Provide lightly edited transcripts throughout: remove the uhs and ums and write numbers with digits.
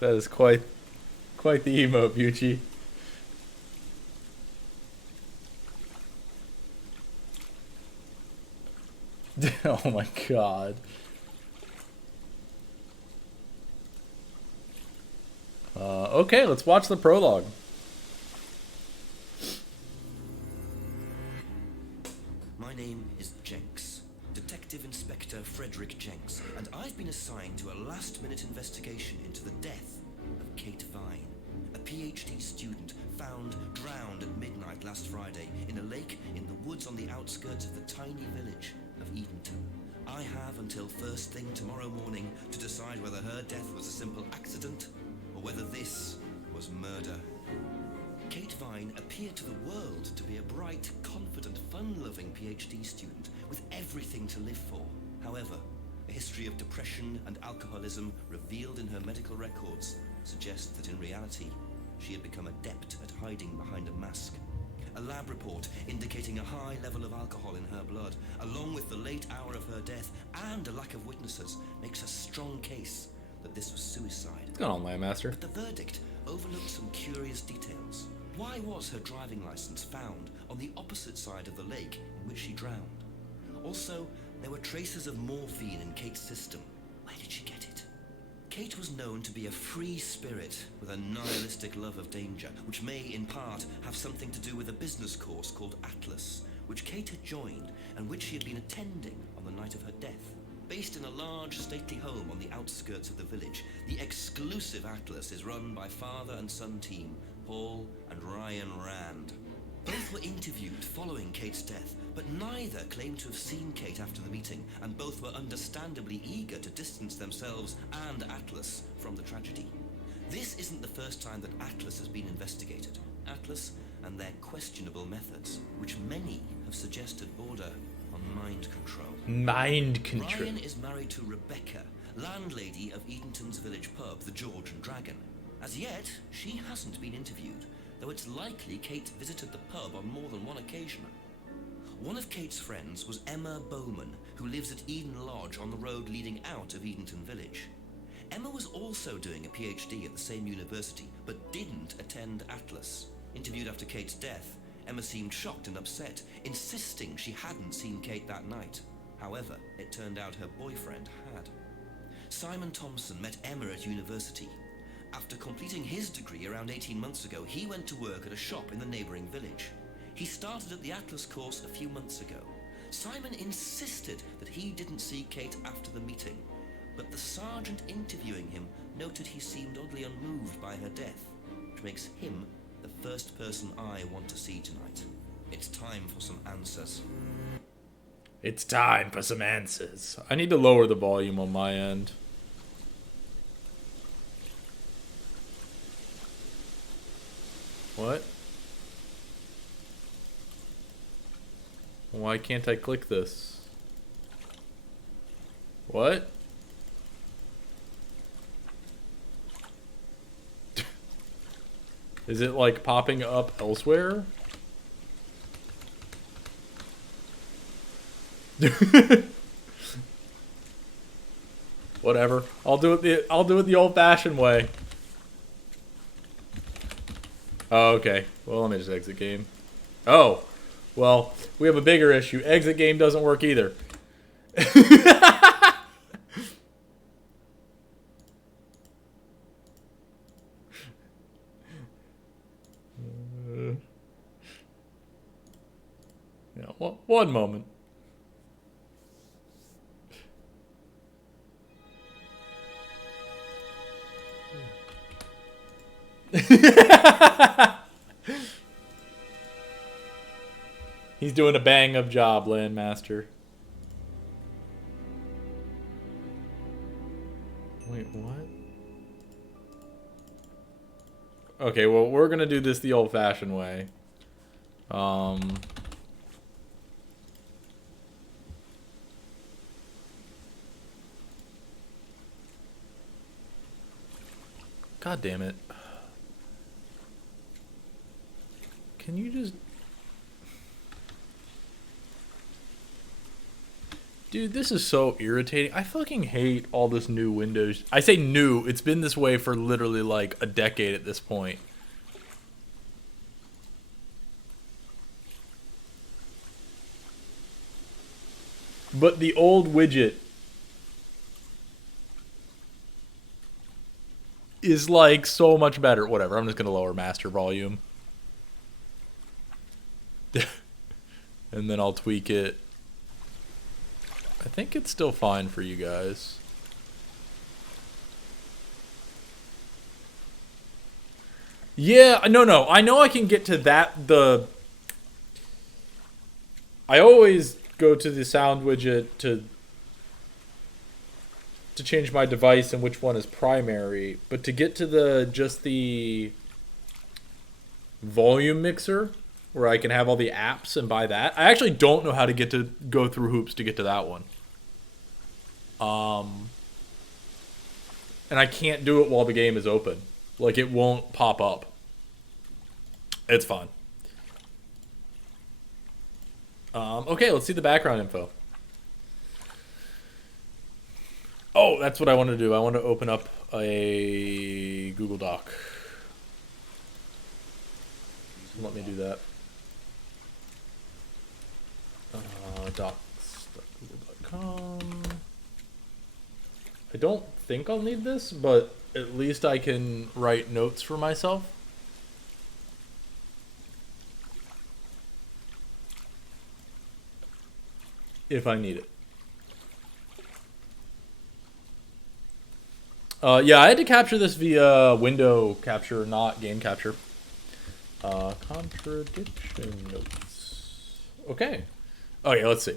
is quite the emote, Bucci. Oh my god. Okay, let's watch the prologue. My name is Jenks, Detective Inspector Frederick Jenks, and I've been assigned to a last-minute investigation into the death of Kate Vine, a PhD student found drowned at midnight last Friday in a lake in the woods on the outskirts of the tiny village of Edenton. I have until first thing tomorrow morning to decide whether her death was a simple accident or whether this was murder. Kate Vine appeared to the world to be a bright, confident, fun-loving PhD student with everything to live for. However, a history of depression and alcoholism revealed in her medical records suggests that in reality, she had become adept at hiding behind a mask. A lab report indicating a high level of alcohol in her blood, along with the late hour of her death and a lack of witnesses, makes a strong case that this was suicide. What's going on, Landmaster? But the verdict overlooked some curious details. Why was her driving license found on the opposite side of the lake in which she drowned? Also, there were traces of morphine in Kate's system. Where did she get it? Kate was known to be a free spirit with a nihilistic love of danger, which may, in part, have something to do with a business course called Atlas, which Kate had joined and which she had been attending on the night of her death. Based in a large, stately home on the outskirts of the village, the exclusive Atlas is run by father and son team, Paul and Ryan Rand. Both were interviewed following Kate's death, but neither claimed to have seen Kate after the meeting, and both were understandably eager to distance themselves and Atlas from the tragedy. This isn't the first time that Atlas has been investigated. Atlas and their questionable methods, which many have suggested border on mind control. Mind control. Ryan is married to Rebecca, landlady of Edenton's village pub, the George and Dragon. As yet, she hasn't been interviewed, though it's likely Kate visited the pub on more than one occasion. One of Kate's friends was Emma Bowman, who lives at Eden Lodge on the road leading out of Edenton Village. Emma was also doing a PhD at the same university, but didn't attend Atlas. Interviewed after Kate's death, Emma seemed shocked and upset, insisting she hadn't seen Kate that night. However, it turned out her boyfriend had. Simon Thompson met Emma at university. After completing his degree around 18 months ago, he went to work at a shop in the neighboring village. He started at the Atlas course a few months ago. Simon insisted that he didn't see Kate after the meeting, but the sergeant interviewing him noted he seemed oddly unmoved by her death, which makes him the first person I want to see tonight. It's time for some answers. It's time for some answers. I need to lower the volume on my end. What? Why can't I click this? What? Is it like popping up elsewhere? Whatever. I'll do it the old-fashioned way. Oh, okay. Well, let me just exit game. Oh. Well, we have a bigger issue. Exit game doesn't work either. Yeah, one moment. He's doing a bang up job, Landmaster. Wait, what? Okay, well, we're gonna do this the old-fashioned way. God damn it. Can you just... Dude, this is so irritating. I fucking hate all this new Windows. I say new. It's been this way for literally like a decade at this point. But the old widget is like so much better. Whatever, I'm just going to lower master volume. And then I'll tweak it. I think it's still fine for you guys. Yeah, no. I know I can get to that. I always go to the sound widget to change my device and which one is primary, but to get to the volume mixer where I can have all the apps and buy that, I actually don't know how to go through hoops to get to that one. And I can't do it while the game is open. Like, it won't pop up. It's fun. Okay, let's see the background info. Oh, that's what I want to do. I want to open up a Google Doc. Let me do that. Docs.google.com. I don't think I'll need this, but at least I can write notes for myself. If I need it. Yeah, I had to capture this via window capture, not game capture. Contradiction notes. Okay. Okay, let's see.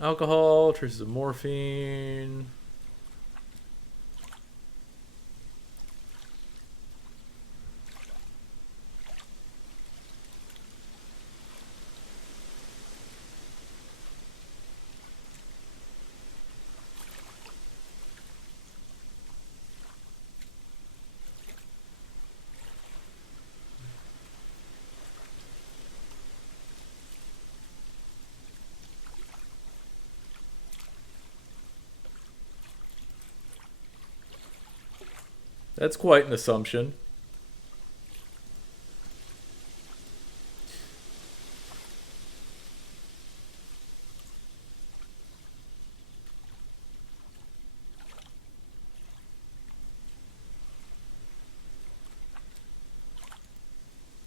Alcohol, traces of morphine. That's quite an assumption.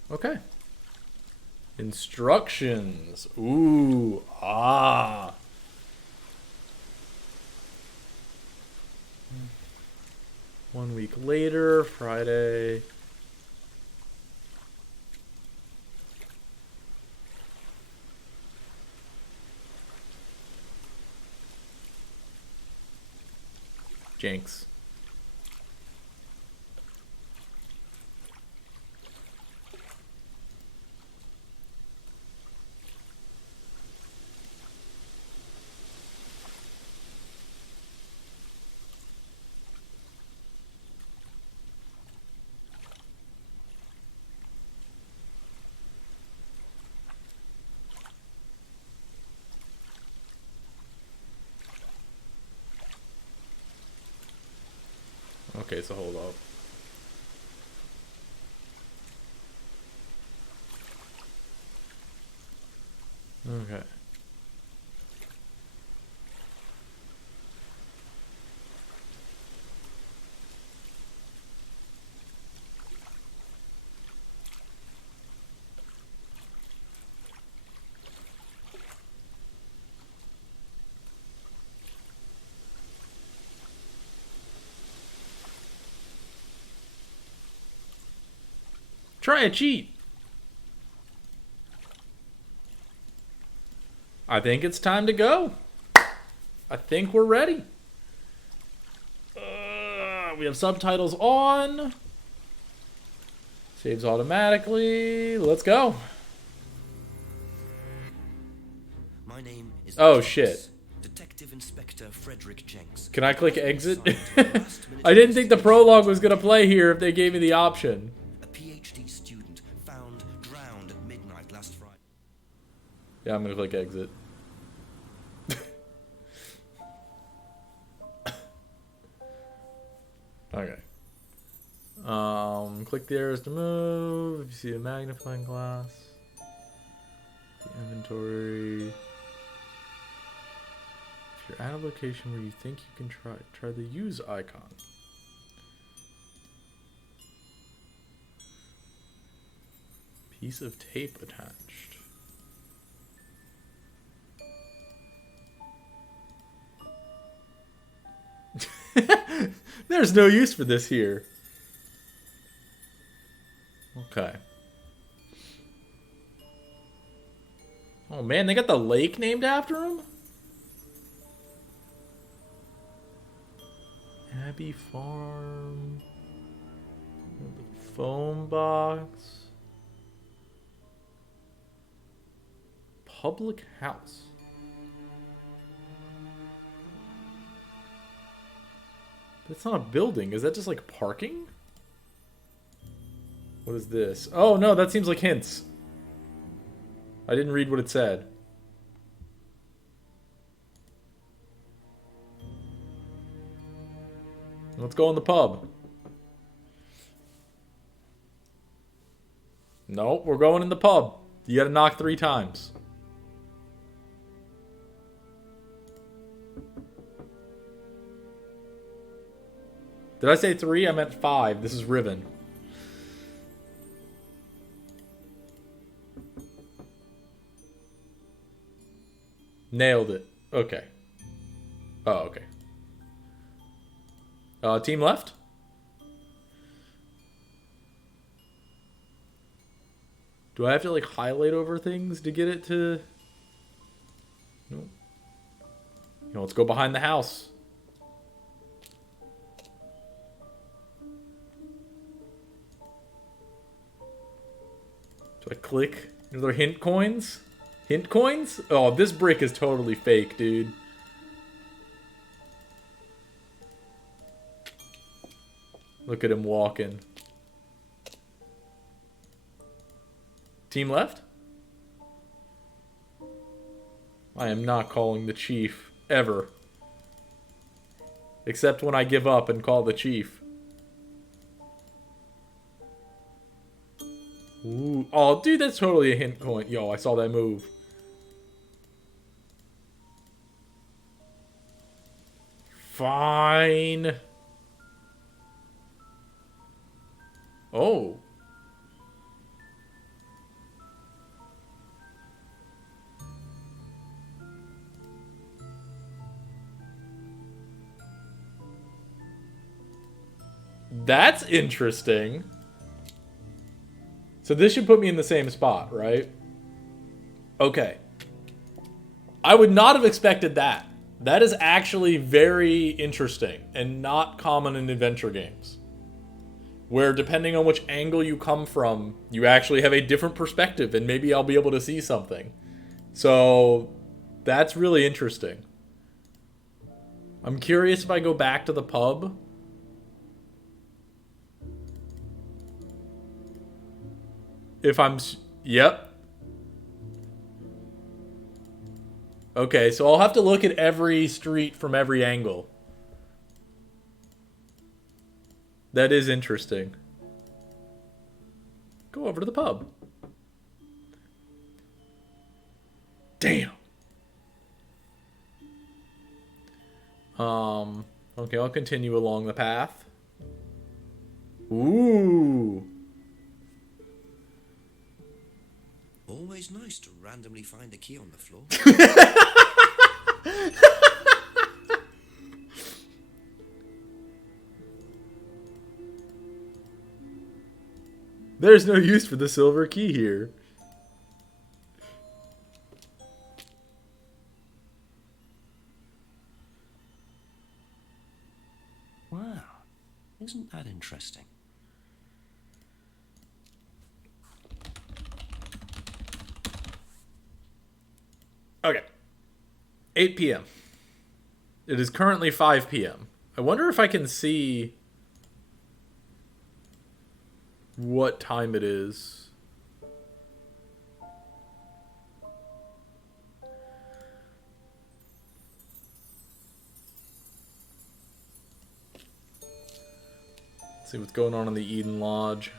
Okay. Instructions. Ooh. Ah. One week later, Friday. Jinx. Okay, so hold up. Okay. Try a cheat. I think it's time to go. I think we're ready. We have subtitles on. Saves automatically. Let's go. My name is Oh, Jenks, shit. Detective Inspector Frederick Jenks. Can I click exit? Last-minute I didn't think the investigation. prologue was going to play here if they gave me the option. A PhD student found drowned at midnight last Friday. Yeah, I'm going to click exit. Okay. Click the arrows to move. If you see a magnifying glass. The inventory. If you're at a location where you think you can try the use icon. Piece of tape attached. There's no use for this here. Okay. Oh man, they got the lake named after him? Abbey Farm. The phone box. Public house. But it's not a building. Is that just like parking? What is this? Oh no, that seems like hints. I didn't read what it said. Let's go in the pub. Nope, we're going in the pub. You gotta knock 3 times. Did I say 3? I meant 5. This is Riven. Nailed it. Okay. Oh, okay. Team left? Do I have to like highlight over things to get it to... Nope. You know, let's go behind the house. Do I click? Another hint coins? Hint coins? Oh, this brick is totally fake, dude. Look at him walking. Team left? I am not calling the chief. Ever. Except when I give up and call the chief. Ooh. Oh, dude, that's totally a hint coin. Yo, I saw that move. Fine. Oh. That's interesting. So this should put me in the same spot, right? Okay. I would not have expected that. That is actually very interesting and not common in adventure games. Where depending on which angle you come from, you actually have a different perspective and maybe I'll be able to see something. So that's really interesting. I'm curious if I go back to the pub. If I'm... Yep. Okay, so I'll have to look at every street from every angle. That is interesting. Go over to the pub. Damn. Okay, I'll continue along the path. Ooh. Always nice to randomly find a key on the floor. There's no use for the silver key here. Wow, isn't that interesting? Okay. 8 p.m. It is currently 5 p.m. I wonder if I can see what time it is. See what's going on in the Eden Lodge.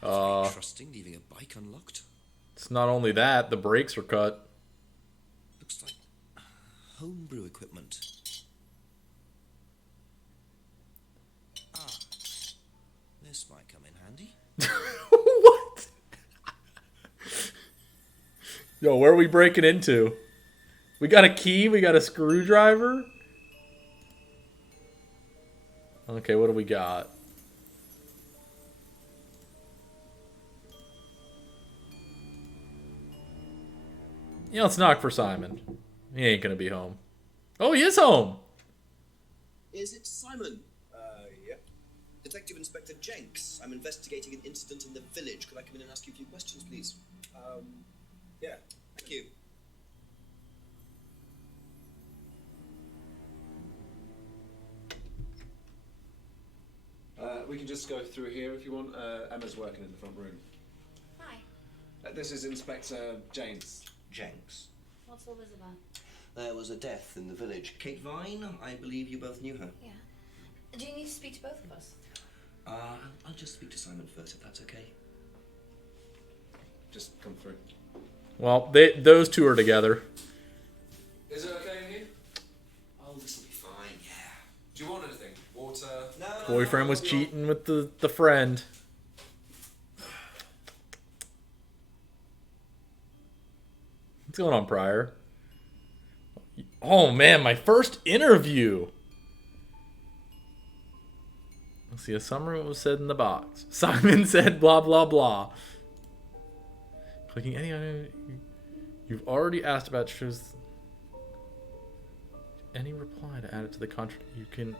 Trusting leaving a bike unlocked. It's not only that, the brakes are cut. Looks like homebrew equipment. Ah, this might come in handy. What? Yo, where are we breaking into? We got a key, we got a screwdriver. Okay, what do we got? Yeah, let's knock for Simon. He ain't gonna be home. Oh, he is home! Is it Simon? Yeah. Detective Inspector Jenks. I'm investigating an incident in the village. Could I come in and ask you a few questions, please? Yeah. Thank you. We can just go through here if you want. Emma's working in the front room. Hi. This is Inspector James. Jenks. What's all this about? There was a death in the village. Kate Vine, I believe you both knew her. Yeah. Do you need to speak to both of us? I'll just speak to Simon first, if that's okay. Just come through. Well, those two are together. Is it okay in here? Oh, this will be fine, yeah. Do you want anything? Water? No. Boyfriend was cheating with the friend. What's going on, Pryor? Oh man, my first interview. Let's see, a summary of what was said in the box. Simon said blah blah blah. Clicking any item you've already asked about shows any reply to add it to the contract. You can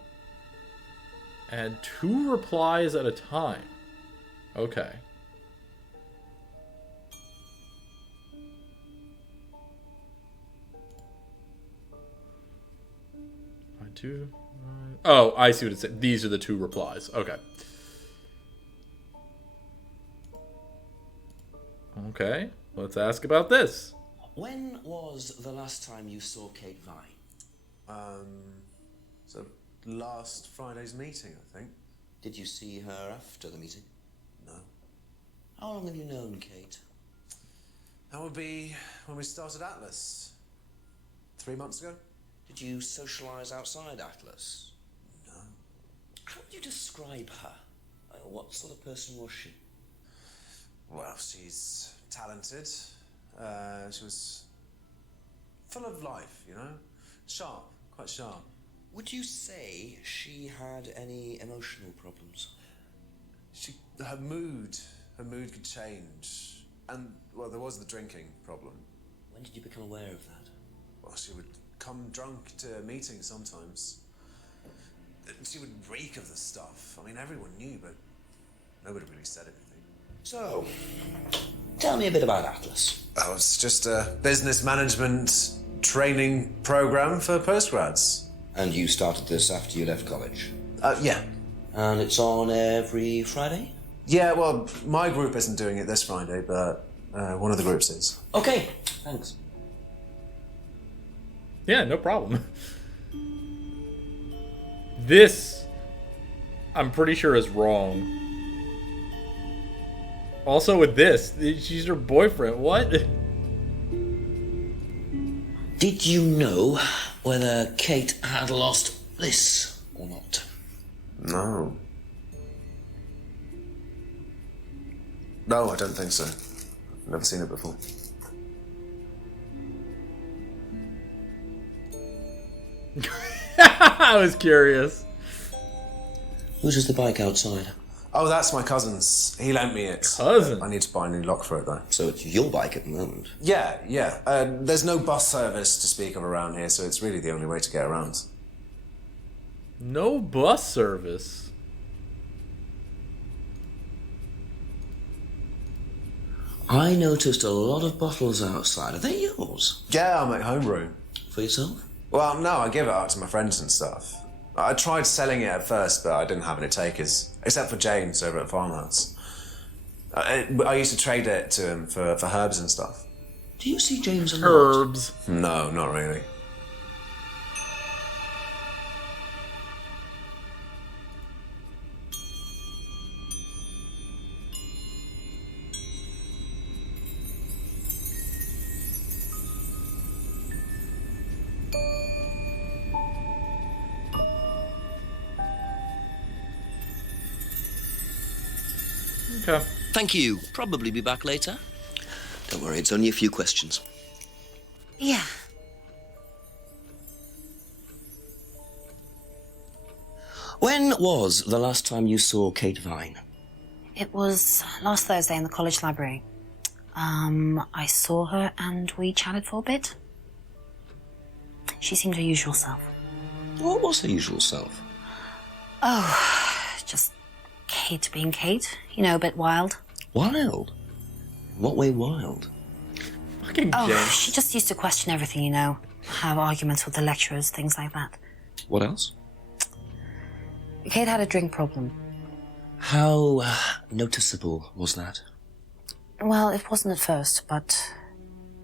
add 2 replies at a time. Okay. Oh, I see what it said. These are the 2 replies. Okay. Okay, let's ask about this. When was the last time you saw Kate Vine? So last Friday's meeting, I think. Did you see her after the meeting? No. How long have you known Kate? That would be when we started Atlas. 3 months ago? Did you socialise outside Atlas? No. How would you describe her? What sort of person was she? Well, she's talented. She was full of life, you know? Sharp, quite sharp. Would you say she had any emotional problems? Her mood could change. And, well, there was the drinking problem. When did you become aware of that? Well, she would come drunk to meetings sometimes. She would reek of the stuff. I mean, everyone knew, but nobody really said anything. So, tell me a bit about Atlas. Oh, it's just a business management training program for postgrads. And you started this after you left college? Yeah. And it's on every Friday? Yeah, well, my group isn't doing it this Friday, but one of the groups is. Okay, thanks. Yeah, no problem. This, I'm pretty sure, is wrong. Also with this, she's her boyfriend. What? Did you know whether Kate had lost bliss or not? No. No, I don't think so. I've never seen it before. I was curious. Whose the bike outside? Oh, that's my cousin's. He lent me it. Cousin? I need to buy a new lock for it, though. So it's your bike at the moment? Yeah. There's no bus service to speak of around here, so it's really the only way to get around. No bus service. I noticed a lot of bottles outside. Are they yours? Yeah, I make homebrew. For yourself? Well, no, I give it out to my friends and stuff. I tried selling it at first, but I didn't have any takers, except for James over at Farmhouse. I used to trade it to him for herbs and stuff. Do you see James a lot? Herbs. No, not really. Okay. Thank you. Probably be back later. Don't worry, it's only a few questions. Yeah. When was the last time you saw Kate Vine? It was last Thursday in the college library. I saw her and we chatted for a bit. She seemed her usual self. What was her usual self? Oh, just Kate being Kate. You know, a bit wild. Wild? In what way wild? Fucking Oh, Jenks. she just used to question everything, you know. Have arguments with the lecturers, things like that. What else? Kate had a drink problem. How noticeable was that? Well, it wasn't at first, but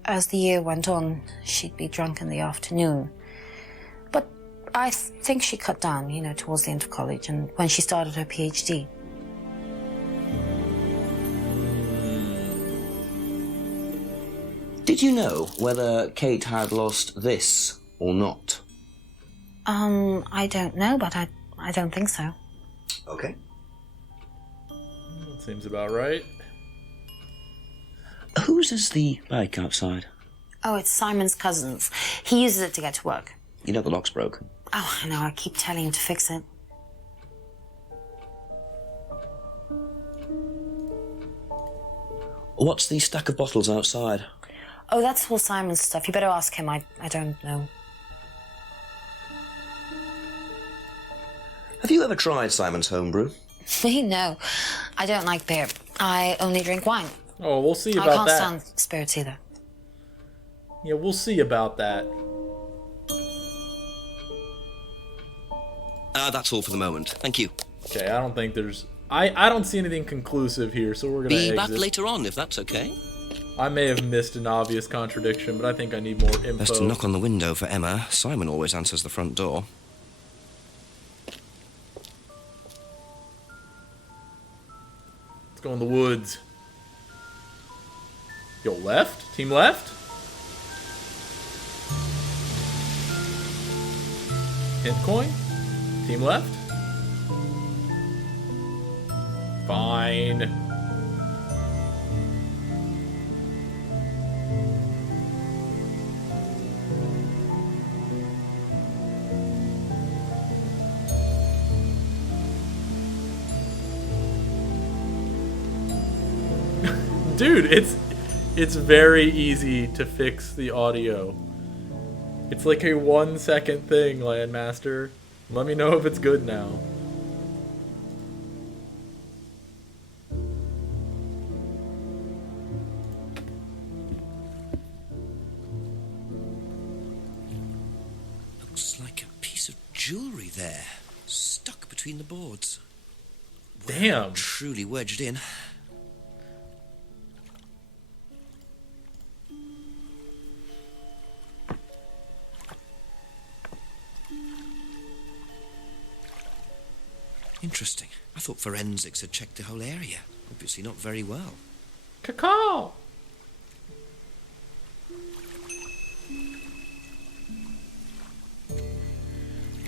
as the year went on, she'd be drunk in the afternoon. But I think she cut down, you know, towards the end of college and when she started her PhD. Did you know whether Kate had lost this or not? I don't know, but I don't think so. Okay. That seems about right. Whose is the bike outside? Oh, it's Simon's cousin's. He uses it to get to work. You know the lock's broken. Oh, I know, I keep telling him to fix it. What's the stack of bottles outside? Oh, that's all Simon's stuff. You better ask him. I don't know. Have you ever tried Simon's homebrew? Me? No. I don't like beer. I only drink wine. Oh, we'll see I about can't that. stand spirits either. Yeah, we'll see about that. That's all for the moment. Thank you. Okay, I don't think there's... I don't see anything conclusive here, so we're gonna Be back exit. later on, if that's okay. I may have missed an obvious contradiction, but I think I need more info. Best to knock on the window for Emma. Simon always answers the front door. Let's go in the woods. Yo, left? Team left? Hint coin? Team left? Fine. Dude, it's very easy to fix the audio. It's like a 1 second thing, Landmaster. Let me know if it's good now. Looks like a piece of jewellery there, stuck between the boards. Damn. Truly wedged in. Interesting. I thought forensics had checked the whole area. Obviously not very well. Cacao!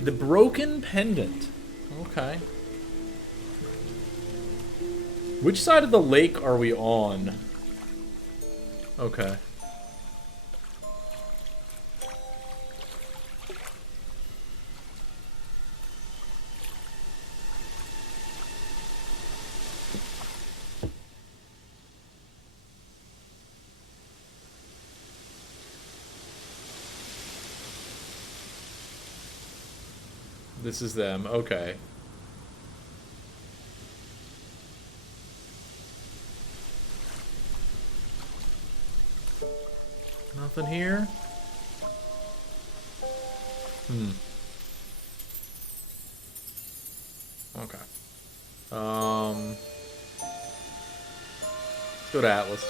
The broken pendant. Okay. Which side of the lake are we on? Okay. This is them. Okay. Nothing here? Okay. Let's go to Atlas.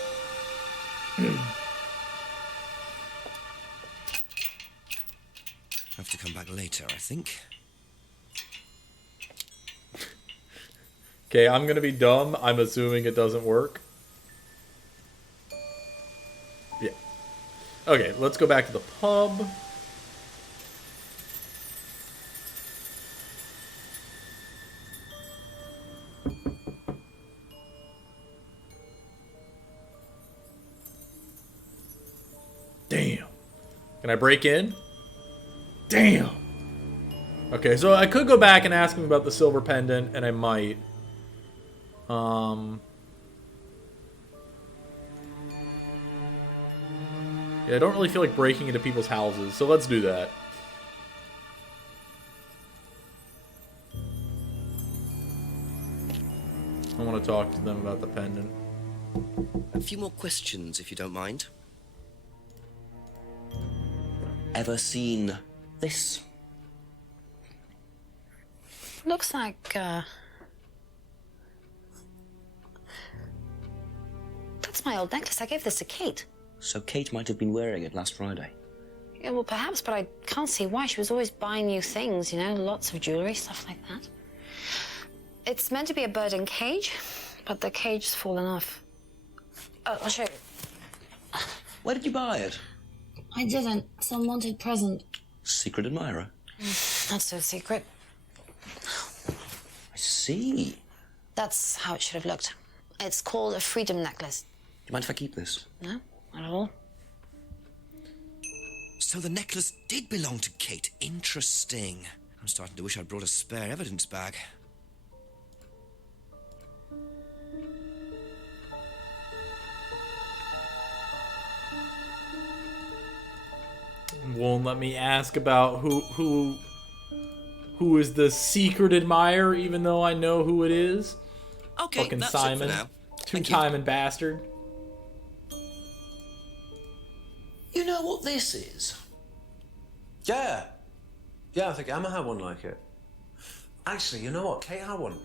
Have to come back later, I think. Okay, I'm gonna be dumb. I'm assuming it doesn't work. Yeah. Okay, let's go back to the pub. Can I break in? Damn! Okay, so I could go back and ask him about the silver pendant, and I might. Yeah, I don't really feel like breaking into people's houses, so let's do that. I want to talk to them about the pendant. A few more questions, if you don't mind. Ever seen this? Looks like, that's my old necklace. I gave this to Kate. So Kate might have been wearing it last Friday. Yeah, well, perhaps, but I can't see why. She was always buying new things, you know, lots of jewelry, stuff like that. It's meant to be a bird in cage, but the cage's fallen off. I'll show you. Where did you buy it? I didn't. Some wanted present. Secret admirer. Not so secret. I see. That's how it should have looked. It's called a freedom necklace. Do you mind if I keep this? No, not at all. So the necklace did belong to Kate. Interesting. I'm starting to wish I'd brought a spare evidence bag. Won't let me ask about who is the secret admirer, even though I know who it is. Okay, Fucking that's Simon, it for now. two-timing bastard. You know what this is? Yeah. Yeah, I think Emma had one like it. Actually, you know what? Kate had one.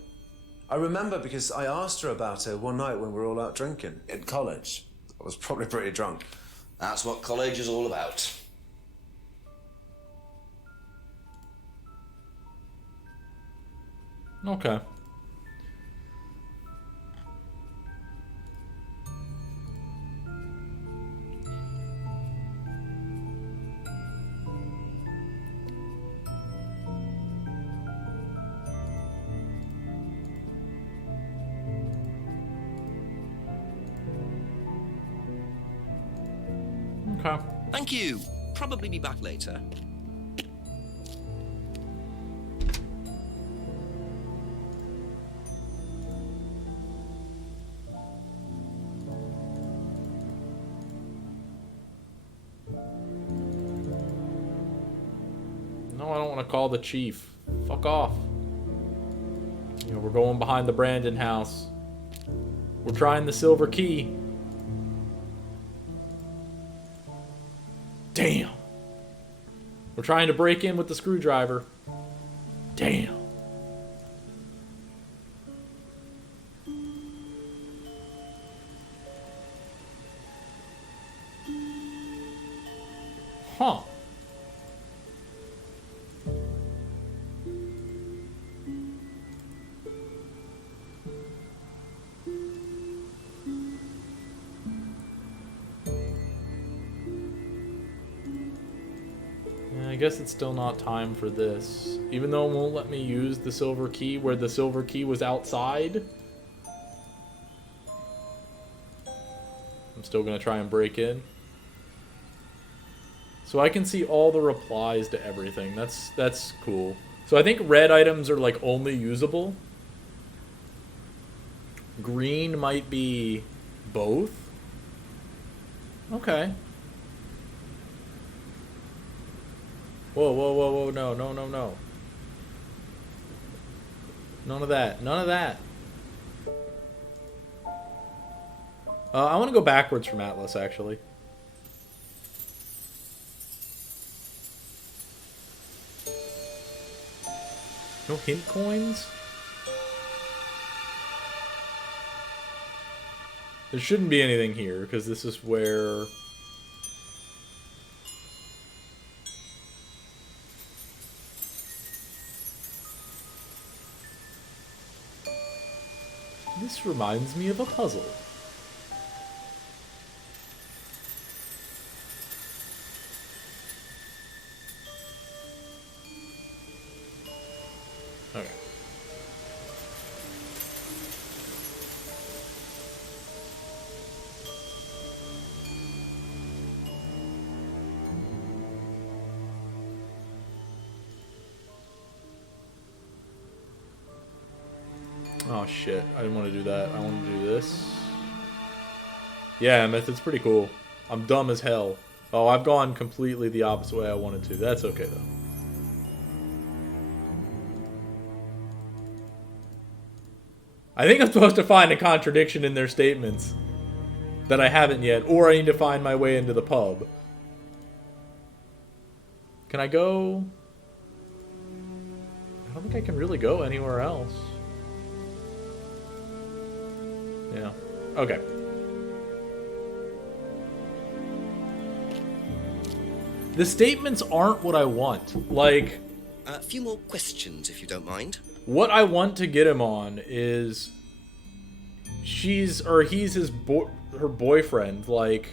I remember because I asked her about it one night when we were all out drinking in college. I was probably pretty drunk. That's what college is all about. Okay. Okay. Thank you. Probably be back later. No, I don't want to call the chief. Fuck off. You know, we're going behind the Brandon house. We're trying the silver key. Damn. We're trying to break in with the screwdriver. Damn. Huh. I guess it's still not time for this. Even though it won't let me use the silver key where the silver key was outside. I'm still gonna try and break in. So I can see all the replies to everything. That's cool. So I think red items are like only usable. Green might be both. Okay. Whoa, whoa, whoa, whoa, no, no, no, no. None of that. None of that. I want to go backwards from Atlas, actually. No hint coins? There shouldn't be anything here, because this is where... This reminds me of a puzzle. Okay. Oh shit, I didn't want to do that. I want to do this. Yeah, method's pretty cool. I'm dumb as hell. Oh, I've gone completely the opposite way I wanted to. That's okay, though. I think I'm supposed to find a contradiction in their statements that I haven't yet, or I need to find my way into the pub. Can I go? I don't think I can really go anywhere else. Yeah. Okay. The statements aren't what I want. Like, A few more questions, if you don't mind. what I want to get him on is he's her boyfriend. Like,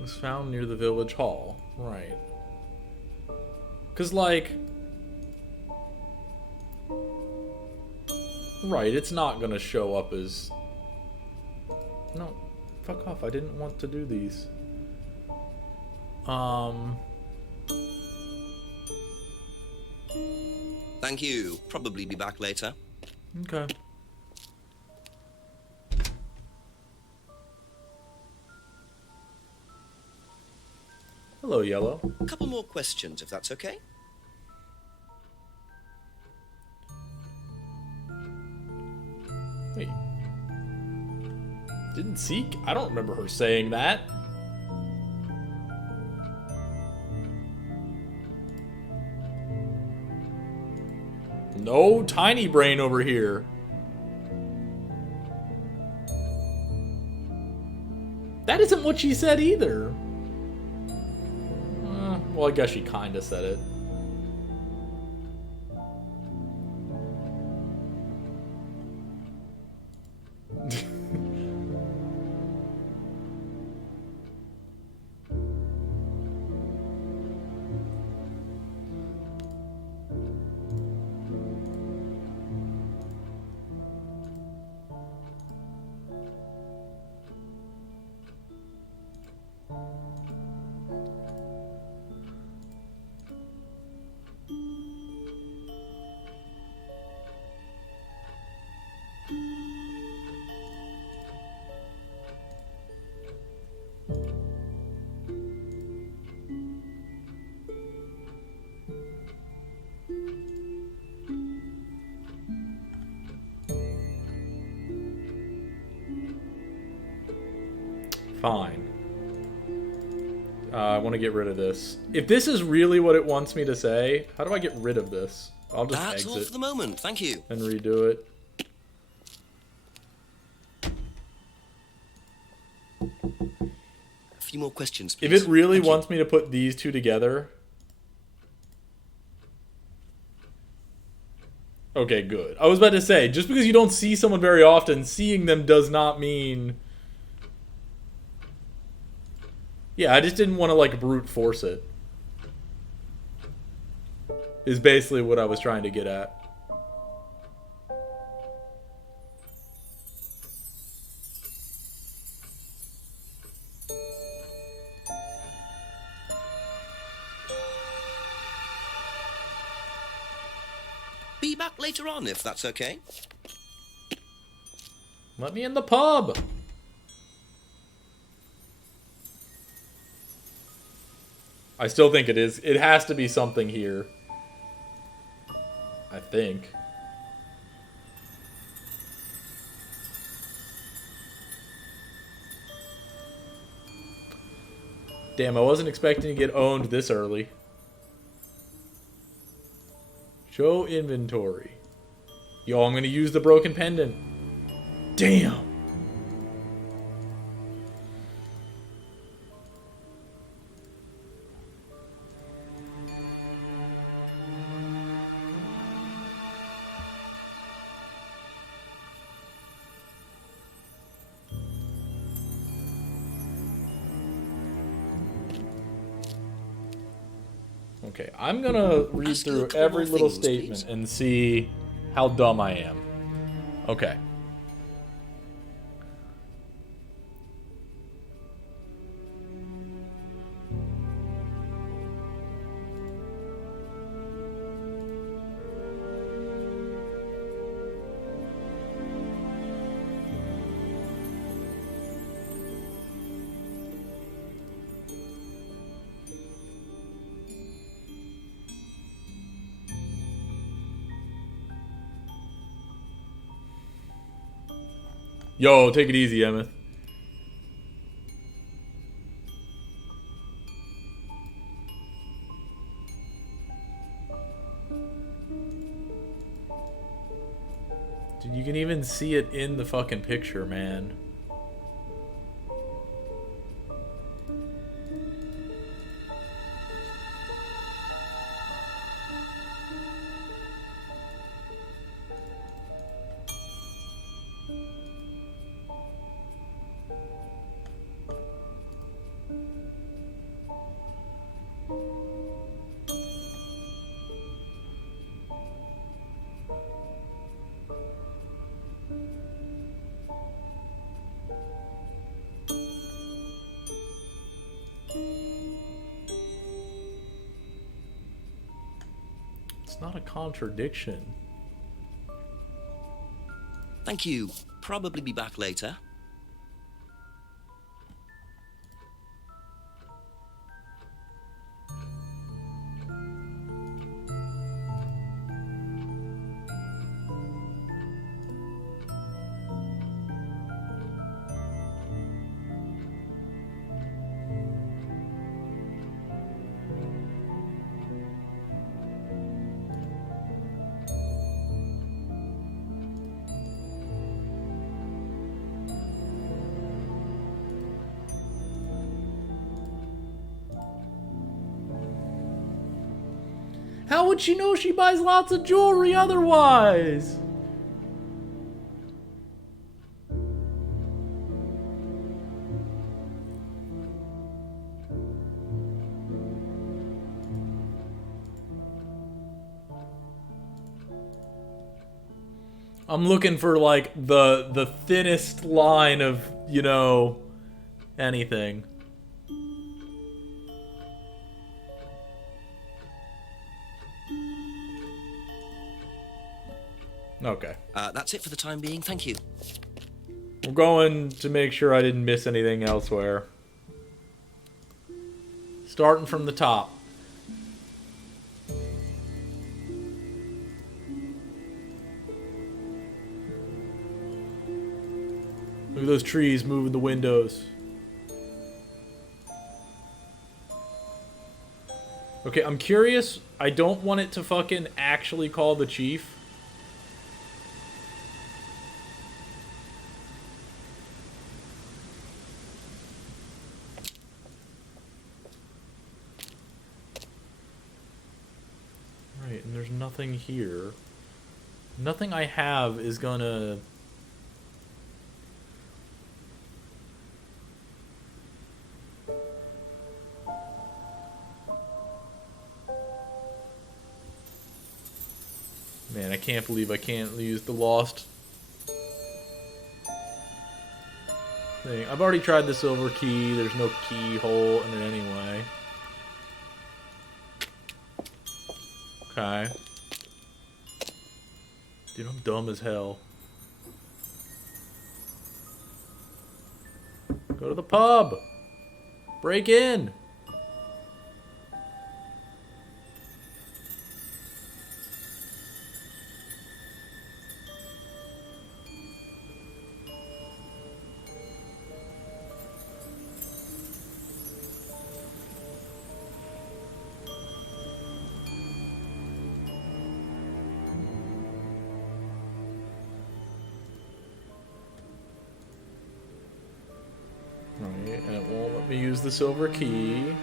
was found near the village hall. Right. Because, like... Right, it's not gonna show up as... No, fuck off. I didn't want to do these. Thank you. Probably be back later. Okay. Hello, Yellow. A couple more questions, if that's okay. Wait. Didn't seek? I don't remember her saying that. No tiny brain over here. That isn't what she said either. Well, I guess she kinda said it. Fine. I want to get rid of this. If this is really what it wants me to say, how do I get rid of this? I'll just That's all exit for the moment. Thank you. and redo it. A few more questions, please. If it really Thank you. wants me to put these two together... Okay, good. I was about to say, just because you don't see someone very often, seeing them does not mean... Yeah, I just didn't want to, like, brute force it. Is basically what I was trying to get at. Be back later on, if that's okay. Let me in the pub! I still think it is. It has to be something here. I think. Damn, I wasn't expecting to get owned this early. Show inventory. Yo, I'm gonna use the broken pendant. Damn. Okay, I'm gonna read Ask you a through couple every more little things, statement please. and see how dumb I am. Okay. Yo, take it easy, Emmett. Dude, you can even see it in the fucking picture, man. It's not a contradiction. Thank you. Probably be back later. How would she know she buys lots of jewelry otherwise? I'm looking for like the thinnest line of, you know, anything. Okay. That's it for the time being. Thank you. We're going to make sure I didn't miss anything elsewhere. Starting from the top. Look at those trees moving the windows. Okay, I'm curious. I don't want it to fucking actually call the chief. Right, and there's nothing here. Nothing I have is gonna... Man, I can't believe I can't use the lost thing. I've already tried the silver key. There's no keyhole in it anyway. Okay. Dude, I'm dumb as hell. Go to the pub. Break in. Right, and it won't let me use the silver key.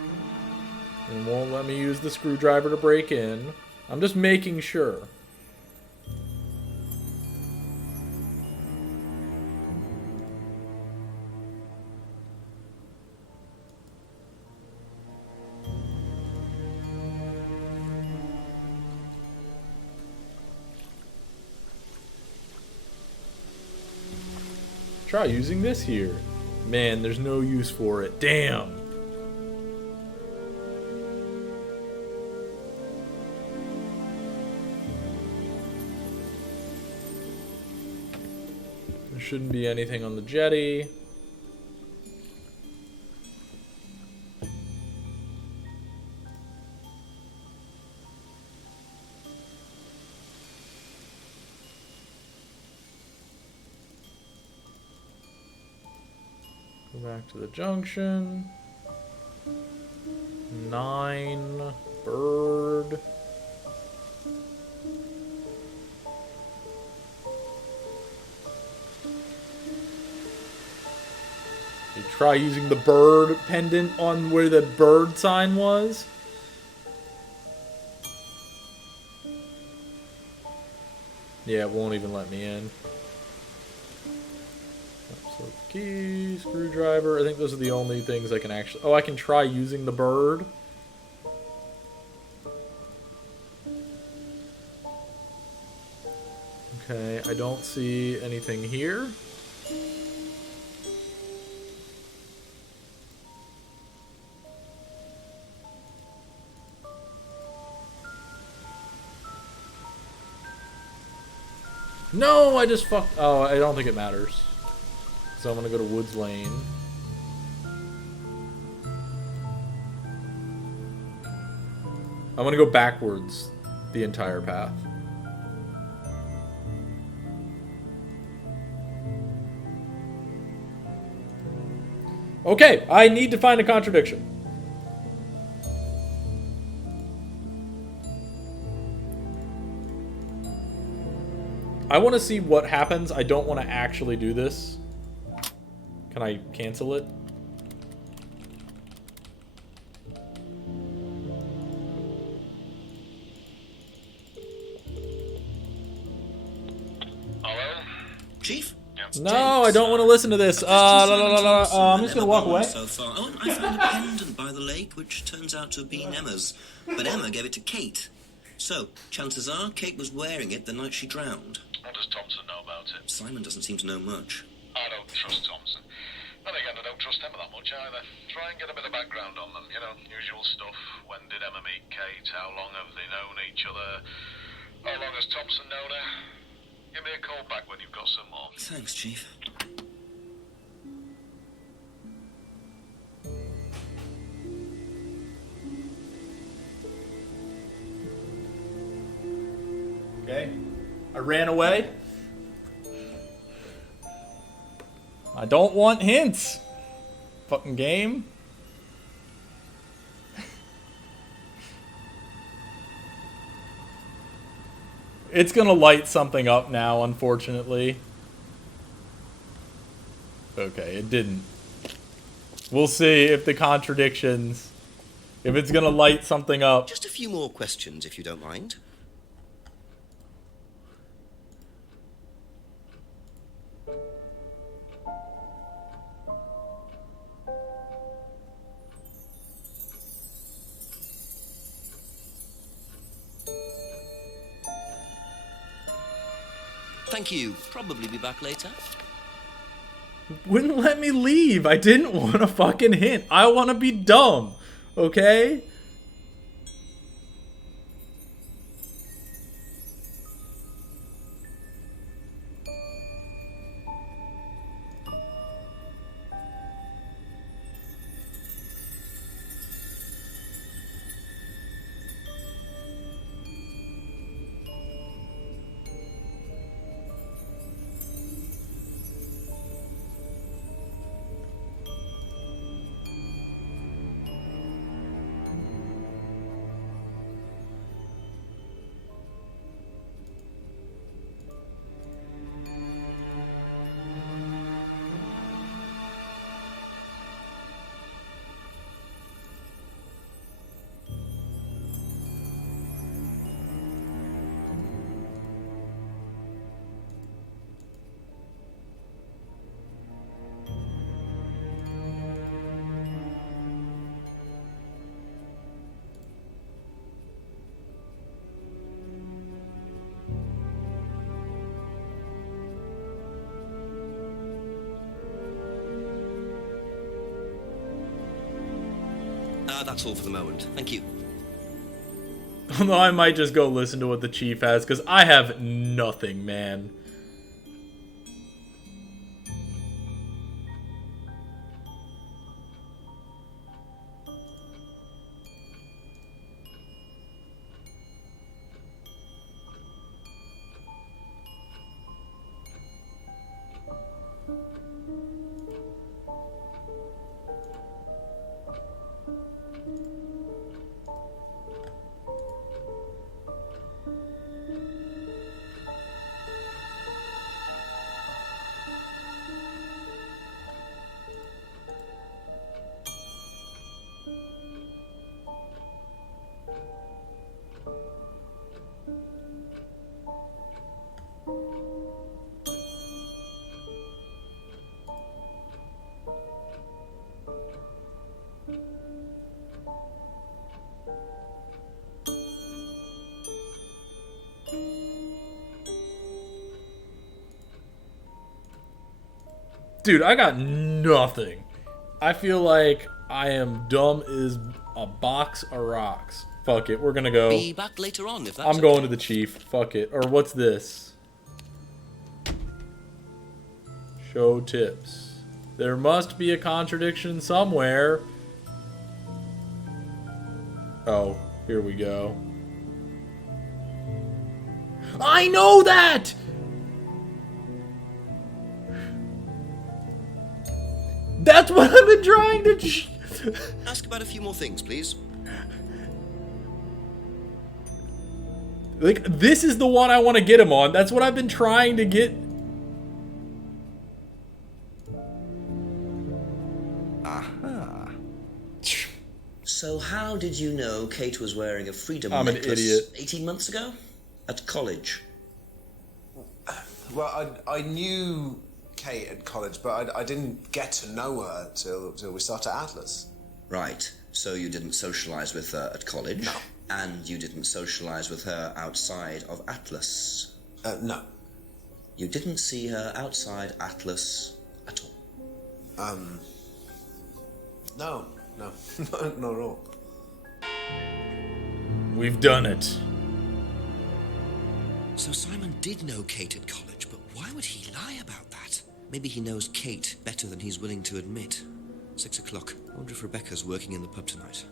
And it won't let me use the screwdriver to break in. I'm just making sure. Try using this here. Man, there's no use for it. Damn. There shouldn't be anything on the jetty. Go back to the junction. 9 bird. You try using the bird pendant on where the bird sign was. Yeah, it won't even let me in. So key, screwdriver. I think those are the only things I can actually... Oh, I can try using the bird. Okay, I don't see anything here. No, I just fucked... Oh, I don't think it matters. So I'm gonna go to Woods Lane. I'm gonna go backwards the entire path. Okay, I need to find a contradiction. I want to see what happens. I don't want to actually do this. Can I cancel it? Hello? Chief? No, I don't want to listen to this. I'm just gonna walk away. So far. Oh, I found a pendant by the lake, which turns out to have been Emma's. But Emma gave it to Kate. So, chances are, Kate was wearing it the night she drowned. What does Thompson know about it? Simon doesn't seem to know much. I don't trust Thompson. Then again, I don't trust Emma that much either. Try and get a bit of background on them, you know, usual stuff. When did Emma meet Kate? How long have they known each other? How long has Thompson known her? Give me a call back when you've got some more. Thanks, Chief. Okay. I ran away. I don't want hints. Fucking game. It's gonna light something up now, unfortunately. Okay, it didn't. We'll see if the contradictions... If it's gonna light something up. Just a few more questions, if you don't mind. Thank you. Probably be back later. Wouldn't let me leave. I didn't want a fucking hint. I want to be dumb. Okay? That's all for the moment. Thank you. Although I might just go listen to what the chief has, because I have nothing, man. Dude, I got nothing. I feel like I am dumb as a box of rocks. Fuck it, we're gonna go. Be back later on if that's I'm going to the chief. Fuck it. Or what's this? Show tips. There must be a contradiction somewhere. Oh, here we go. I know that! That's what I've been trying to... Ask about a few more things, please. Like, this is the one I want to get him on. That's what I've been trying to get. Aha. So how did you know Kate was wearing a freedom I'm an necklace idiot. 18 months ago? At college? Well, I knew Kate at college, but I didn't get to know her till we started Atlas. Right. So you didn't socialise with her at college? No. And you didn't socialise with her outside of Atlas? No. You didn't see her outside Atlas at all? No. Not at all. We've done it. So Simon did know Kate at college, but why would he lie about that? Maybe he knows Kate better than he's willing to admit. 6 o'clock. I wonder if Rebecca's working in the pub tonight.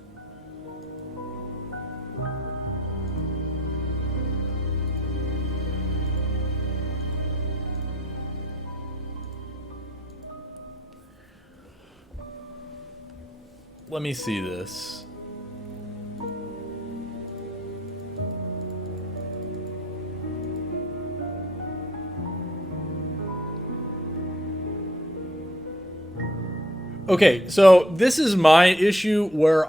Let me see this. Okay, so this is my issue where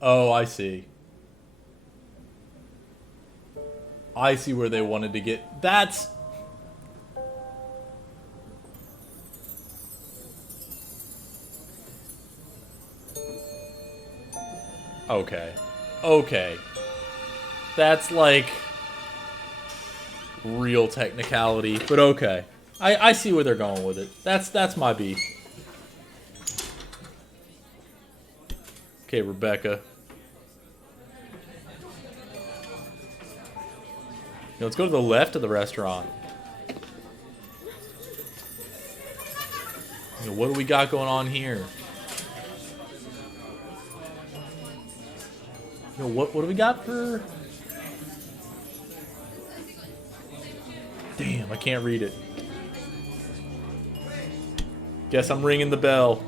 oh, I see. I see where they wanted to get. That's... Okay. That's like real technicality, but okay. I see where they're going with it. That's my beef. Okay, Rebecca. Let's go to the left of the restaurant. What do we got going on here? What do we got for... Damn, I can't read it. Guess I'm ringing the bell.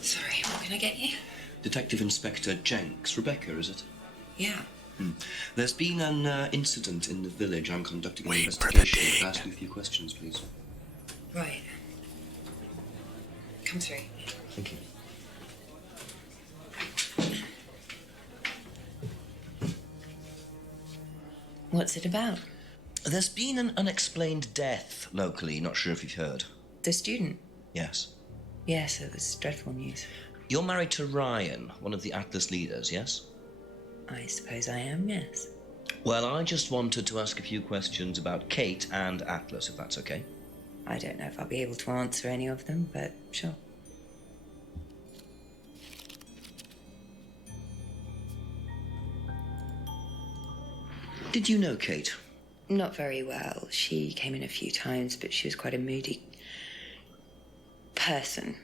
Sorry, what can I get you? Detective Inspector Jenks. Rebecca, is it? Yeah. There's been an incident in the village. I'm conducting an investigation. Can I ask you a few questions, please? Right. Come through. Thank you. What's it about? There's been an unexplained death locally. Not sure if you've heard. The student? Yes. Yes, it was dreadful news. You're married to Ryan, one of the Atlas leaders, yes? I suppose I am, yes. Well, I just wanted to ask a few questions about Kate and Atlas, if that's okay. I don't know if I'll be able to answer any of them, but sure. Did you know Kate? Not very well. She came in a few times, but she was quite a moody person.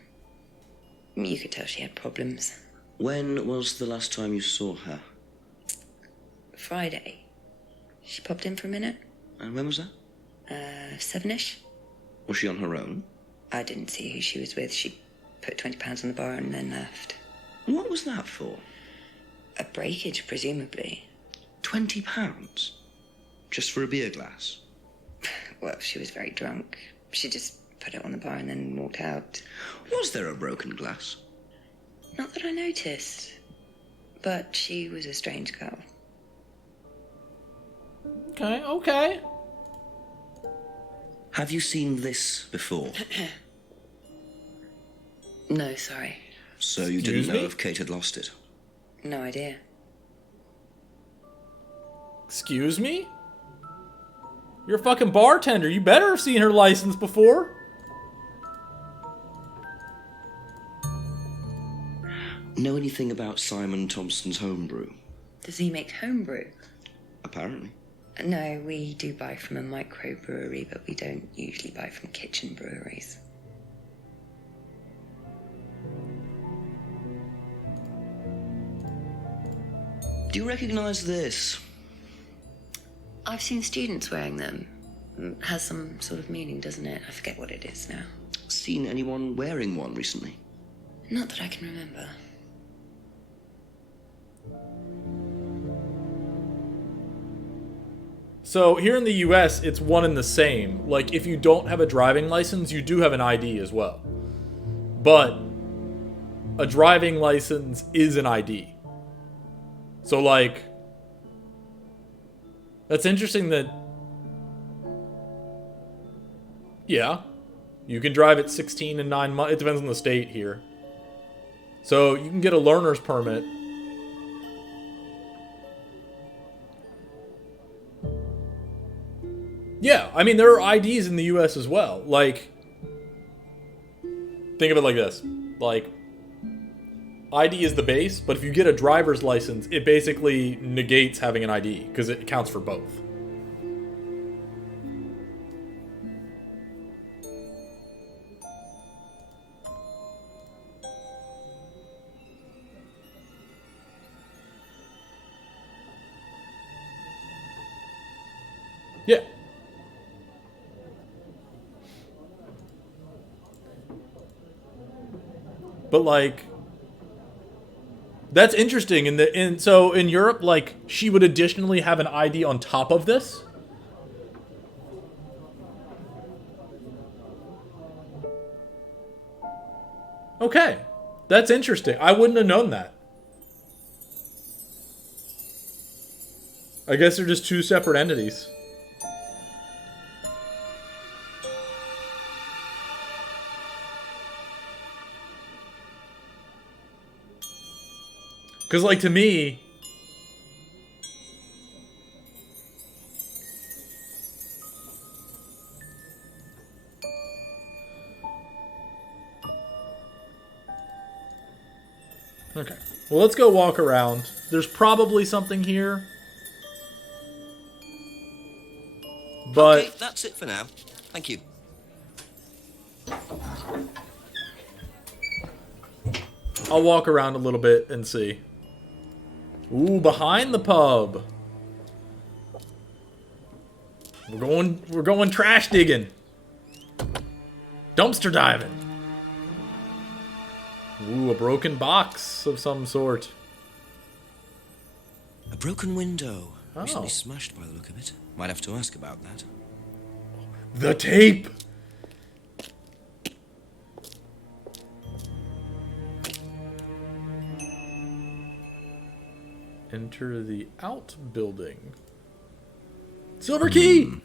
You could tell she had problems. When was the last time you saw her? Friday. She popped in for a minute. And when was that? 7-ish. Was she on her own? I didn't see who she was with. She put £20 on the bar and then left. What was that for? A breakage, presumably. £20? Just for a beer glass? Well, she was very drunk. She just put it on the bar and then walked out. Was there a broken glass? Not that I noticed. But she was a strange girl. Okay, okay. Have you seen this before? No, sorry. So you Excuse didn't know me? if Kate had lost it? No idea. Excuse me? You're a fucking bartender. You better have seen her license before. Know anything about Simon Thompson's homebrew? Does he make homebrew? Apparently. No, we do buy from a microbrewery, but we don't usually buy from kitchen breweries. Do you recognize this? I've seen students wearing them. Has some sort of meaning, doesn't it? I forget what it is now. Seen anyone wearing one recently? Not that I can remember. So here in the US, it's one and the same. Like, if you don't have a driving license, you do have an ID as well. But a driving license is an ID. So, like, that's interesting that, yeah, you can drive at 16 and 9 months. It depends on the state here. So you can get a learner's permit. Yeah, I mean, there are IDs in the US as well. Like, think of it like this. Like, ID is the base, but if you get a driver's license, it basically negates having an ID, because it counts for both. Yeah. But like, that's interesting. So in Europe, like, she would additionally have an ID on top of this. Okay, that's interesting. I wouldn't have known that. I guess they're just two separate entities. Because, like, to me, okay. Well, let's go walk around. There's probably something here. But Okay, that's it for now. Thank you. I'll walk around a little bit and see. Ooh, behind the pub. We're going trash digging. Dumpster diving. Ooh, a broken box of some sort. A broken window. Oh. Recently smashed by the look of it. Might have to ask about that. The tape. Enter the outbuilding. Silver key.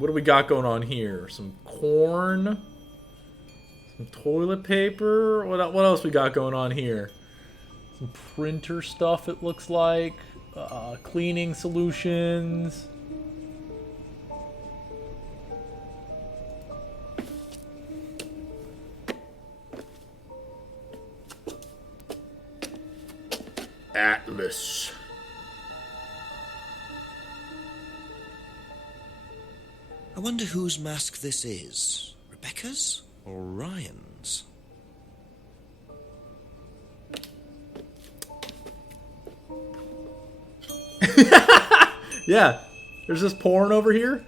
What do we got going on here? Some corn, some toilet paper. What else we got going on here? Some printer stuff, it looks like. Cleaning solutions. Atlas. I wonder whose mask this is. Rebecca's or Ryan's? Yeah, there's this porn over here.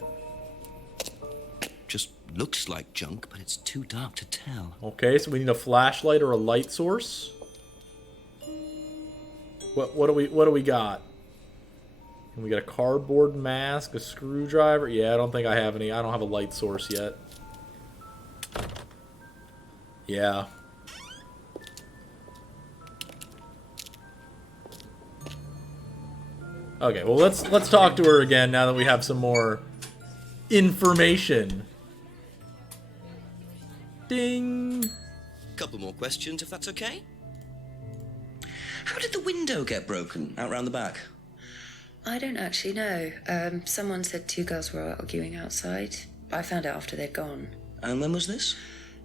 Just looks like junk, but it's too dark to tell. Okay, so we need a flashlight or a light source. What do we got? We got a cardboard mask, a screwdriver. Yeah, I don't think I have any. I don't have a light source yet. Yeah. Okay, well let's talk to her again now that we have some more information. Ding. Couple more questions, if that's okay. How did the window get broken out round the back? I don't actually know. Someone said two girls were arguing outside. I found out after they'd gone. And when was this?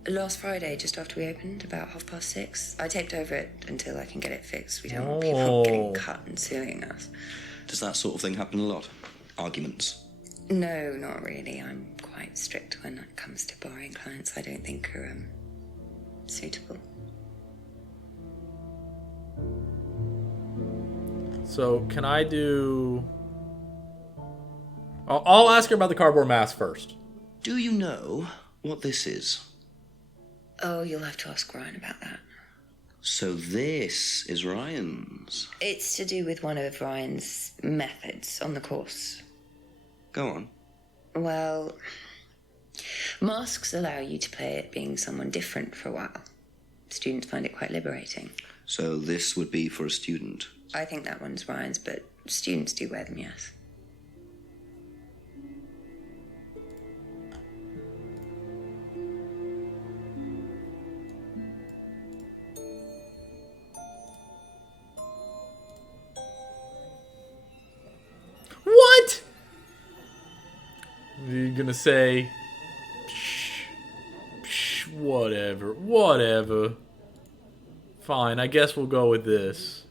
Last Friday, just after we opened, about 6:30. I taped over it until I can get it fixed. We don't want people getting cut and suing us. Does that sort of thing happen a lot? Arguments? No, not really. I'm quite strict when it comes to borrowing clients I don't think are suitable. So, can I do... I'll ask her about the cardboard mask first. Do you know what this is? Oh, you'll have to ask Ryan about that. So this is Ryan's. It's to do with one of Ryan's methods on the course. Go on. Well, masks allow you to play at being someone different for a while. Students find it quite liberating. So this would be for a student? I think that one's Ryan's, but students do wear them, yes. What? You're gonna say, whatever. Fine, I guess we'll go with this.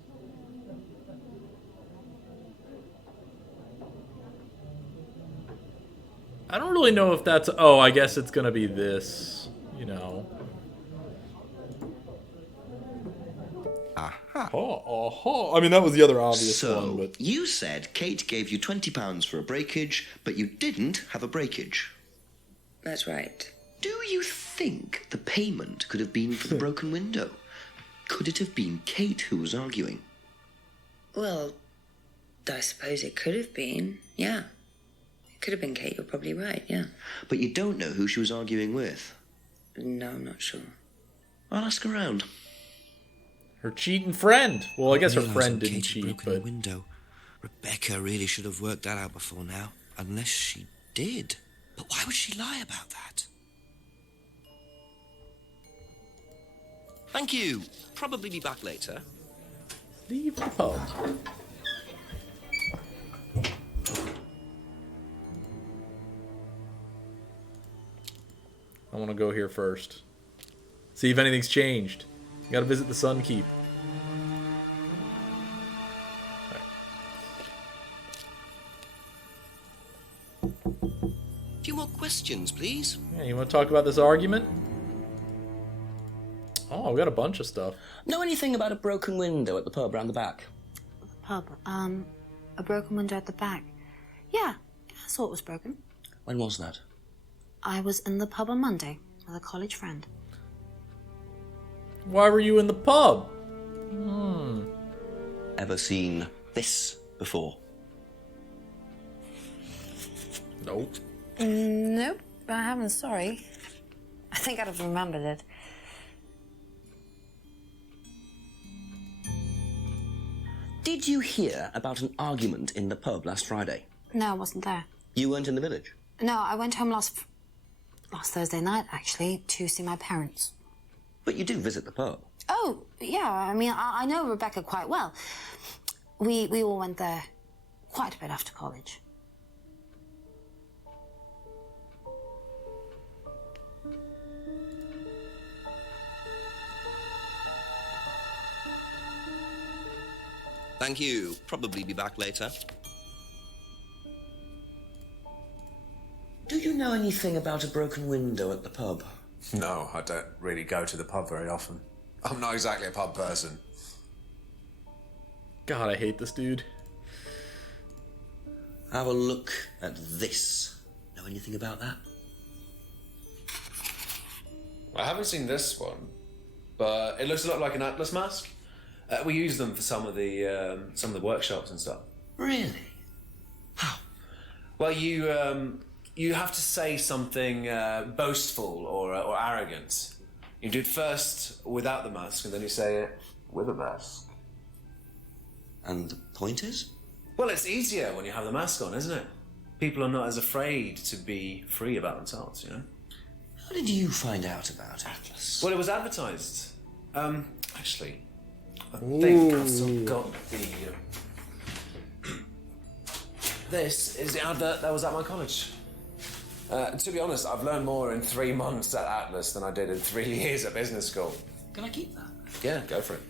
I don't really know if that's... Oh, I guess it's gonna be this, you know. Aha. I mean, that was the other obvious So, one, but... you said Kate gave you £20 for a breakage, but you didn't have a breakage. That's right. Do you think the payment could have been for the broken window? Could it have been Kate who was arguing? Well, I suppose it could have been, yeah. It could have been Kate, you're probably right, yeah. But you don't know who she was arguing with? No, I'm not sure. I'll ask around. Her cheating friend. Well, I guess her Realised friend that didn't Kate had cheat, broken the but... window. Rebecca really should have worked that out before now. Unless she did. But why would she lie about that? Thank you. Probably be back later. Leave the pub. I want to go here first. See if anything's changed. You gotta visit the Sun Keep. A few more questions, please. Yeah, you want to talk about this argument? Oh, we got a bunch of stuff. Know anything about a broken window at the pub round the back? The pub, a broken window at the back. Yeah, I saw it was broken. When was that? I was in the pub on Monday with a college friend. Why were you in the pub? Ever seen this before? Nope. Nope, I haven't, sorry. I think I'd have remembered it. Did you hear about an argument in the pub last Friday? No, I wasn't there. You weren't in the village? No, I went home last Thursday night, actually, to see my parents. But you do visit the pub. Oh, yeah, I mean, I know Rebecca quite well. We all went there quite a bit after college. Thank you. Probably be back later. Do you know anything about a broken window at the pub? No, I don't really go to the pub very often. I'm not exactly a pub person. God, I hate this dude. Have a look at this. Know anything about that? I haven't seen this one, but it looks a lot like an Atlas mask. We use them for some of the workshops and stuff. Really? How? Well, you have to say something boastful or arrogant. You do it first without the mask, and then you say it with a mask. And the point is? Well, it's easier when you have the mask on, isn't it? People are not as afraid to be free about themselves, you know? How did you find out about Atlas? Well, it was advertised. Actually, I think I've still got the... This is the advert that was at my college. To be honest, I've learned more in 3 months at Atlas than I did in 3 years at business school. Can I keep that? Yeah, go for it.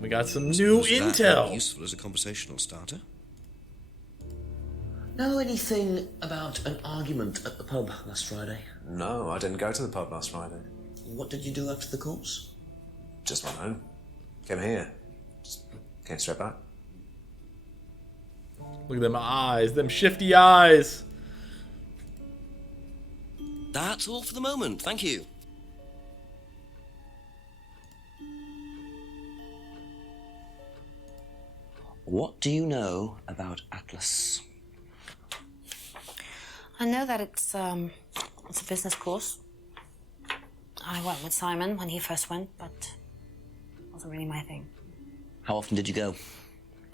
We got some new intel. Useful as a conversational starter. Know anything about an argument at the pub last Friday? No, I didn't go to the pub last Friday. What did you do after the course? Just went home. Came here. Just came straight back. Look at them eyes, them shifty eyes. That's all for the moment. Thank you. What do you know about Atlas? I know that it's a business course. I went with Simon when he first went, but it wasn't really my thing. How often did you go?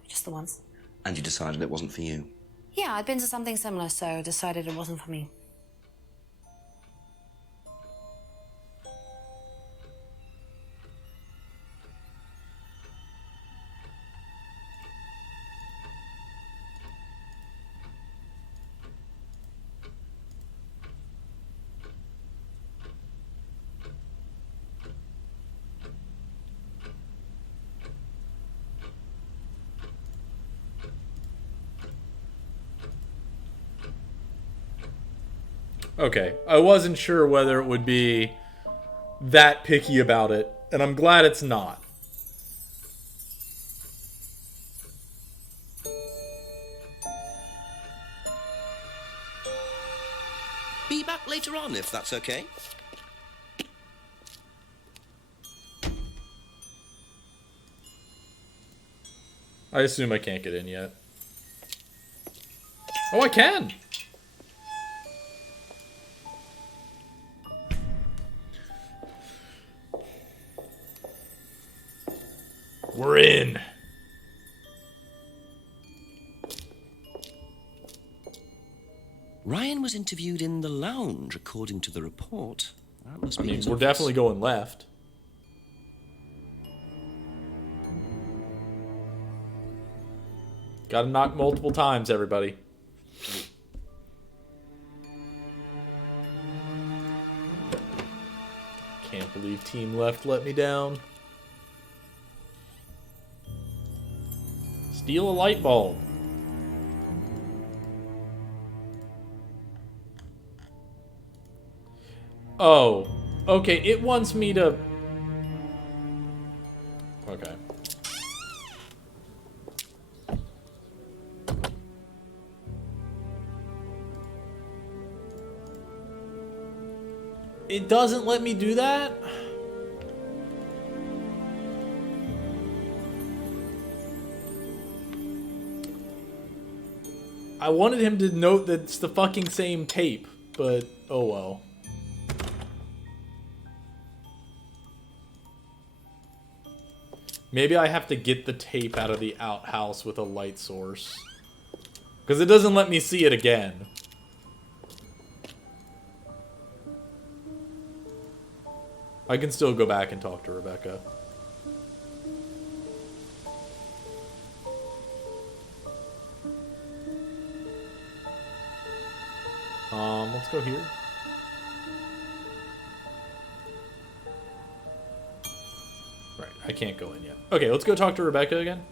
Just the once. And you decided it wasn't for you? Yeah, I'd been to something similar, so decided it wasn't for me. Okay, I wasn't sure whether it would be that picky about it, and I'm glad it's not. Be back later on, if that's okay. I assume I can't get in yet. Oh, I can! We're in. Ryan was interviewed in the lounge, according to the report. That must I be mean, his we're office. definitely going left. Gotta knock multiple times, everybody. Can't believe Team Left let me down. Steal a light bulb. Oh, okay, it wants me to... Okay. It doesn't let me do that? I wanted him to note that it's the fucking same tape, but oh well. Maybe I have to get the tape out of the outhouse with a light source. Because it doesn't let me see it again. I can still go back and talk to Rebecca. Let's go here. Right, I can't go in yet. Okay, let's go talk to Rebecca again.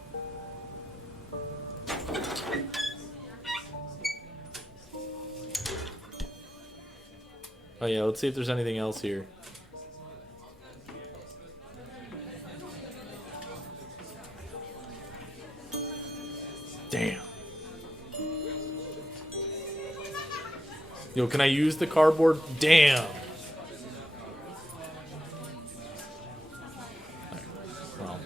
Oh yeah, let's see if there's anything else here. Damn. Yo, can I use the cardboard? Damn. Alright, well.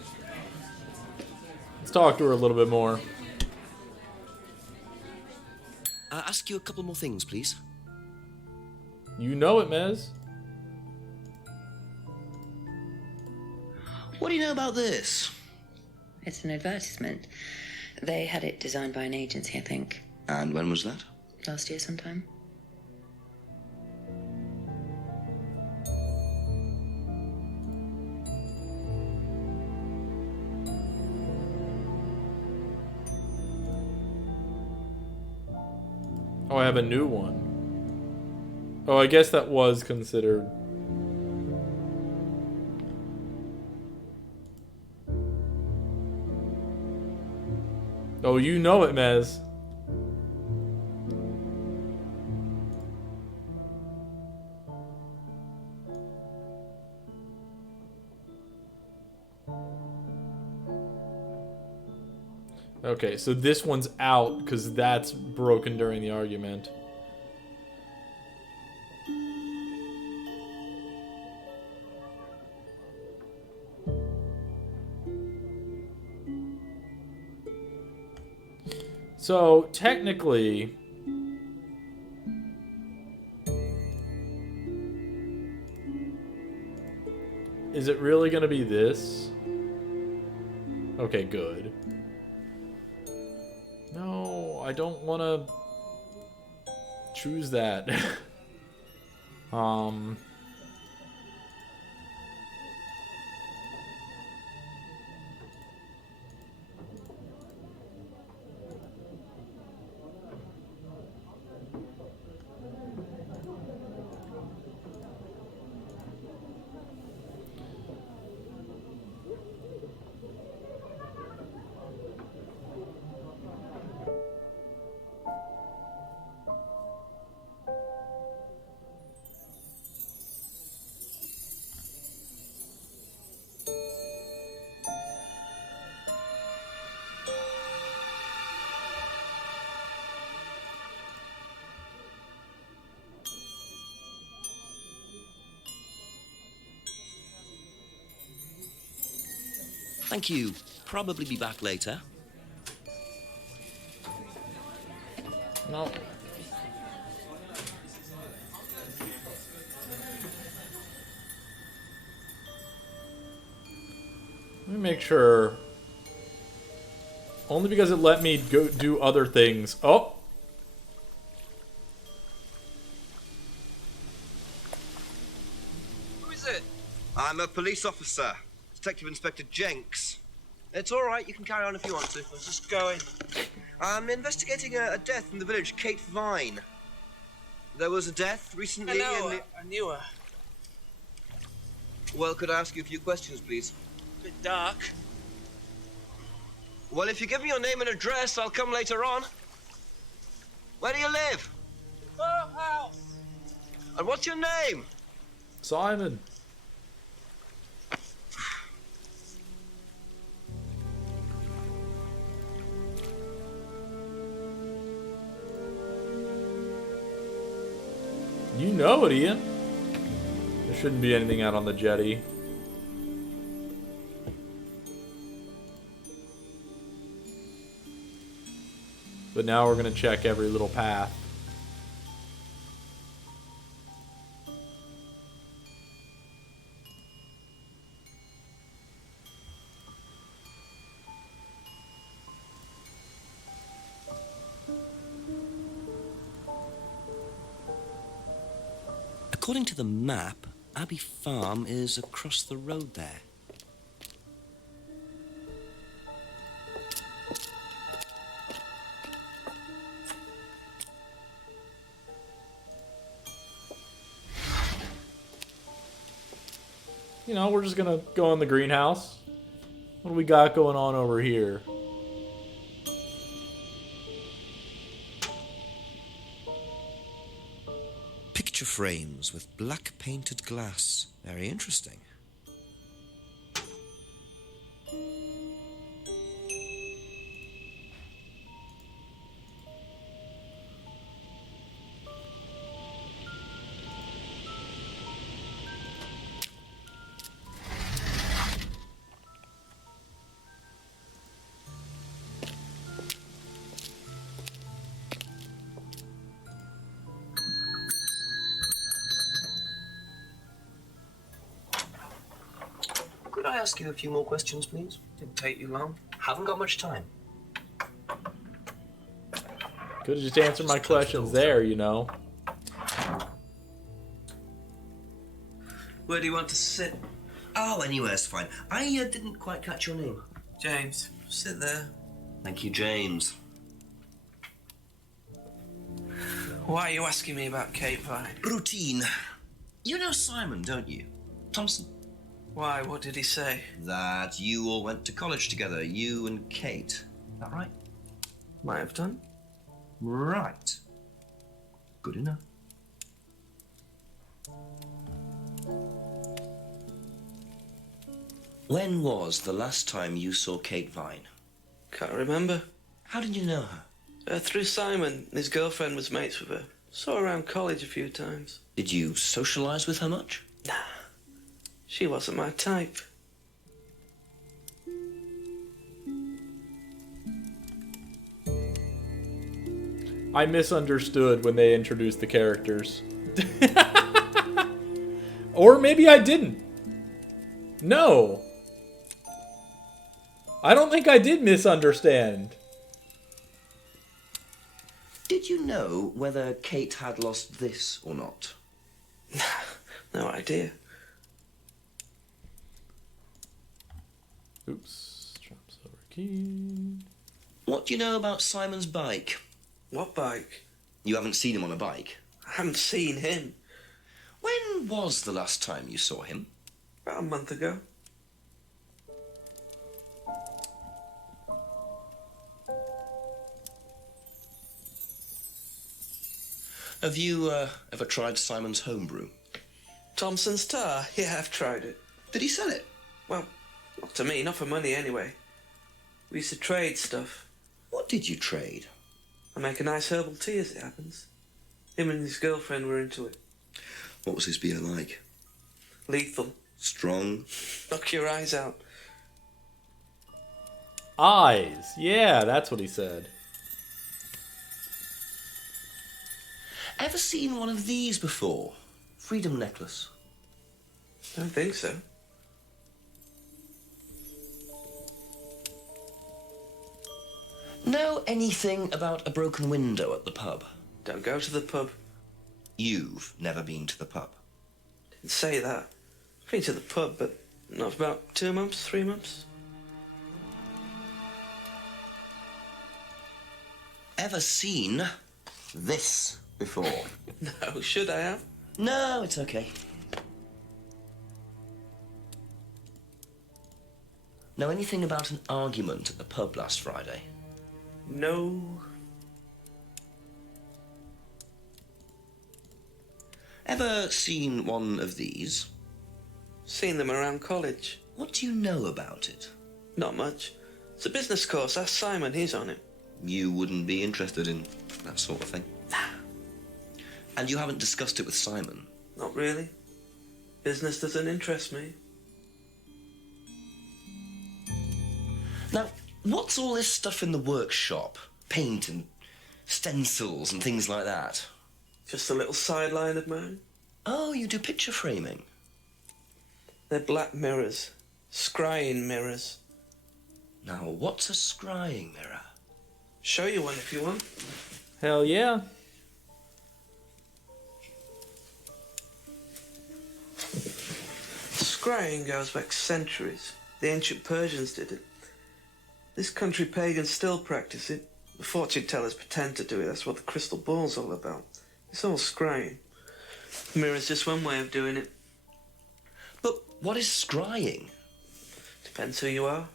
Let's talk to her a little bit more. Ask you a couple more things, please. You know it, Mez. What do you know about this? It's an advertisement. They had it designed by an agency, I think. And when was that? Last year sometime. Oh, I have a new one. Oh, I guess that was considered. Oh, you know it, Mez. Okay, so this one's out because that's broken during the argument. So, technically, is it really going to be this? Okay, good. No, I don't want to choose that. Thank you. Probably be back later. No. Let me make sure. Only because it let me go do other things. Oh! Who is it? I'm a police officer. Detective Inspector Jenks. It's all right, you can carry on if you want to. Let's just go in. I'm investigating a death in the village, Kate Vine. There was a death recently I knew her. Well, could I ask you a few questions, please? Bit dark. Well, if you give me your name and address, I'll come later on. Where do you live? House. And what's your name? Simon. You know it, Ian. There shouldn't be anything out on the jetty. But now we're going to check every little path. According to the map, Abbey Farm is across the road there. You know, we're just gonna go in the greenhouse. What do we got going on over here? Picture frames with black painted glass. Very interesting. Could I ask you a few more questions, please? Didn't take you long. Haven't got much time. Could have just answered my questions there, you know. Where do you want to sit? Oh, anywhere's fine. I didn't quite catch your name. James, sit there. Thank you, James. Why are you asking me about Kate Vine? Routine. You know Simon, don't you? Thompson. Why, what did he say? That you all went to college together, you and Kate. Is that right? Might have done. Right. Good enough. When was the last time you saw Kate Vine? Can't remember. How did you know her? Through Simon. His girlfriend was mates with her. Saw her around college a few times. Did you socialise with her much? Nah. She wasn't my type. I misunderstood when they introduced the characters. Or maybe I didn't. No. I don't think I did misunderstand. Did you know whether Kate had lost this or not? No idea. Oops. Drops over key. What do you know about Simon's bike? What bike? You haven't seen him on a bike? I haven't seen him. When was the last time you saw him? About a month ago. Have you ever tried Simon's homebrew? Thompson's tar? Yeah, I've tried it. Did he sell it? Well, not to me, not for money anyway. We used to trade stuff. What did you trade? I make a nice herbal tea as it happens. Him and his girlfriend were into it. What was his beer like? Lethal. Strong? Knock your eyes out. Eyes. Yeah, that's what he said. Ever seen one of these before? Freedom necklace. I don't think so. Know anything about a broken window at the pub? Don't go to the pub. You've never been to the pub? Didn't say that. I've been to the pub, but not for about 2 months, 3 months. Ever seen this before? No, should I have? No, it's okay. Know anything about an argument at the pub last Friday? No. Ever seen one of these? Seen them around college. What do you know about it? Not much. It's a business course. Ask Simon, he's on it. You wouldn't be interested in that sort of thing? And you haven't discussed it with Simon? Not really. Business doesn't interest me. Now, what's all this stuff in the workshop? Paint and stencils and things like that? Just a little sideline of mine. Oh, you do picture framing? They're black mirrors. Scrying mirrors. Now, what's a scrying mirror? Show you one if you want. Hell yeah. Scrying goes back centuries. The ancient Persians did it. This country pagans still practice it. The fortune tellers pretend to do it. That's what the crystal ball's all about. It's all scrying. The mirror's just one way of doing it. But what is scrying? Depends who you are.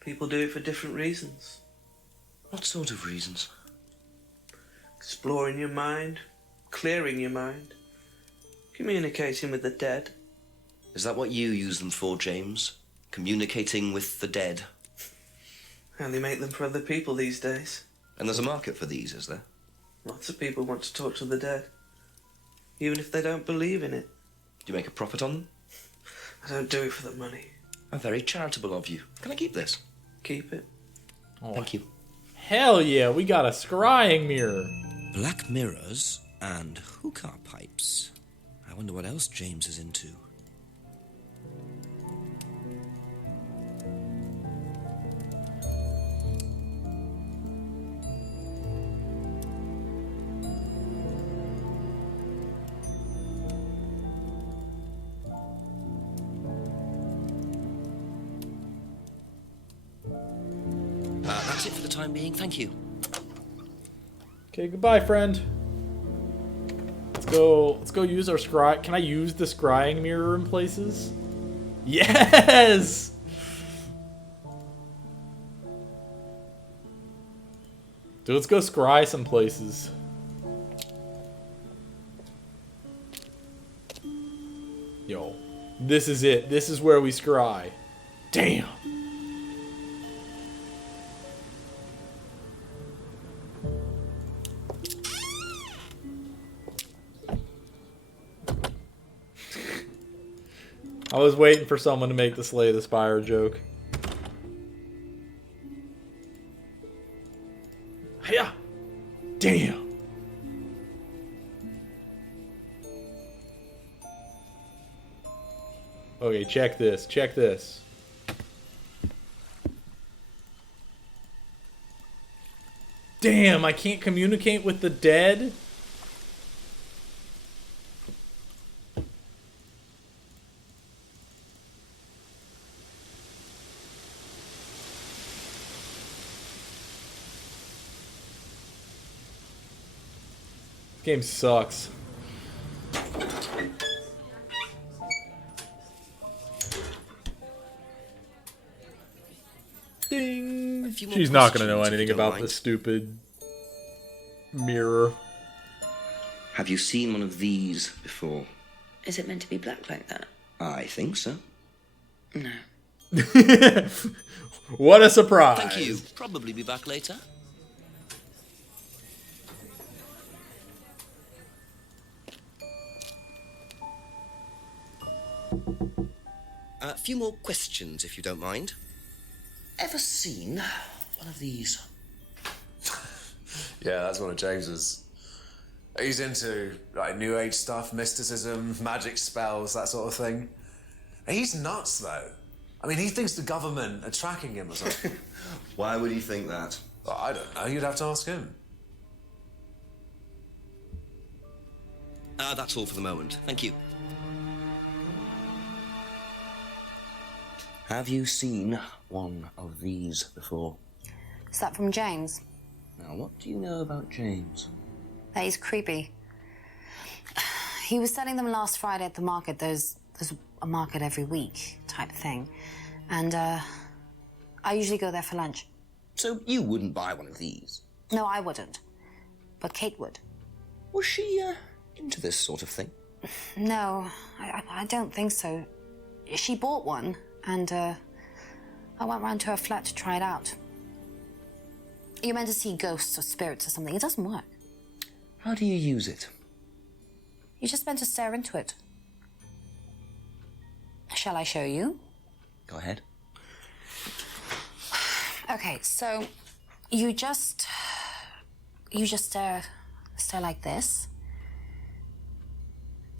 People do it for different reasons. What sort of reasons? Exploring your mind, clearing your mind, communicating with the dead. Is that what you use them for, James? Communicating with the dead? How they make them for other people these days. And there's a market for these, is there? Lots of people want to talk to the dead, even if they don't believe in it. Do you make a profit on them? I don't do it for the money. How very charitable of you. Can I keep this? Keep it. Oh, Thank you. hell yeah, we got a scrying mirror. Black mirrors and hookah pipes. I wonder what else James is into. That's it for the time being. Thank you. Okay, goodbye, friend. Let's go use our scry. Can I use the scrying mirror in places? Yes! Dude, let's go scry some places. Yo, this is it. This is where we scry. Damn. I was waiting for someone to make the Slay the Spire joke. Yeah. Damn. Okay, check this. Check this. Damn, I can't communicate with the dead? This game sucks. Ding. She's not gonna know anything about this stupid mirror. Have you seen one of these before? Is it meant to be black like that? I think so. No. What a surprise. Thank you. Probably be back later. A few more questions, if you don't mind. Ever seen one of these? Yeah, that's one of James's. He's into like New Age stuff, mysticism, magic spells, that sort of thing. He's nuts, though. I mean, he thinks the government are tracking him or something. Why would he think that? Well, I don't know. You'd have to ask him. That's all for the moment. Thank you. Have you seen one of these before? Is that from James? Now, what do you know about James? That he's creepy. He was selling them last Friday at the market. There's a market every week type thing. And I usually go there for lunch. So you wouldn't buy one of these? No, I wouldn't. But Kate would. Was she into this sort of thing? No, I don't think so. She bought one, and I went round to her flat to try it out. You're meant to see ghosts or spirits or something. It doesn't work. How do you use it? You're just meant to stare into it. Shall I show you? Go ahead. Okay, so you just stare like this,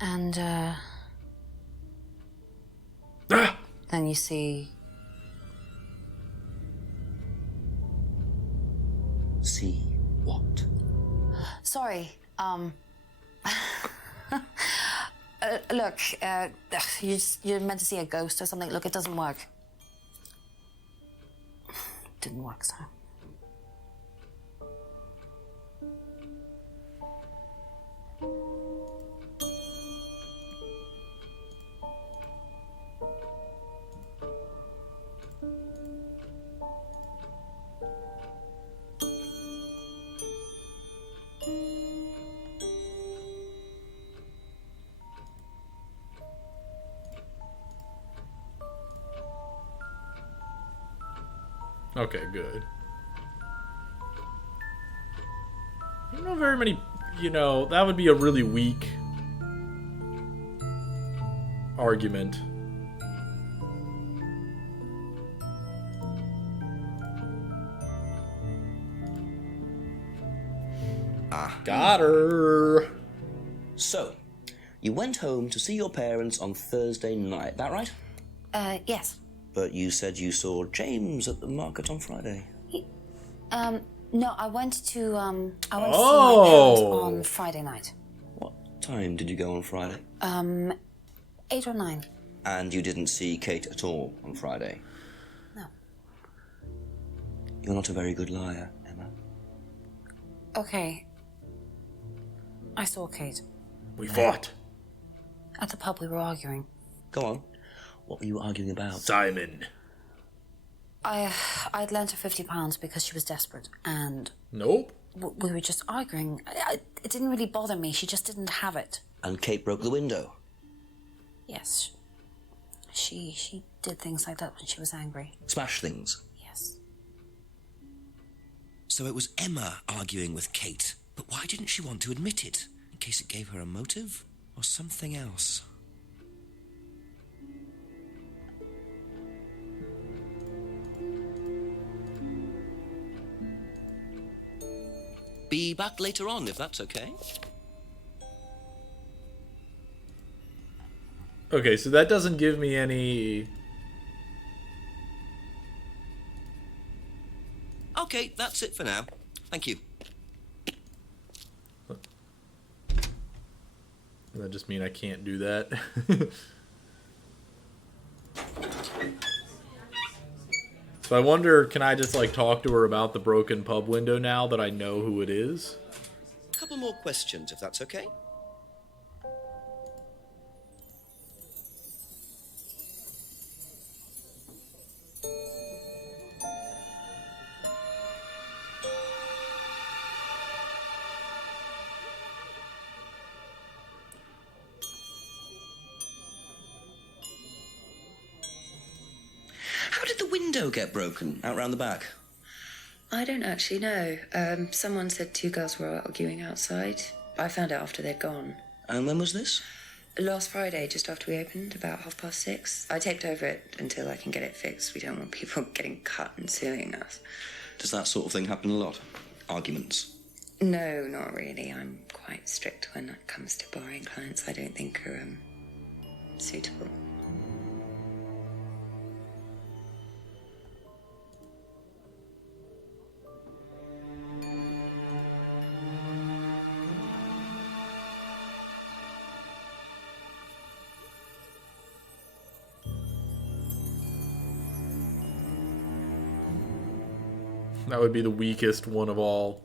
and then you see. See what? Sorry, Look, you're meant to see a ghost or something. Look, it doesn't work. Didn't work, so. Okay, good. I don't know very many, you know, that would be a really weak argument. Got her. So, you went home to see your parents on Thursday night, that right? Yes. But you said you saw James at the market on Friday. No, I went to see my parents on Friday night. What time did you go on Friday? 8 or 9. And you didn't see Kate at all on Friday? No. You're not a very good liar, Emma. Okay. I saw Kate. We fought. At the pub we were arguing. Go on. What were you arguing about? Simon. I'd lent her £50 because she was desperate, and... Nope. We were just arguing. It didn't really bother me. She just didn't have it. And Kate broke the window? Yes. She did things like that when she was angry. Smash things? Yes. So it was Emma arguing with Kate. But why didn't she want to admit it? In case it gave her a motive? Or something else? Be back later on, if that's okay. Okay, so that doesn't give me any... Okay, that's it for now. Thank you. Does that just mean I can't do that? So I wonder, can I just, like, talk to her about the broken pub window now that I know who it is? A couple more questions, if that's okay. How did the window get broken out round the back? I don't actually know. Someone said 2 girls were arguing outside. I found out after they'd gone. And when was this? Last Friday, just after we opened, about 6:30. I taped over it until I can get it fixed. We don't want people getting cut and suing us. Does that sort of thing happen a lot? Arguments? No, not really. I'm quite strict when it comes to borrowing clients I don't think are suitable. That would be the weakest one of all.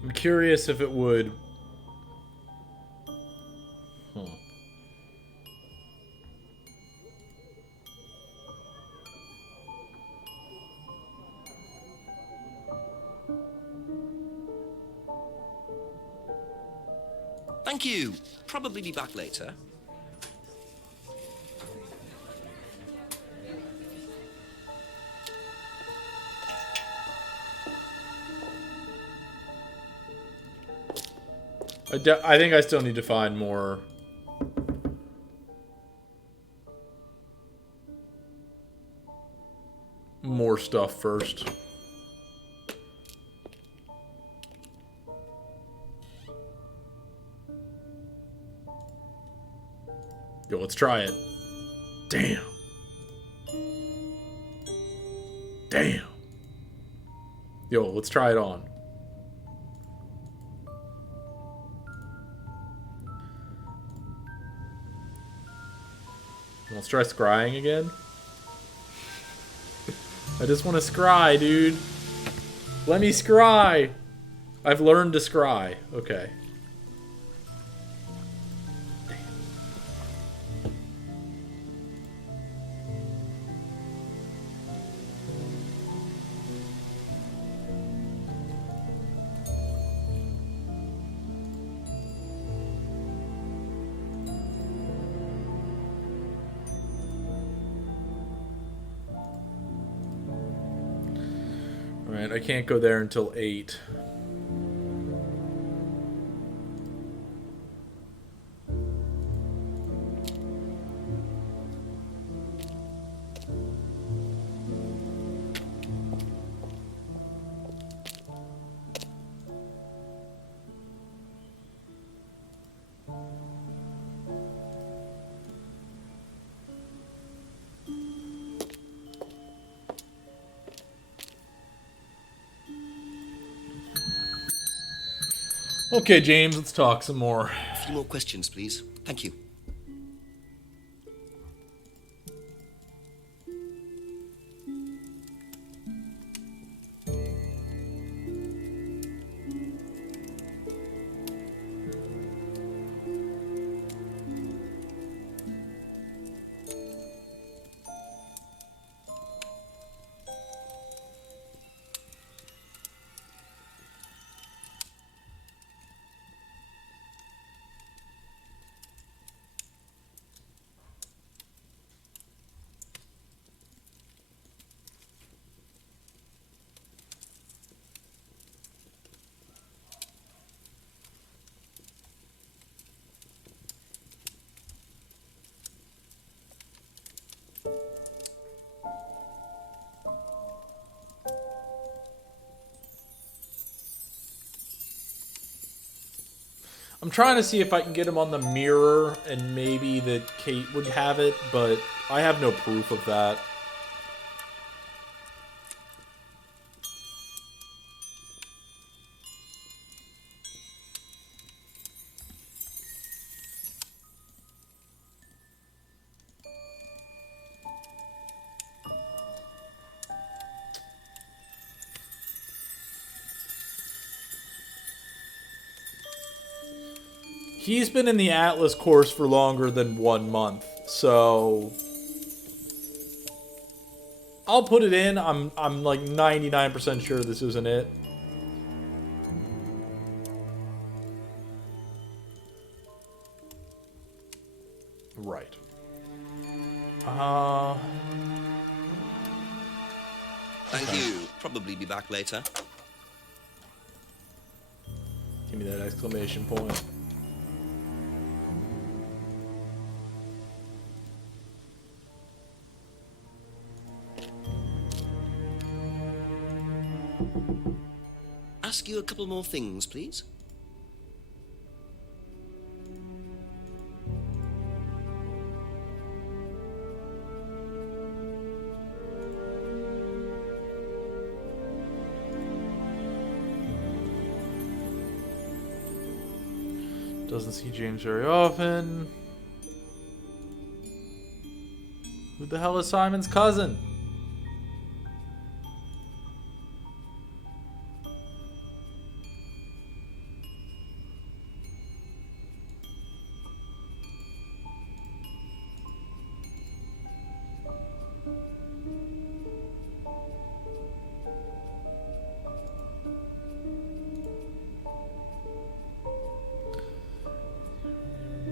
I'm curious if it would... Thank you. Probably be back later. I think I still need to find more. More stuff first. Yo, let's try it. Damn. Damn. Yo, let's try it on. Let's try scrying again. I just want to scry, dude. Let me scry. I've learned to scry. Okay. Alright, I can't go there until 8. Okay, James, let's talk some more. A few more questions, please. Thank you. I'm trying to see if I can get him on the mirror and maybe that Kate would have it, but I have no proof of that. He's been in the Atlas course for longer than 1 month, so I'll put it in. I'm like 99% sure this isn't it. Right. Thank you. Probably be back later. Give me that exclamation point. Ask you a couple more things, please. Doesn't see James very often. Who the hell is Simon's cousin?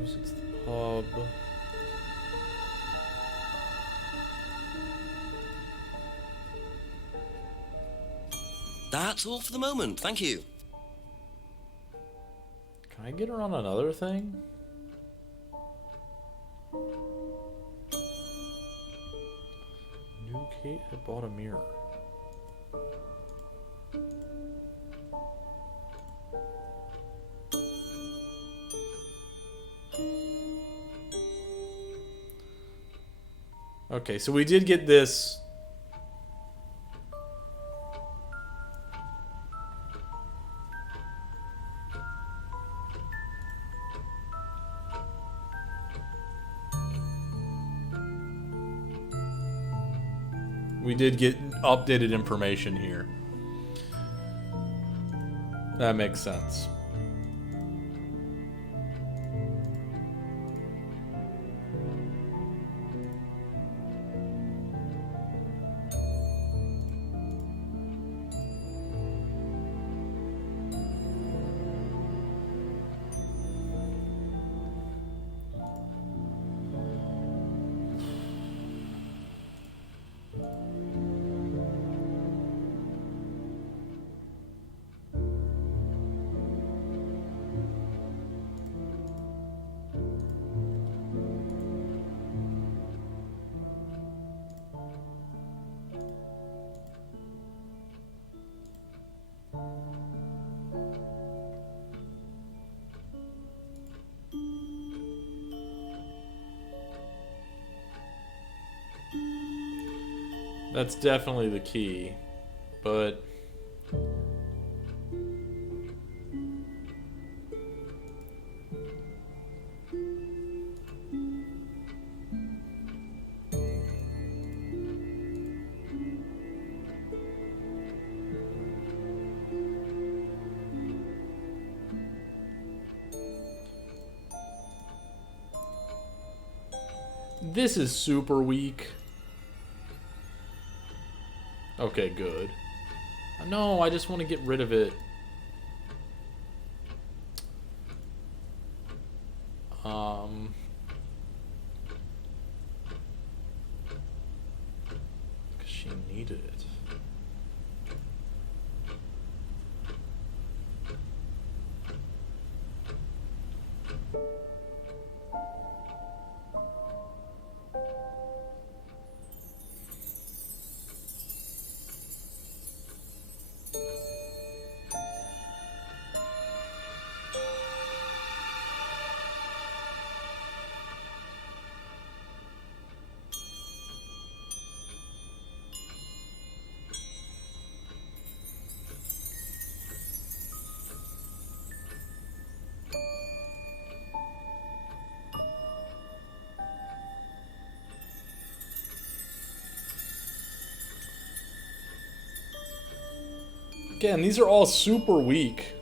It's the pub. That's all for the moment. Thank you. Can I get her on another thing? New Kate had bought a mirror. Okay, so we did get this. We did get updated information here. That makes sense. That's definitely the key, but this is super weak. Okay, good. No, I just want to get rid of it. Because she needed it. Again, these are all super weak.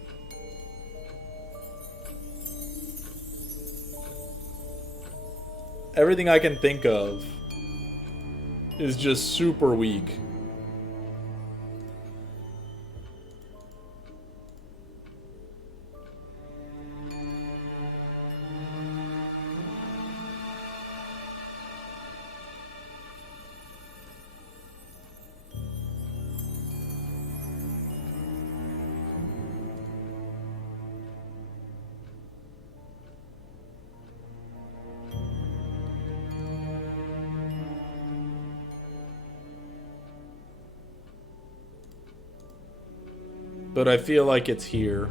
Everything I can think of is just super weak. But I feel like it's here.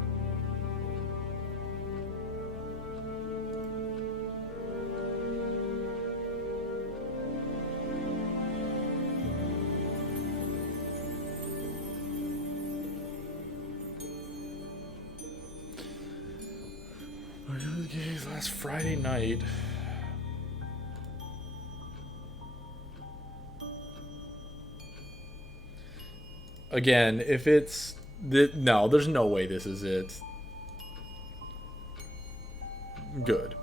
Last Friday night. Again, if it's... No, there's no way this is it. Good.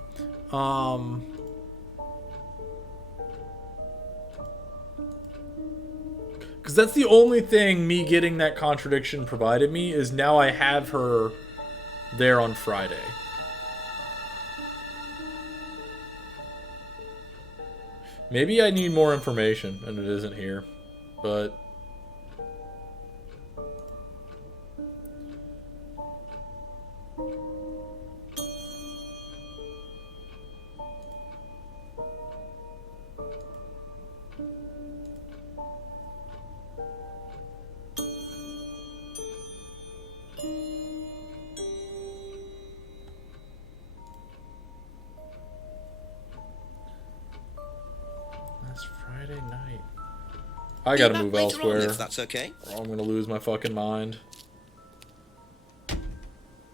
Because that's the only thing me getting that contradiction provided me, is now I have her there on Friday. Maybe I need more information and it isn't here, but... It's Friday night. I gotta move Later on, elsewhere. if that's okay. Or I'm gonna lose my fucking mind.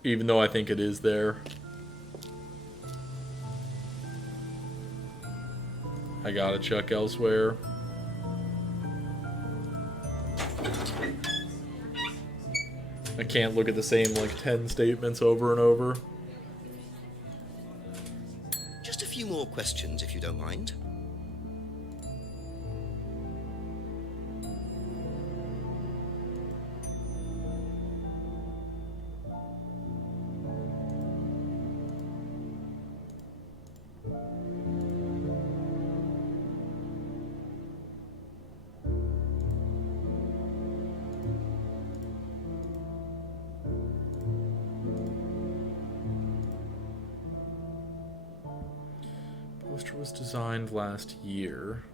Even though I think it is there. I gotta check elsewhere. I can't look at the same, like, 10 statements over and over. Just a few more questions, if you don't mind. Poster was designed last year.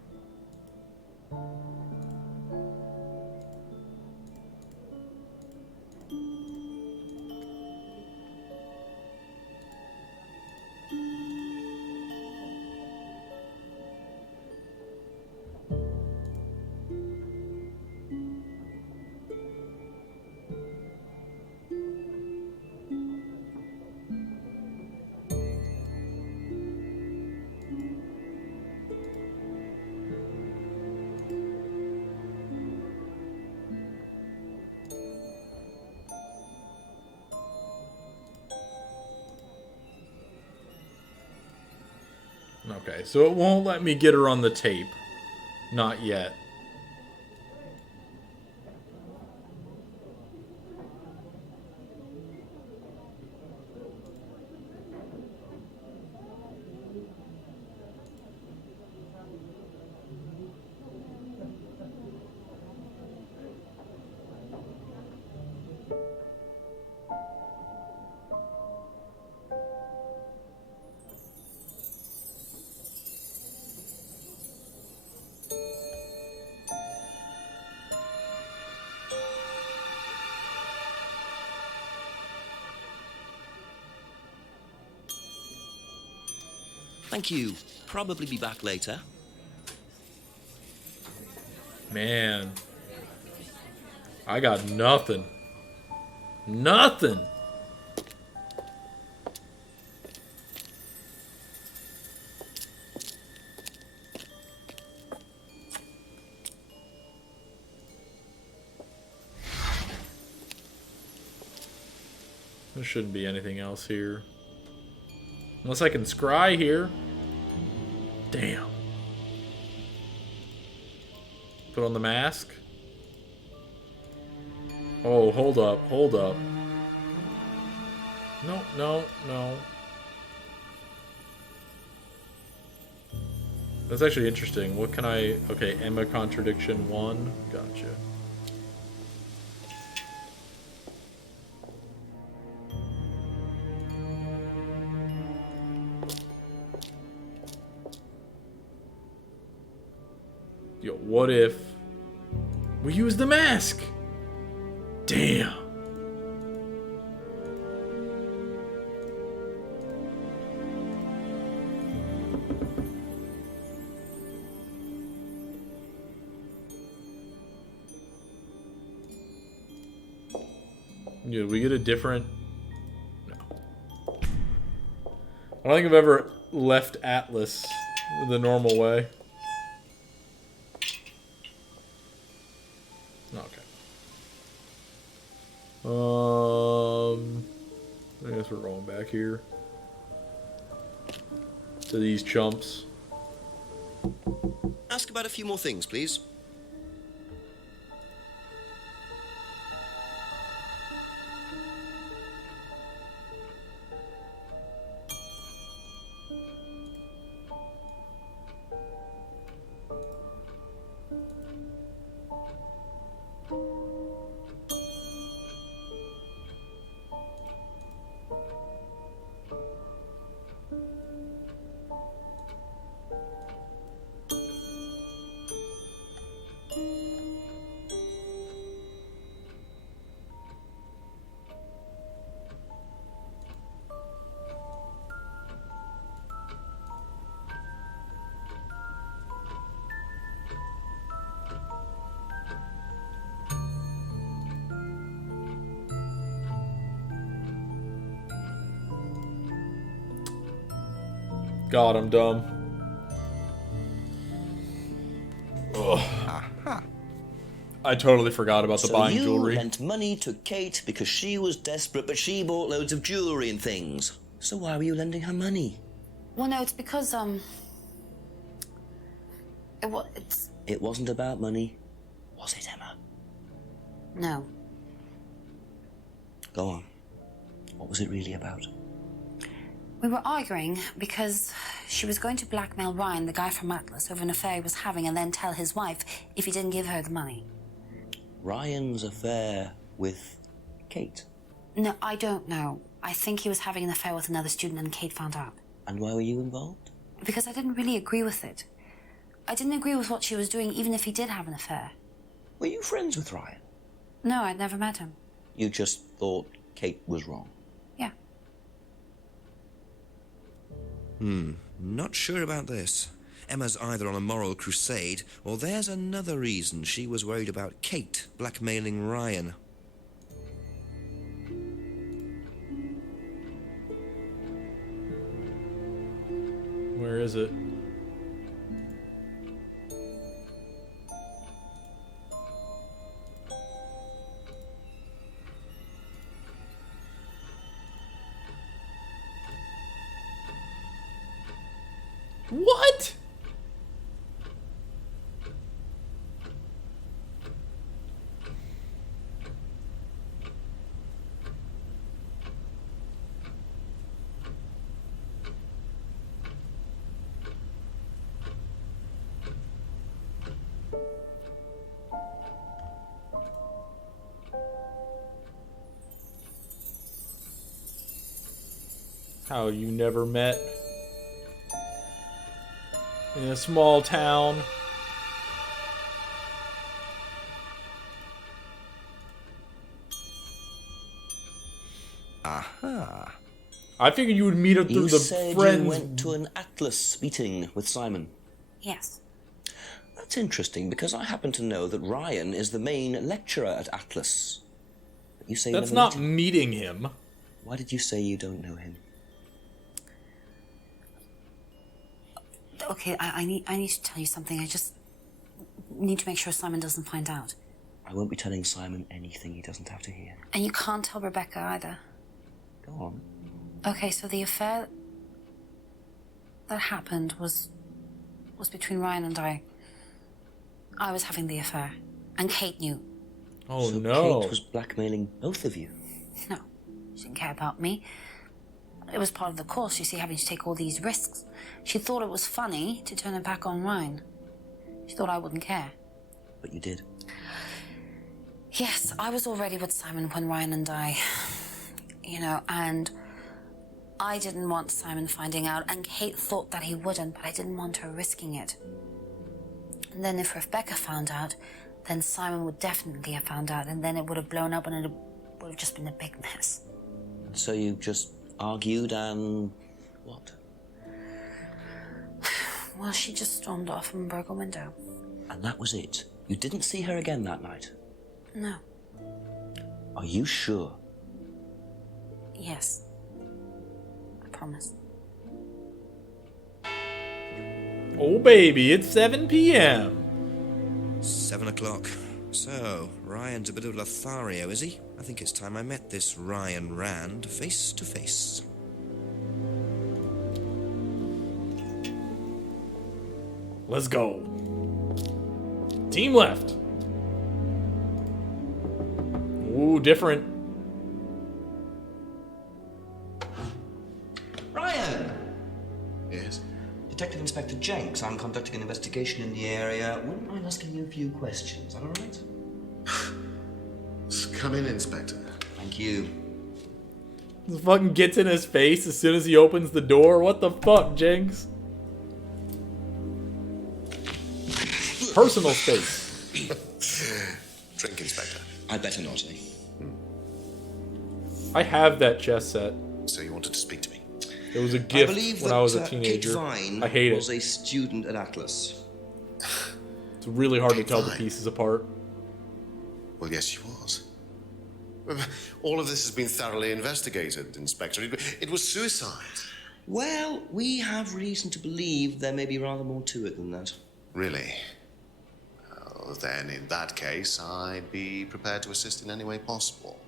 Okay, so it won't let me get her on the tape. Not yet. Thank you. Probably be back later. Man. I got nothing. Nothing! There shouldn't be anything else here. Unless I can scry here. Damn. Put on the mask. Oh, hold up, hold up. No, no, no. That's actually interesting. What can I... Okay, Emma Contradiction 1. Gotcha. Yo, what if we use the mask? Damn. Did we get a different... No. I don't think I've ever left Atlas the normal way. I guess we're rolling back here to these chumps. Ask about a few more things, please. God, I'm dumb. Ugh. Aha. I totally forgot about the So buying you jewelry. lent money to Kate because she was desperate, but she bought loads of jewelry and things. So why were you lending her money? Well, no, it's because, It wasn't about money, was it, Emma? No. Go on. What was it really about? We were arguing because she was going to blackmail Ryan, the guy from Atlas, over an affair he was having, and then tell his wife if he didn't give her the money. Ryan's affair with Kate? No, I don't know. I think he was having an affair with another student and Kate found out. And why were you involved? Because I didn't really agree with it. I didn't agree with what she was doing, even if he did have an affair. Were you friends with Ryan? No, I'd never met him. You just thought Kate was wrong? Yeah. Not sure about this. Emma's either on a moral crusade, or there's another reason she was worried about Kate blackmailing Ryan. Where is it? What? How you never met in a small town. Aha. I figured you would meet her through You the said friends. you went to an Atlas meeting with Simon. Yes. That's interesting, because I happen to know that Ryan is the main lecturer at Atlas. But you say you That's never not met him. meeting him. Why did you say you don't know him? Okay, I need to tell you something. I just need to make sure Simon doesn't find out. I won't be telling Simon anything he doesn't have to hear. And you can't tell Rebecca either. Go on. Okay, so the affair that happened was between Ryan and I. I was having the affair, and Kate knew. Oh So no. Kate was blackmailing both of you. No, she didn't care about me. It was part of the course, you see, having to take all these risks. She thought it was funny to turn it back on Ryan. She thought I wouldn't care. But you did. Yes, I was already with Simon when Ryan and I, and I didn't want Simon finding out, and Kate thought that he wouldn't, but I didn't want her risking it. And then if Rebecca found out, then Simon would definitely have found out, and then it would have blown up, and it would have just been a big mess. So you just argued and... what? Well, she just stormed off and broke a window. And that was it? You didn't see her again that night? No. Are you sure? Yes. I promise. Oh baby, it's 7 p.m. 7 o'clock. So, Ryan's a bit of Lothario, is he? I think it's time I met this Ryan Rand face to face. Let's go. Team left. Ooh, different. Ryan! Yes? Detective Inspector Jenks. I'm conducting an investigation in the area. Wouldn't mind asking you a few questions. Is that all right? Come in, Inspector. Thank you. This fucking gets in his face as soon as he opens the door. What the fuck, Jenks? Personal space. Drink, Inspector. I'd better not, eh? I have that chess set. So you wanted to speak to me? It was a I gift believe when that I was a Kate teenager. Vine I hate was it. a student at Atlas. It's really hard to Kate tell the Vine. pieces apart. Well, yes, she was. All of this has been thoroughly investigated, Inspector. It was suicide. Well, we have reason to believe there may be rather more to it than that. Really? Well, then, in that case, I'd be prepared to assist in any way possible.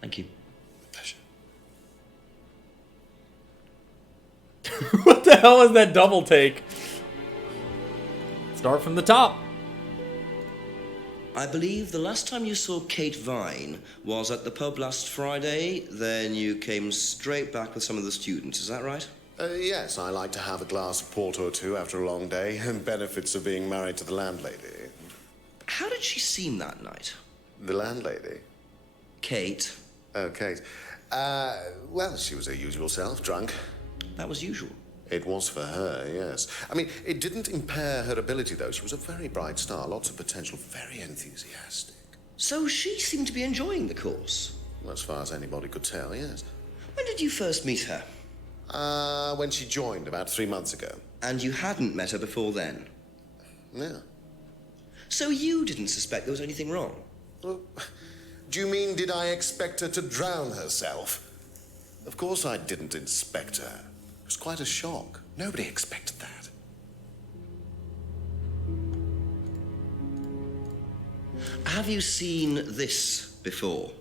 Thank you. Pleasure. What the hell is that double take? Start from the top. I believe the last time you saw Kate Vine was at the pub last Friday. Then you came straight back with some of the students. Is that right? Yes, I like to have a glass of port or two after a long day, and benefits of being married to the landlady. How did she seem that night? The landlady? Kate. Oh, Kate. Well, she was her usual self, drunk. That was usual. It was for her, yes. I mean, it didn't impair her ability, though. She was a very bright star, lots of potential, very enthusiastic. So she seemed to be enjoying the course? As far as anybody could tell, yes. When did you first meet her? When she joined, about 3 months ago. And you hadn't met her before then? No. So you didn't suspect there was anything wrong? Well, do you mean, did I expect her to drown herself? Of course I didn't inspect her. It was quite a shock. Nobody expected that. Have you seen this before?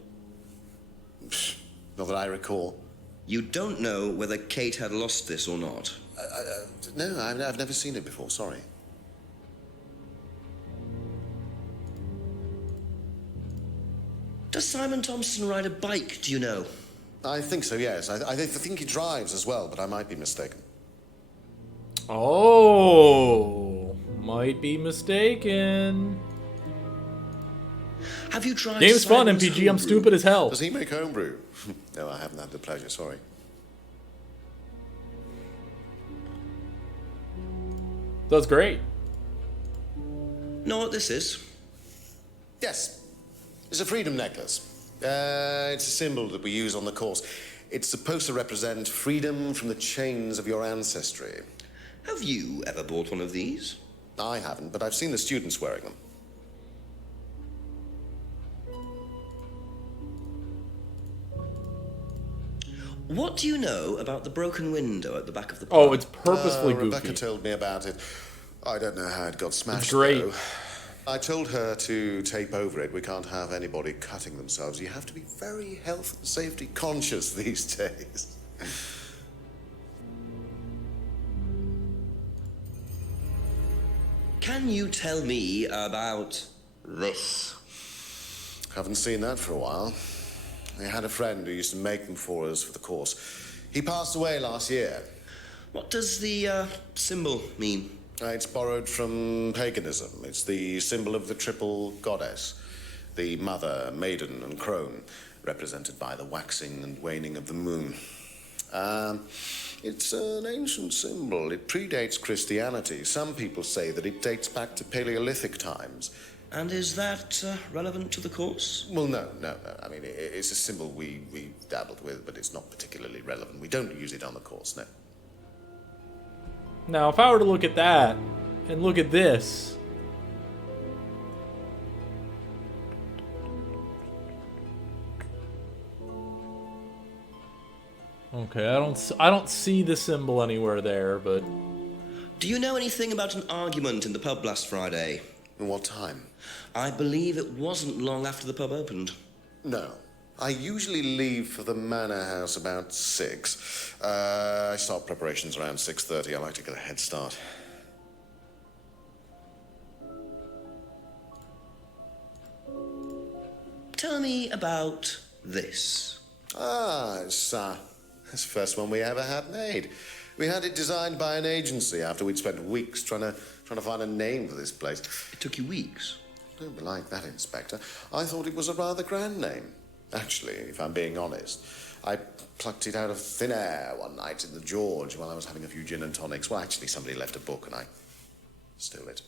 Not that I recall. You don't know whether Kate had lost this or not? No, I've never seen it before, sorry. Does Simon Thompson ride a bike, do you know? I think so, yes. I think he drives as well, but I might be mistaken. Oh, might be mistaken. Have you tried Game's fun, Simon's MPG. I'm homebrew? stupid as hell. Does he make homebrew? No, I haven't had the pleasure, sorry. That's great. Know what this is? Yes. It's a freedom necklace. It's a symbol that we use on the course. It's supposed to represent freedom from the chains of your ancestry. Have you ever bought one of these? I haven't, but I've seen the students wearing them. What do you know about the broken window at the back of the pub? Oh, it's purposefully goofy. Rebecca told me about it. I don't know how it got smashed, It's great. though. I told her to tape over it. We can't have anybody cutting themselves. You have to be very health and safety conscious these days. Can you tell me about this? Haven't seen that for a while. I had a friend who used to make them for us for the course. He passed away last year. What does the symbol mean? It's borrowed from paganism. It's the symbol of the triple goddess, the mother, maiden, and crone, represented by the waxing and waning of the moon. It's an ancient symbol. It predates Christianity. Some people say that it dates back to Paleolithic times. And is that relevant to the course? Well, no. I mean, it's a symbol we dabbled with, but it's not particularly relevant. We don't use it on the course, no. Now, if I were to look at that and look at this, okay, I don't see the symbol anywhere there, but Do you know anything about an argument in the pub last Friday? What time? I believe it wasn't long after the pub opened. No. I usually leave for the manor house about 6. I start preparations around 6:30. I like to get a head start. Tell me about this. It's the first one we ever had made. We had it designed by an agency after we'd spent weeks trying to find a name for this place. It took you weeks? Don't be like that, Inspector. I thought it was a rather grand name. Actually, if I'm being honest, I plucked it out of thin air one night in the George while I was having a few gin and tonics. Well, actually, somebody left a book and I stole it.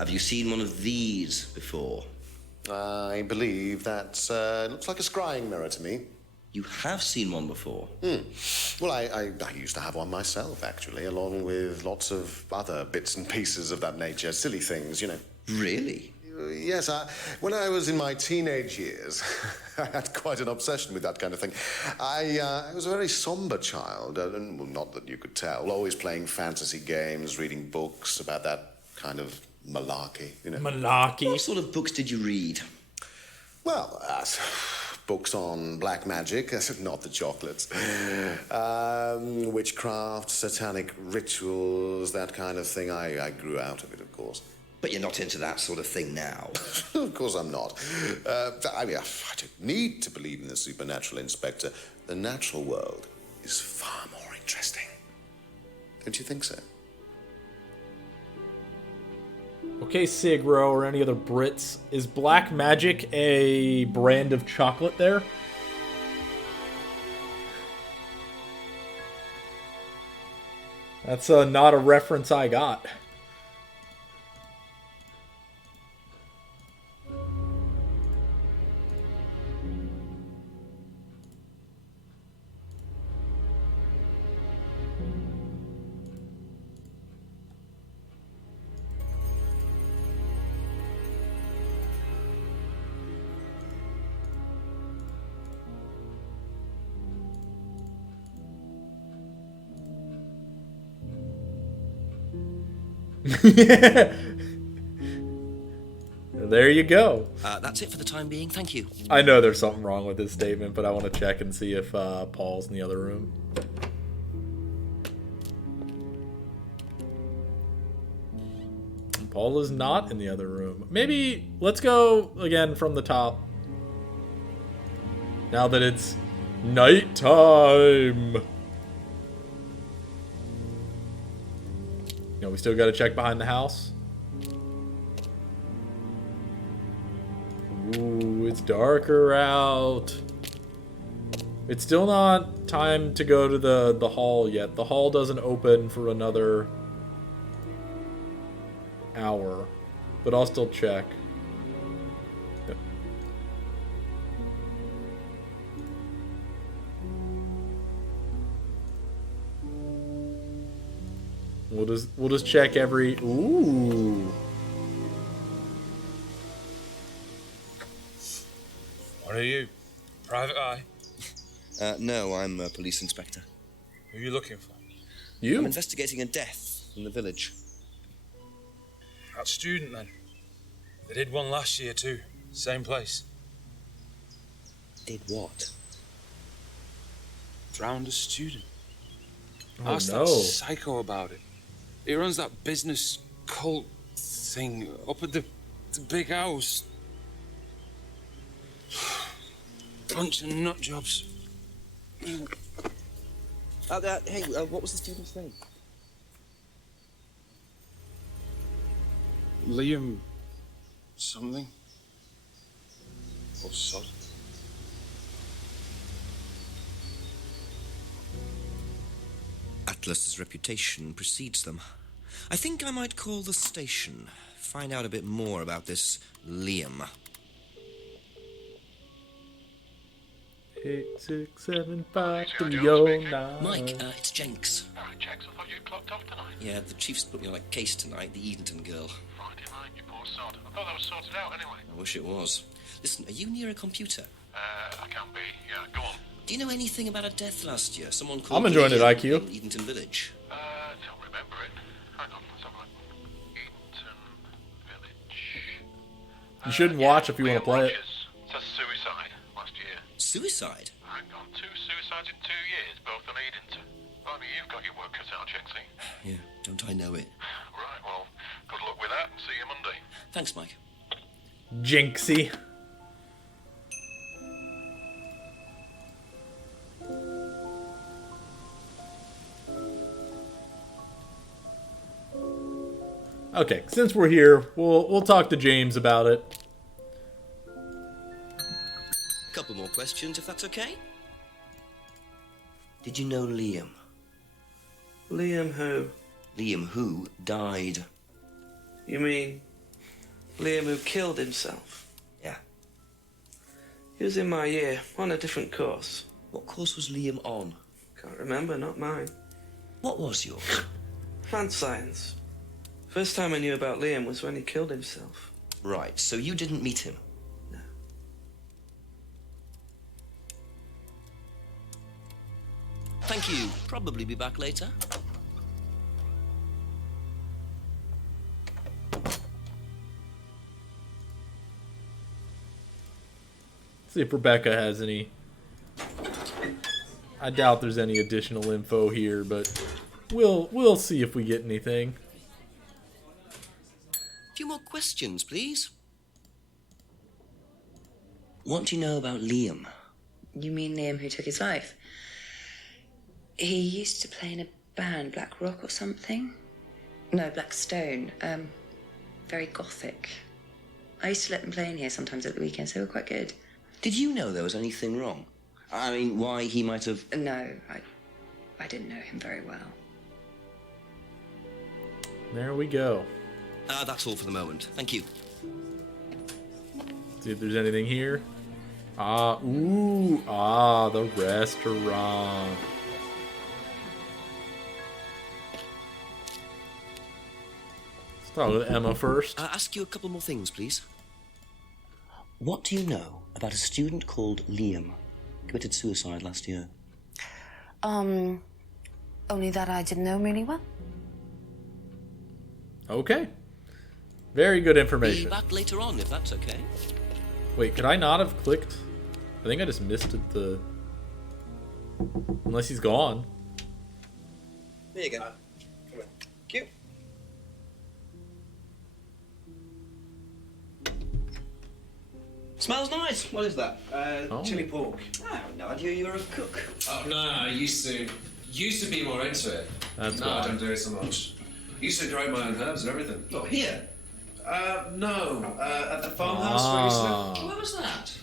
Have you seen one of these before? I believe that looks like a scrying mirror to me. You have seen one before? Well, I used to have one myself, actually, along with lots of other bits and pieces of that nature. Silly things, you know. Really? Yes, when I was in my teenage years, I had quite an obsession with that kind of thing. I was a very somber child, and well, not that you could tell, always playing fantasy games, reading books about that kind of malarkey, you know. Malarkey. What sort of books did you read? Well, books on black magic, not the chocolates. Witchcraft, satanic rituals, that kind of thing. I grew out of it, of course. But you're not into that sort of thing now. Of course I'm not. I mean, I don't need to believe in the supernatural, Inspector. The natural world is far more interesting. Don't you think so? Okay, Sigro or any other Brits, is black magic a brand of chocolate there? That's not a reference I got. There you go. That's it for the time being. Thank you. I know there's something wrong with this statement, but I want to check and see if Paul's in the other room. Paul is not in the other room. Maybe let's go again from the top. Now that it's nighttime. No, we still got to check behind the house. Ooh, it's darker out. It's still not time to go to the hall yet. The hall doesn't open for another hour, but I'll still check. Yep. We'll just check every. Ooh. What are you? Private eye? No, I'm a police inspector. Who are you looking for? You? I'm investigating a death in the village. That student, then. They did one last year, too. Same place. Did what? Drowned a student. Oh, Ask no. that psycho about it. He runs that business cult thing up at the big house. Bunch of nut jobs. Hey, what was the student's name? Liam something. Or sod. Atlas's reputation precedes them. I think I might call the station. Find out a bit more about this Liam. 8, 6, 7, 5, 3, 0, 9. Mike, it's Jenks. Oh, Jenks, I thought you'd clocked off tonight. Yeah, the chief's put me on a case tonight, the Edenton girl. Friday night, you poor sod. I thought that was sorted out anyway. I wish it was. Listen, are you near a computer? I can't be. Yeah, go on. Do you know anything about a death last year? Someone called I'm enjoying it, Liam IQ. in Edenton Village. Don't remember it. Hang on, let's have a look. Edenton Village. You shouldn't watch if you want to play it. Rogers. Says suicide last year. Suicide? Hang on, 2 suicides in 2 years, both on Edenton. Blimey, you've got your work cut out, Jenksy. Yeah, don't I know it. Right, well, good luck with that and see you Monday. Thanks, Mike. Jinxie. Okay, since we're here, we'll talk to James about it. Couple more questions, if that's okay. Did you know Liam? Liam who? Liam who died. You mean Liam who killed himself? Yeah. He was in my year, on a different course. What course was Liam on? Can't remember, not mine. What was yours? Plant science. First time I knew about Liam was when he killed himself. Right, so you didn't meet him? No. Thank you. Probably be back later. See if Rebecca has any. I doubt there's any additional info here, but we'll see if we get anything. A few more questions, please. What do you know about Liam? You mean Liam who took his life? He used to play in a band, Black Rock or something? No, Black Stone. Very gothic. I used to let them play in here sometimes at the weekends. They were quite good. Did you know there was anything wrong? I mean, why he might have... No, I didn't know him very well. There we go. That's all for the moment. Thank you. See if there's anything here. The restaurant. Start with Emma first. Ask you a couple more things, please. What do you know about a student called Liam? Committed suicide last year. Only that I didn't know him really well. Okay. Very good information. Be back later on, if that's okay. Wait, could I not have clicked? I think I just missed it. Unless he's gone. There you go. Come on. Cute. Smells nice. What is that? Chili pork. I had no idea you were a cook. Oh no, I used to be more into it. That's no, why. I don't do it so much. Used to grow my own herbs and everything. Not here. No, at the farmhouse where I used to live. Where was that?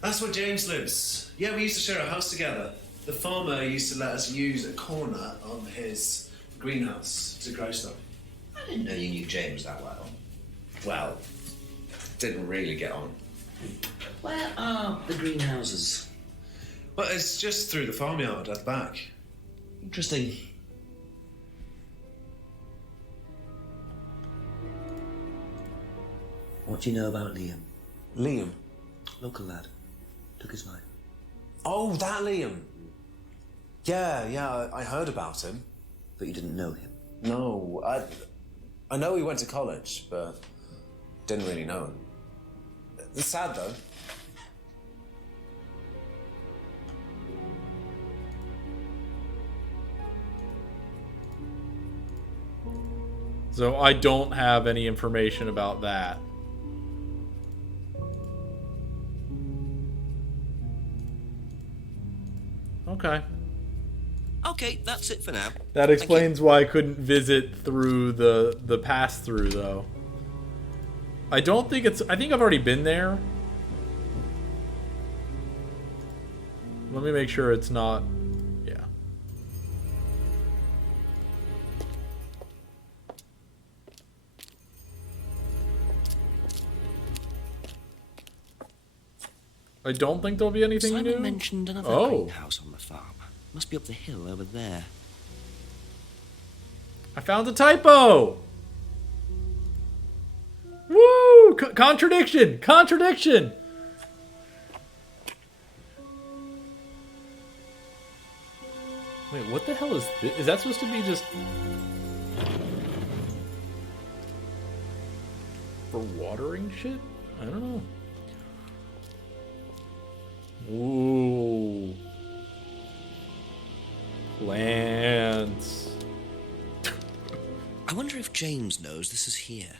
That's where James lives. Yeah, we used to share a house together. The farmer used to let us use a corner of his greenhouse to grow stuff. I didn't know you knew James that well. Well, didn't really get on. Where are the greenhouses? But it's just through the farmyard at the back. Interesting. What do you know about Liam? Liam? Local lad. Took his life. Oh, that Liam. Yeah, I heard about him. But you didn't know him? No, I know he went to college, but didn't really know him. It's sad, though. So I don't have any information about that. Okay. Okay, that's it for now. That explains why I couldn't visit through the pass-through, though. I don't think it's... I think I've already been there. Let me make sure it's not... Yeah. I don't think there'll be anything Simon new. mentioned another greenhouse on the farm. Must be up the hill over there. I found a typo! Woo! Contradiction! Contradiction! Wait, what the hell is this? Is that supposed to be just... for watering shit? I don't know. Ooh. Plants. I wonder if James knows this is here.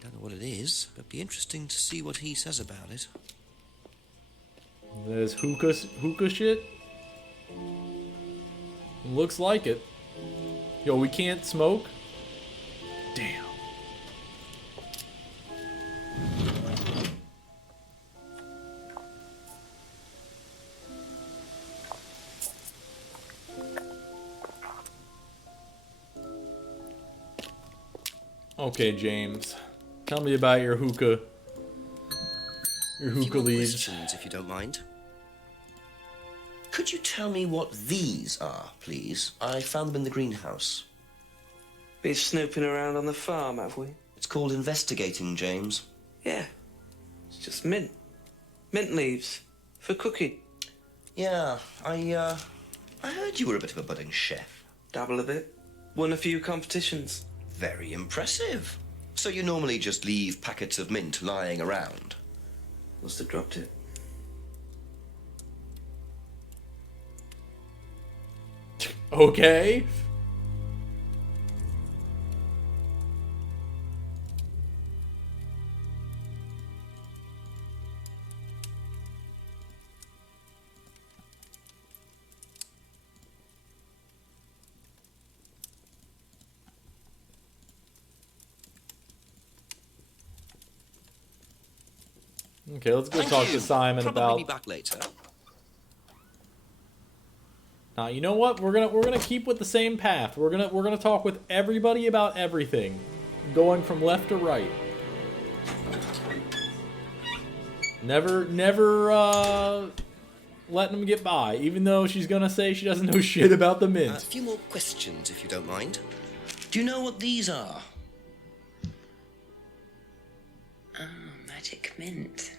Don't know what it is, but be interesting to see what he says about it. There's hookah shit? Looks like it. Yo, we can't smoke? Damn. Okay, James. Tell me about your hookah. Your hookah leaves. Questions, if you don't mind. Could you tell me what these are, please? I found them in the greenhouse. Been snooping around on the farm, have we? It's called investigating, James. Yeah. It's just mint. Mint leaves. For cooking. Yeah, I heard you were a bit of a budding chef. Dabble a bit. Won a few competitions. Very impressive. So you normally just leave packets of mint lying around? Must have dropped it. Okay. Okay, let's go Thank talk you. to Simon Probably about. be back later. Now, you know what? We're gonna keep with the same path. We're gonna talk with everybody about everything, going from left to right. Never letting them get by, even though she's gonna say she doesn't know shit about the A mint. few more questions, if you don't mind. Do you know what these are? Oh, magic mint.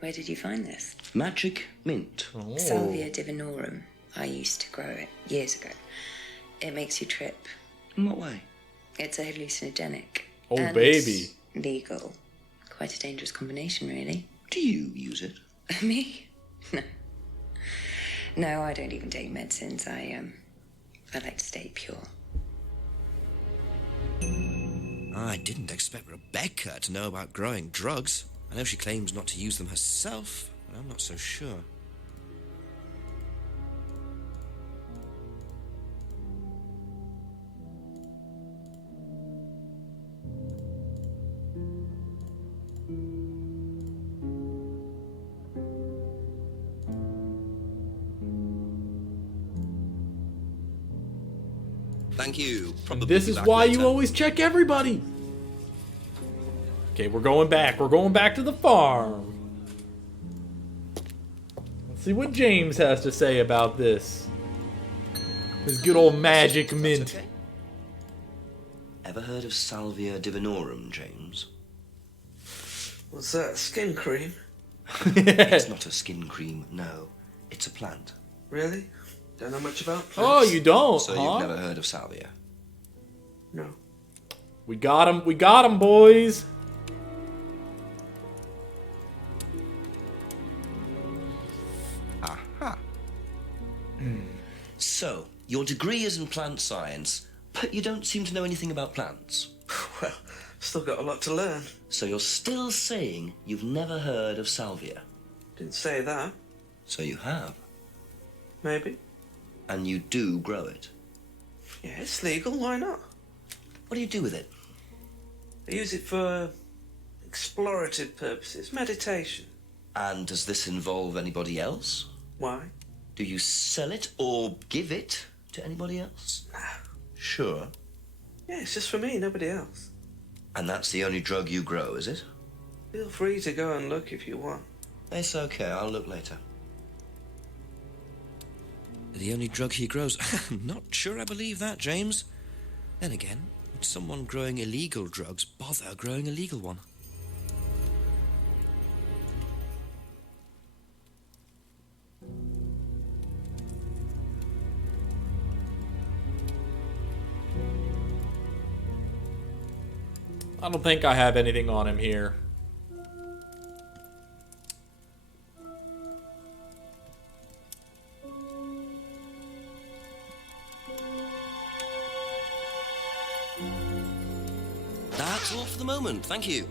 Where did you find this? Magic mint. Oh. Salvia divinorum. I used to grow it years ago. It makes you trip. In what way? It's a hallucinogenic. Oh, and baby. legal. Quite a dangerous combination, really. Do you use it? Me? No. No, I don't even take medicines. I like to stay pure. I didn't expect Rebecca to know about growing drugs. I know she claims not to use them herself, but I'm not so sure. Thank you. Probably This be is back why later. you always check everybody. Okay, we're going back. We're going back to the farm. Let's see what James has to say about this. This good old magic That's mint. okay. Ever heard of Salvia divinorum, James? What's that? Skin cream? It's not a skin cream, no. It's a plant. Really? Don't know much about plants. Oh, you don't, So huh? you've never heard of salvia? No. We got him. We got him, boys. Aha. So, your degree is in plant science, but you don't seem to know anything about plants. Well, still got a lot to learn. So you're still saying you've never heard of salvia? Didn't say that. So you have. Maybe. And you do grow it. Yeah, it's legal. Why not? What do you do with it? I use it for explorative purposes, meditation. And does this involve anybody else? Why? Do you sell it or give it to anybody else? Nah. Sure. Yeah, it's just for me, nobody else. And that's the only drug you grow, is it? Feel free to go and look if you want. It's okay, I'll look later. The only drug he grows? Not sure I believe that, James. Then again, would someone growing illegal drugs bother growing a legal one? I don't think I have anything on him here. That's all for the moment, thank you.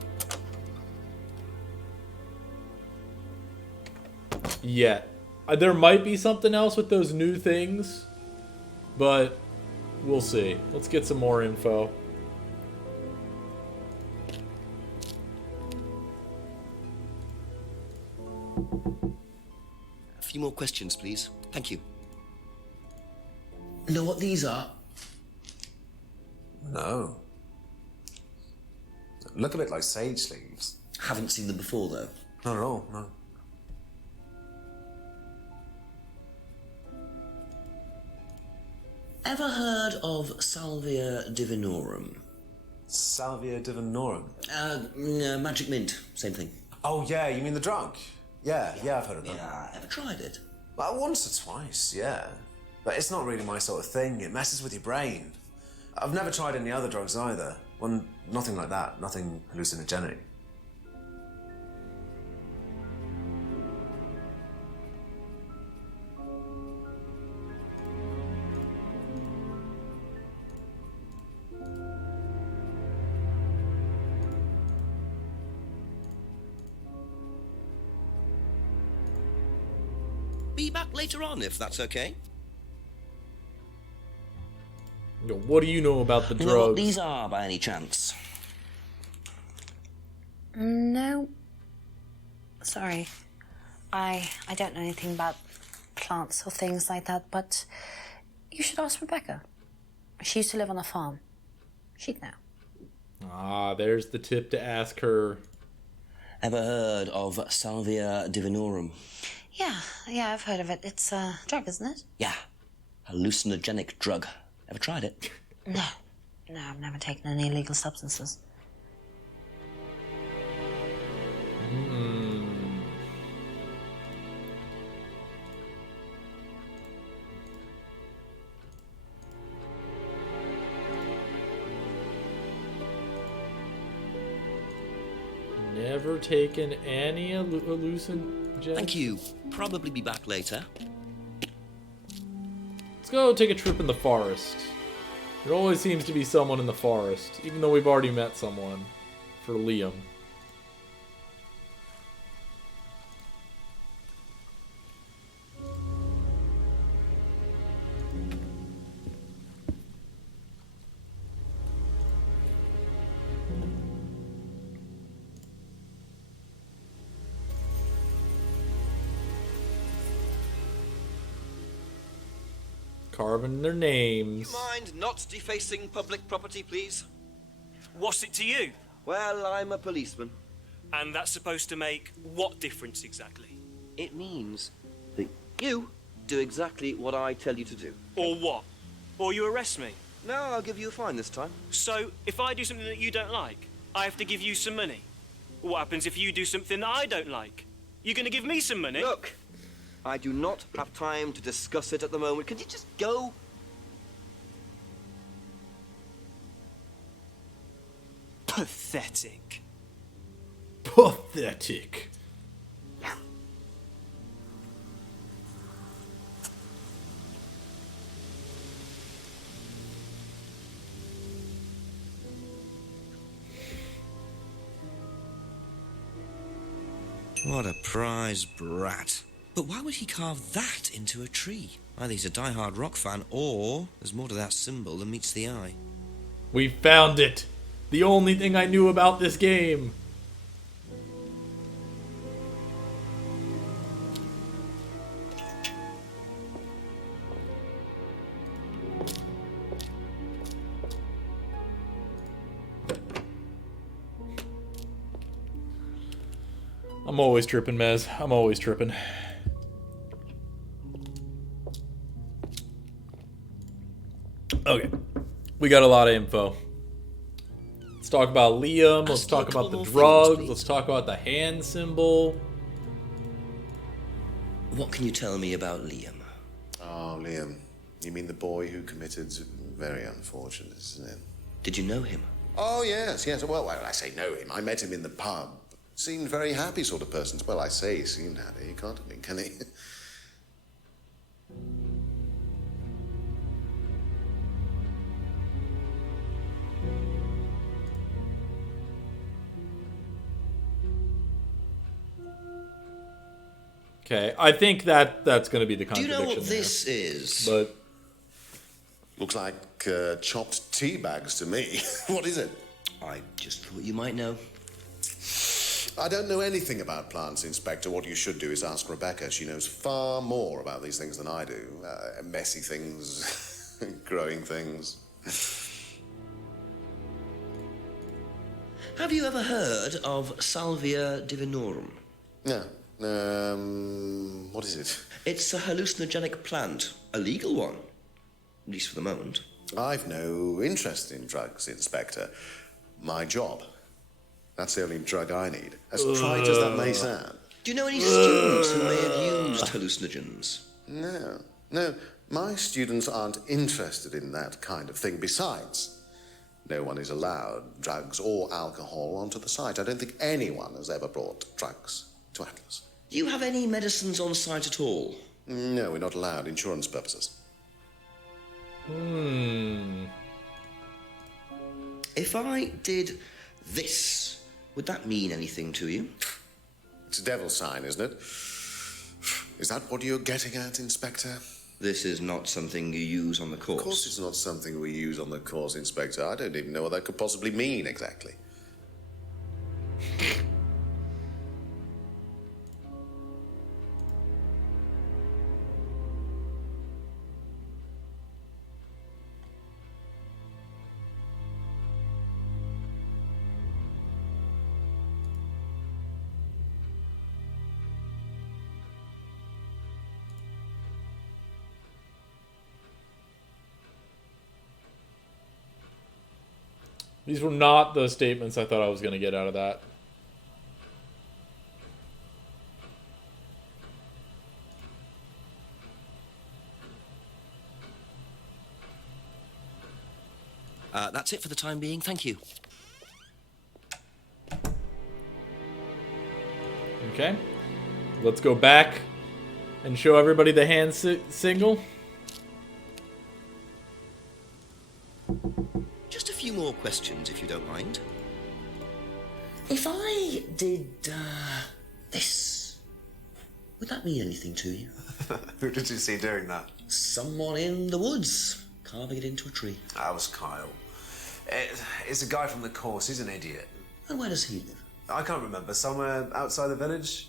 Yet. There might be something else with those new things, but we'll see. Let's get some more info. A few more questions, please. Thank you. Know what these are? No. Look a bit like sage leaves. Haven't seen them before, though. Not at all, no. Ever heard of Salvia divinorum? Salvia divinorum? Magic mint, same thing. Oh, yeah, you mean the drug? Yeah, I've heard of that. Yeah, ever tried it? Well, once or twice, yeah. But it's not really my sort of thing. It messes with your brain. I've never tried any other drugs either. Well, nothing like that. Nothing hallucinogenic. Be back later on, if that's okay. What do you know about the You know what drugs? these are, by any chance? No. Sorry. I don't know anything about plants or things like that, but you should ask Rebecca. She used to live on a farm. She'd know. Ah, there's the tip to ask her. Ever heard of Salvia divinorum? Yeah, I've heard of it. It's a drug, isn't it? Yeah, hallucinogenic drug. Ever tried it? No, I've never taken any illegal substances. Never taken any hallucinogen. Thank you. Probably be back later. Let's go take a trip in the forest. There always seems to be someone in the forest, even though we've already met someone for Liam. Carving their names. You mind not defacing public property, please? What's it to you? Well, I'm a policeman. And that's supposed to make what difference exactly? It means that you do exactly what I tell you to do. Or what? Or you arrest me? No, I'll give you a fine this time. So, if I do something that you don't like, I have to give you some money? What happens if you do something that I don't like? You're going to give me some money? Look, I do not have time to discuss it at the moment. Could you just go? Pathetic. Pathetic. What a prize brat. But why would he carve that into a tree? Either he's a die-hard rock fan, or there's more to that symbol than meets the eye. We found it! The only thing I knew about this game! I'm always tripping, Mez. I'm always tripping. Okay. We got a lot of info. Let's talk about Liam. Let's talk about the drugs. Let's talk about the hand symbol. What can you tell me about Liam? Oh, Liam. You mean the boy who committed... Very unfortunate, isn't it? Did you know him? Oh, yes. Well, I say know him. I met him in the pub. Seemed very happy sort of person. Well, I say he seemed happy. He can't have been, can he? Okay, I think that's going to be the Do you contradiction. know what this is? But Looks like chopped tea bags to me. What is it? I just thought you might know. I don't know anything about plants, Inspector. What you should do is ask Rebecca. She knows far more about these things than I do. Messy things, growing things. Have you ever heard of Salvia divinorum? Yeah. What is it? It's a hallucinogenic plant. A legal one. At least for the moment. I've no interest in drugs, Inspector. my job. That's the only drug I need. As trite as that may sound. Do you know any students who may have used hallucinogens? No. No, my students aren't interested in that kind of thing. Besides, no one is allowed drugs or alcohol onto the site. I don't think anyone has ever brought drugs to Atlas. Do you have any medicines on site at all? No, we're not allowed. Insurance purposes. If I did this, would that mean anything to you? It's a devil's sign, isn't it? Is that what you're getting at, Inspector? This is not something you use on the course. Of course it's not something we use on the course, Inspector. I don't even know what that could possibly mean exactly. These were not the statements I thought I was going to get out of that. That's it for the time being. Thank you. Okay. Let's go back and show everybody the hand signal. Just a few more questions, if you don't mind. If I did this, would that mean anything to you? Who did you see doing that? Someone in the woods, carving it into a tree. That was Kyle. It's a guy from the course. He's an idiot. And where does he live? I can't remember. Somewhere outside the village.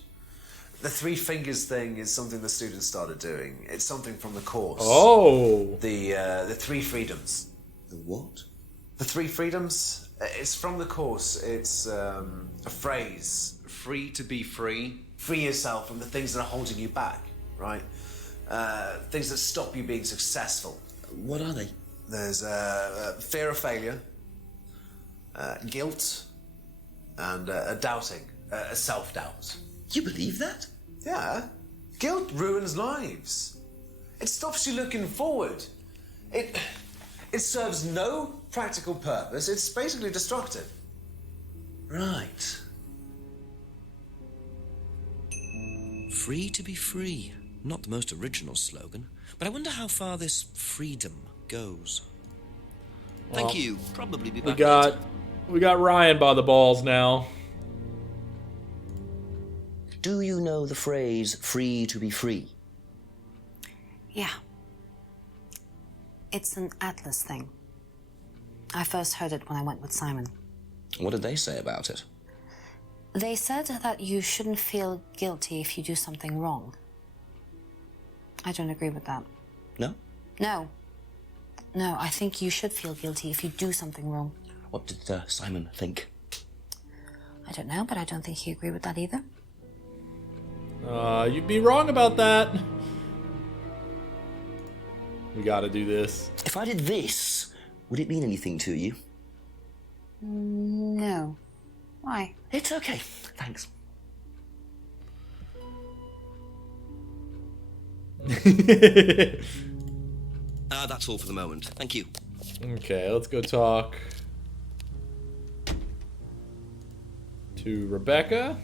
The three fingers thing is something the students started doing. It's something from the course. Oh. The three freedoms. The what? The three freedoms. It's from the course. It's a phrase. Free to be free. Free yourself from the things that are holding you back, right? Things that stop you being successful. What are they? There's fear of failure, guilt, and a doubting, a self-doubt. You believe that? Yeah. Guilt ruins lives. It stops you looking forward. It serves no practical purpose. It's basically destructive. Right. Free to be free. Not the most original slogan, but I wonder how far this freedom goes. Well, Thank you. Probably be back later. We got Ryan by the balls now. Do you know the phrase free to be free? Yeah. It's an Atlas thing. I first heard it when I went with Simon. What did they say about it? They said that you shouldn't feel guilty if you do something wrong. I don't agree with that. No? No. No, I think you should feel guilty if you do something wrong. What did Simon think? I don't know, but I don't think he agreed with that either. You'd be wrong about that. We gotta do this. If I did this, would it mean anything to you? No. Why? It's okay. Thanks. That's all for the moment. Thank you. Okay, let's go talk to Rebecca.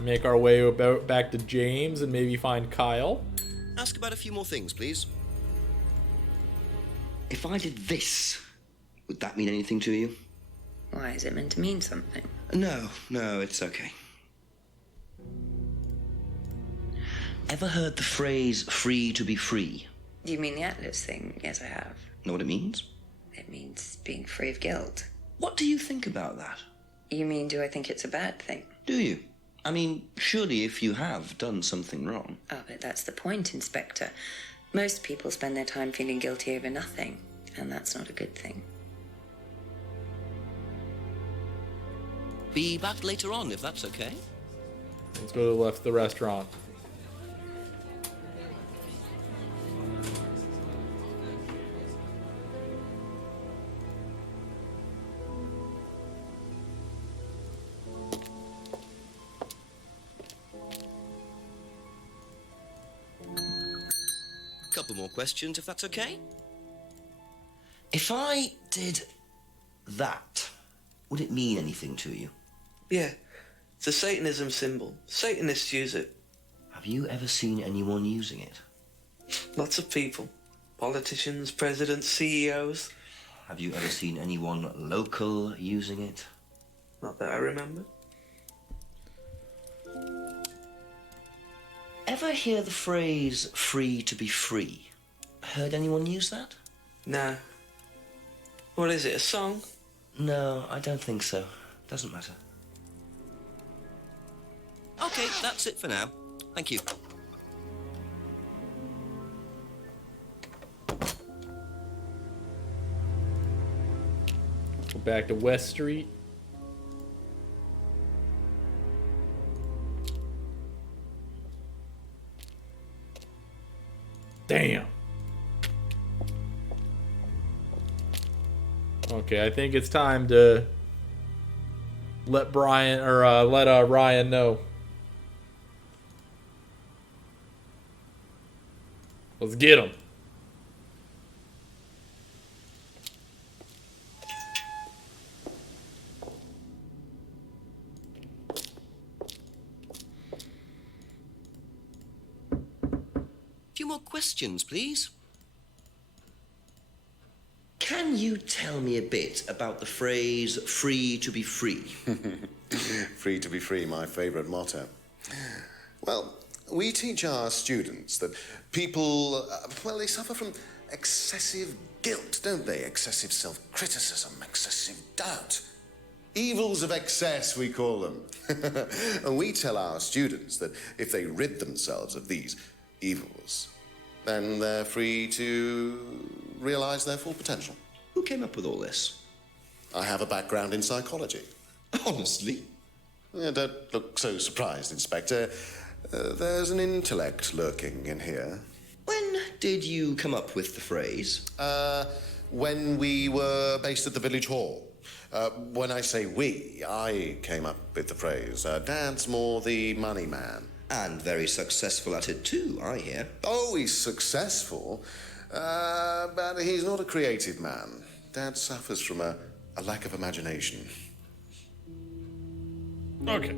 Make our way back to James and maybe find Kyle. Ask about a few more things, please. If I did this, would that mean anything to you? Why, is it meant to mean something? No, it's okay. Ever heard the phrase free to be free? Do you mean the Atlas thing? Yes, I have. Know what it means? It means being free of guilt. What do you think about that? You mean, do I think it's a bad thing? Do you? I mean, surely if you have done something wrong. Oh, but that's the point, Inspector. Most people spend their time feeling guilty over nothing, and that's not a good thing. Be back later on, if that's okay. Let's go to the restaurant. couple more questions, if that's okay. If I did that, would it mean anything to you? Yeah, it's a Satanism symbol. Satanists use it. Have you ever seen anyone using it? Lots of people. Politicians, presidents, CEOs. Have you ever seen anyone local using it? Not that I remember. Ever hear the phrase, free to be free? Heard anyone use that? No. What is it, a song? No, I don't think so. Doesn't matter. Okay, that's it for now. Thank you. Go back to West Street. Damn. Okay, I think it's time to let Brian or let Ryan know. Let's get him. A few more questions, please. Can you tell me a bit about the phrase, free to be free? Free to be free, my favourite motto. Well, we teach our students that people, well, they suffer from excessive guilt, don't they? Excessive self-criticism, excessive doubt. Evils of excess, we call them. And we tell our students that if they rid themselves of these evils, then they're free to realise their full potential. Who came up with all this? I have a background in psychology. Honestly? Don't look so surprised, Inspector. There's an intellect lurking in here. When did you come up with the phrase? When we were based at the village hall. When I say we, I came up with the phrase. Dad's more the money man. And very successful at it too, I hear. Oh, he's successful, but he's not a creative man. Dad suffers from a lack of imagination. Okay.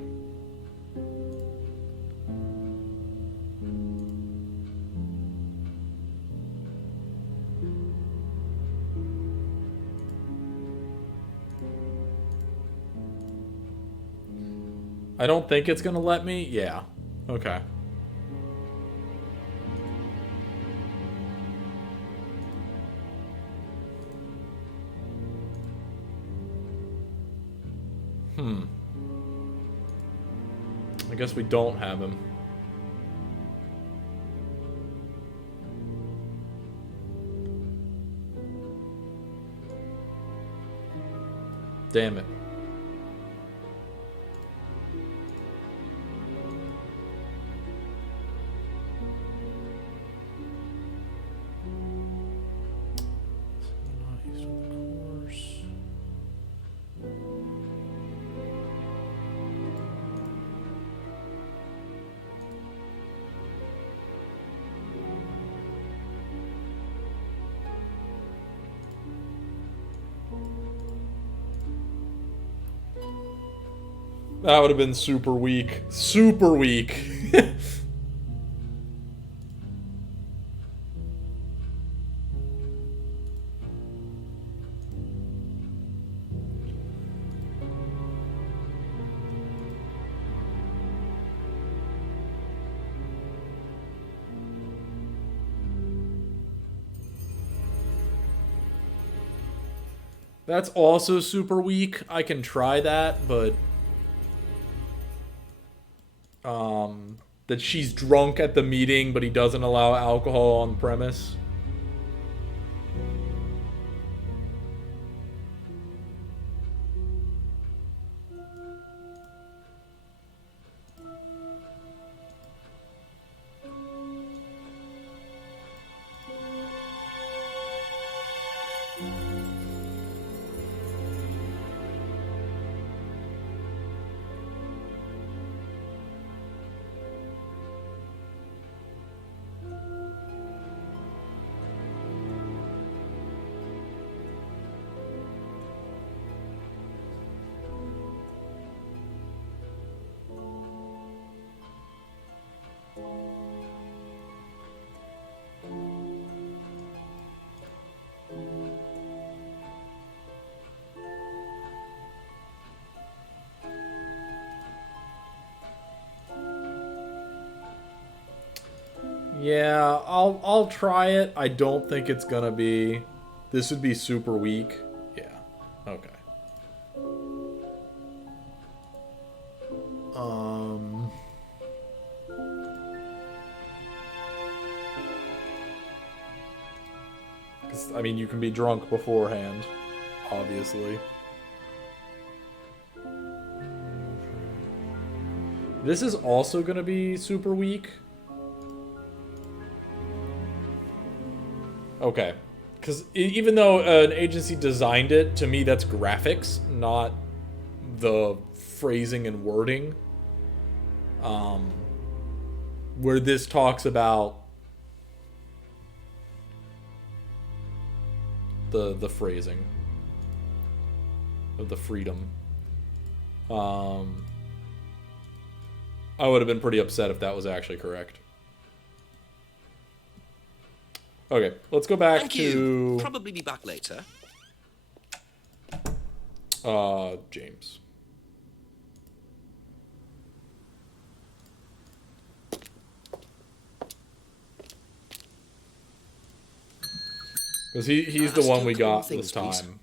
I don't think it's gonna let me. Yeah. Okay. I guess we don't have him. Damn it. That would have been super weak. Super weak. That's also super weak. I can try that, but... that she's drunk at the meeting, but he doesn't allow alcohol on premise. Yeah, I'll try it. I don't think it's gonna be. This would be super weak. Yeah. Okay. I mean, you can be drunk beforehand, obviously. This is also going to be super weak. Okay. Because even though an agency designed it, to me that's graphics, not the phrasing and wording. Where this talks about the phrasing of the freedom. I would have been pretty upset if that was actually correct. Okay, let's go back Thank to... you. Probably be back later. James. Because he's the one we got this time.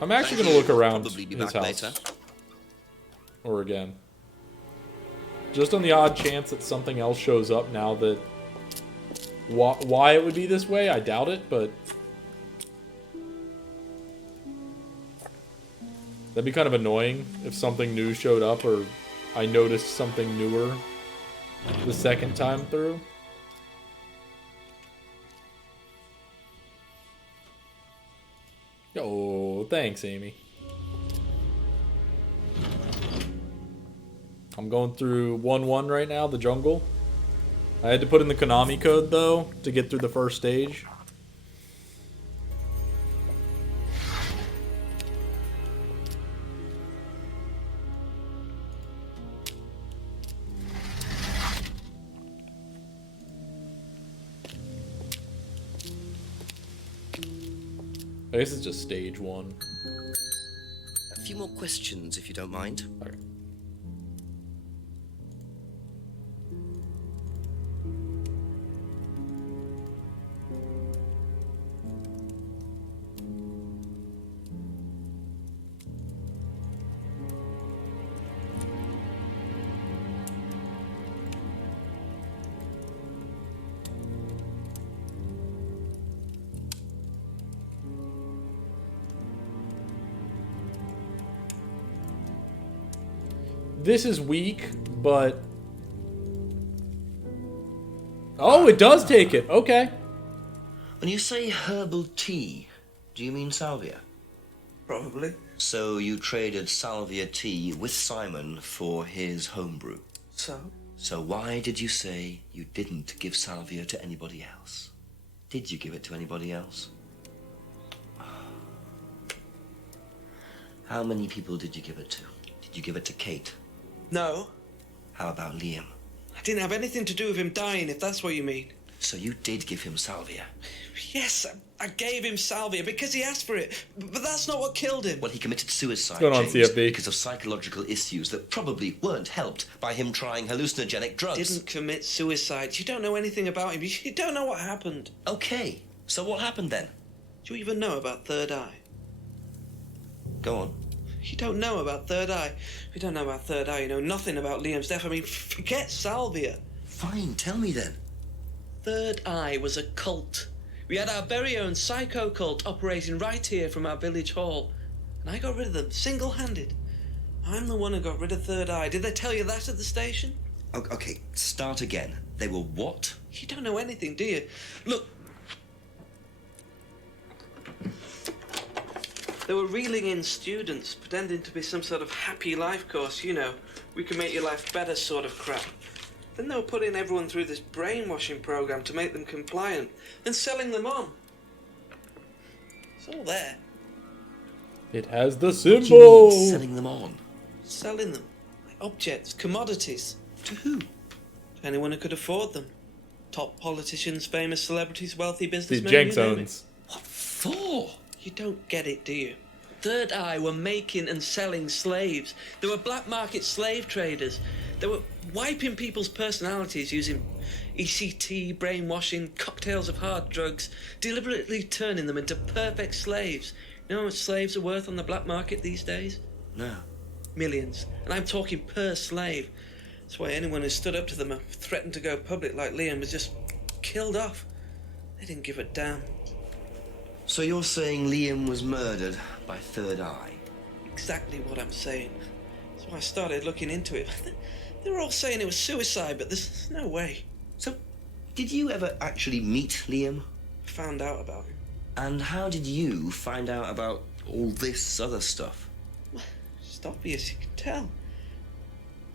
I'm actually going to look around his house. Or again. Just on the odd chance that something else shows up now that... Why it would be this way, I doubt it, but... That'd be kind of annoying if something new showed up or I noticed something newer the second time through. Oh, thanks, Amy. I'm going through 1-1 right now, the jungle. I had to put in the Konami code, though, to get through the first stage. I guess it's just stage 1. A few more questions, if you don't mind. Okay. This is weak, but... Oh, it does take it. Okay. When you say herbal tea, do you mean salvia? Probably. So you traded salvia tea with Simon for his homebrew? So? So why did you say you didn't give salvia to anybody else? Did you give it to anybody else? How many people did you give it to? Did you give it to Kate? No. How about Liam? I didn't have anything to do with him dying, if that's what you mean. So you did give him salvia? Yes, I gave him salvia because he asked for it. But that's not what killed him. Well, he committed suicide, What's going on, James, CFB? because of psychological issues that probably weren't helped by him trying hallucinogenic drugs. Didn't commit suicide. You don't know anything about him. You don't know what happened. Okay, so what happened then? Do you even know about Third Eye? Go on. You don't know about Third Eye. If you don't know about Third Eye, you know nothing about Liam's death. I mean, forget salvia. Fine, tell me then. Third Eye was a cult. We had our very own psycho cult operating right here from our village hall. And I got rid of them, single-handed. I'm the one who got rid of Third Eye. Did they tell you that at the station? Okay, start again. They were what? You don't know anything, do you? Look. They were reeling in students, pretending to be some sort of happy life course, you know. We can make your life better sort of crap. Then they were putting everyone through this brainwashing program to make them compliant, then selling them on. It's all there. It has the What do you symbol. mean, selling them on? Selling them. Like objects, commodities. To who? To anyone who could afford them. Top politicians, famous celebrities, wealthy The businessmen. Jenks you name it. owns. What for? You don't get it, do you? Third Eye were making and selling slaves. They were black market slave traders. They were wiping people's personalities using ECT, brainwashing, cocktails of hard drugs, deliberately turning them into perfect slaves. You know how much slaves are worth on the black market these days? No. Millions. And I'm talking per slave. That's why anyone who stood up to them and threatened to go public like Liam was just killed off. They didn't give a damn. So you're saying Liam was murdered by Third Eye? Exactly what I'm saying. That's why I started looking into it. They were all saying it was suicide, but there's no way. So, did you ever actually meet Liam? Found out about him. And how did you find out about all this other stuff? It's obvious, you could tell.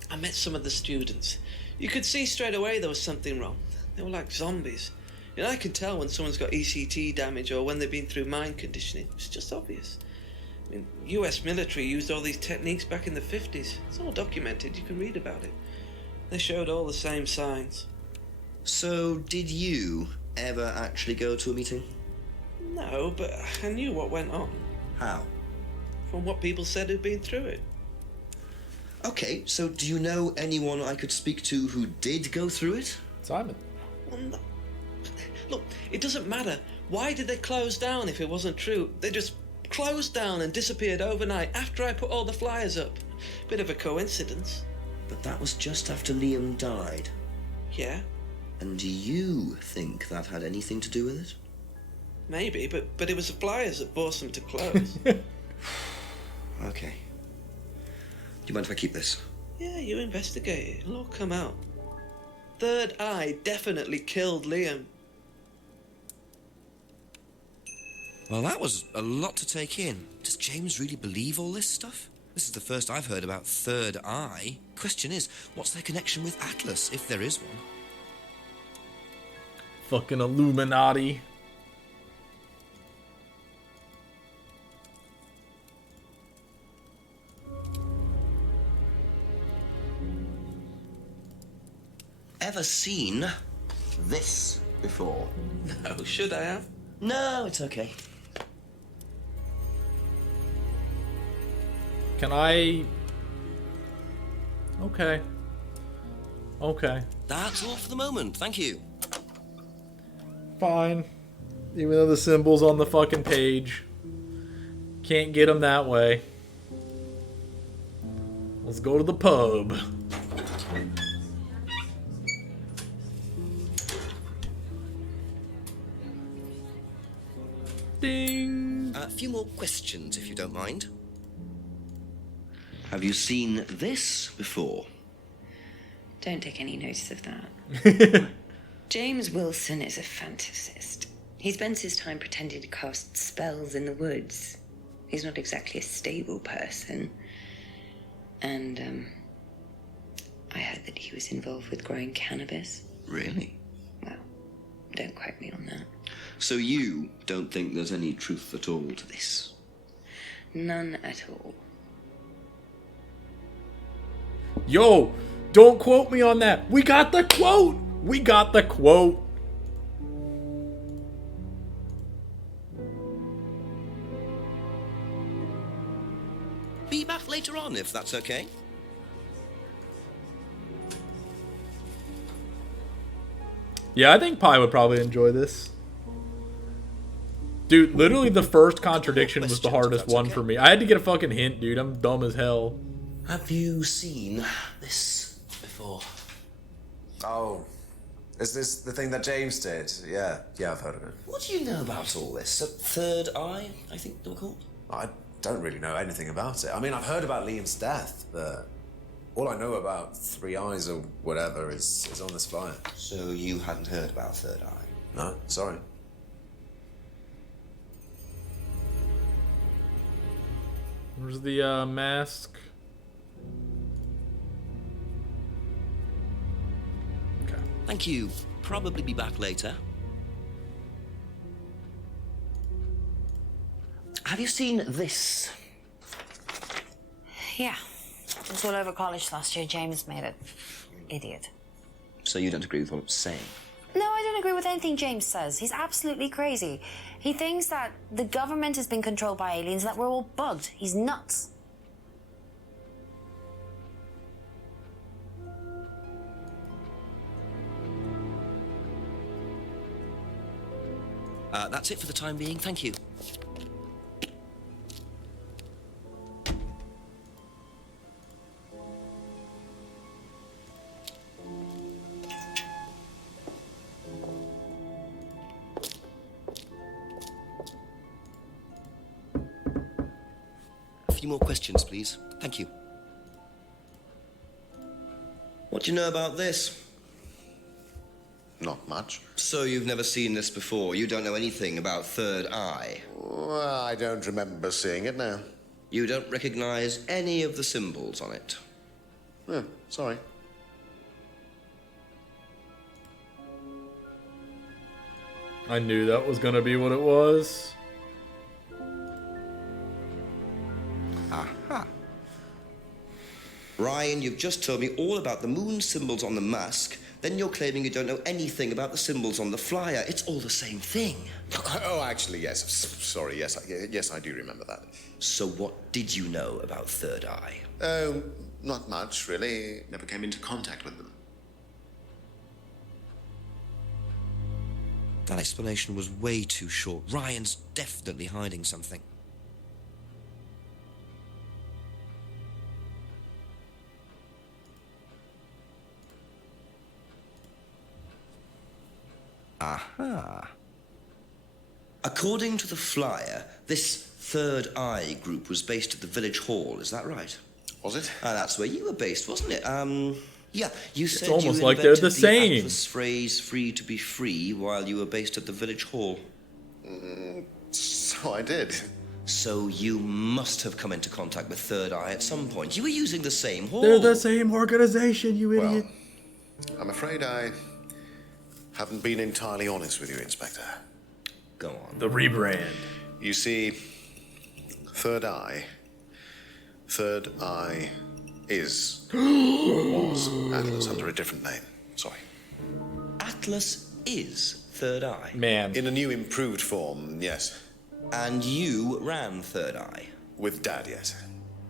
I met some of the students. You could see straight away there was something wrong. They were like zombies. You know, I can tell when someone's got ECT damage or when they've been through mind conditioning. It's just obvious. I mean, US military used all these techniques back in the 50s. It's all documented, you can read about it. They showed all the same signs. So, did you ever actually go to a meeting? No, but I knew what went on. How? From what people said who'd been through it. Okay, so do you know anyone I could speak to who did go through it? Simon. Well, no. Look, it doesn't matter. Why did they close down if it wasn't true? They just closed down and disappeared overnight after I put all the flyers up. Bit of a coincidence. But that was just after Liam died. Yeah, And do you think that had anything to do with it? maybe, but it was the flyers that forced them to close. Okay. Do you mind if I keep this? Yeah, you investigate it. It'll all come out. Third Eye definitely killed Liam. Well, that was a lot to take in. Does James really believe all this stuff? This is the first I've heard about Third Eye. Question is, what's their connection with Atlas, if there is one? Fucking Illuminati. Ever seen this before? No, should I have? No, it's okay. Can I... Okay. Okay. That's all for the moment, thank you. Fine. Even though the symbol's on the fucking page. Can't get them that way. Let's go to the pub. Ding. A few more questions, if you don't mind. Have you seen this before? Don't take any notice of that. James Wilson is a fantasist. He spends his time pretending to cast spells in the woods. He's not exactly a stable person. And, I heard that he was involved with growing cannabis. Really? Well, don't quote me on that. So you don't think there's any truth at all to this? None at all. Yo, don't quote me on that. We got the quote. We got the quote. Be back later on, if that's okay. Yeah, I think Pi would probably enjoy this. Dude, literally the first contradiction was the hardest one for me. I had to get a fucking hint, dude. I'm dumb as hell. Have you seen this before? Oh, is this the thing that James did? Yeah, I've heard of it. What do you know about all this? A Third Eye, I think they were called? I don't really know anything about it. I mean, I've heard about Liam's death, but all I know about Three Eyes or whatever is on this flyer. So you hadn't heard about Third Eye? No, sorry. Where's the mask? Okay. Thank you. Probably be back later. Have you seen this? Yeah. It was all over college last year. James made it. Idiot. So you don't agree with what I'm saying? No, I don't agree with anything James says. He's absolutely crazy. He thinks that the government has been controlled by aliens, that we're all bugged. He's nuts. That's it for the time being. Thank you. A few more questions, please. Thank you. What do you know about this? Not much. So you've never seen this before? You don't know anything about Third Eye? Well, I don't remember seeing it now. You don't recognize any of the symbols on it? Oh, sorry. I knew that was gonna be what it was. Aha. Ryan, you've just told me all about the moon symbols on the mask. Then you're claiming you don't know anything about the symbols on the flyer. It's all the same thing. Oh, actually, yes. Sorry, yes, I do remember that. So what did you know about Third Eye? Oh, not much, really. Never came into contact with them. That explanation was way too short. Ryan's definitely hiding something. Aha. According to the flyer, this Third Eye group was based at the village hall, is that right? Was it? That's where you were based, wasn't it? Yeah, you said It's almost you like they're the invented same. Atlas phrase "free to be free" while you were based at the village hall. So I did. So you must have come into contact with Third Eye at some point. You were using the same hall. They're the same organization, you idiot. Well, I'm afraid I haven't been entirely honest with you, Inspector. Go on. The rebrand. You see, Third Eye is, or was, Atlas under a different name. Sorry. Atlas is Third Eye. Man. In a new improved form, yes. And you ran Third Eye. With Dad, yes.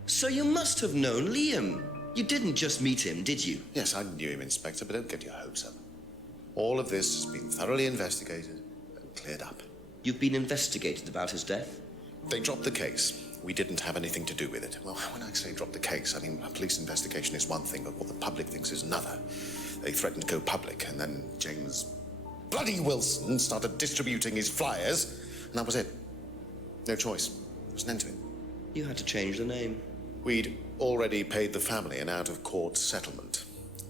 So you must have known Liam. You didn't just meet him, did you? Yes, I knew him, Inspector, but don't get your hopes up. All of this has been thoroughly investigated and cleared up. You've been investigated about his death? They dropped the case. We didn't have anything to do with it. Well, when I say drop the case, I mean a police investigation is one thing, but what the public thinks is another. They threatened to go public, and then James bloody Wilson started distributing his flyers, and that was it. No choice. There was an end to it. You had to change the name. We'd already paid the family an out-of-court settlement.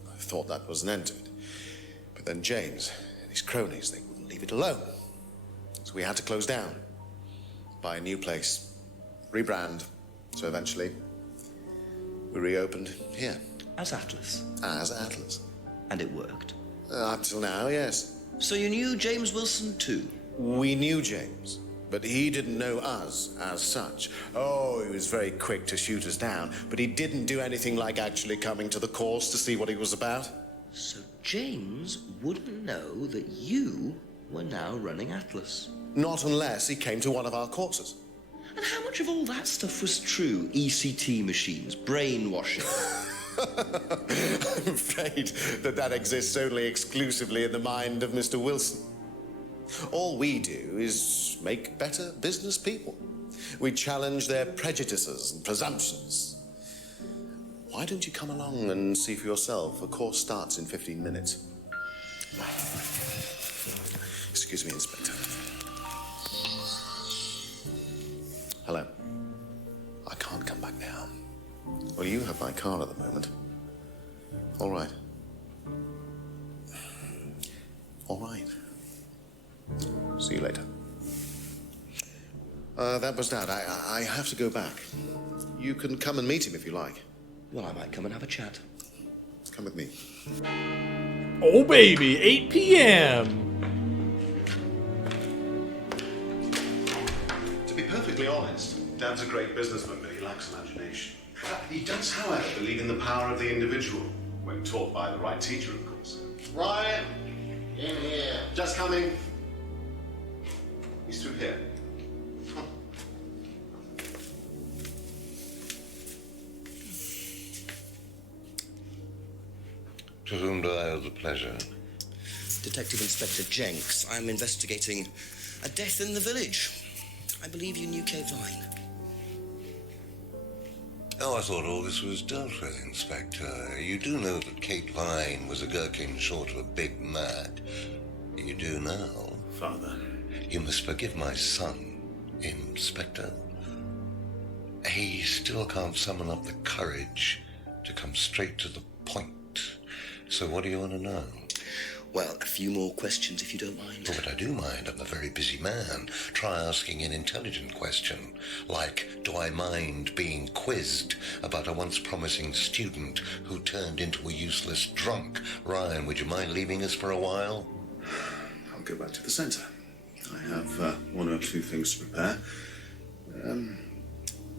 I thought that was an end to it. But then James and his cronies, they wouldn't leave it alone. So we had to close down, buy a new place, rebrand. So eventually, we reopened here. As Atlas? As Atlas. And it worked? Up till now, yes. So you knew James Wilson too? We knew James, but he didn't know us as such. Oh, he was very quick to shoot us down, but he didn't do anything like actually coming to the course to see what he was about. So James wouldn't know that you were now running Atlas? Not unless he came to one of our courses. And how much of all that stuff was true? ECT machines, brainwashing? I'm afraid that exists only exclusively in the mind of Mr. Wilson. All we do is make better business people. We challenge their prejudices and presumptions. Why don't you come along and see for yourself? The course starts in 15 minutes. Excuse me, Inspector. Hello. I can't come back now. Well, you have my car at the moment. All right. All right. See you later. That was Dad. I have to go back. You can come and meet him if you like. Well, I might come and have a chat. Come with me. Oh, baby, 8 p.m. To be perfectly honest, Dad's a great businessman, but he lacks imagination. He does, however, believe in the power of the individual, when taught by the right teacher, of course. Ryan, In here. Just coming. He's through here. To whom do I owe the pleasure? Detective Inspector Jenks. I'm investigating a death in the village. I believe you knew Kate Vine. Oh, I thought all this was dealt with, Inspector. You do know that Kate Vine was a gherkin short of a Big Mac. You do now. Father. You must forgive my son, Inspector. He still can't summon up the courage to come straight to the point. So what do you want to know? Well, a few more questions if you don't mind. Oh, but I do mind. I'm a very busy man. Try asking an intelligent question, like, do I mind being quizzed about a once promising student who turned into a useless drunk? Ryan, would you mind leaving us for a while? I'll go back to the centre. I have one or two things to prepare.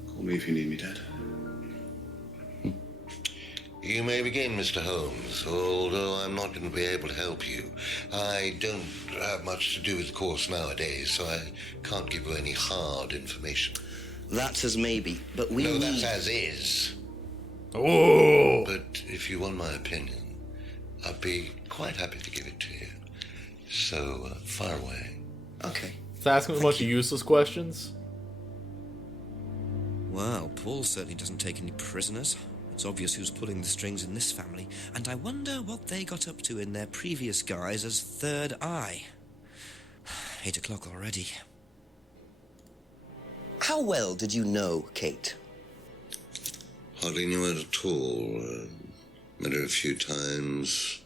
Call me if you need me, Dad. You may begin, Mr. Holmes, although I'm not going to be able to help you. I don't have much to do with the course nowadays, so I can't give you any hard information. That's as maybe, but we No, need... that's as is. Oh! But if you want my opinion, I'd be quite happy to give it to you. So, fire away. Okay. It's asking a bunch of useless questions. Wow, Paul certainly doesn't take any prisoners. It's obvious who's pulling the strings in this family, and I wonder what they got up to in their previous guise as Third Eye. 8 o'clock already. How well did you know Kate? Hardly knew her at all. Met her a few times.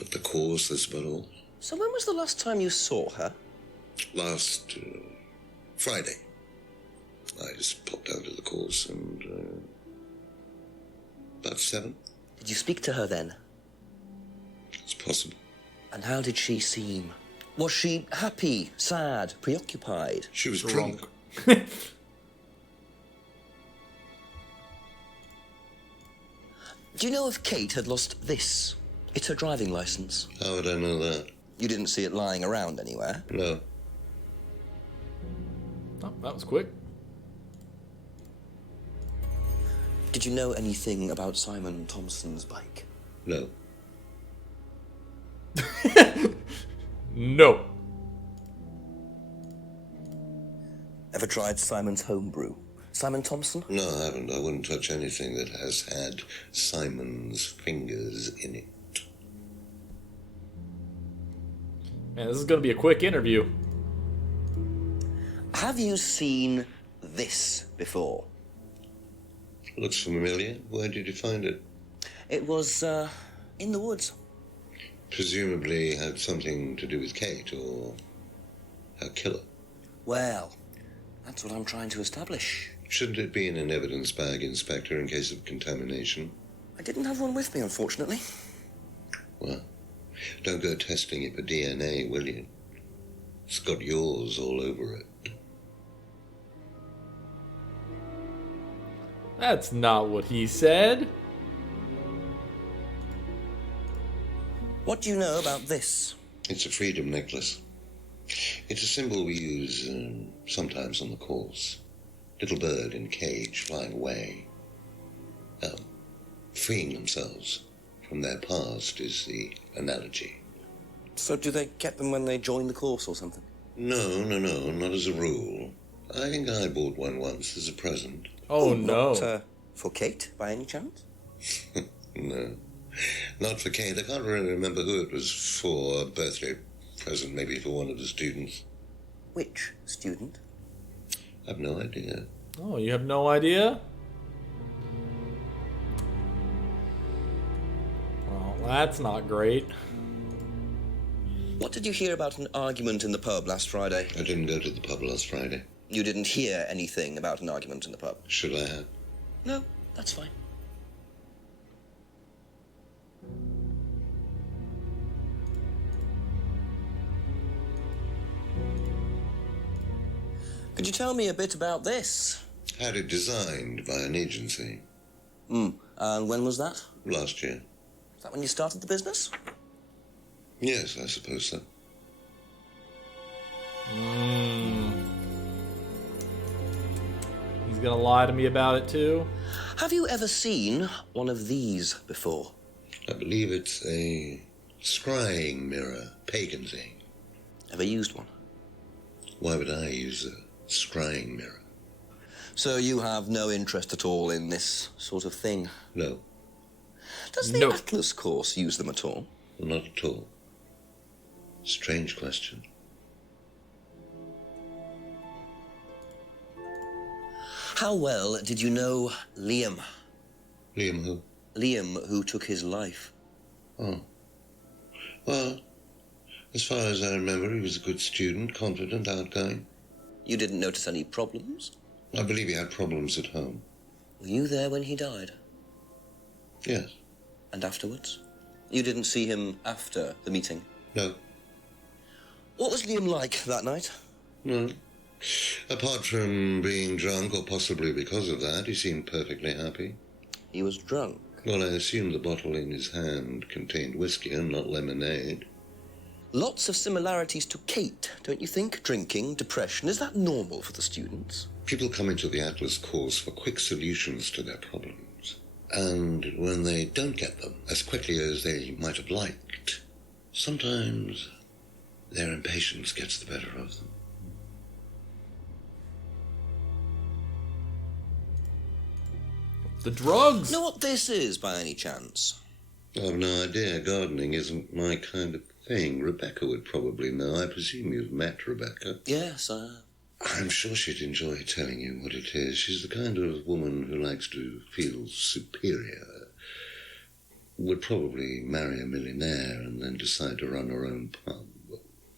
At the course, that's about all. So when was the last time you saw her? Last Friday. I just popped down to the course and about 7. Did you speak to her then? It's possible. And how did she seem? Was she happy, sad, preoccupied? She was drunk. Do you know if Kate had lost this? It's her driving license. How would I know that? You didn't see it lying around anywhere? No. Oh, that was quick. Did you know anything about Simon Thompson's bike? No. No. Ever tried Simon's homebrew? Simon Thompson? No, I haven't. I wouldn't touch anything that has had Simon's fingers in it. Man, this is going to be a quick interview. Have you seen this before? Looks familiar. Where did you find it? It was, in the woods. Presumably had something to do with Kate or her killer. Well, that's what I'm trying to establish. Shouldn't it be in an evidence bag, Inspector, in case of contamination? I didn't have one with me, unfortunately. Well, don't go testing it for DNA, will you? It's got yours all over it. That's not what he said. What do you know about this? It's a freedom necklace. It's a symbol we use sometimes on the course. Little bird in cage flying away. Freeing themselves from their past is the analogy. So do they get them when they join the course or something? No, not as a rule. I think I bought one once as a present. Oh, no. Not, for Kate, by any chance? No, not for Kate. I can't really remember who it was for. A birthday present, maybe for one of the students. Which student? I've no idea. Oh, you have no idea? Well, that's not great. What did you hear about an argument in the pub last Friday? I didn't go to the pub last Friday. You didn't hear anything about an argument in the pub? Should I have? No, that's fine. Could you tell me a bit about this? Had it designed by an agency. And when was that? Last year. Is that when you started the business? Yes, I suppose so. He's gonna lie to me about it too? Have you ever seen one of these before? I believe it's a scrying mirror, pagan thing. Ever used one? Why would I use a scrying mirror? So you have no interest at all in this sort of thing? No. Does the Atlas course use them at all? Not at all. Strange question. How well did you know Liam? Liam who? Liam, who took his life. Oh. Well, as far as I remember, he was a good student, confident, outgoing. You didn't notice any problems? I believe he had problems at home. Were you there when he died? Yes. And afterwards? You didn't see him after the meeting? No. What was Liam like that night? No. Apart from being drunk, or possibly because of that, he seemed perfectly happy. He was drunk? Well, I assume the bottle in his hand contained whiskey and not lemonade. Lots of similarities to Kate, don't you think? Drinking, depression, is that normal for the students? People come into the Atlas course for quick solutions to their problems. And when they don't get them as quickly as they might have liked, sometimes their impatience gets the better of them. The drugs! Know what this is, by any chance? I've no idea. Gardening isn't my kind of thing. Rebecca would probably know. I presume you've met Rebecca. Yes, I'm sure she'd enjoy telling you what it is. She's the kind of woman who likes to feel superior. Would probably marry a millionaire and then decide to run her own pub.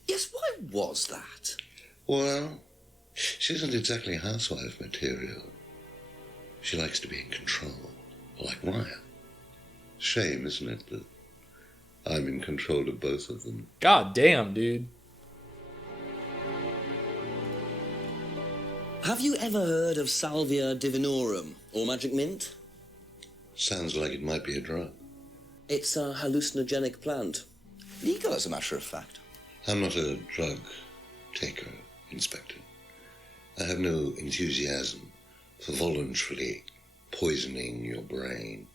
Yes, why was that? Well, she isn't exactly housewife material. She likes to be in control, like Ryan. Shame, isn't it, that I'm in control of both of them? God damn, dude. Have you ever heard of Salvia divinorum, or magic mint? Sounds like it might be a drug. It's a hallucinogenic plant. Legal, as a matter of fact. I'm not a drug taker, Inspector. I have no enthusiasm for voluntarily poisoning your brain.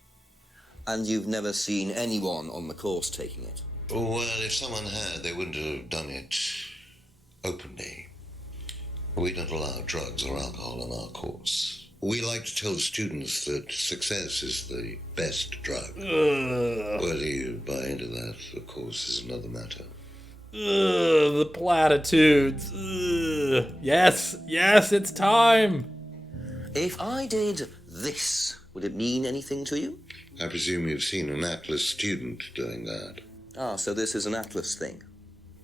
And you've never seen anyone on the course taking it? Well, if someone had, they wouldn't have done it openly. We don't allow drugs or alcohol on our course. We like to tell students that success is the best drug. Whether you buy into that, of course, is another matter. The platitudes. Yes, it's time. If I did this, would it mean anything to you? I presume you've seen an Atlas student doing that. Ah, so this is an Atlas thing.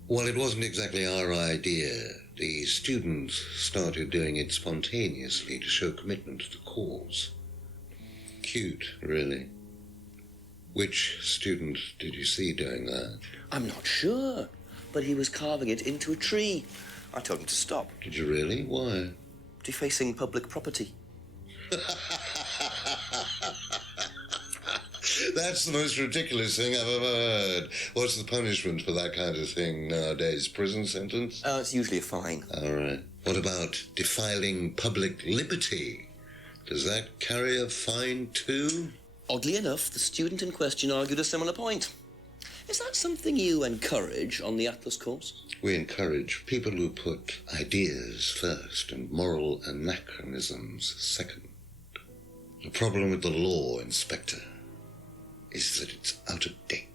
Well, it wasn't exactly our idea. The students started doing it spontaneously to show commitment to the cause. Cute, really. Which student did you see doing that? I'm not sure, but he was carving it into a tree. I told him to stop. Did you really? Why? Defacing public property. That's the most ridiculous thing I've ever heard. What's the punishment for that kind of thing nowadays? Prison sentence? It's usually a fine. All right. What about defiling public liberty? Does that carry a fine too? Oddly enough, the student in question argued a similar point. Is that something you encourage on the Atlas course? We encourage people who put ideas first and moral anachronisms second. The problem with the law, Inspector, is that it's out of date.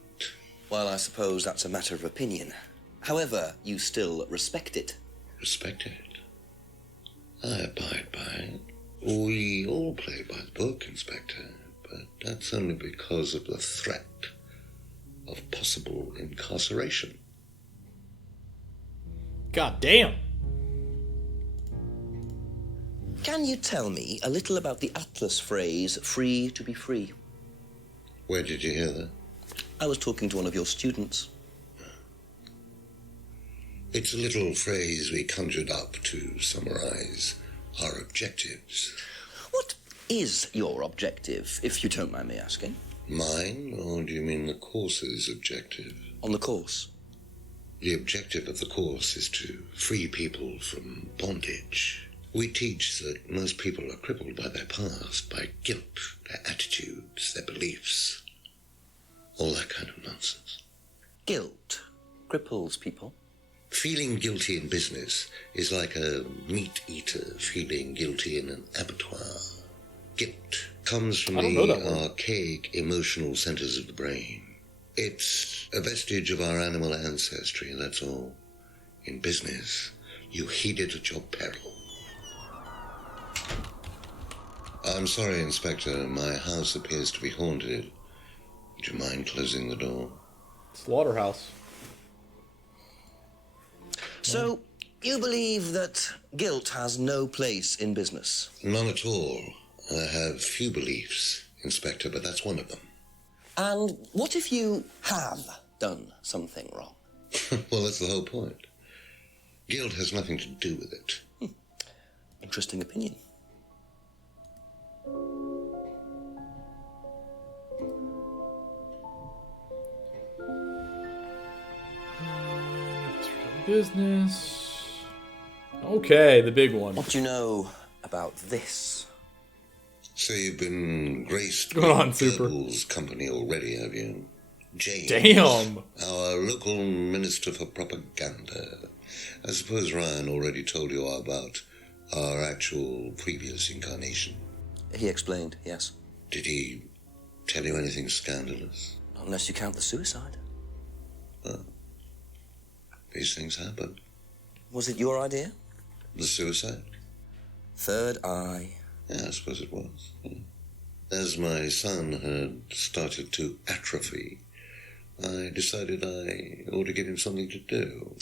Well, I suppose that's a matter of opinion. However, you still respect it. Respect it? I abide by it. We all play by the book, Inspector, but that's only because of the threat of possible incarceration. God damn. Can you tell me a little about the Atlas phrase, free to be free? Where did you hear that? I was talking to one of your students. It's a little phrase we conjured up to summarize our objectives. What is your objective, if you don't mind me asking? Mine, or do you mean the course's objective? On the course. The objective of the course is to free people from bondage. We teach that most people are crippled by their past, by guilt, their attitudes, their beliefs. All that kind of nonsense. Guilt cripples people. Feeling guilty in business is like a meat eater feeling guilty in an abattoir. Guilt comes from the archaic emotional centers of the brain. It's a vestige of our animal ancestry, that's all. In business, you heed it at your peril. I'm sorry, Inspector. My house appears to be haunted. Would you mind closing the door? Slaughterhouse. So, you believe that guilt has no place in business? None at all. I have few beliefs, Inspector, but that's one of them. And what if you have done something wrong? Well, that's the whole point. Guilt has nothing to do with it. Interesting opinion. Business. Okay, the big one. What do you know about this? So you've been graced Go on, with Super. Goebbels' company already, have you? James. Damn. Our local minister for propaganda. I suppose Ryan already told you about our actual previous incarnation. He explained, yes. Did he tell you anything scandalous? Not unless you count the suicide. Well, these things happen. Was it your idea? The suicide? Third eye. Yeah, I suppose it was. Yeah. As my son had started to atrophy, I decided I ought to give him something to do.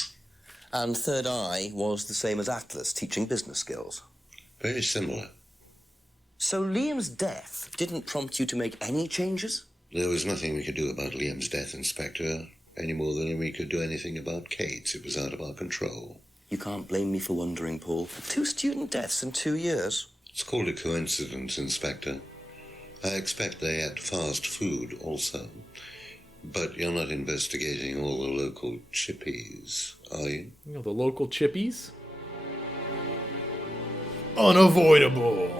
And Third Eye was the same as Atlas, teaching business skills. Very similar. So Liam's death didn't prompt you to make any changes? There was nothing we could do about Liam's death, Inspector, any more than we could do anything about Kate's. It was out of our control. You can't blame me for wondering, Paul. 2 student deaths in 2 years. It's called a coincidence, Inspector. I expect they ate fast food also. But you're not investigating all the local chippies, are you? You know, the local chippies? Unavoidable.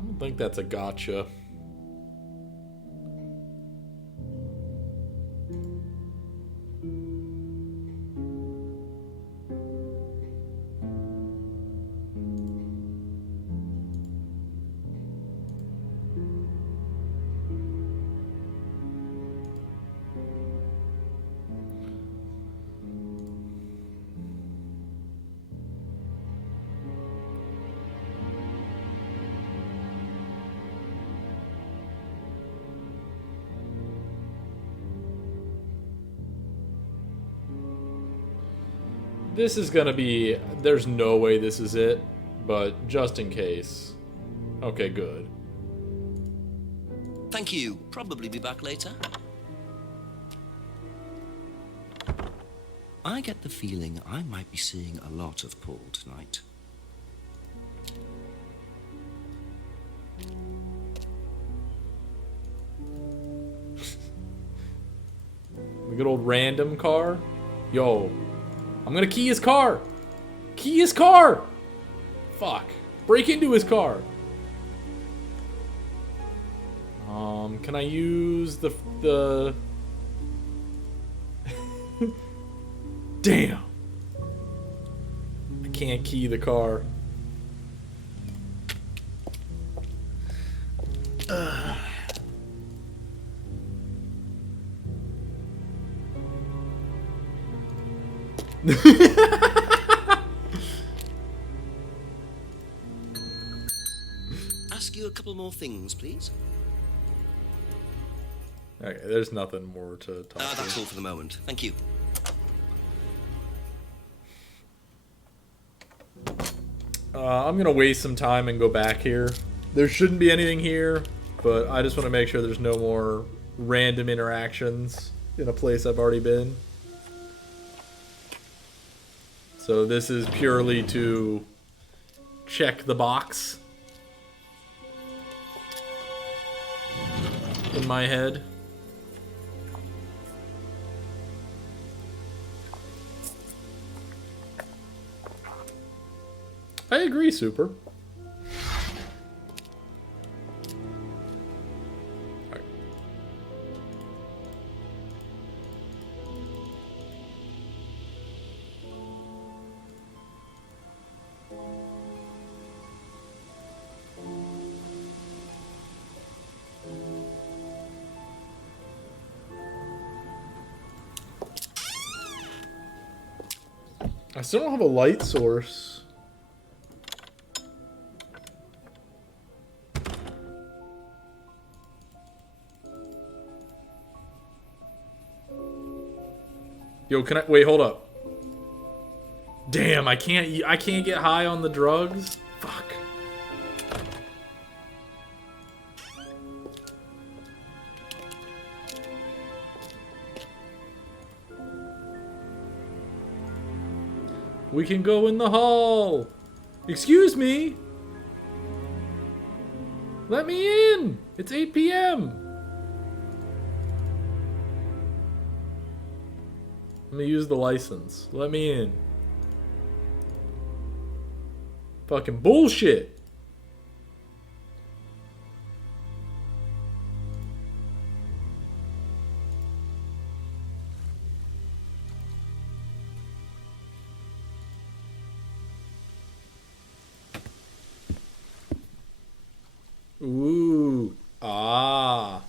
I don't think that's a gotcha. This is gonna be... There's no way this is it, but just in case. Okay, good. Thank you. Probably be back later. I get the feeling I might be seeing a lot of Paul tonight. The good old random car. Yo, I'm gonna key his car. Key his car. Fuck. Break into his car. Can I use the Damn. I can't key the car. couple more things, please. Okay, there's nothing more to talk about. That's all for the moment. Thank you. I'm going to waste some time and go back here. There shouldn't be anything here, but I just want to make sure there's no more random interactions in a place I've already been. So this is purely to check the box in my head. I agree, Super. Right. I still don't have a light source. Yo, can I wait? Hold up. Damn, I can't get high on the drugs. Fuck. We can go in the hall. Excuse me. Let me in. It's 8 p.m. Let me use the license. Let me in. Fucking bullshit. Ooh. Ah.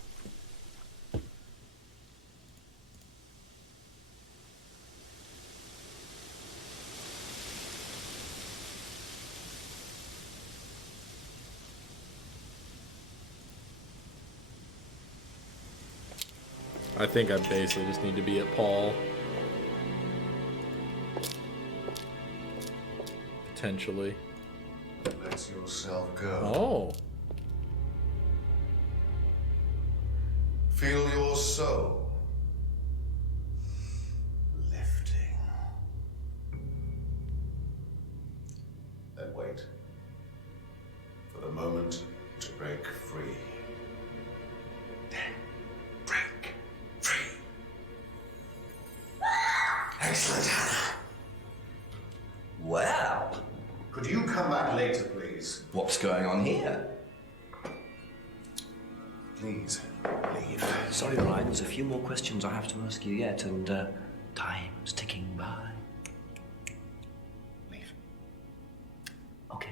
I think I basically just need to be at Paul. Potentially. Let yourself go. Oh. Feel your soul lifting. Then wait for the moment to break free. Then break free. Excellent, Hannah. Well, Could you come back later, please? what's going on here? Please, leave. Sorry, Ryan, there's a few more questions I have to ask you yet, and time's ticking by. Leave. Okay.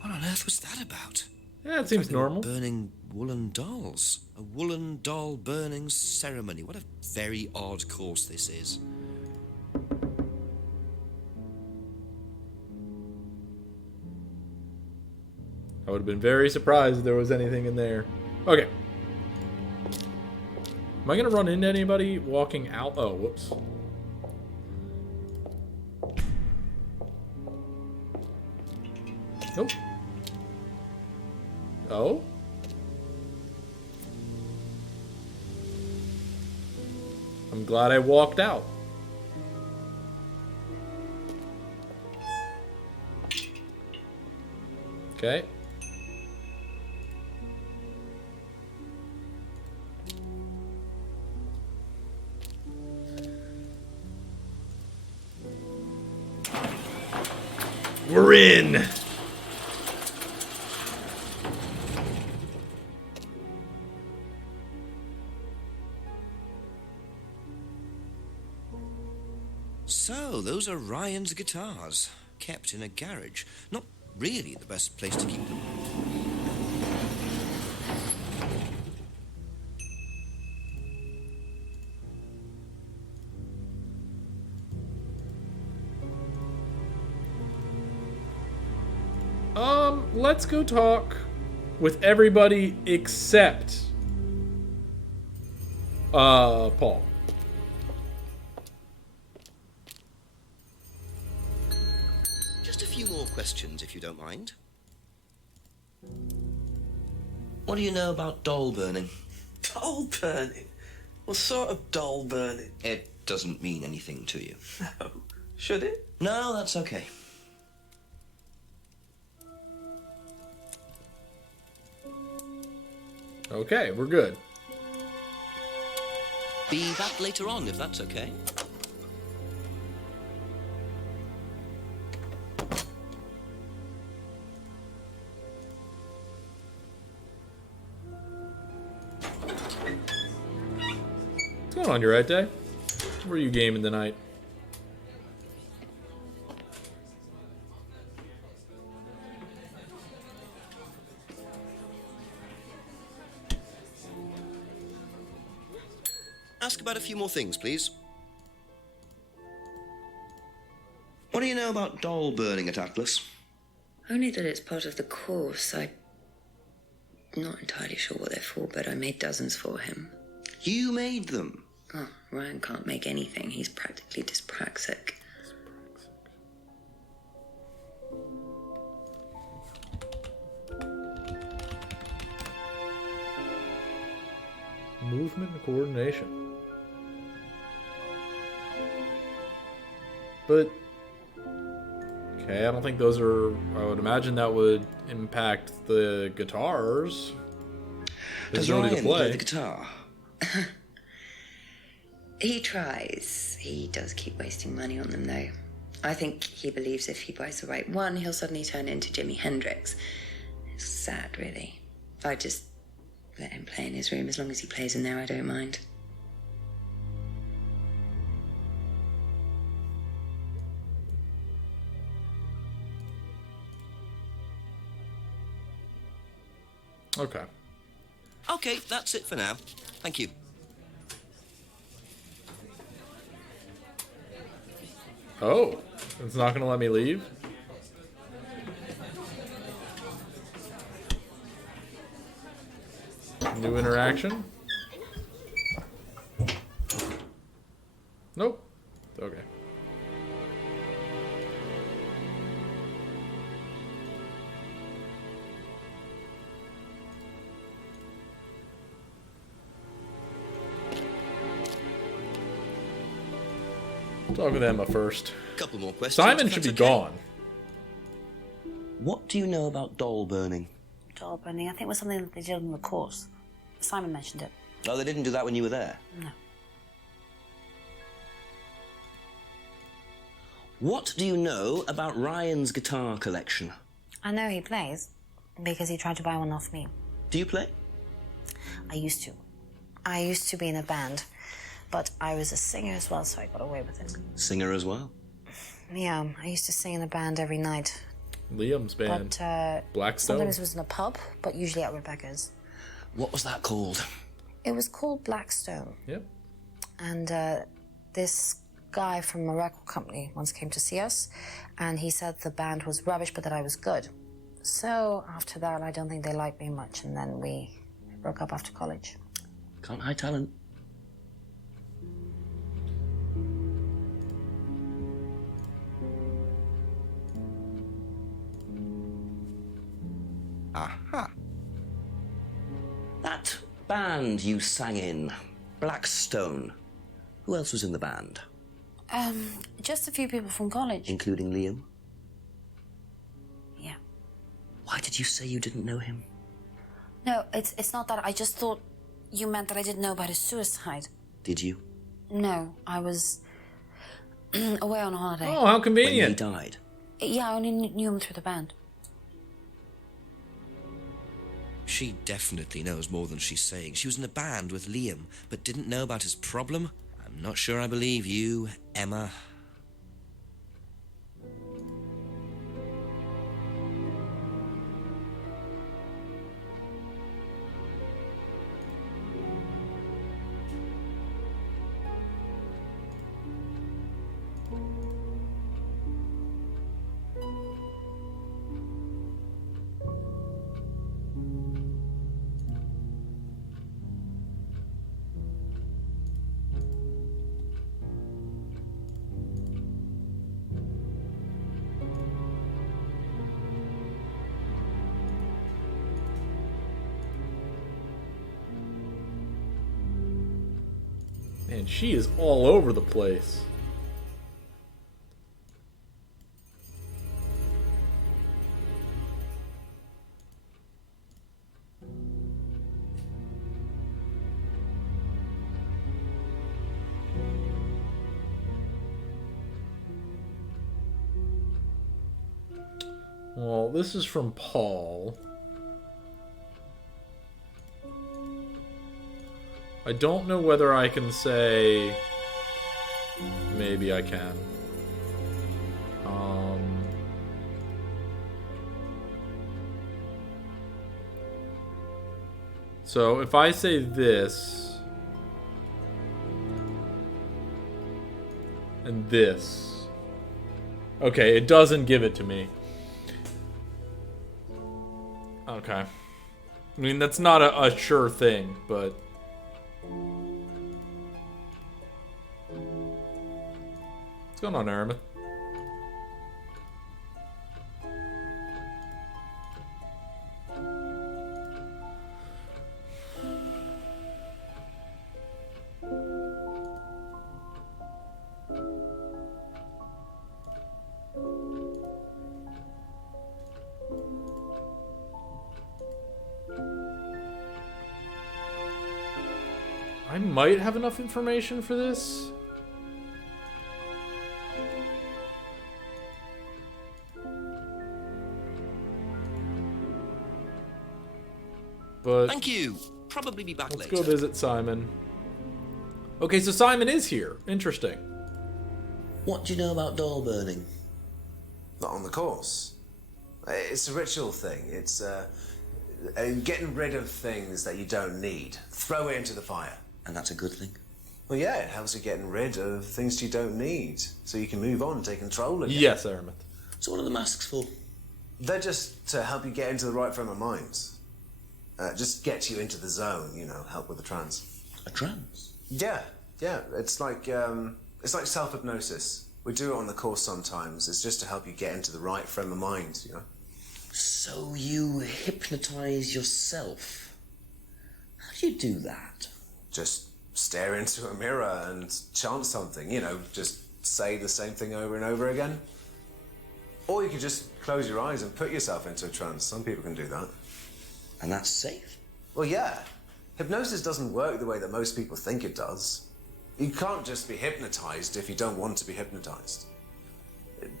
What on earth was that about? Yeah, it seems They were normal. burning woolen dolls. A woolen doll burning ceremony. What a very odd course this is. I would have been very surprised if there was anything in there. Okay. Am I gonna run into anybody walking out? Oh, whoops. Nope. Oh? I'm glad I walked out. Okay. We're in. So, those are Ryan's guitars, kept in a garage. Not really the best place to keep them. let's go talk with everybody except Paul. Just a few more questions, if you don't mind. What do you know about doll burning? Doll burning? What sort of doll burning? It doesn't mean anything to you. No. Should it? No, that's okay. Okay, we're good. Be back later on, if that's okay. What's going on, your right day? Where are you gaming tonight? Ask about a few more things, please. What do you know about doll burning at Atlas? Only that it's part of the course. I'm not entirely sure what they're for, but I made dozens for him. You made them? Oh, Ryan can't make anything. He's practically dyspraxic. Movement and coordination. But, okay, I don't think those are, I would imagine that would impact the guitars. Does Ryan play the guitar? He tries. He does keep wasting money on them, though. I think he believes if he buys the right one, he'll suddenly turn into Jimi Hendrix. It's sad, really. If I just let him play in his room, as long as he plays in there, I don't mind. Okay. Okay, that's it for now. Thank you. Oh, it's not going to let me leave? New interaction? Nope. Okay. Talk with Emma first. Couple more questions. Simon should be gone. What do you know about doll burning? Doll burning, I think it was something that they did on the course. Simon mentioned it. Oh, they didn't do that when you were there? No. What do you know about Ryan's guitar collection? I know he plays, because he tried to buy one off me. Do you play? I used to. I used to be in a band, but I was a singer as well, so I got away with it. Singer as well? Yeah, I used to sing in a band every night. Liam's band. But Blackstone. sometimes it was in a pub, but usually at Rebecca's. What was that called? It was called Blackstone. Yep. And this guy from a record company once came to see us, and he said the band was rubbish, but that I was good. So after that, I don't think they liked me much, and then we broke up after college. Can't hide talent. Aha. That band you sang in, Blackstone. Who else was in the band? Just a few people from college. Including Liam? Yeah. Why did you say you didn't know him? No, it's not that. I just thought you meant that I didn't know about his suicide. Did you? No, I was away on holiday. Oh, how convenient. When he died? Yeah, I only knew him through the band. She definitely knows more than she's saying. She was in a band with Liam, but didn't know about his problem. I'm not sure I believe you, Emma. And she is all over the place. Well, this is from Paul. I don't know whether I can say... Maybe I can. So if I say this... and this... Okay, it doesn't give it to me. Okay. I mean, that's not a sure thing, but... What's going on, Aramis? I might have enough information for this. But thank you. Probably be back later. Let's go visit Simon. Okay, so Simon is here. Interesting. What do you know about doll burning? Not on the course. It's a ritual thing. It's getting rid of things that you don't need. Throw it into the fire. And that's a good thing? Well, yeah, it helps you getting rid of things you don't need, so you can move on and take control again. Yes, Aramis. So what are the masks for? They're just to help you get into the right frame of mind. Just get you into the zone, you know, help with the trance. A trance? Yeah. It's like self-hypnosis. We do it on the course sometimes. It's just to help you get into the right frame of mind, you know. So you hypnotize yourself? How do you do that? Just stare into a mirror and chant something, you know, just say the same thing over and over again. Or you could just close your eyes and put yourself into a trance. Some people can do that. And that's safe? Well, yeah. Hypnosis doesn't work the way that most people think it does. You can't just be hypnotized if you don't want to be hypnotized.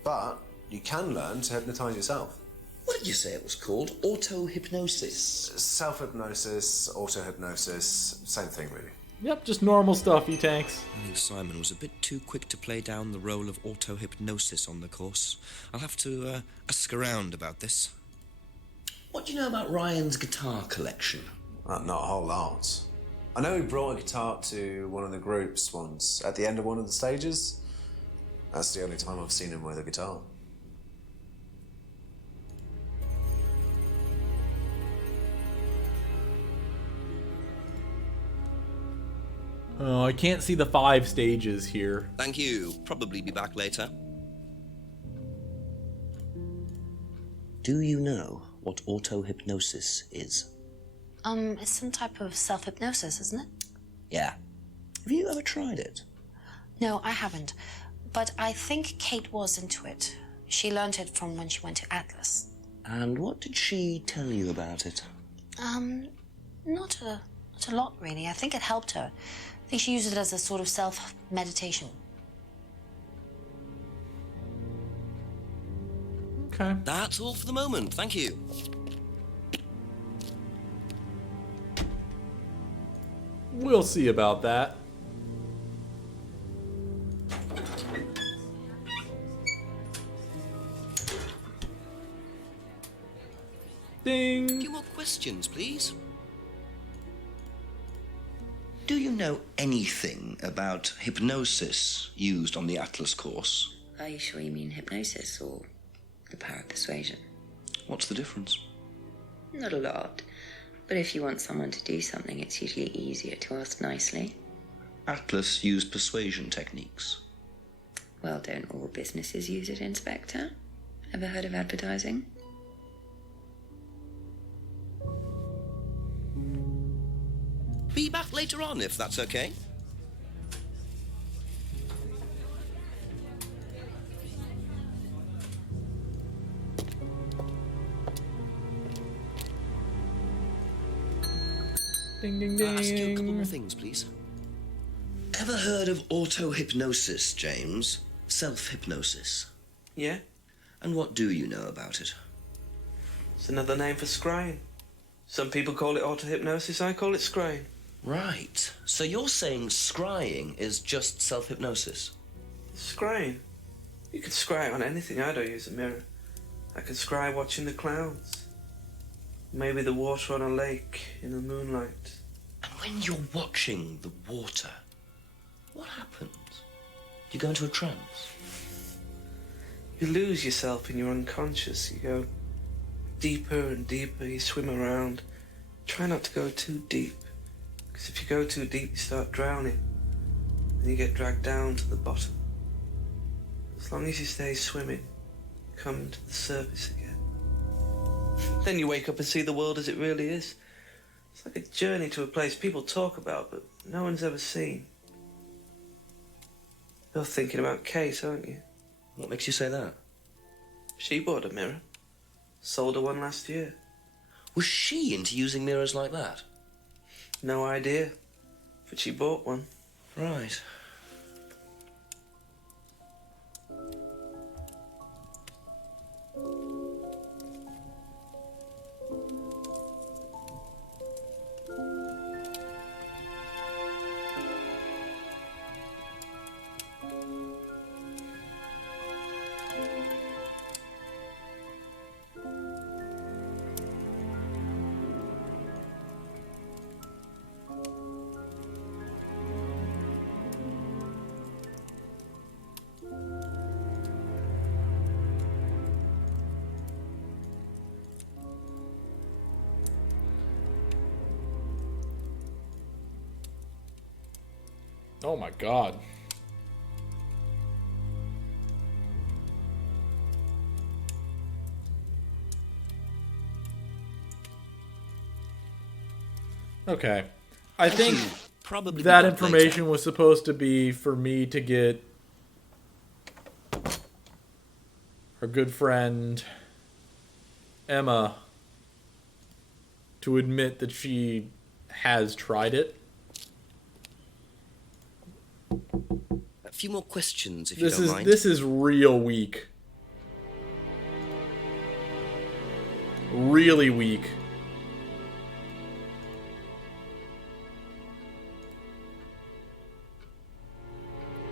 But you can learn to hypnotize yourself. What did you say it was called? Auto-hypnosis? Self-hypnosis, auto-hypnosis, same thing, really. Yep, just normal stuff, E-Tanks. I think Simon was a bit too quick to play down the role of auto-hypnosis on the course. I'll have to ask around about this. What do you know about Ryan's guitar collection? Not a whole lot. I know he brought a guitar to one of the groups once, at the end of one of the stages. That's the only time I've seen him with a guitar. Oh, I can't see the 5 stages here. Thank you. Probably be back later. Do you know what auto-hypnosis is? It's some type of self-hypnosis, isn't it? Yeah. Have you ever tried it? No, I haven't. But I think Kate was into it. She learned it from when she went to Atlas. And what did she tell you about it? Not a lot, really. I think it helped her. I think she used it as a sort of self-meditation. Okay. That's all for the moment. Thank you. We'll see about that. Ding! A few more questions, please. Do you know anything about hypnosis used on the Atlas course? Are you sure you mean hypnosis or the power of persuasion? What's the difference? Not a lot. But if you want someone to do something, it's usually easier to ask nicely. Atlas used persuasion techniques. Well, don't all businesses use it, Inspector? Ever heard of advertising? Be back later on, if that's okay. Ding, ding, Ask you a couple ding. more things, please. Ever heard of auto-hypnosis, James? Self-hypnosis. Yeah? And what do you know about it? It's another name for scrying. Some people call it auto-hypnosis, I call it scrying. Right. So you're saying scrying is just self-hypnosis? Scrying? You can scry on anything. I don't use a mirror. I can scry watching the clouds. Maybe the water on a lake in the moonlight. And when you're watching the water, what happens? Do you go into a trance? You lose yourself in your unconscious. You go deeper and deeper. You swim around. Try not to go too deep. Because if you go too deep, you start drowning. And you get dragged down to the bottom. As long as you stay swimming, you come to the surface again. Then you wake up and see the world as it really is. It's like a journey to a place people talk about, but no one's ever seen. You're thinking about Kate, aren't you? What makes you say that? She bought a mirror. Sold her one last year. Was she into using mirrors like that? No idea. But she bought one. Right. Oh my god. Okay. I think Probably that be back information later. was supposed to be for me to get our good friend Emma to admit that she has tried it. A few more questions, if you don't mind. This is real weak. Really weak.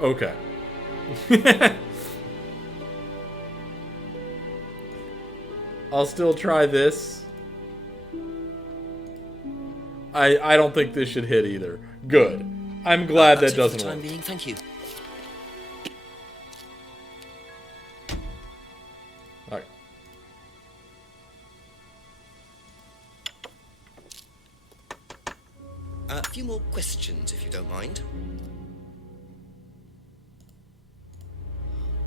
Okay. I'll still try this. I don't think this should hit either. Good. I'm glad that That's it for doesn't the time work. being. Thank you. Alright. A few more questions, if you don't mind.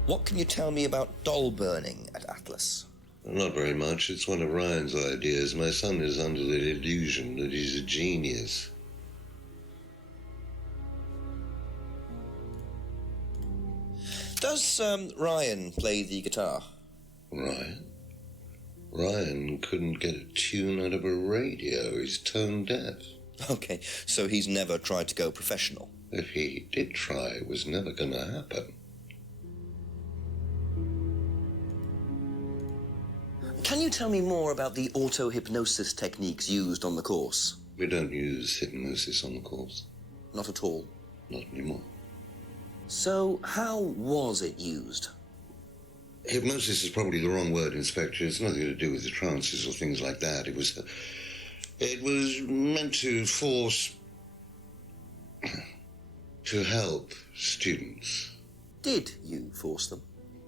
What can you tell me about doll burning at Atlas? Not very much. It's one of Ryan's ideas. My son is under the illusion that he's a genius. Does Ryan play the guitar? Ryan? Ryan couldn't get a tune out of a radio. He's tone deaf. Okay, so he's never tried to go professional. If he did try, it was never going to happen. Can you tell me more about the auto-hypnosis techniques used on the course? We don't use hypnosis on the course. Not at all. Not anymore. So, how was it used? Hypnosis is probably the wrong word, Inspector. It's nothing to do with the trances or things like that. It was meant to force... to help students. Did you force them?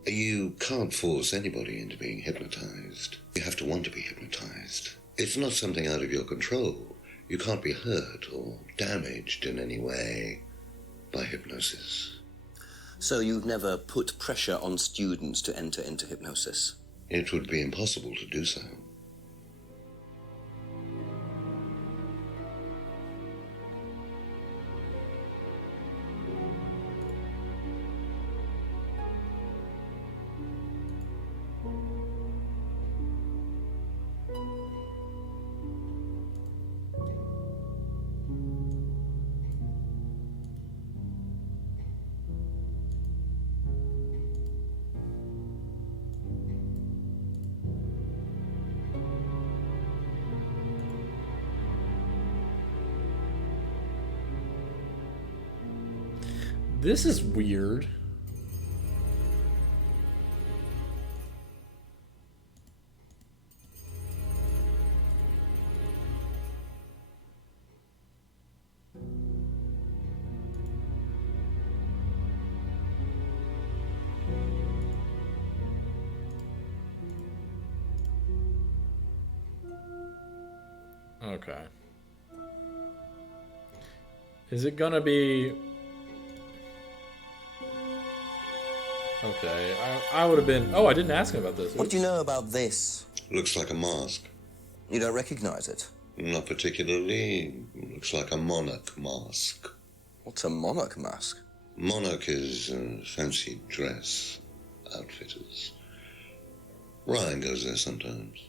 You can't force anybody into being hypnotized. You have to want to be hypnotized. It's not something out of your control. You can't be hurt or damaged in any way by hypnosis. So you've never put pressure on students to enter into hypnosis? It would be impossible to do so. This is weird. Okay. Is it gonna be... Okay, I would have been... Oh, I didn't ask him about this. What do you know about this? Looks like a mask. You don't recognize it? Not particularly. Looks like a monarch mask. What's a monarch mask? Monarch is fancy dress outfitters. Ryan goes there sometimes.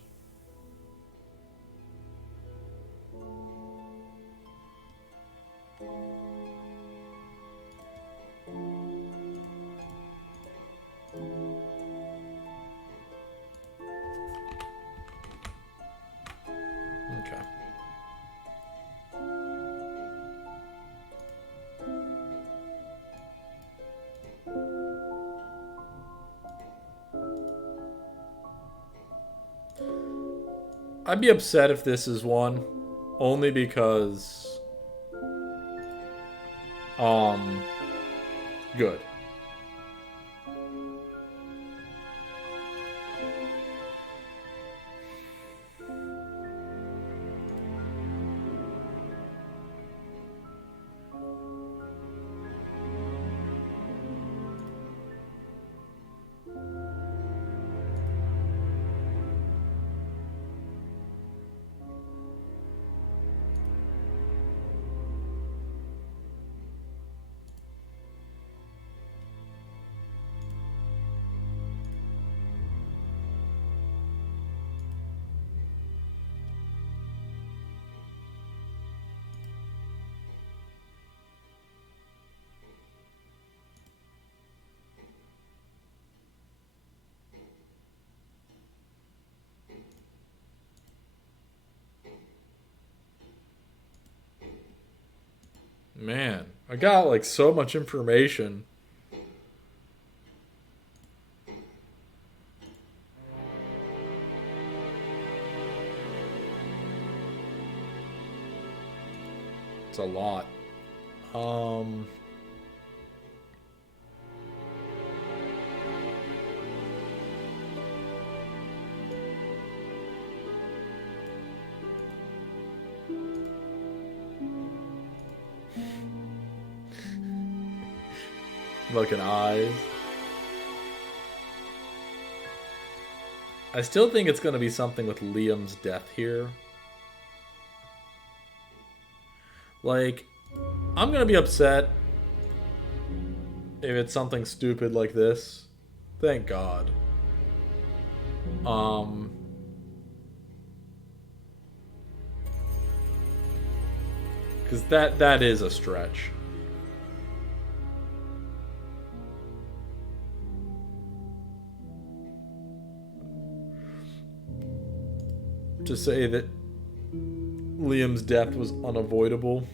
Okay. I'd be upset if this is one, only because, good. Man, I got like so much information. It's a lot. Looking eyes. I still think it's going to be something with Liam's death here. Like, I'm going to be upset if it's something stupid like this. Thank God. Because that is a stretch. To say that Liam's death was unavoidable.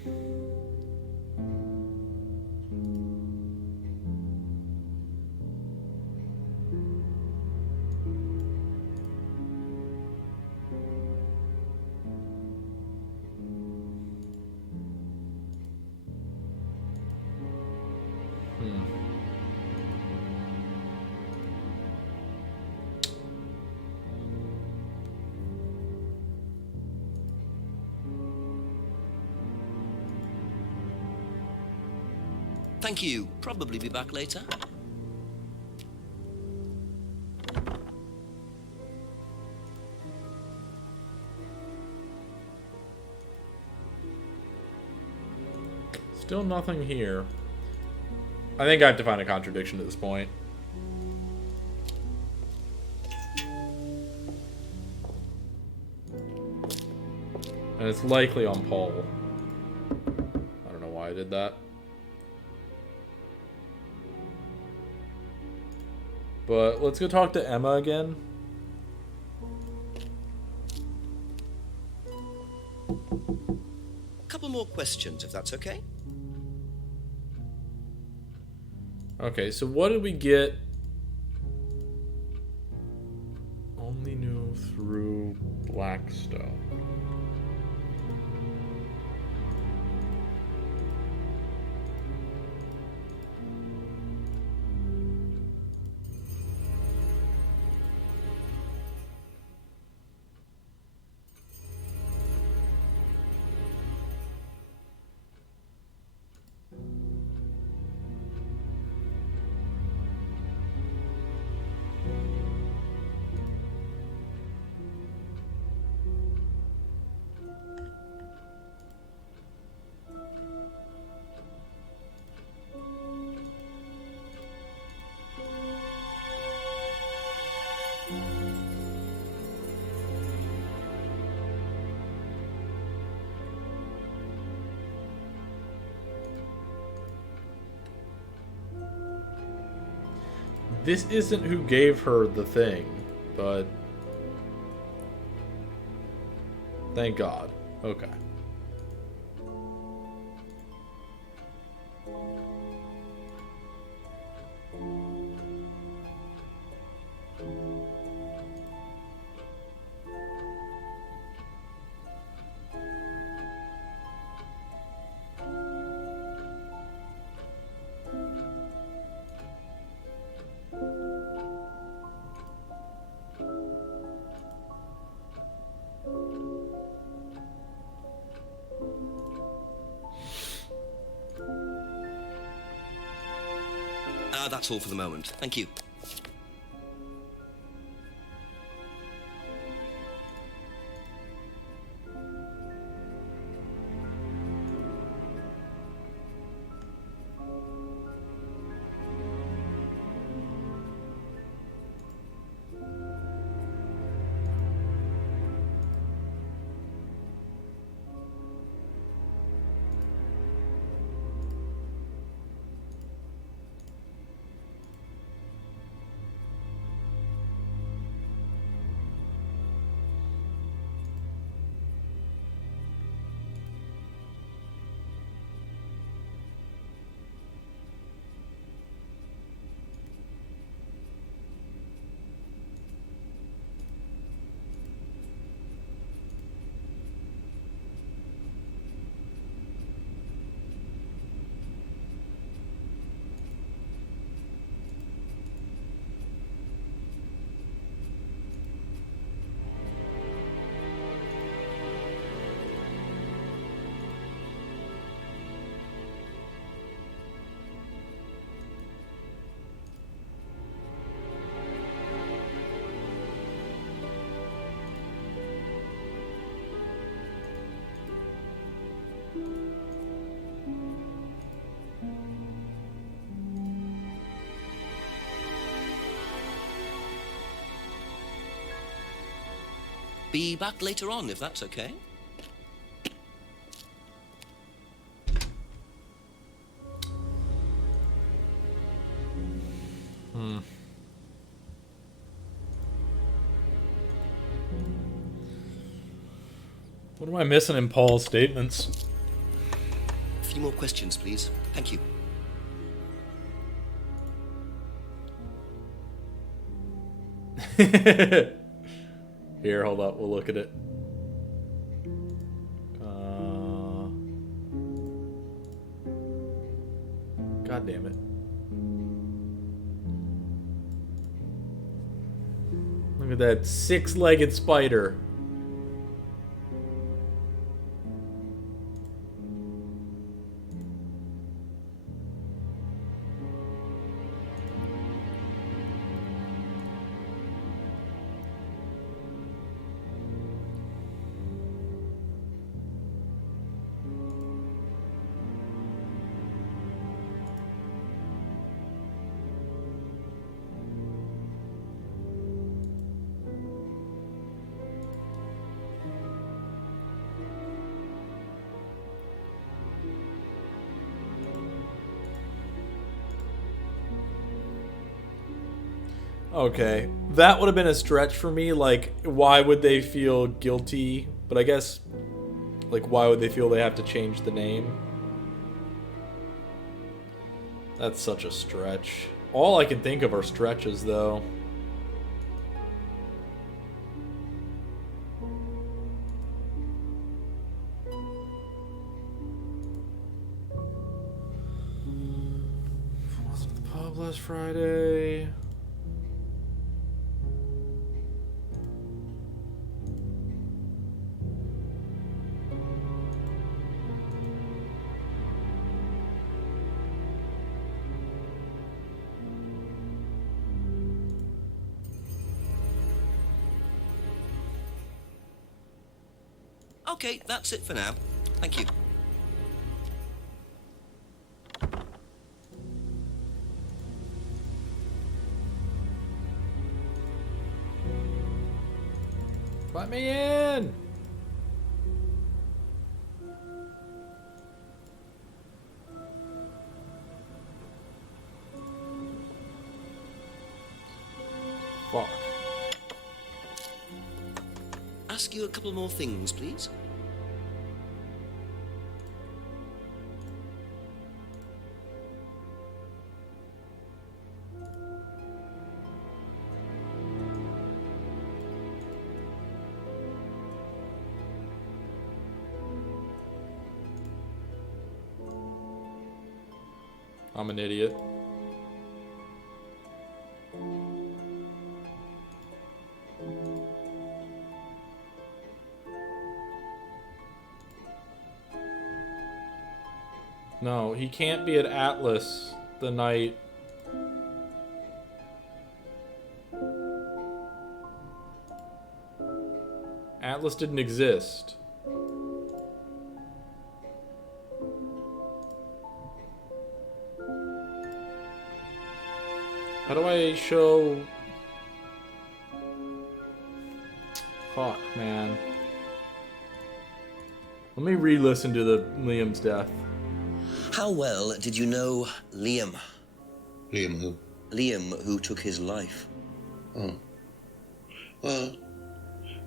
Thank you. Probably be back later. Still nothing here. I think I have to find a contradiction at this point. And it's likely on Paul. I don't know why I did that. But let's go talk to Emma again. Couple more questions, if that's okay. Okay, so what did we get? Only knew through Blackstone. This isn't who gave her the thing, but thank God. Okay. That's all for the moment. Thank you. Be back later on, if that's okay. What am I missing in Paul's statements? A few more questions, please. Thank you. Here, hold up. We'll look at it. God damn it. Look at that six-legged spider. Okay, that would have been a stretch for me. Like, why would they feel guilty? But I guess, like, why would they feel they have to change the name? That's such a stretch. All I can think of are stretches, though. Wasn't the pub last Friday? Okay, that's it for now. Thank you. Let me in! Fuck. Ask you a couple more things, please. I'm an idiot. No, he can't be at Atlas the night. Atlas didn't exist. How do I show... Fuck, man. Let me re-listen to the Liam's death. How well did you know Liam? Liam who? Liam, who took his life. Oh. Well,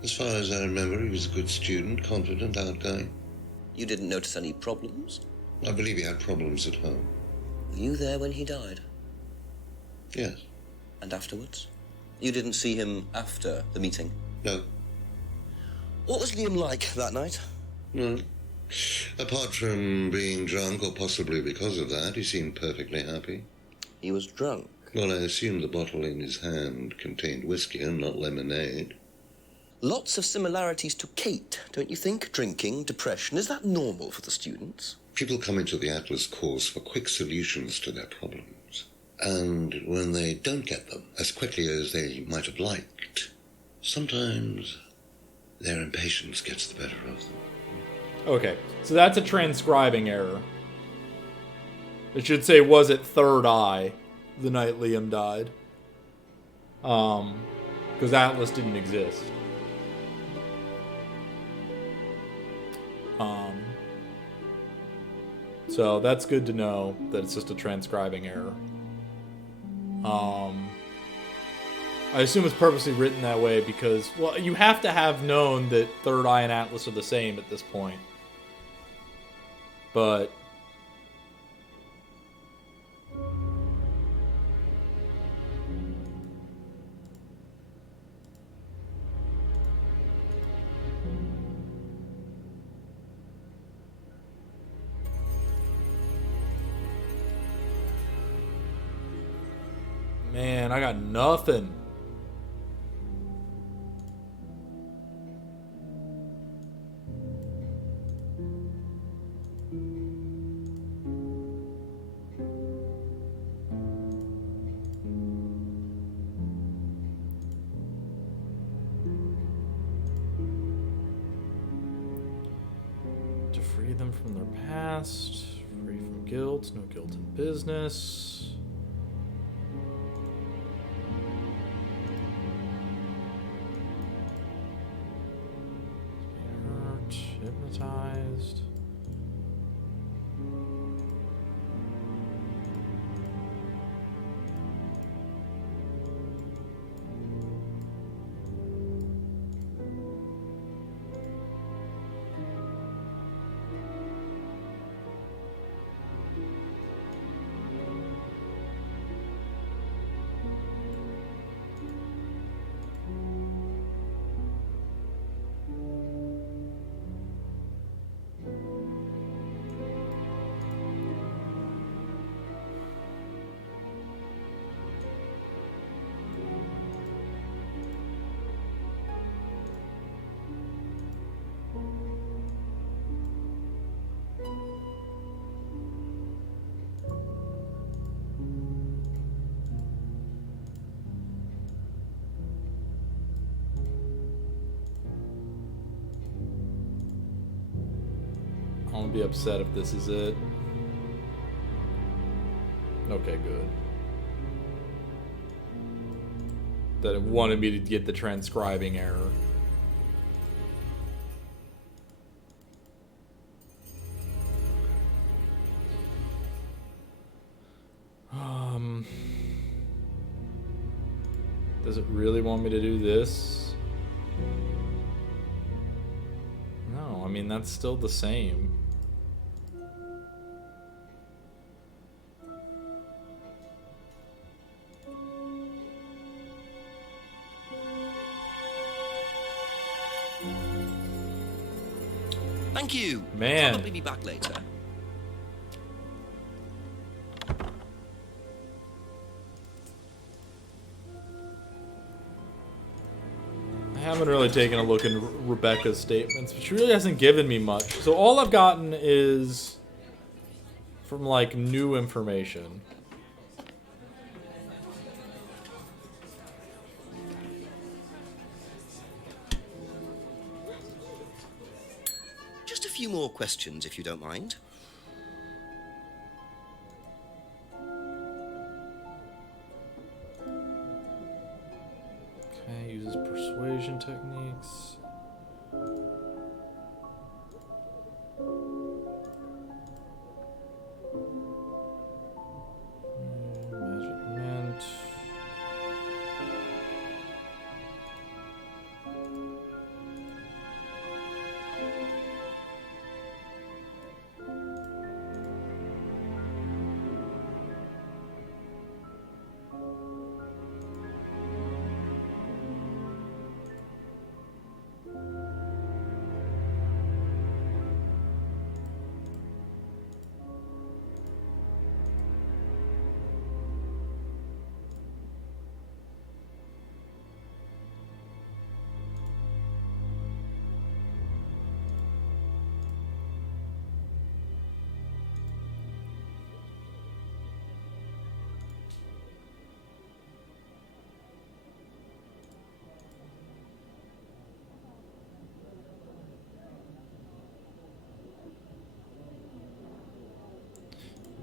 as far as I remember, he was a good student, confident, outgoing. You didn't notice any problems? I believe he had problems at home. Were you there when he died? Yes. And afterwards? You didn't see him after the meeting? No. What was Liam like that night? No. Apart from being drunk, or possibly because of that, he seemed perfectly happy. He was drunk? Well, I assume the bottle in his hand contained whiskey and not lemonade. Lots of similarities to Kate, don't you think? Drinking, depression, is that normal for the students? People come into the Atlas course for quick solutions to their problems. And when they don't get them as quickly as they might have liked, sometimes their impatience gets the better of them. Okay, so that's a transcribing error. It should say, was it third eye the night Liam died? Because Atlas didn't exist. So that's good to know that it's just a transcribing error. I assume it's purposely written that way because, well, you have to have known that Third Eye and Atlas are the same at this point. But man, I got nothing. To free them from their past, free from guilt, no guilt in business. Hurt, hypnotized. Don't be upset if this is it. Okay, good. That it wanted me to get the transcribing error. Does it really want me to do this? No, I mean, that's still the same. Thank you. Man. Probably be back later. I haven't really taken a look in Rebecca's statements, but she really hasn't given me much. So all I've gotten is from, like, new information. Just a few more questions, if you don't mind. Okay, uses persuasion techniques. Magic Mint.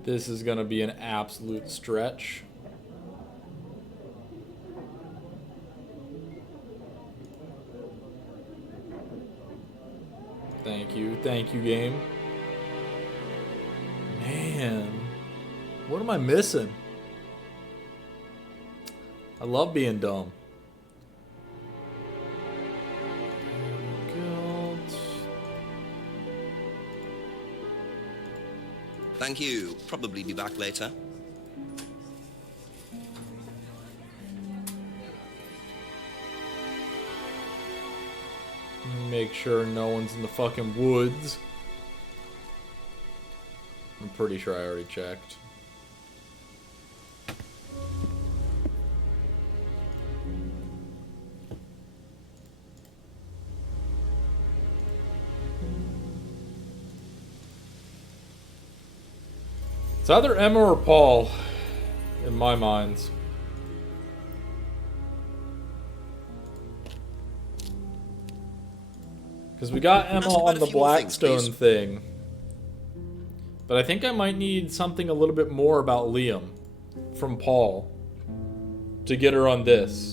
This is going to be an absolute stretch. Thank you, game. Man, what am I missing? I love being dumb. Thank you. Probably be back later. Make sure no one's in the fucking woods. I'm pretty sure I already checked. It's either Emma or Paul, in my mind. Because we got Emma on the Blackstone thing. But I think I might need something a little bit more about Liam from Paul to get her on this.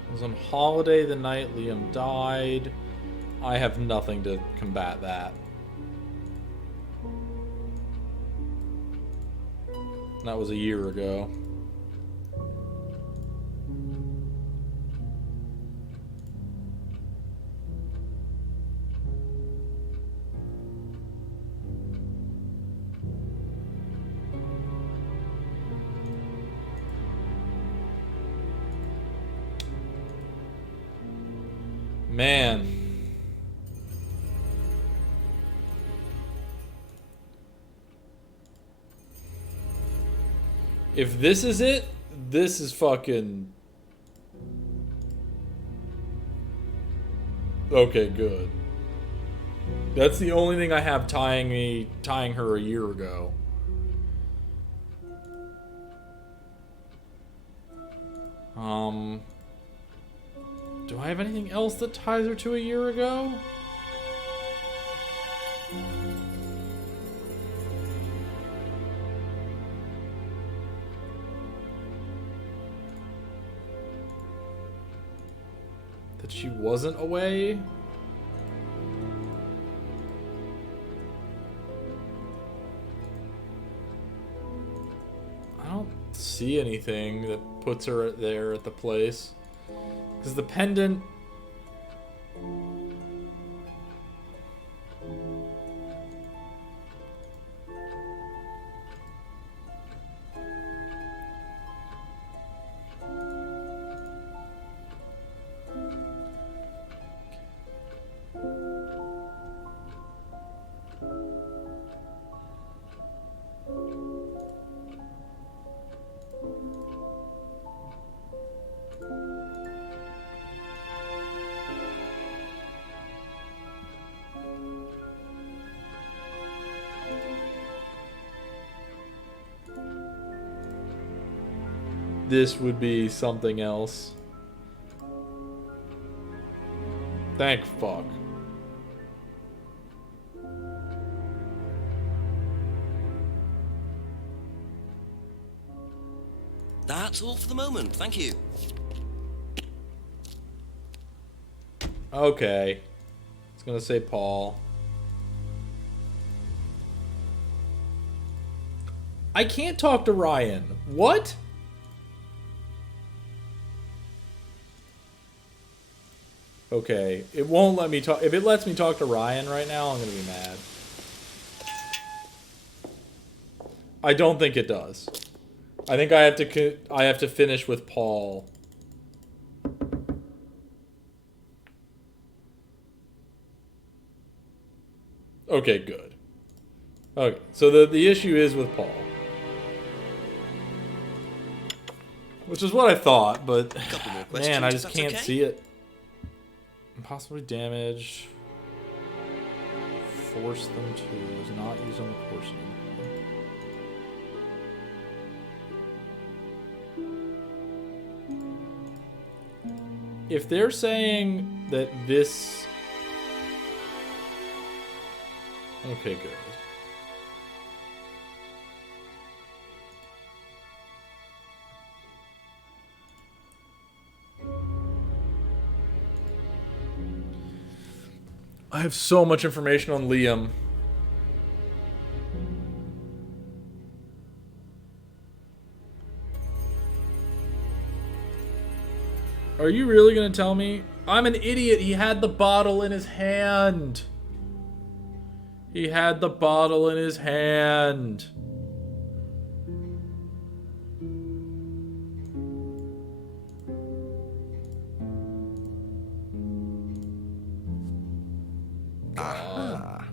I was on holiday the night Liam died. I have nothing to combat that. That was a year ago. Man. If this is it, this is fucking... Okay, good. That's the only thing I have tying her a year ago. Do I have anything else that ties her to a year ago? That she wasn't away? I don't see anything that puts her there at the place. Because the pendant... This would be something else. Thank fuck. That's all for the moment. Thank you. Okay. It's gonna say Paul. I can't talk to Ryan. What? Okay, it won't let me talk. If it lets me talk to Ryan right now, I'm gonna be mad. I don't think it does. I think I have to finish with Paul. Okay, good. Okay, so the issue is with Paul. Which is what I thought, but man, I just can't see it. Possibly damage. Force them to is not used on the course anymore. If they're saying that this... Okay, good. I have so much information on Liam. Are you really gonna tell me? I'm an idiot. He had the bottle in his hand. He had the bottle in his hand.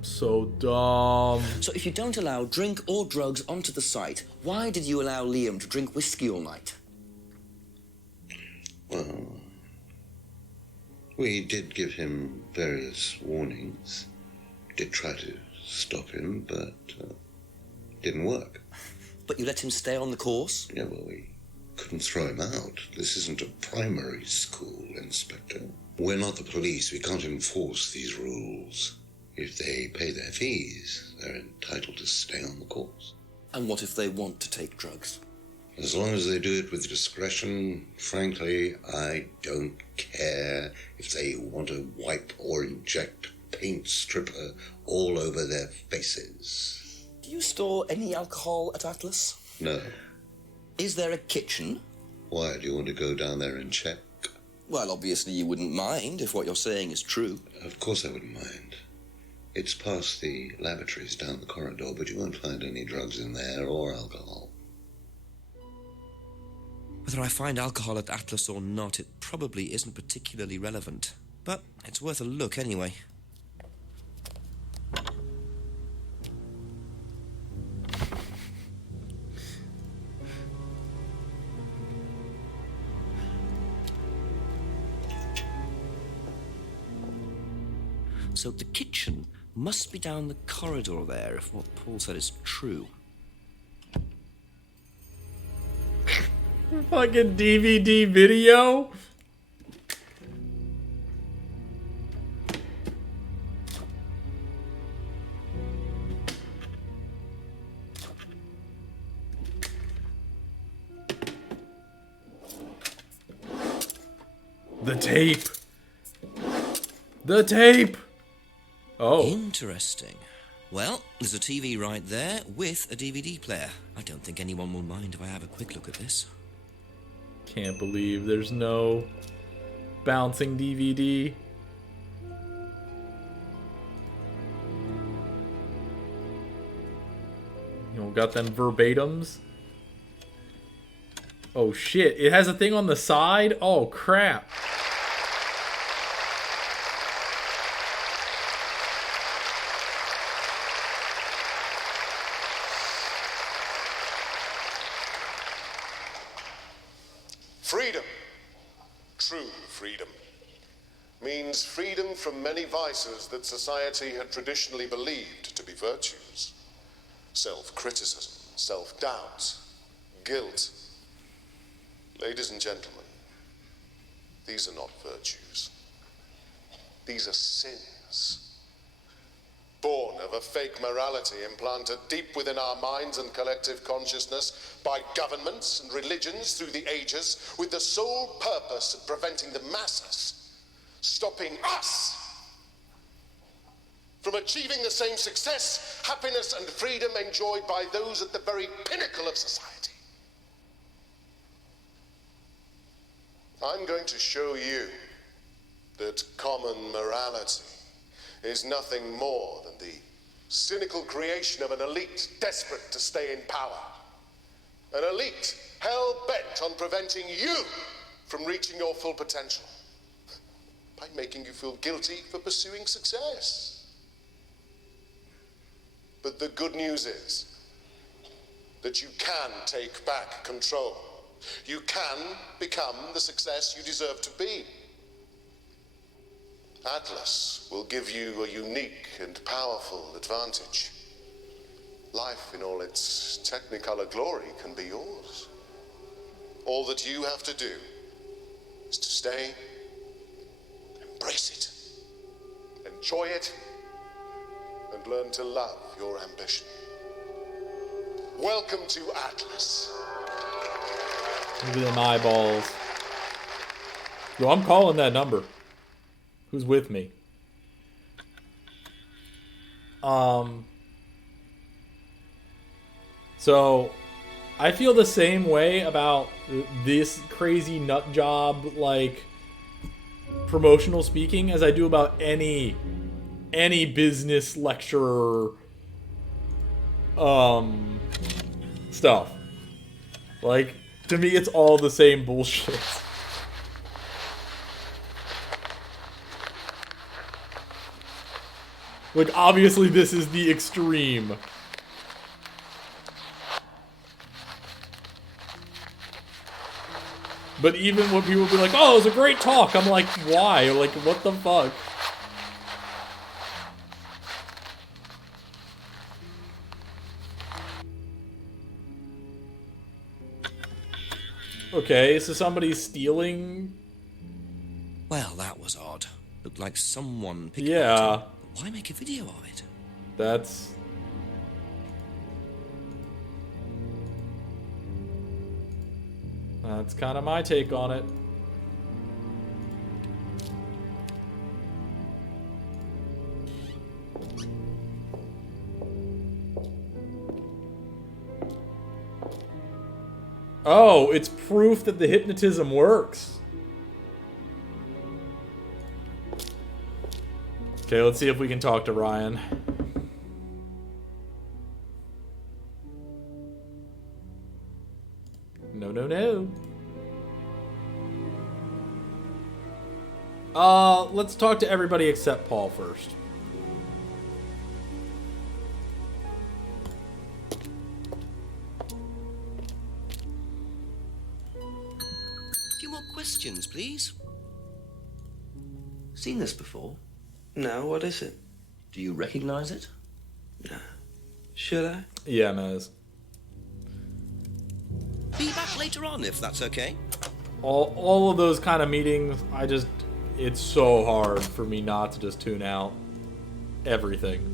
So dumb. So if you don't allow drink or drugs onto the site, why did you allow Liam to drink whiskey all night? Well, we did give him various warnings. Did try to stop him, but didn't work. But you let him stay on the course? Yeah, well, we couldn't throw him out. This isn't a primary school, Inspector. We're not the police. We can't enforce these rules. If they pay their fees, they're entitled to stay on the course. And what if they want to take drugs? As long as they do it with discretion, frankly, I don't care if they want to wipe or inject paint stripper all over their faces. Do you store any alcohol at Atlas? No. Is there a kitchen? Why, do you want to go down there and check? Well, obviously you wouldn't mind if what you're saying is true. Of course I wouldn't mind. It's past the lavatories down the corridor, but you won't find any drugs in there or alcohol. Whether I find alcohol at Atlas or not, it probably isn't particularly relevant. But it's worth a look anyway. So the kitchen must be down the corridor there, if what Paul said is true. Fucking DVD video? The tape. The tape. Oh. Interesting. Well, there's a TV right there with a DVD player. I don't think anyone will mind if I have a quick look at this. Can't believe there's no bouncing DVD. You know, got them verbatims. Oh shit, it has a thing on the side? Oh crap. Freedom, true freedom, means freedom from many vices that society had traditionally believed to be virtues. Self-criticism, self-doubt, guilt. Ladies and gentlemen, these are not virtues. These are sins. Born of a fake morality implanted deep within our minds and collective consciousness by governments and religions through the ages, with the sole purpose of preventing the masses, stopping us from achieving the same success, happiness, and freedom enjoyed by those at the very pinnacle of society. I'm going to show you that common morality is nothing more than the cynical creation of an elite desperate to stay in power. An elite hell-bent on preventing you from reaching your full potential by making you feel guilty for pursuing success. But the good news is that you can take back control. You can become the success you deserve to be. Atlas will give you a unique and powerful advantage. Life in all its technicolor glory can be yours. All that you have to do is to stay, embrace it, enjoy it, and learn to love your ambition. Welcome to Atlas. Look at them eyeballs. Yo, I'm calling that number. Who's with me? So I feel the same way about this crazy nut job like promotional speaking as I do about any business lecturer stuff. Like, to me it's all the same bullshit. Like, obviously this is the extreme. But even when people be like, oh, it was a great talk, I'm like, why? Like, what the fuck? Okay, so somebody's stealing... Well, that was odd. Looked like someone picked Yeah. it up. Why make a video of it? That's kind of my take on it. Oh, it's proof that the hypnotism works. Okay, let's see if we can talk to Ryan. No, no, no. Let's talk to everybody except Paul first. A few more questions, please. Seen this before? No, what is it? Do you recognize it? No. Should I? Yeah, Mez. Be back later on, if that's okay. All of those kind of meetings, it's so hard for me not to just tune out everything.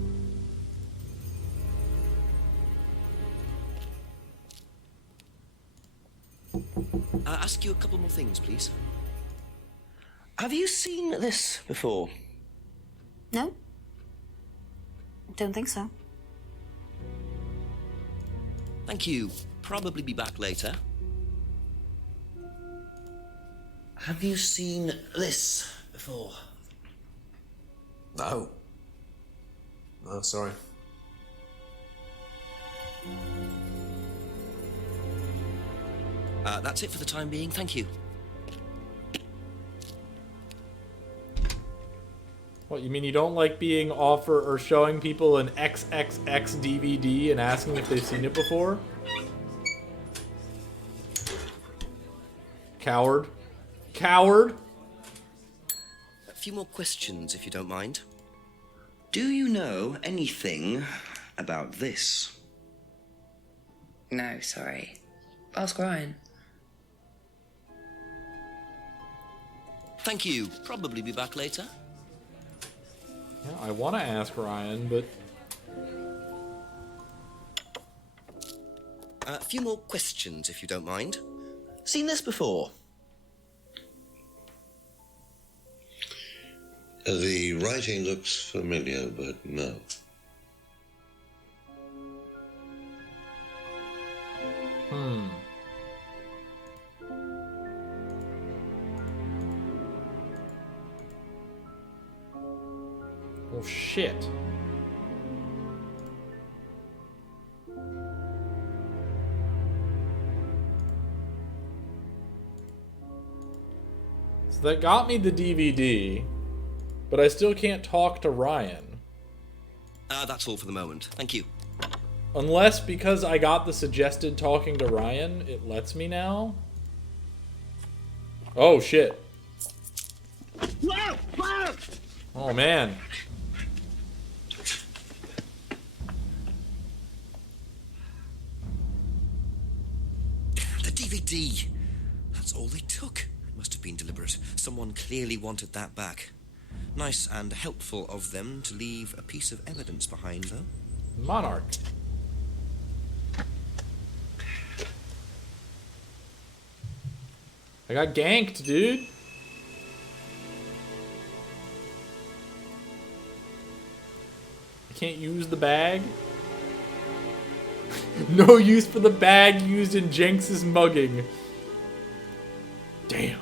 Ask you a couple more things, please. Have you seen this before? No? Don't think so. Thank you. Probably be back later. Have you seen this before? No. No, sorry. That's it for the time being. Thank you. What, you mean you don't like being offered or showing people an XXX DVD and asking if they've seen it before? Coward. Coward. A few more questions, if you don't mind. Do you know anything about this? No, sorry. Ask Ryan. Thank you. Probably be back later. Yeah, I want to ask Ryan, but... A few more questions, if you don't mind. Seen this before? The writing looks familiar, but no. Oh, shit. So that got me the DVD, but I still can't talk to Ryan. That's all for the moment. Thank you. Unless, because I got the suggested talking to Ryan, it lets me now? Oh, shit. Oh, man. The DVD. That's all they took. It must have been deliberate. Someone clearly wanted that back. Nice and helpful of them to leave a piece of evidence behind, though. Monarch. I got ganked, dude. I can't use the bag. No use for the bag used in Jenks's mugging. Damn.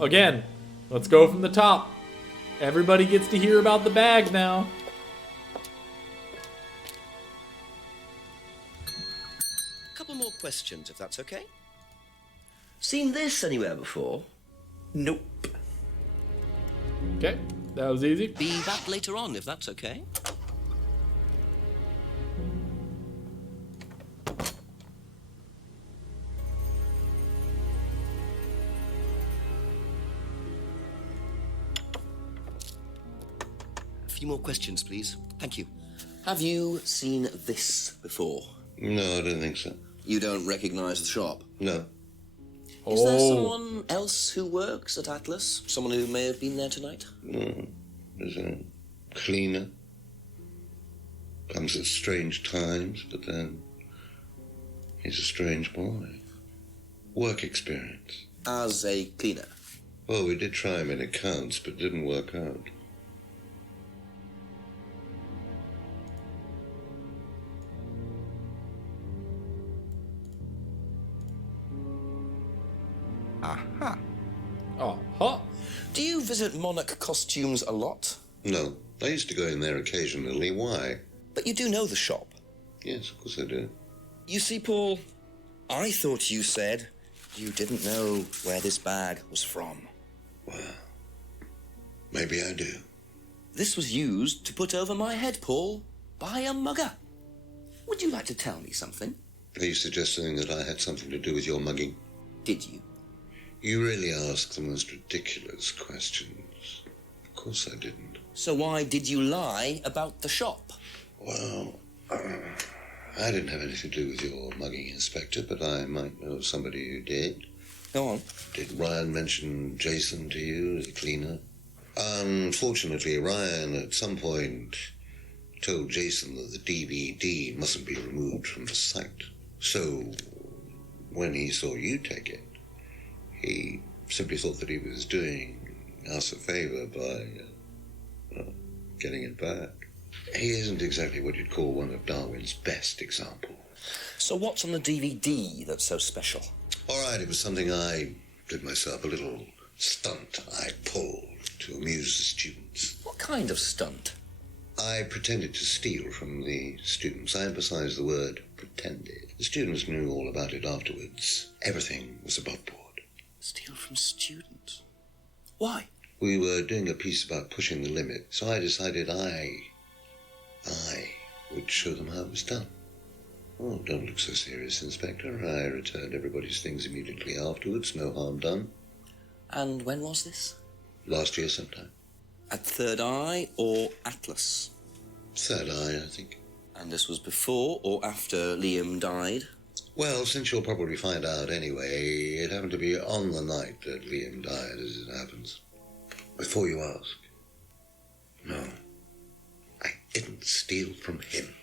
Again, let's go from the top. Everybody gets to hear about the bag now. Couple more questions, if that's okay. Seen this anywhere before? Nope. Okay, that was easy. Be back later on, if that's okay. A few more questions, please. Thank you. Have you seen this before? No, I don't think so. You don't recognize the shop? No. Is there someone else who works at Atlas? Someone who may have been there tonight? No. There's a cleaner. Comes at strange times, but then he's a strange boy. Work experience. As a cleaner? Well, we did try him in accounts, but didn't work out. Aha. Oh, huh. Do you visit Monarch Costumes a lot? No, I used to go in there occasionally. Why? But you do know the shop. Yes, of course I do. You see, Paul, I thought you said you didn't know where this bag was from. Well, maybe I do. This was used to put over my head, Paul, by a mugger. Would you like to tell me something? Are you suggesting that I had something to do with your mugging? Did you? You really ask the most ridiculous questions. Of course I didn't. So why did you lie about the shop? Well, I didn't have anything to do with your mugging, Inspector, but I might know somebody who did. Go on. Did Ryan mention Jason to you as a cleaner? Unfortunately, Ryan at some point told Jason that the DVD mustn't be removed from the site. So, when he saw you take it, he simply thought that he was doing us a favor by getting it back. He isn't exactly what you'd call one of Darwin's best examples. So what's on the DVD that's so special? All right, it was something I did myself, a little stunt I pulled to amuse the students. What kind of stunt? I pretended to steal from the students. I emphasize the word pretended. The students knew all about it afterwards. Everything was above board. Steal from students? Why? We were doing a piece about pushing the limit, so I decided I would show them how it was done. Oh, don't look so serious, Inspector. I returned everybody's things immediately afterwards. No harm done. And when was this? Last year sometime. At Third Eye or Atlas? Third Eye, I think. And this was before or after Liam died? Well, since you'll probably find out anyway, it happened to be on the night that Liam died, as it happens. Before you ask, no, I didn't steal from him.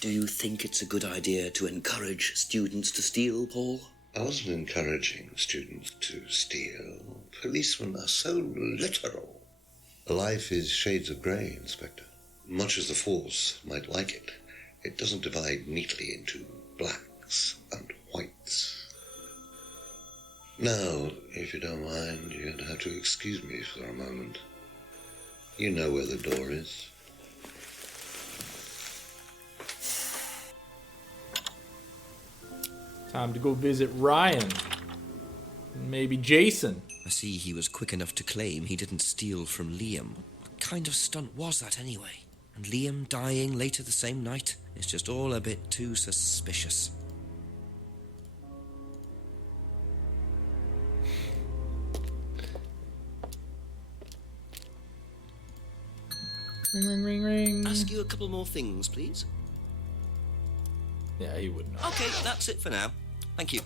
Do you think it's a good idea to encourage students to steal, Paul? I wasn't encouraging students to steal. Policemen are so literal. Life is shades of grey, Inspector. Much as the Force might like it, it doesn't divide neatly into blacks and whites. Now, if you don't mind, you're going to have to excuse me for a moment. You know where the door is. Time to go visit Ryan. Maybe Jason. I see he was quick enough to claim he didn't steal from Liam. What kind of stunt was that anyway? And Liam dying later the same night? It's just all a bit too suspicious. Ring, ring, ring, ring. Ask you a couple more things, please. Yeah, he wouldn't know. Okay, that's it for now. Thank you.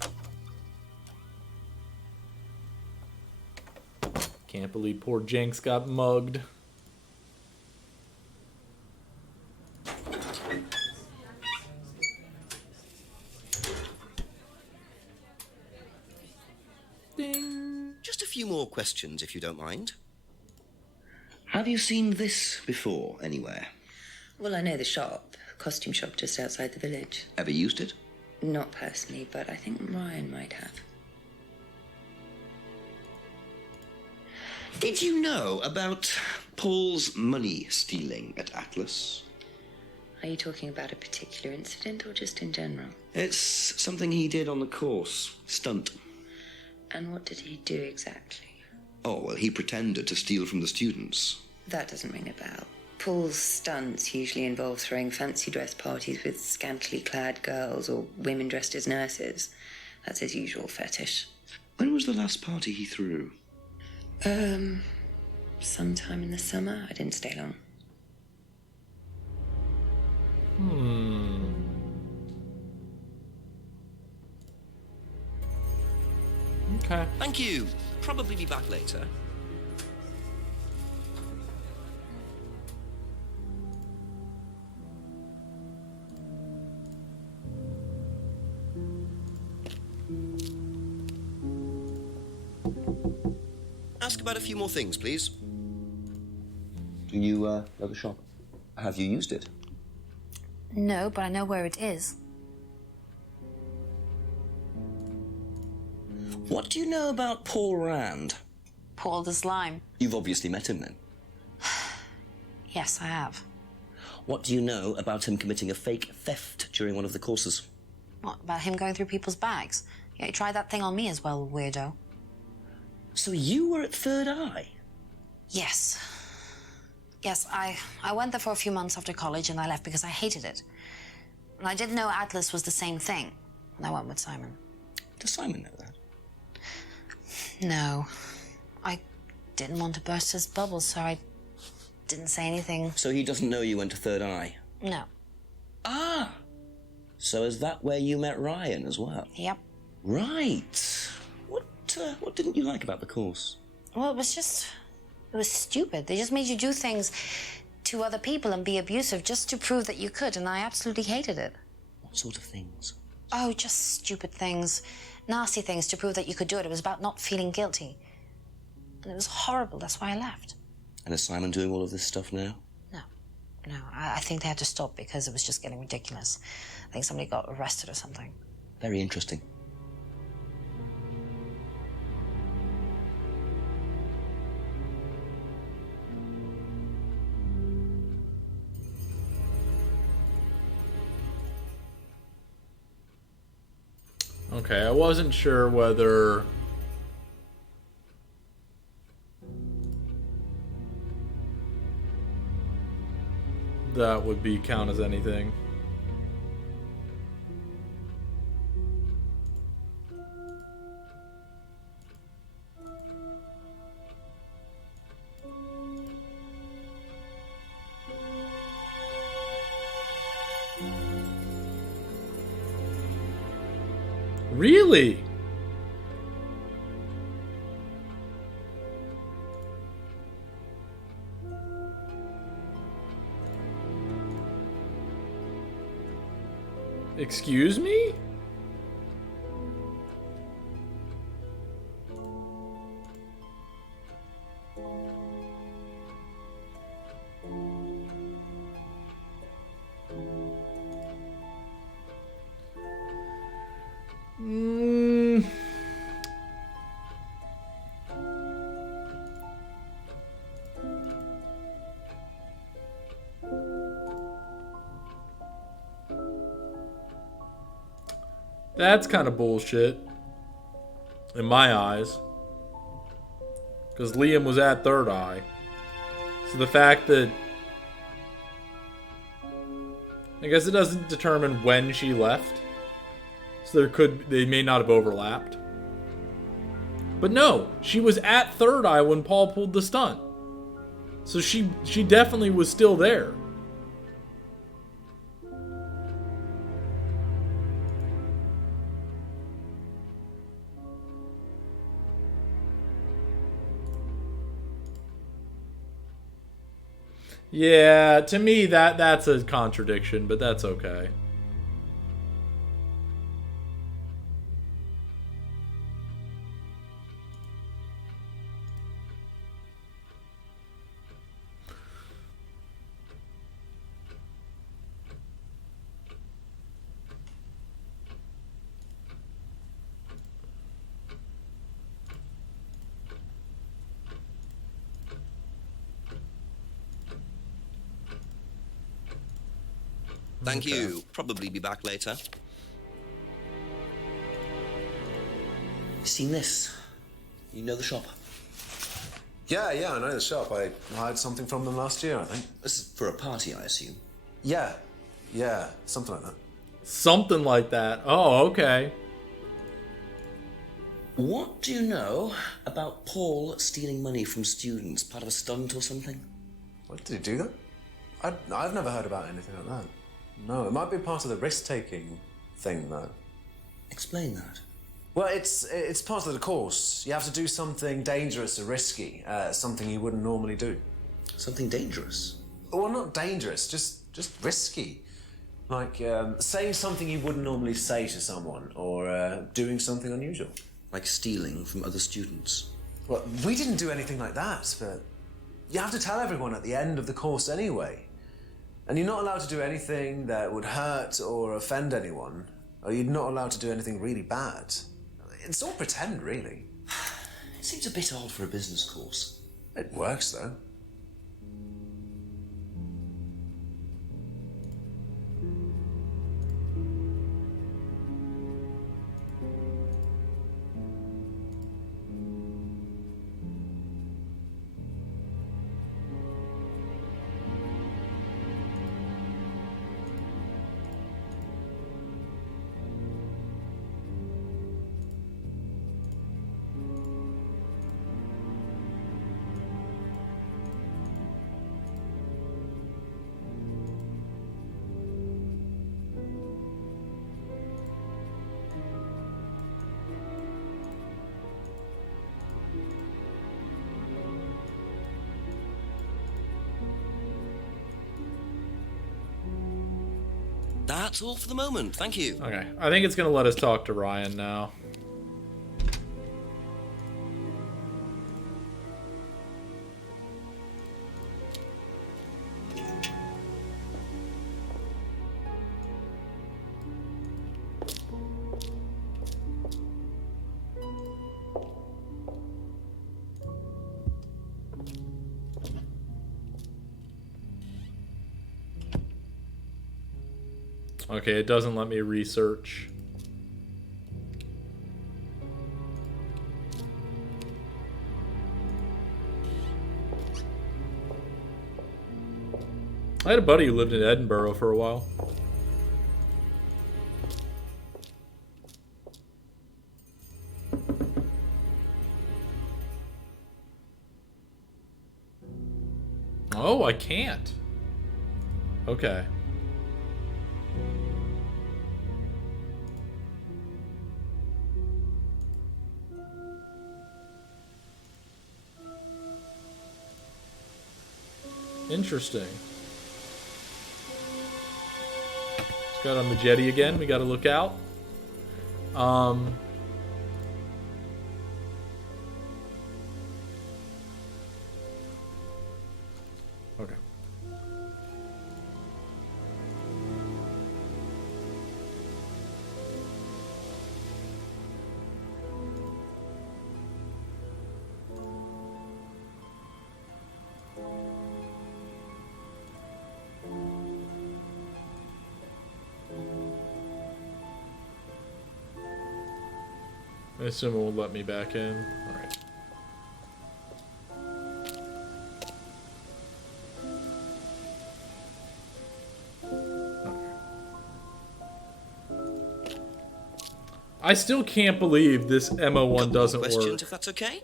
Can't believe poor Jenks got mugged. Ding. Just a few more questions, if you don't mind. Have you seen this before, anywhere? Well, I know the shop, costume shop just outside the village. Ever used it? Not personally, but I think Ryan might have. Did you know about Paul's money stealing at Atlas? Are you talking about a particular incident or just in general? It's something he did on the course. Stunt. And what did he do exactly? Oh, well, he pretended to steal from the students. That doesn't ring a bell. Paul's stunts usually involve throwing fancy dress parties with scantily clad girls or women dressed as nurses. That's his usual fetish. When was the last party he threw? Sometime in the summer. I didn't stay long. Okay. Thank you. Probably be back later. Ask about a few more things, please. Do you know the shop? Have you used it? No, but I know where it is. What do you know about Paul Rand? Paul the Slime. You've obviously met him then. Yes, I have. What do you know about him committing a fake theft during one of the courses? What, about him going through people's bags? Yeah, he tried that thing on me as well, weirdo. So you were at Third Eye? Yes. Yes, I went there for a few months after college and I left because I hated it. And I didn't know Atlas was the same thing. And I went with Simon. Does Simon know that? No. I didn't want to burst his bubble, so I didn't say anything. So he doesn't know you went to Third Eye? No. Ah! So is that where you met Ryan as well? Yep. Right. What didn't you like about the course? Well, it was stupid. They just made you do things to other people and be abusive just to prove that you could, and I absolutely hated it. What sort of things? Oh, just stupid things. Nasty things to prove that you could do it. It was about not feeling guilty. And it was horrible. That's why I left. And is Simon doing all of this stuff now? No, I think they had to stop because it was just getting ridiculous. I think somebody got arrested or something. Very interesting. Okay, I wasn't sure whether that would be count as anything. Really? Excuse me? That's kind of bullshit. In my eyes. Because Liam was at Third Eye. So the fact that... I guess it doesn't determine when she left. So they may not have overlapped. But no, she was at Third Eye when Paul pulled the stunt. So she definitely was still there. Yeah, to me that's a contradiction, but that's okay. Thank you. Probably be back later. Seen this? You know the shop? Yeah, I know the shop. I hired something from them last year, I think. This is for a party, I assume. Yeah, something like that. Something like that. Oh, okay. What do you know about Paul stealing money from students? Part of a stunt or something? What, did he do that? I've never heard about anything like that. No, it might be part of the risk-taking thing, though. Explain that. Well, it's part of the course. You have to do something dangerous or risky, something you wouldn't normally do. Something dangerous? Well, not dangerous, just risky. Like saying something you wouldn't normally say to someone, or doing something unusual. Like stealing from other students? Well, we didn't do anything like that, but you have to tell everyone at the end of the course anyway. And you're not allowed to do anything that would hurt or offend anyone, or you're not allowed to do anything really bad. It's all pretend, really. It seems a bit odd for a business course. It works, though. That's all for the moment, thank you. Okay, I think it's gonna let us talk to Ryan now. Okay, it doesn't let me research. I had a buddy who lived in Edinburgh for a while. Oh, I can't. Okay. Interesting. Just got on the jetty again. We got to look out. Okay. I assume it will let me back in. Alright. I still can't believe this MO1 doesn't work. Questions, if that's okay?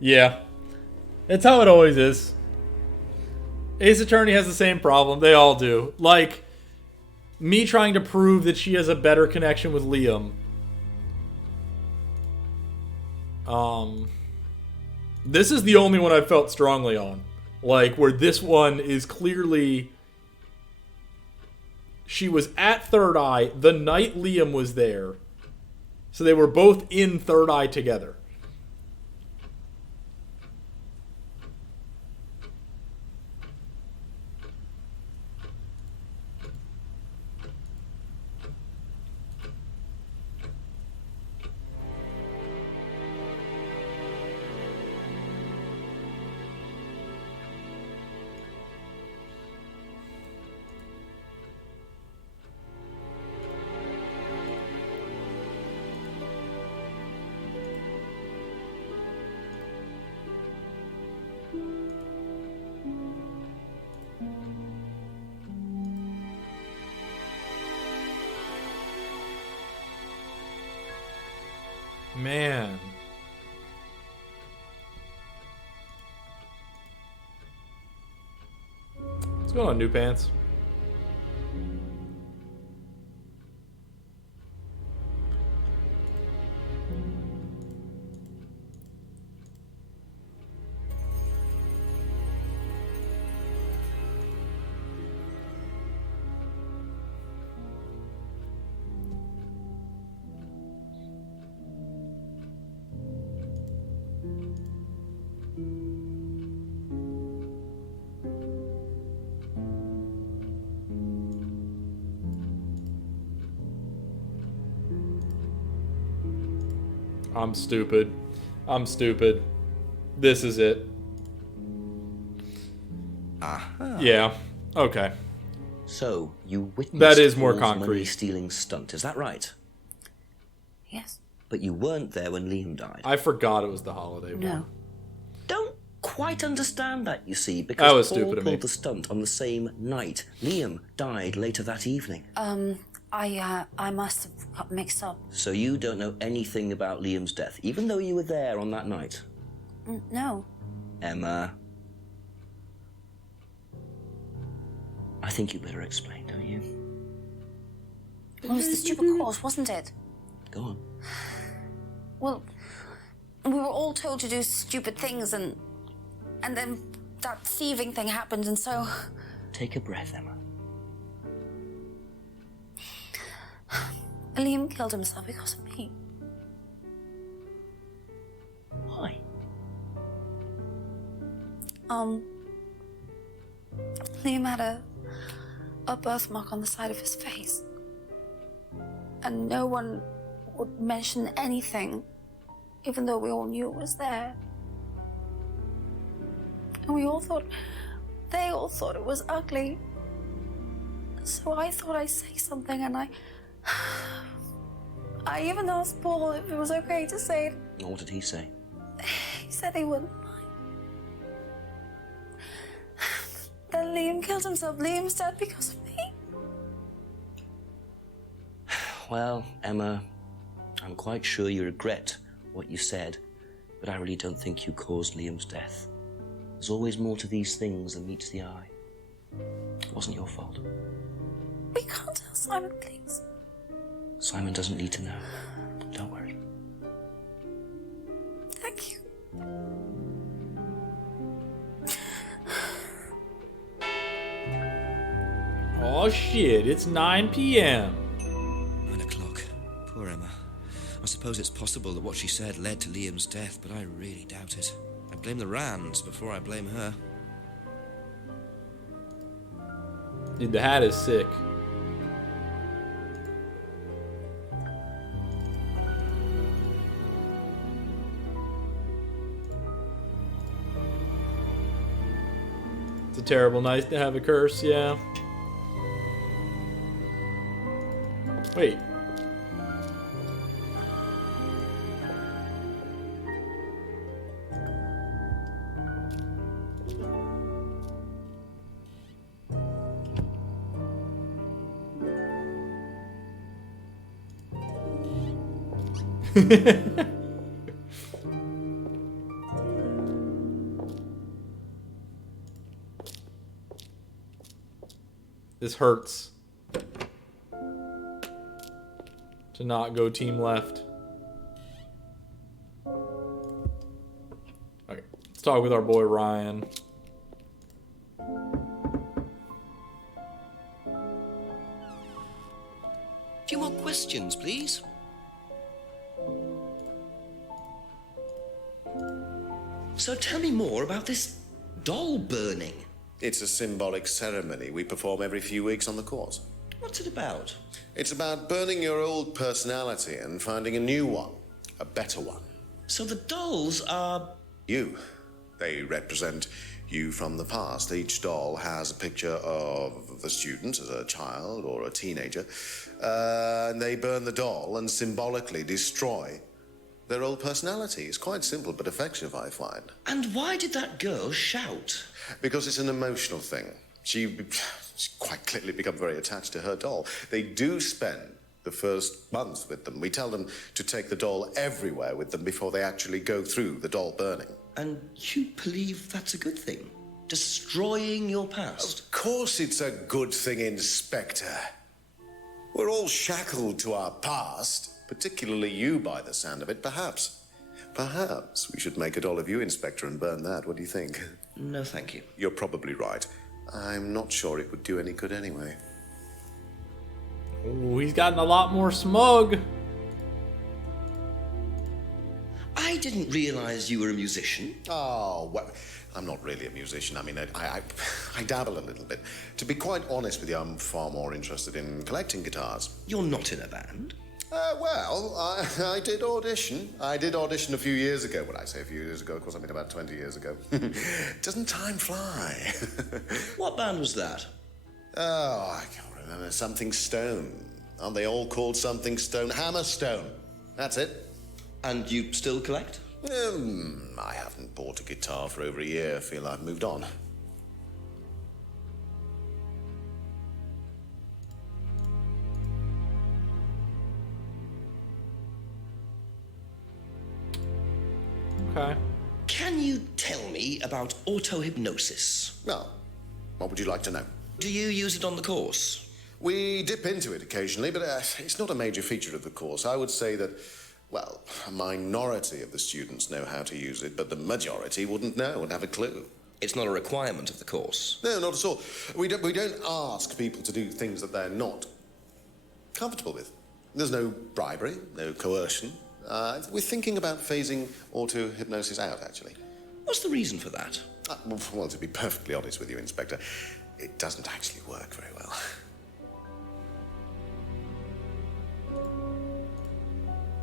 Yeah. It's how it always is. Ace Attorney has the same problem. They all do. Like, me trying to prove that she has a better connection with Liam. This is the only one I felt strongly on. Like, where this one is clearly... She was at Third Eye the night Liam was there. So they were both in Third Eye together. Man. What's going on, New Pants? I'm stupid. I'm stupid. This is it. Aha. Yeah. Okay. So, you witnessed That is more Paul's concrete. money-stealing stunt, is that right? Yes. But you weren't there when Liam died. I forgot it was the holiday one. No. Don't quite understand that, you see, That because was Paul stupid of me. pulled the stunt on the same night. Liam died later that evening. I must have got mixed up. So you don't know anything about Liam's death, even though you were there on that night. No. Emma. I think you better explain, don't you? It was the stupid course, wasn't it? Go on. Well, we were all told to do stupid things, and then that thieving thing happened, and so... Take a breath, Emma. Liam killed himself because of me. Why? Liam had a birthmark on the side of his face. And no one would mention anything, even though we all knew it was there. And they all thought it was ugly. So I thought I'd say something, and I even asked Paul if it was okay to say it. What did he say? He said he wouldn't mind. Then Liam killed himself. Liam's dead because of me. Well, Emma, I'm quite sure you regret what you said, but I really don't think you caused Liam's death. There's always more to these things than meets the eye. It wasn't your fault. We can't tell Simon, please. Simon doesn't need to know. Don't worry. Thank you. Oh shit, it's 9 p.m. 9 o'clock. Poor Emma. I suppose it's possible that what she said led to Liam's death, but I really doubt it. I blame the Rands before I blame her. Dude, the hat is sick. It's a terrible night to have a curse, yeah. Wait. This hurts. To not go team left. Okay, let's talk with our boy Ryan. Few more questions, please. So tell me more about this doll burning. It's a symbolic ceremony we perform every few weeks on the course. What's it about? It's about burning your old personality and finding a new one, a better one. So the dolls are... You. They represent you from the past. Each doll has a picture of the student as a child or a teenager, and they burn the doll and symbolically destroy their old personality. It's quite simple but effective, I find. And why did that girl shout? Because it's an emotional thing. She's quite clearly become very attached to her doll. They do spend the first month with them. We tell them to take the doll everywhere with them before they actually go through the doll burning. And you believe that's a good thing? Destroying your past? Of course it's a good thing, Inspector. We're all shackled to our past, particularly you by the sound of it. Perhaps we should make a doll of you, Inspector, and burn that. What do you think? No, thank you. You're probably right. I'm not sure it would do any good anyway. Ooh, he's gotten a lot more smug. I didn't realise you were a musician. Oh, well, I'm not really a musician. I mean, I dabble a little bit. To be quite honest with you, I'm far more interested in collecting guitars. You're not in a band? Well, I did audition. I did audition a few years ago. When I say a few years ago, of course, I mean about 20 years ago. Doesn't time fly? What band was that? Oh, I can't remember. Something Stone. Aren't they all called Something Stone? Hammerstone. That's it. And you still collect? I haven't bought a guitar for over a year. I feel I've moved on. Okay. Can you tell me about auto-hypnosis? Well, what would you like to know? Do you use it on the course? We dip into it occasionally, but it's not a major feature of the course. I would say that, well, a minority of the students know how to use it, but the majority wouldn't know and have a clue. It's not a requirement of the course? No, not at all. We don't ask people to do things that they're not comfortable with. There's no bribery, no coercion. We're thinking about phasing auto-hypnosis out, actually. What's the reason for that? Well, to be perfectly honest with you, Inspector, it doesn't actually work very well.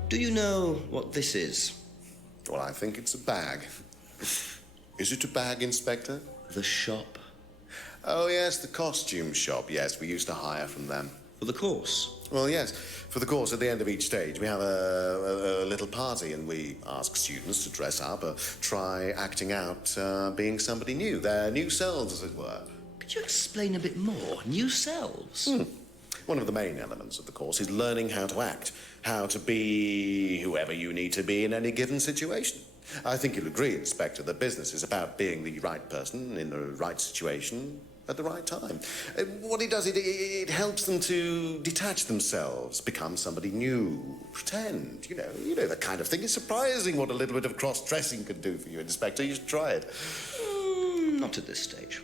Do you know what this is? Well, I think it's a bag. Is it a bag, Inspector? The shop. Oh, yes, the costume shop. Yes, we used to hire from them. For the course? Well, yes. For the course, at the end of each stage, we have a little party, and we ask students to dress up or try acting out being somebody new, their new selves, as it were. Could you explain a bit more? New selves? One of the main elements of the course is learning how to act, how to be whoever you need to be in any given situation. I think you'll agree, Inspector, that business is about being the right person in the right situation at the right time. What it does, it helps them to detach themselves, become somebody new, pretend, you know, that kind of thing. It's surprising what a little bit of cross-dressing can do for you, Inspector. You should try it. Not at this stage.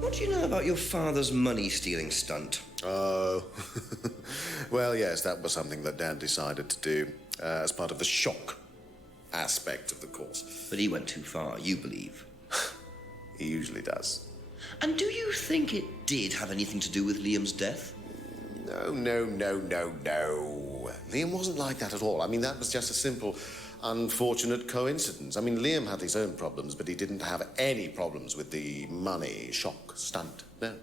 What do you know about your father's money-stealing stunt? Oh, well, yes, that was something that Dad decided to do as part of the shock aspect of the course. But he went too far, you believe? He usually does. And do you think it did have anything to do with Liam's death? No. Liam wasn't like that at all. I mean, that was just a simple, unfortunate coincidence. I mean, Liam had his own problems, but he didn't have any problems with the money shock stunt. No.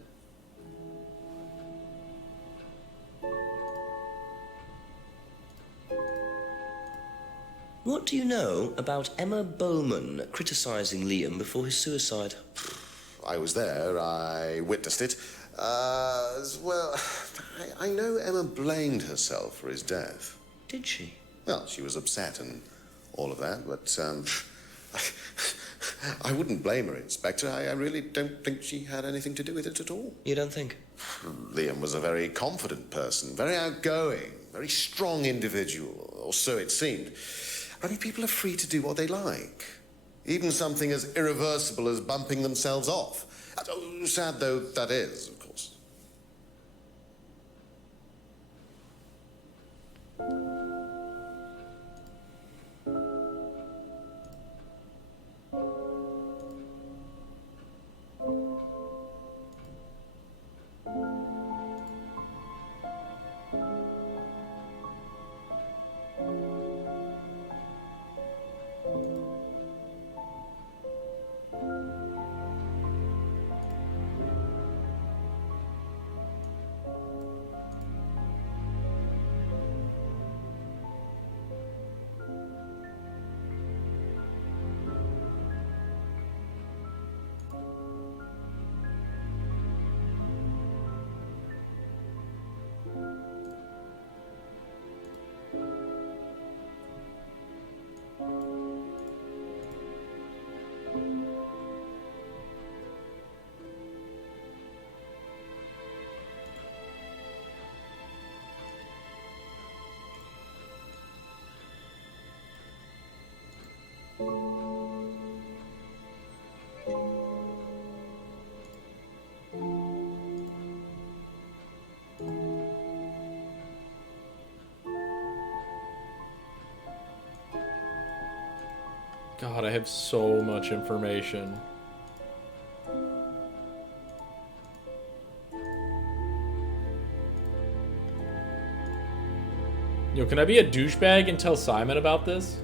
What do you know about Emma Bowman criticising Liam before his suicide? I was there. I witnessed it. Well, I know Emma blamed herself for his death. Did she? Well, she was upset and all of that, but I wouldn't blame her, Inspector. I really don't think she had anything to do with it at all. You don't think? Liam was a very confident person, very outgoing, very strong individual, or so it seemed. I mean, people are free to do what they like. Even something as irreversible as bumping themselves off. Sad though that is, of course. God, I have so much information. Yo, can I be a douchebag and tell Simon about this?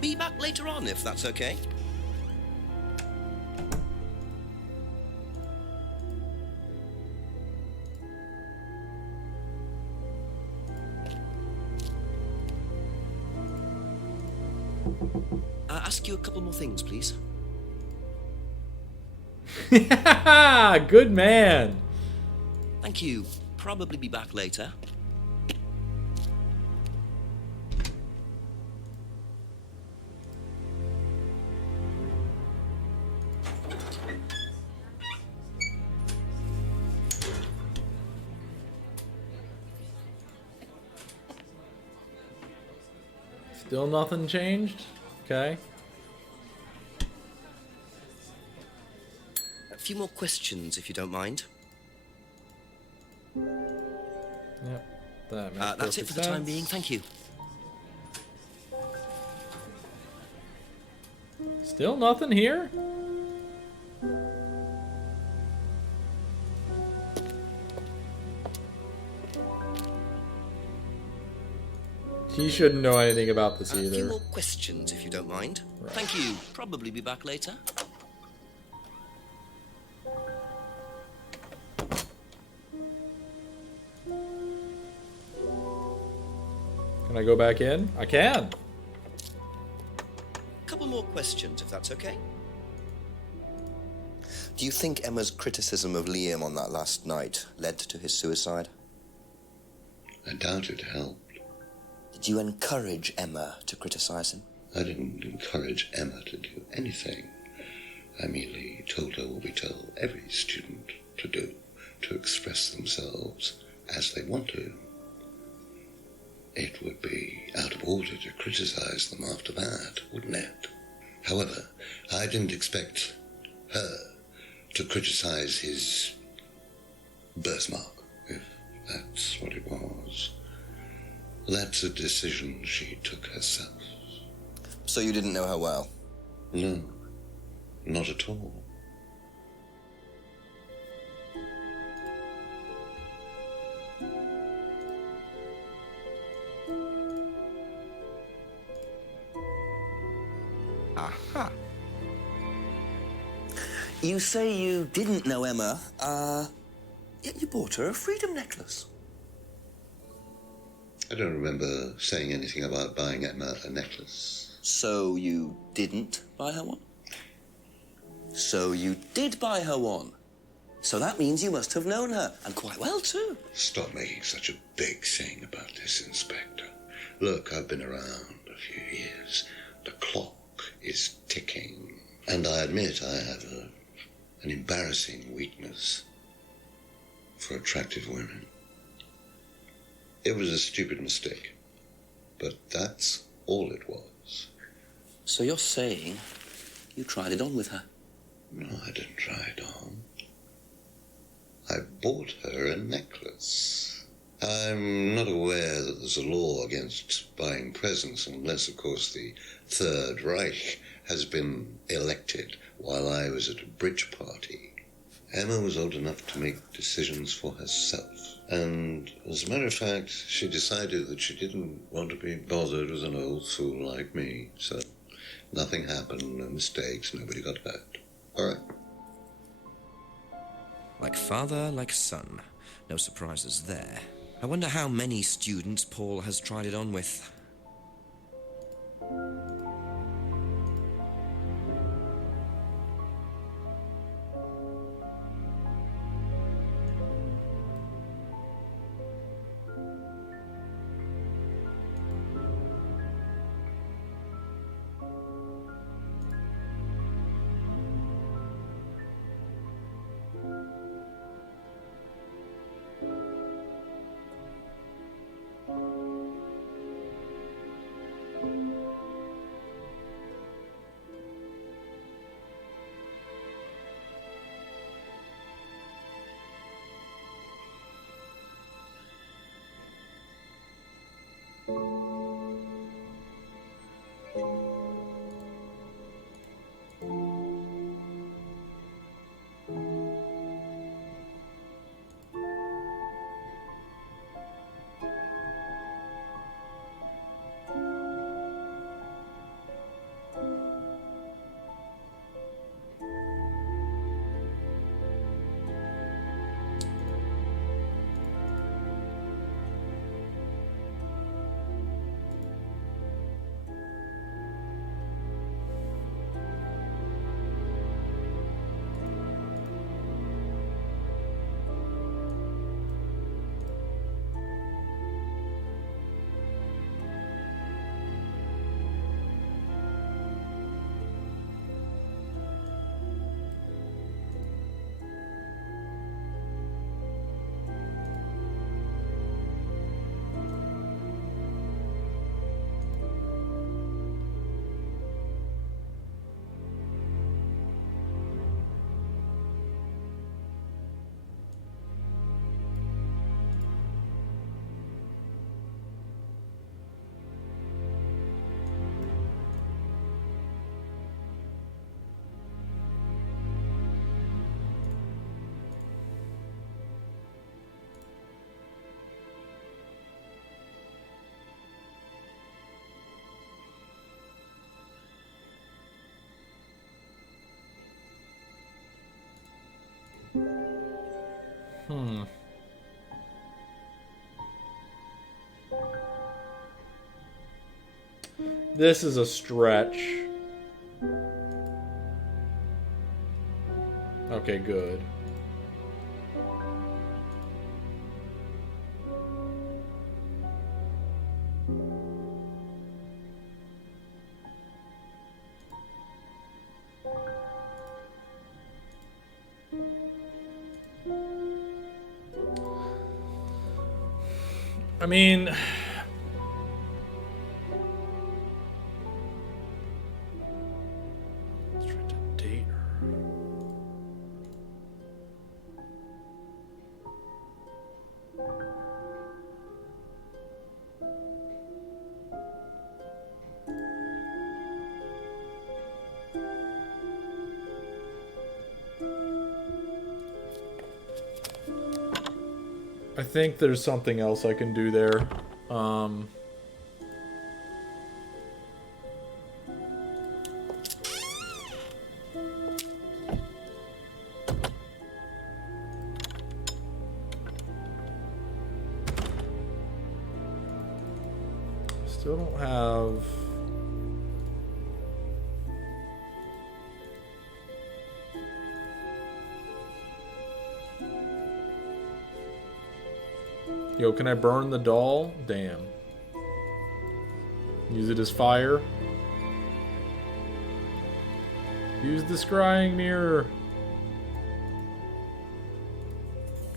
Be back later on, if that's okay. Ask you a couple more things, please. Good man. Thank you. Probably be back later. Still nothing changed? Okay. A few more questions, if you don't mind. Yep. That makes That's it for the sense. time being. Thank you. Still nothing here? He shouldn't know anything about this A few either. more questions, if you don't mind. Right. Thank you. Probably be back later. Can I go back in? I can. Couple more questions, if that's okay. Do you think Emma's criticism of Liam on that last night led to his suicide? I doubt it helped. Did you encourage Emma to criticize him? I didn't encourage Emma to do anything. I merely told her what we tell every student to do, to express themselves as they want to. It would be out of order to criticize them after that, wouldn't it? However, I didn't expect her to criticize his birthmark, if that's what it was. That's a decision she took herself. So you didn't know her well? No, not at all. Aha. You say you didn't know Emma, yet you bought her a freedom necklace. I don't remember saying anything about buying Emma a necklace. So you didn't buy her one? So you did buy her one. So that means you must have known her, and quite well too. Stop making such a big thing about this, Inspector. Look, I've been around a few years. The clock is ticking. And I admit I have an embarrassing weakness for attractive women. It was a stupid mistake, but that's all it was. So you're saying you tried it on with her? No, I didn't try it on. I bought her a necklace. I'm not aware that there's a law against buying presents unless, of course, the Third Reich has been elected while I was at a bridge party. Emma was old enough to make decisions for herself. And as a matter of fact, she decided that she didn't want to be bothered with an old fool like me. So nothing happened, no mistakes, nobody got hurt. All right. Like father, like son. No surprises there. I wonder how many students Paul has tried it on with. This is a stretch. Okay, good. I mean, let's try to date her. I think there's something else I can do there. Still don't have... Yo, can I burn the doll? Damn. Use it as fire. Use the scrying mirror.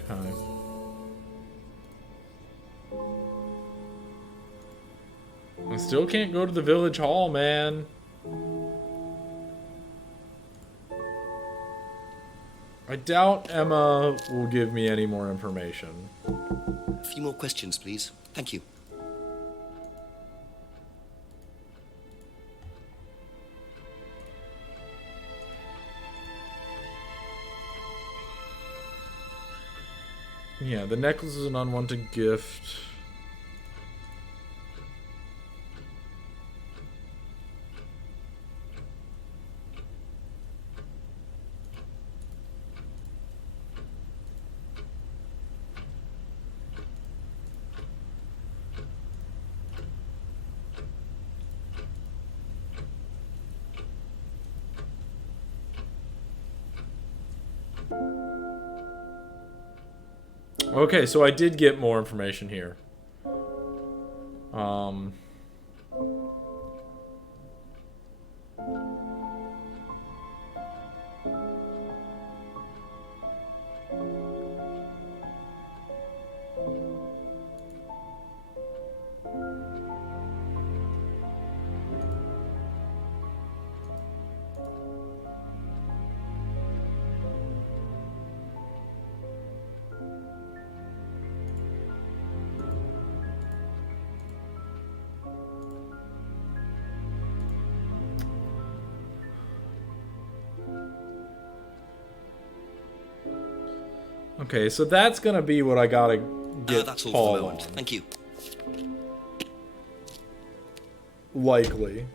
Okay. I still can't go to the village hall, man. I doubt Emma will give me any more information. A few more questions, please. Thank you. Yeah, the necklace is an unwanted gift. Okay, so I did get more information here. Okay, so that's gonna be what I gotta get That's all Paul for the moment. on. Thank you. Likely.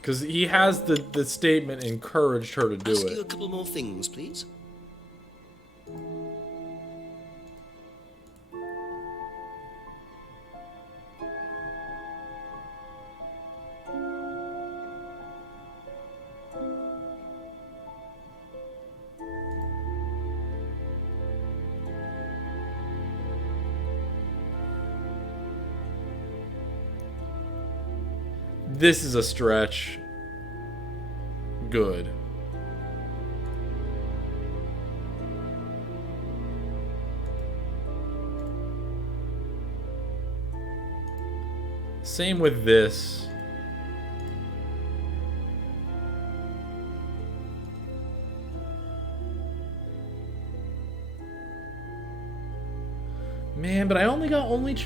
Because he has the statement encouraged her to do Ask it. you a couple more things, please. This is a stretch. Good. Same with this. Man, but I only got oh, man.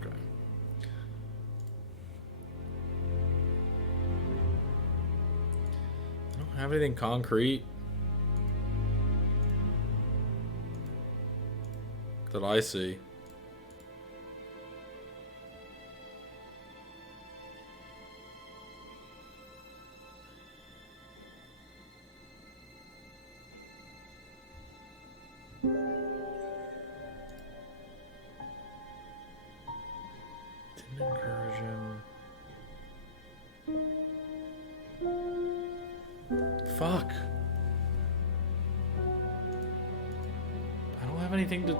Okay. I don't have anything concrete that I see. Incursion. Fuck. I don't have anything to...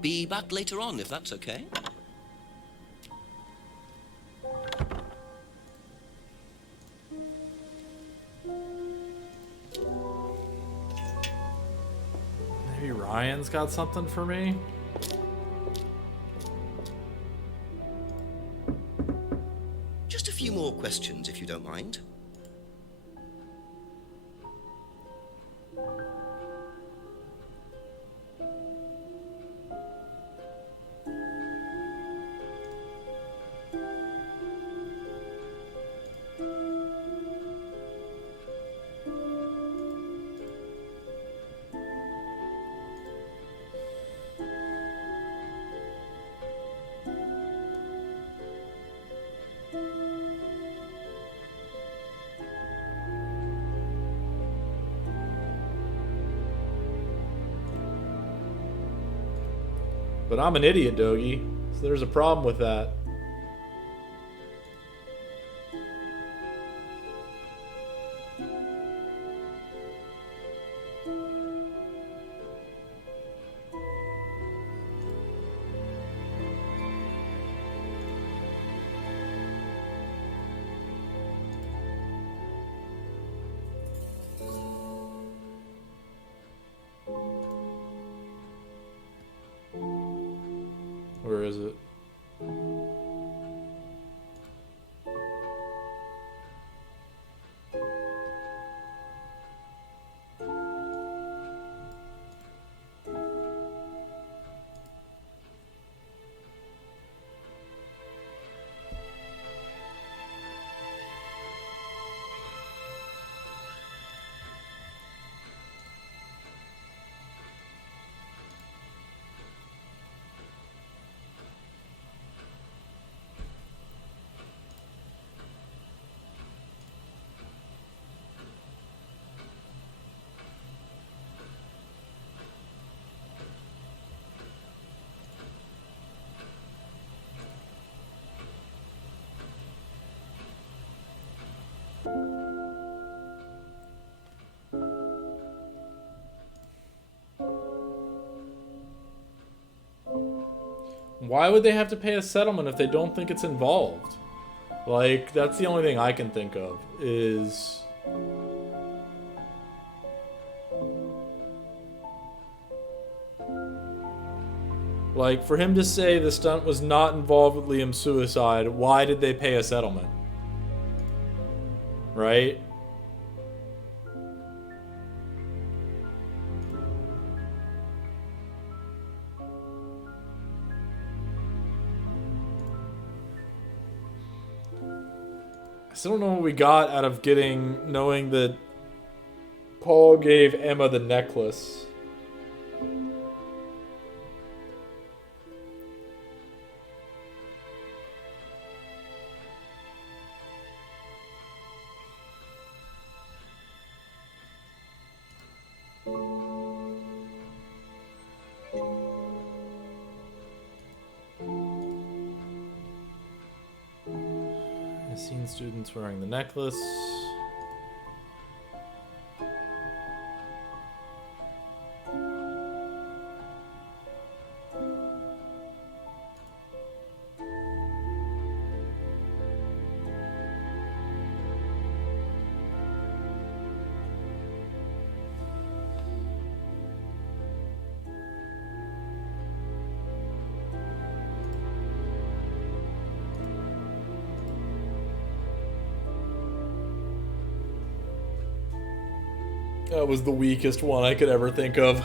Be back later on, if that's okay. Maybe Ryan's got something for me? Just a few more questions, if you don't mind. But I'm an idiot, Dogie. So there's a problem with that. Where is it? Why would they have to pay a settlement if they don't think it's involved? Like, that's the only thing I can think of, is... Like, for him to say the stunt was not involved with Liam's suicide, why did they pay a settlement? Right? I still don't know what we got out of knowing that Paul gave Emma the necklace. I've seen students wearing the necklace. That was the weakest one I could ever think of.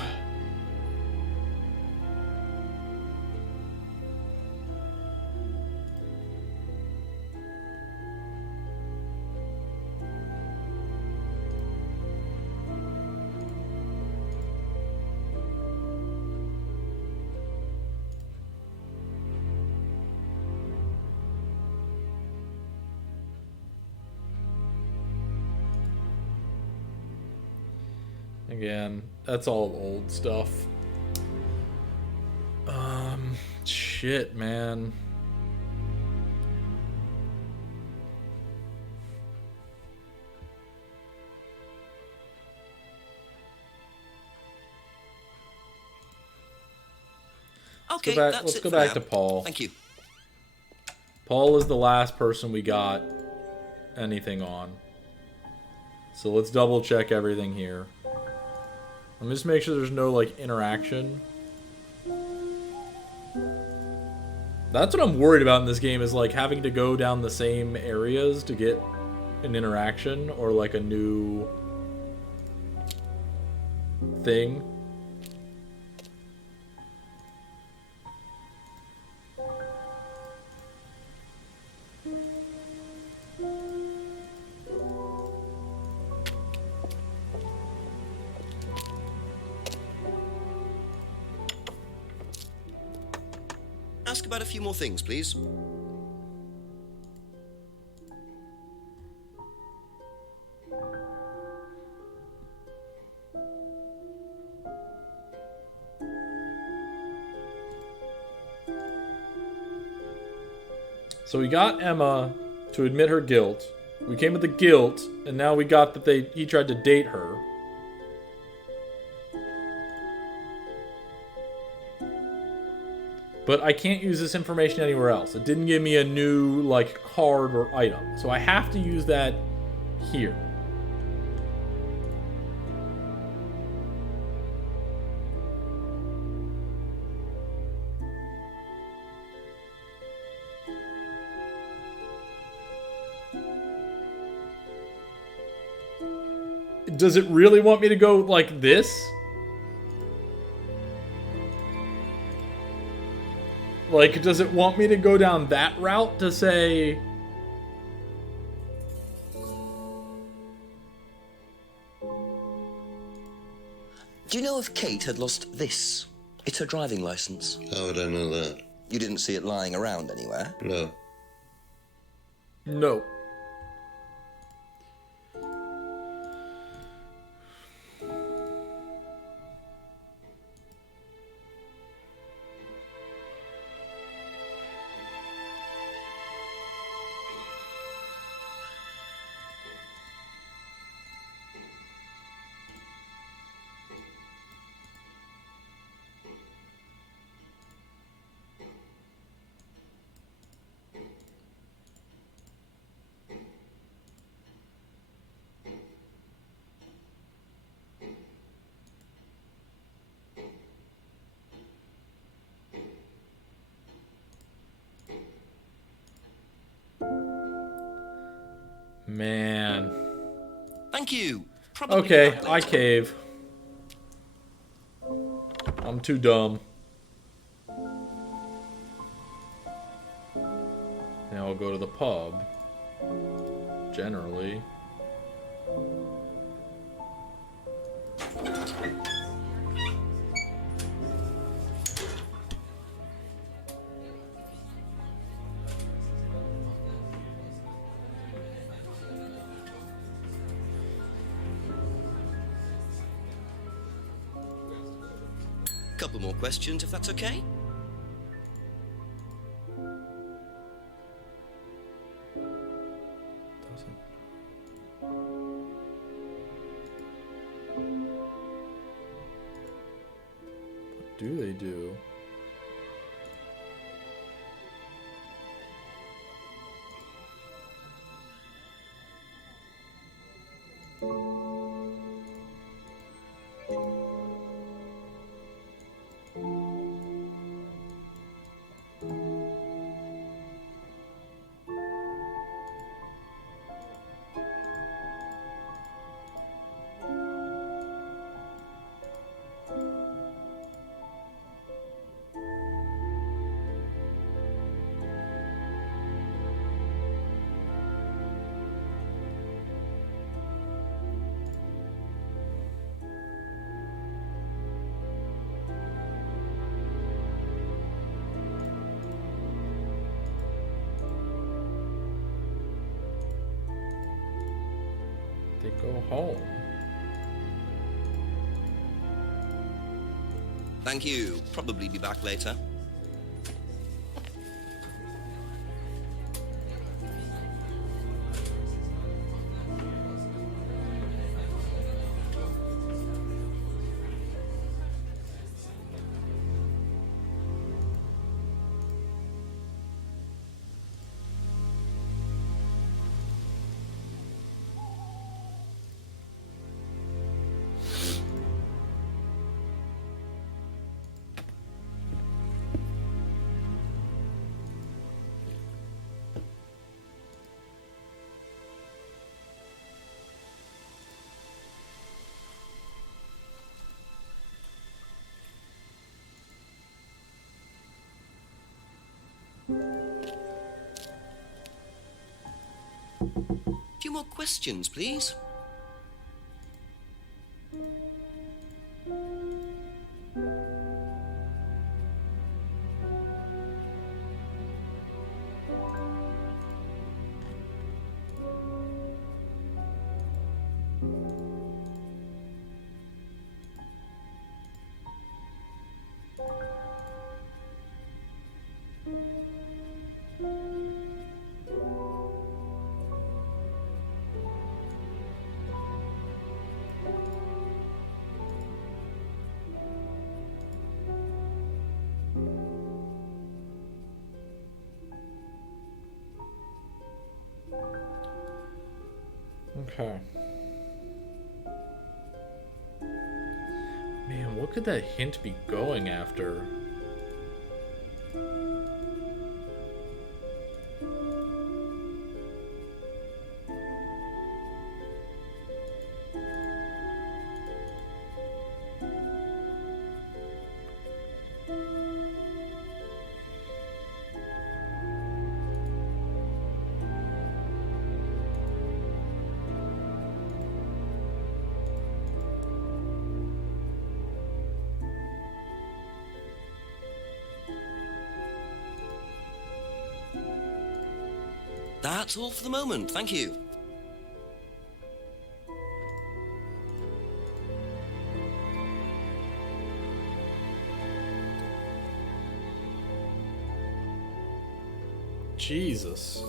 Again, that's all old stuff. Shit, man. Okay, Let's go back to Paul. Thank you. Paul is the last person we got anything on. So let's double check everything here. Let me just make sure there's no, like, interaction. That's what I'm worried about in this game, is, like, having to go down the same areas to get an interaction or, like, a new thing. Ask about a few more things, please. So we got Emma to admit her guilt. We came with the guilt, and now we got that he tried to date her. But I can't use this information anywhere else. It didn't give me a new, like, card or item. So I have to use that here. Does it really want me to go like this? Like, does it want me to go down that route to say... Do you know if Kate had lost this? It's her driving license. How would I know that? You didn't see it lying around anywhere? No. No. Man. Thank you. Probably okay, I cave. I'm too dumb. Now I'll go to the pub. Generally. Couple more questions, if that's okay? What do they do? Go home. Thank you. Probably be back later. A few more questions, please. Okay. Man, what could that hint be going after? That's all for the moment. Thank you. Jesus.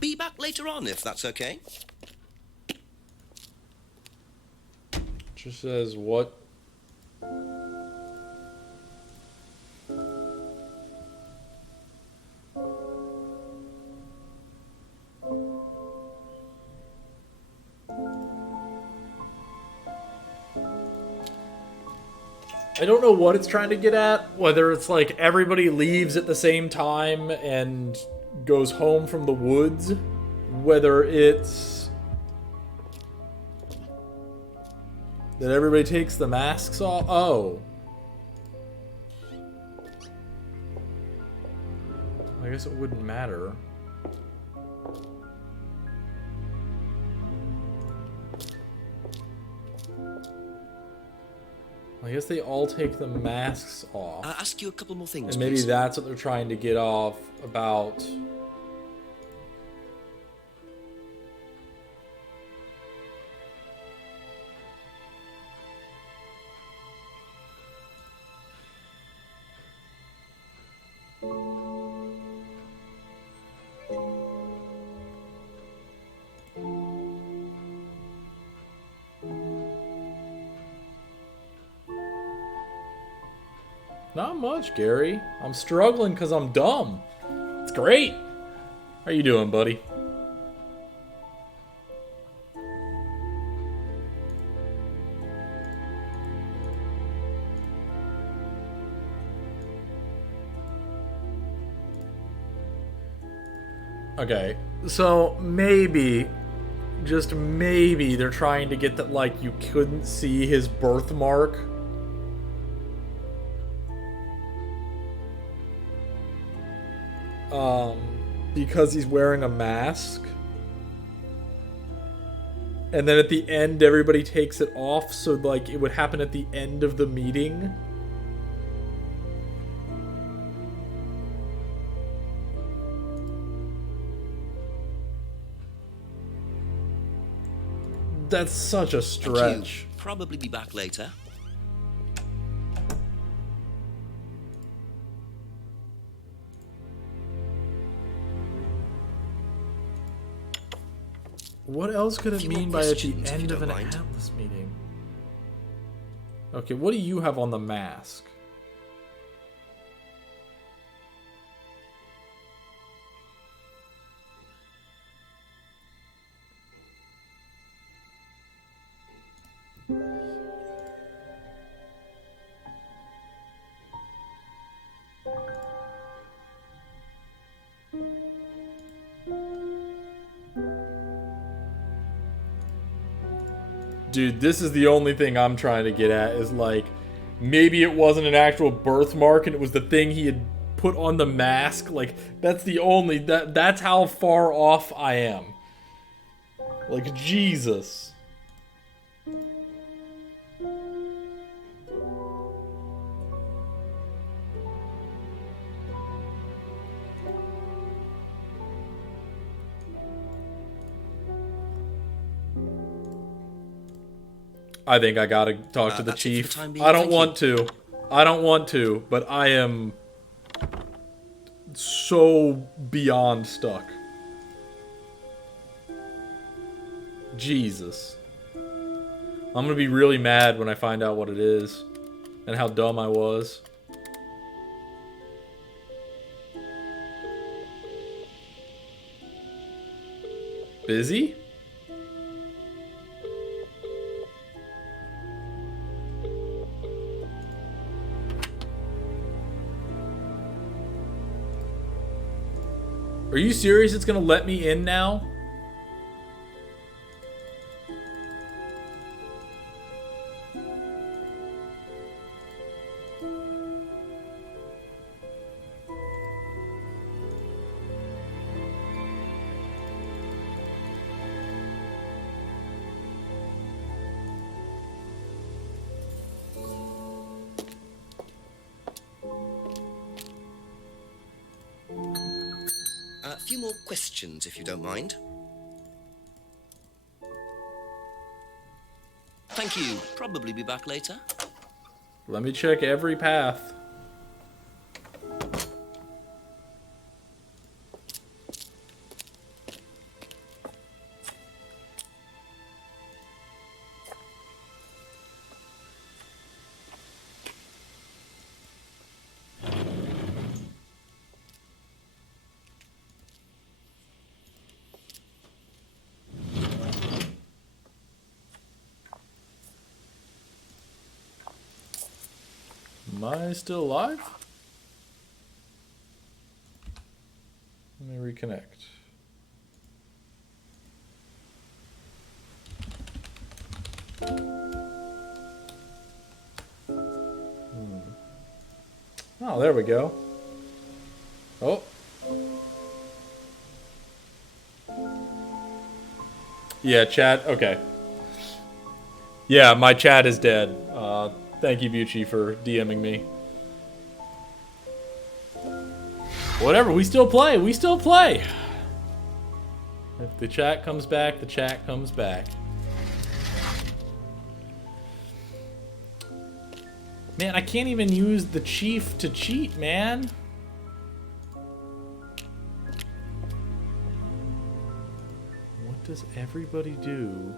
Be back later on, if that's okay. Just says what? I don't know what it's trying to get at, whether it's like everybody leaves at the same time and goes home from the woods, whether it's that everybody takes the masks off. Oh. I guess it wouldn't matter. I guess they all take the masks off. I'll ask you a couple more things, and maybe please. that's what they're trying to get off about. Not much, Gary. I'm struggling because I'm dumb. It's great. How you doing, buddy? Okay, so maybe, just maybe, they're trying to get that, like, you couldn't see his birthmark. Because he's wearing a mask. And then at the end, everybody takes it off, so, like, it would happen at the end of the meeting. That's such a stretch. Probably be back later. What else could it mean by at the questions, if you end of don't an mind. Atlas meeting? Okay, what do you have on the mask? Dude, this is the only thing I'm trying to get at, is like, maybe it wasn't an actual birthmark and it was the thing he had put on the mask. Like, that's the only, that's how far off I am. Like, Jesus. I think I gotta talk to the That's it for the chief. time being, I don't thank want to. I don't want to, but I am so beyond stuck. Jesus. I'm gonna be really mad when I find out what it is and how dumb I was. Busy? Are you serious? It's gonna let me in now? A few more questions, if you don't mind. Thank you. Probably be back later. Let me check every path. Am I still alive? Let me reconnect. Oh, there we go. Oh. Yeah, chat. Okay. Yeah, my chat is dead. Thank you, Bucci, for DMing me. Whatever, we still play. We still play. If the chat comes back, the chat comes back. Man, I can't even use the chief to cheat, man. What does everybody do?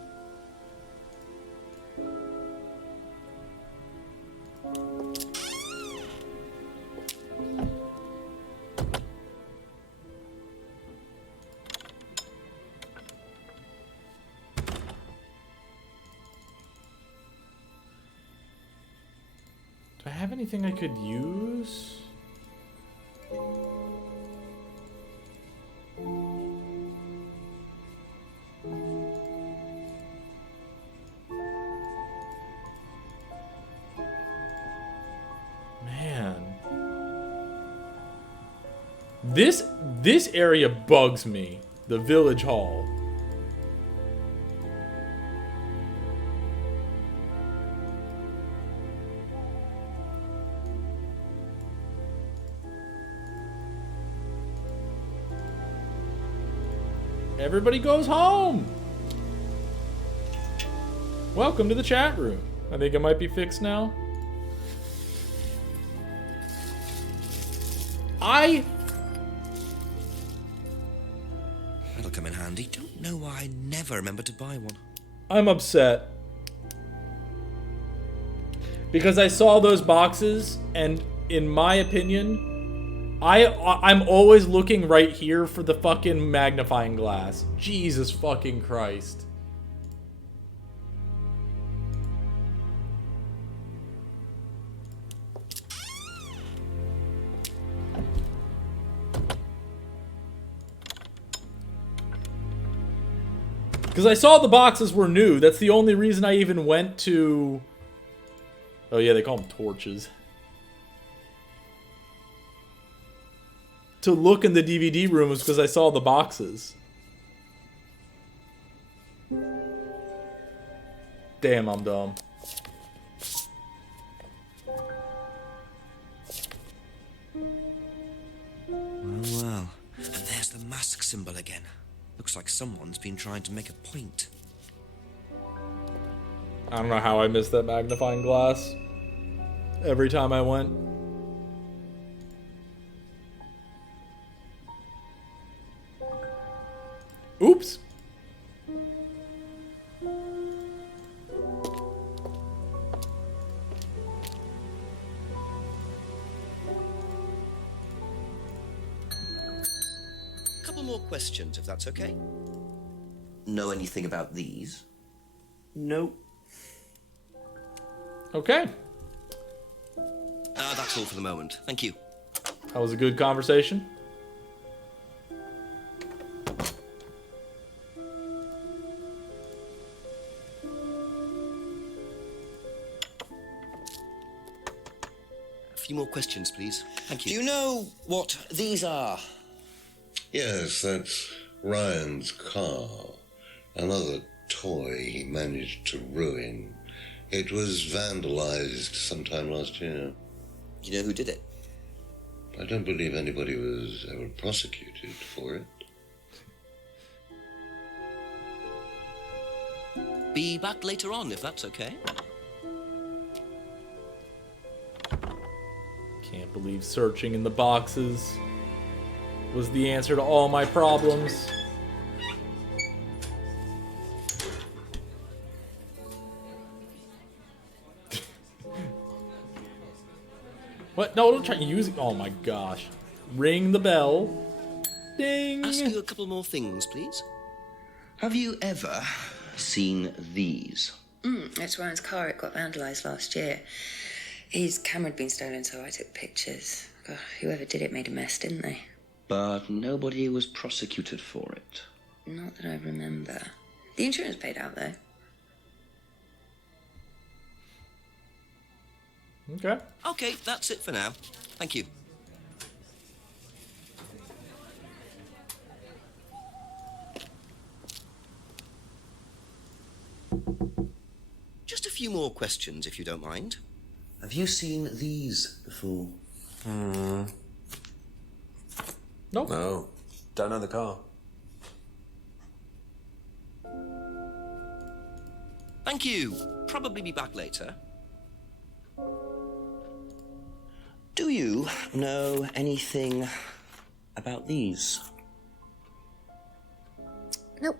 Do I have anything I could use? Man. This area bugs me. The village hall. Everybody goes home. Welcome to the chat room. I think it might be fixed now. That'll come in handy. Don't know why I never remember to buy one. I'm upset. Because I saw those boxes, and in my opinion, I'm always looking right here for the fucking magnifying glass. Jesus fucking Christ. Because I saw the boxes were new. That's the only reason I even went to... Oh yeah, they call them torches. To look in the DVD room was because I saw the boxes. Damn, I'm dumb. Well. And there's the mask symbol again. Looks like someone's been trying to make a point. I don't know how I missed that magnifying glass. Every time I went. Oops. Couple more questions, if that's okay. Know anything about these? Nope. Okay. That's all for the moment. Thank you. That was a good conversation. A few more questions, please. Thank you. Do you know what these are? Yes, that's Ryan's car. Another toy he managed to ruin. It was vandalized sometime last year. You know who did it? I don't believe anybody was ever prosecuted for it. Be back later on, if that's okay. Can't believe searching in the boxes was the answer to all my problems. What? No, don't try to use it. Oh my gosh. Ring the bell. Ding. Ask you a couple more things, please. Have you ever seen these? It's Ryan's car. It got vandalised last year. His camera had been stolen, so I took pictures. God, whoever did it made a mess, didn't they? But nobody was prosecuted for it. Not that I remember. The insurance paid out, though. Okay. Okay, that's it for now. Thank you. Just a few more questions, if you don't mind. Have you seen these before? Nope. No. Don't know the car. Thank you. Probably be back later. Do you know anything about these? Nope.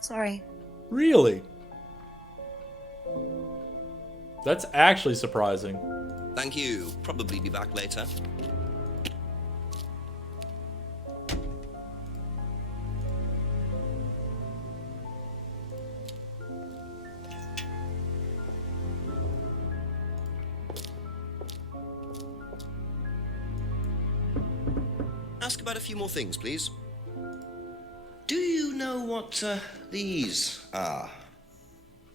Sorry. Really? That's actually surprising. Thank you. Probably be back later. about a few more things, please. Do you know what these are?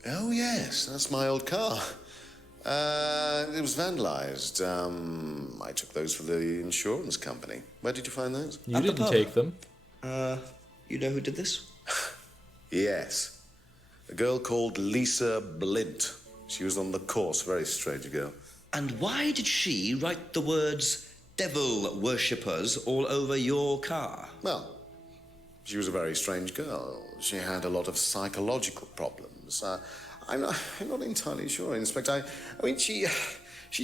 Oh, yes, that's my old car. It was vandalized. I took those for the insurance company. Where did you find those? You didn't take them. You know who did this? Yes. A girl called Lisa Blint. She was on the course, very strange girl. And why did she write the words devil worshippers all over your car? Well, she was a very strange girl. She had a lot of psychological problems. I'm not entirely sure, Inspector. I mean, she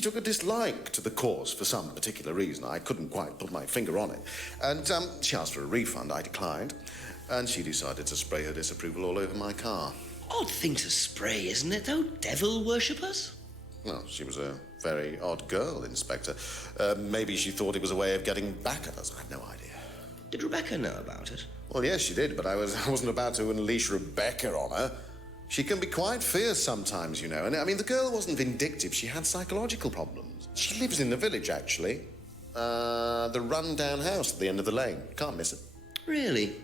took a dislike to the course for some particular reason. I couldn't quite put my finger on it. And she asked for a refund. I declined. And she decided to spray her disapproval all over my car. Odd thing to spray, isn't it, though? Devil worshippers? Well, she was a very odd girl, Inspector. Maybe she thought it was a way of getting back at us. I've no idea. Did Rebecca know about it? Well, yes, she did, but I wasn't about to unleash Rebecca on her. She can be quite fierce sometimes, you know. And I mean, the girl wasn't vindictive. She had psychological problems. She lives in the village, actually. The run-down house at the end of the lane. Can't miss it. Really?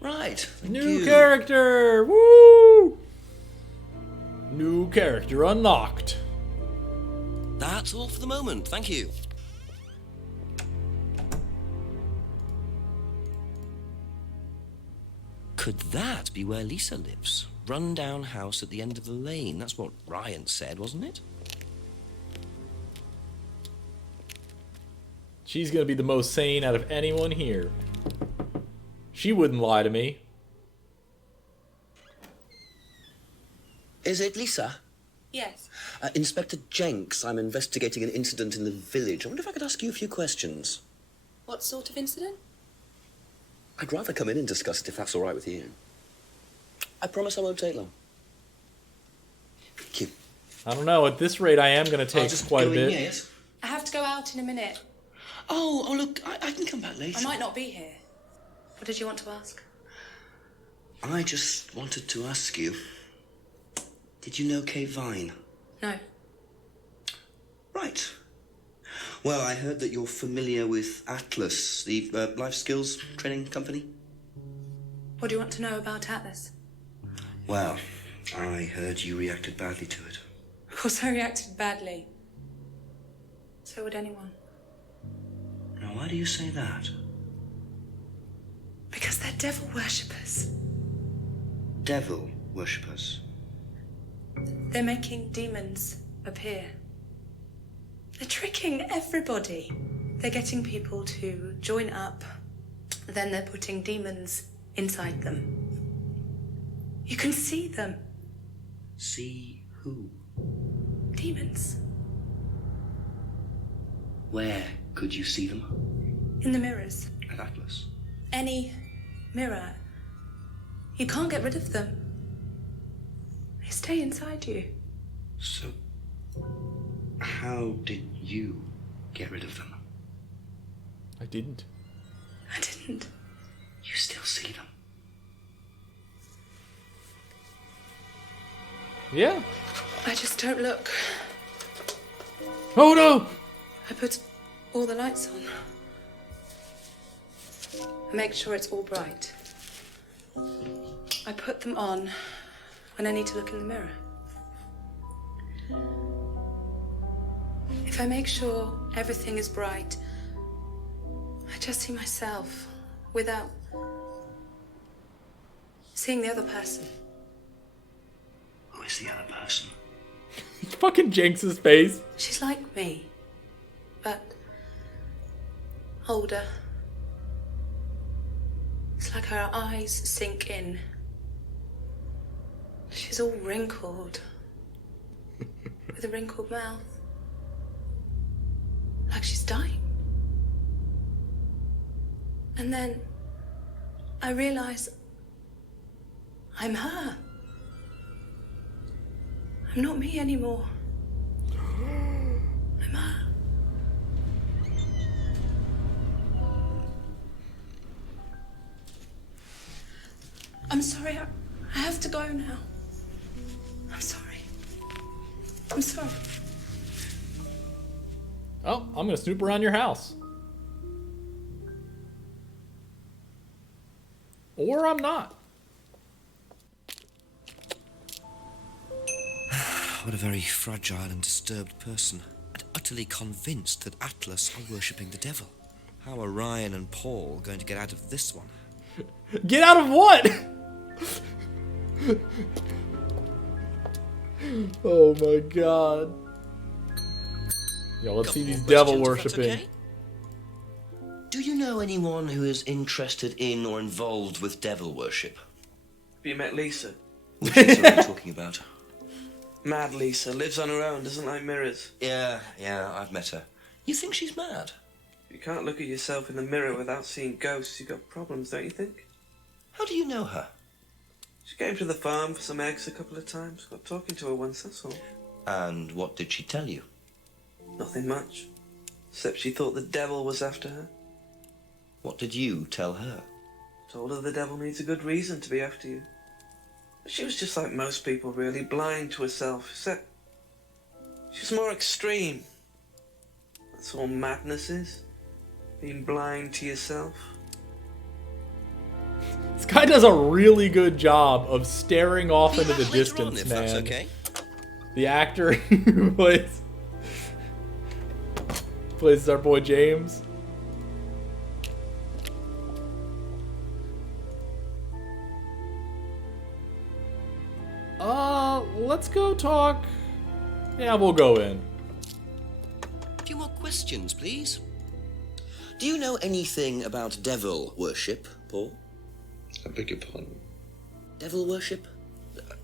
Right. New character! Woo! New character unlocked. That's all for the moment. Thank you. Could that be where Lisa lives? Run-down house at the end of the lane. That's what Ryan said, wasn't it? She's gonna be the most sane out of anyone here. She wouldn't lie to me. Is it Lisa? Yes. Inspector Jenks, I'm investigating an incident in the village. I wonder if I could ask you a few questions. What sort of incident? I'd rather come in and discuss it if that's all right with you. I promise I won't take long. Thank you. I don't know. At this rate, I am going to take quite a bit. Yes. I have to go out in a minute. Oh, look, I can come back later. I might not be here. What did you want to ask? I just wanted to ask you, did you know Kate Vine? No. Right. Well, I heard that you're familiar with Atlas, the life skills training company. What do you want to know about Atlas? Well, I heard you reacted badly to it. Of course I reacted badly. So would anyone. Now, why do you say that? Because they're devil worshippers. Devil worshippers? They're making demons appear. They're tricking everybody. They're getting people to join up, then they're putting demons inside them. You can see them. See who? Demons. Where could you see them? In the mirrors. At Atlas? Any mirror. You can't get rid of them. They stay inside you. So, how did you get rid of them? I didn't. I didn't. You still see them? Yeah. I just don't look. Oh no! I put all the lights on. I make sure it's all bright. I put them on when I need to look in the mirror. If I make sure everything is bright, I just see myself without seeing the other person. Who is the other person? Fucking Jenks' face. She's like me, but older. It's like her eyes sink in. She's all wrinkled, with a wrinkled mouth. Like she's dying. And then I realize I'm her. I'm not me anymore. I'm her. I'm sorry, I have to go now. I'm sorry. I'm sorry. Oh, I'm gonna snoop around your house. Or I'm not. What a very fragile and disturbed person. And utterly convinced that Atlas are worshipping the devil. How are Ryan and Paul going to get out of this one? Get out of what? Oh my god. Yo, let's see these devil worshipping. Okay? Do you know anyone who is interested in or involved with devil worship? Have you met Lisa? Which Lisa are you talking about? Mad Lisa, lives on her own, doesn't like mirrors. Yeah, I've met her. You think she's mad? You can't look at yourself in the mirror without seeing ghosts. You've got problems, don't you think? How do you know her? She came to the farm for some eggs a couple of times. Got talking to her once, that's all. And what did she tell you? Nothing much. Except she thought the devil was after her. What did you tell her? Told her the devil needs a good reason to be after you. But she was just like most people, really, blind to herself. Except she's more extreme. That's all madness is. Being blind to yourself. This guy does a really good job of staring off into the distance, if man. that's okay. The actor who plays our boy James. Let's go talk. Yeah, we'll go in. A few more questions, please. Do you know anything about devil worship, Paul? I beg your pardon? Devil worship?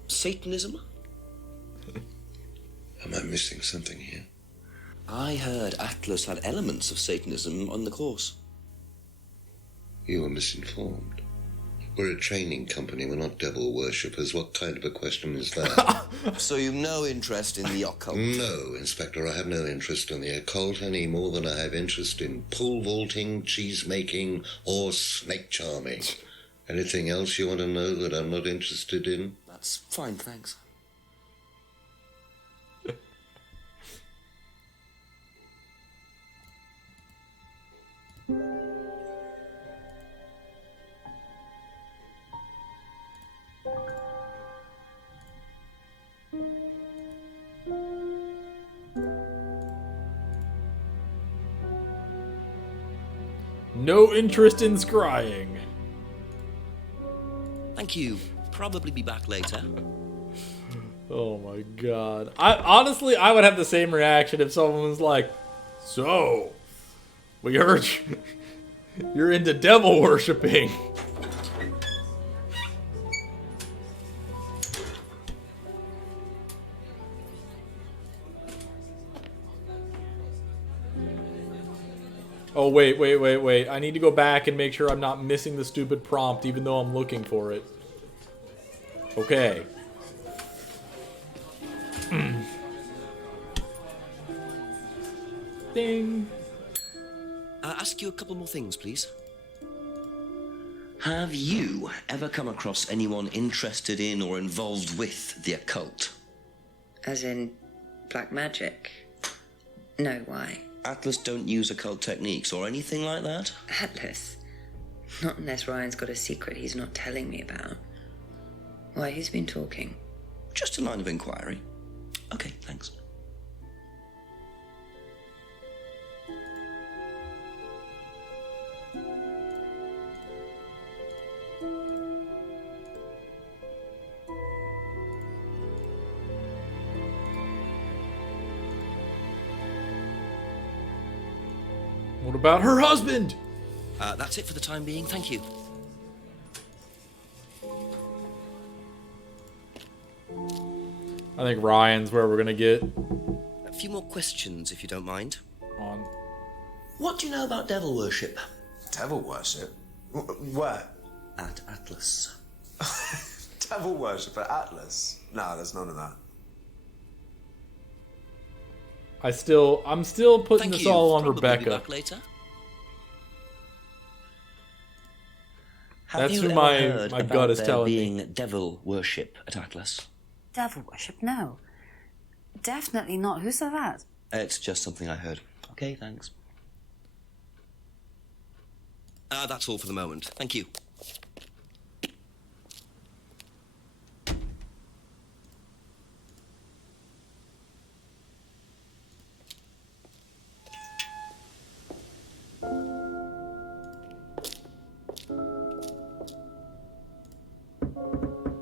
Satanism? Am I missing something here? I heard Atlas had elements of Satanism on the course. You are misinformed. We're a training company, we're not devil worshippers. What kind of a question is that? So you've no interest in the occult? No, Inspector, I have no interest in the occult any more than I have interest in pole vaulting, cheese making, or snake charming. Anything else you want to know that I'm not interested in? That's fine, thanks. No interest in scrying. Thank you. Probably be back later. Oh my god. Honestly, I would have the same reaction if someone was like, so, we heard you're into devil worshipping. Oh, wait. I need to go back and make sure I'm not missing the stupid prompt even though I'm looking for it. Okay. Ding. Ask you a couple more things, please. Have you ever come across anyone interested in or involved with the occult? As in black magic? No, why? Atlas don't use occult techniques or anything like that? Atlas? Not unless Ryan's got a secret he's not telling me about. Why, who's been talking? Just a line of inquiry. Okay, thanks. What about her husband? That's it for the time being, thank you. I think Ryan's where we're gonna get. A few more questions, if you don't mind. On. What do you know about devil worship? Devil worship? Where? At Atlas. Devil worship at Atlas? No, there's none of that. I'm still putting Thank this you. all on Probably Rebecca. Be back later. Have That's you who ever my heard gut about is there telling being me. devil worship at Atlas? Devil worship? No. Definitely not. Who said that? It's just something I heard. Okay, thanks. That's all for the moment. Thank you.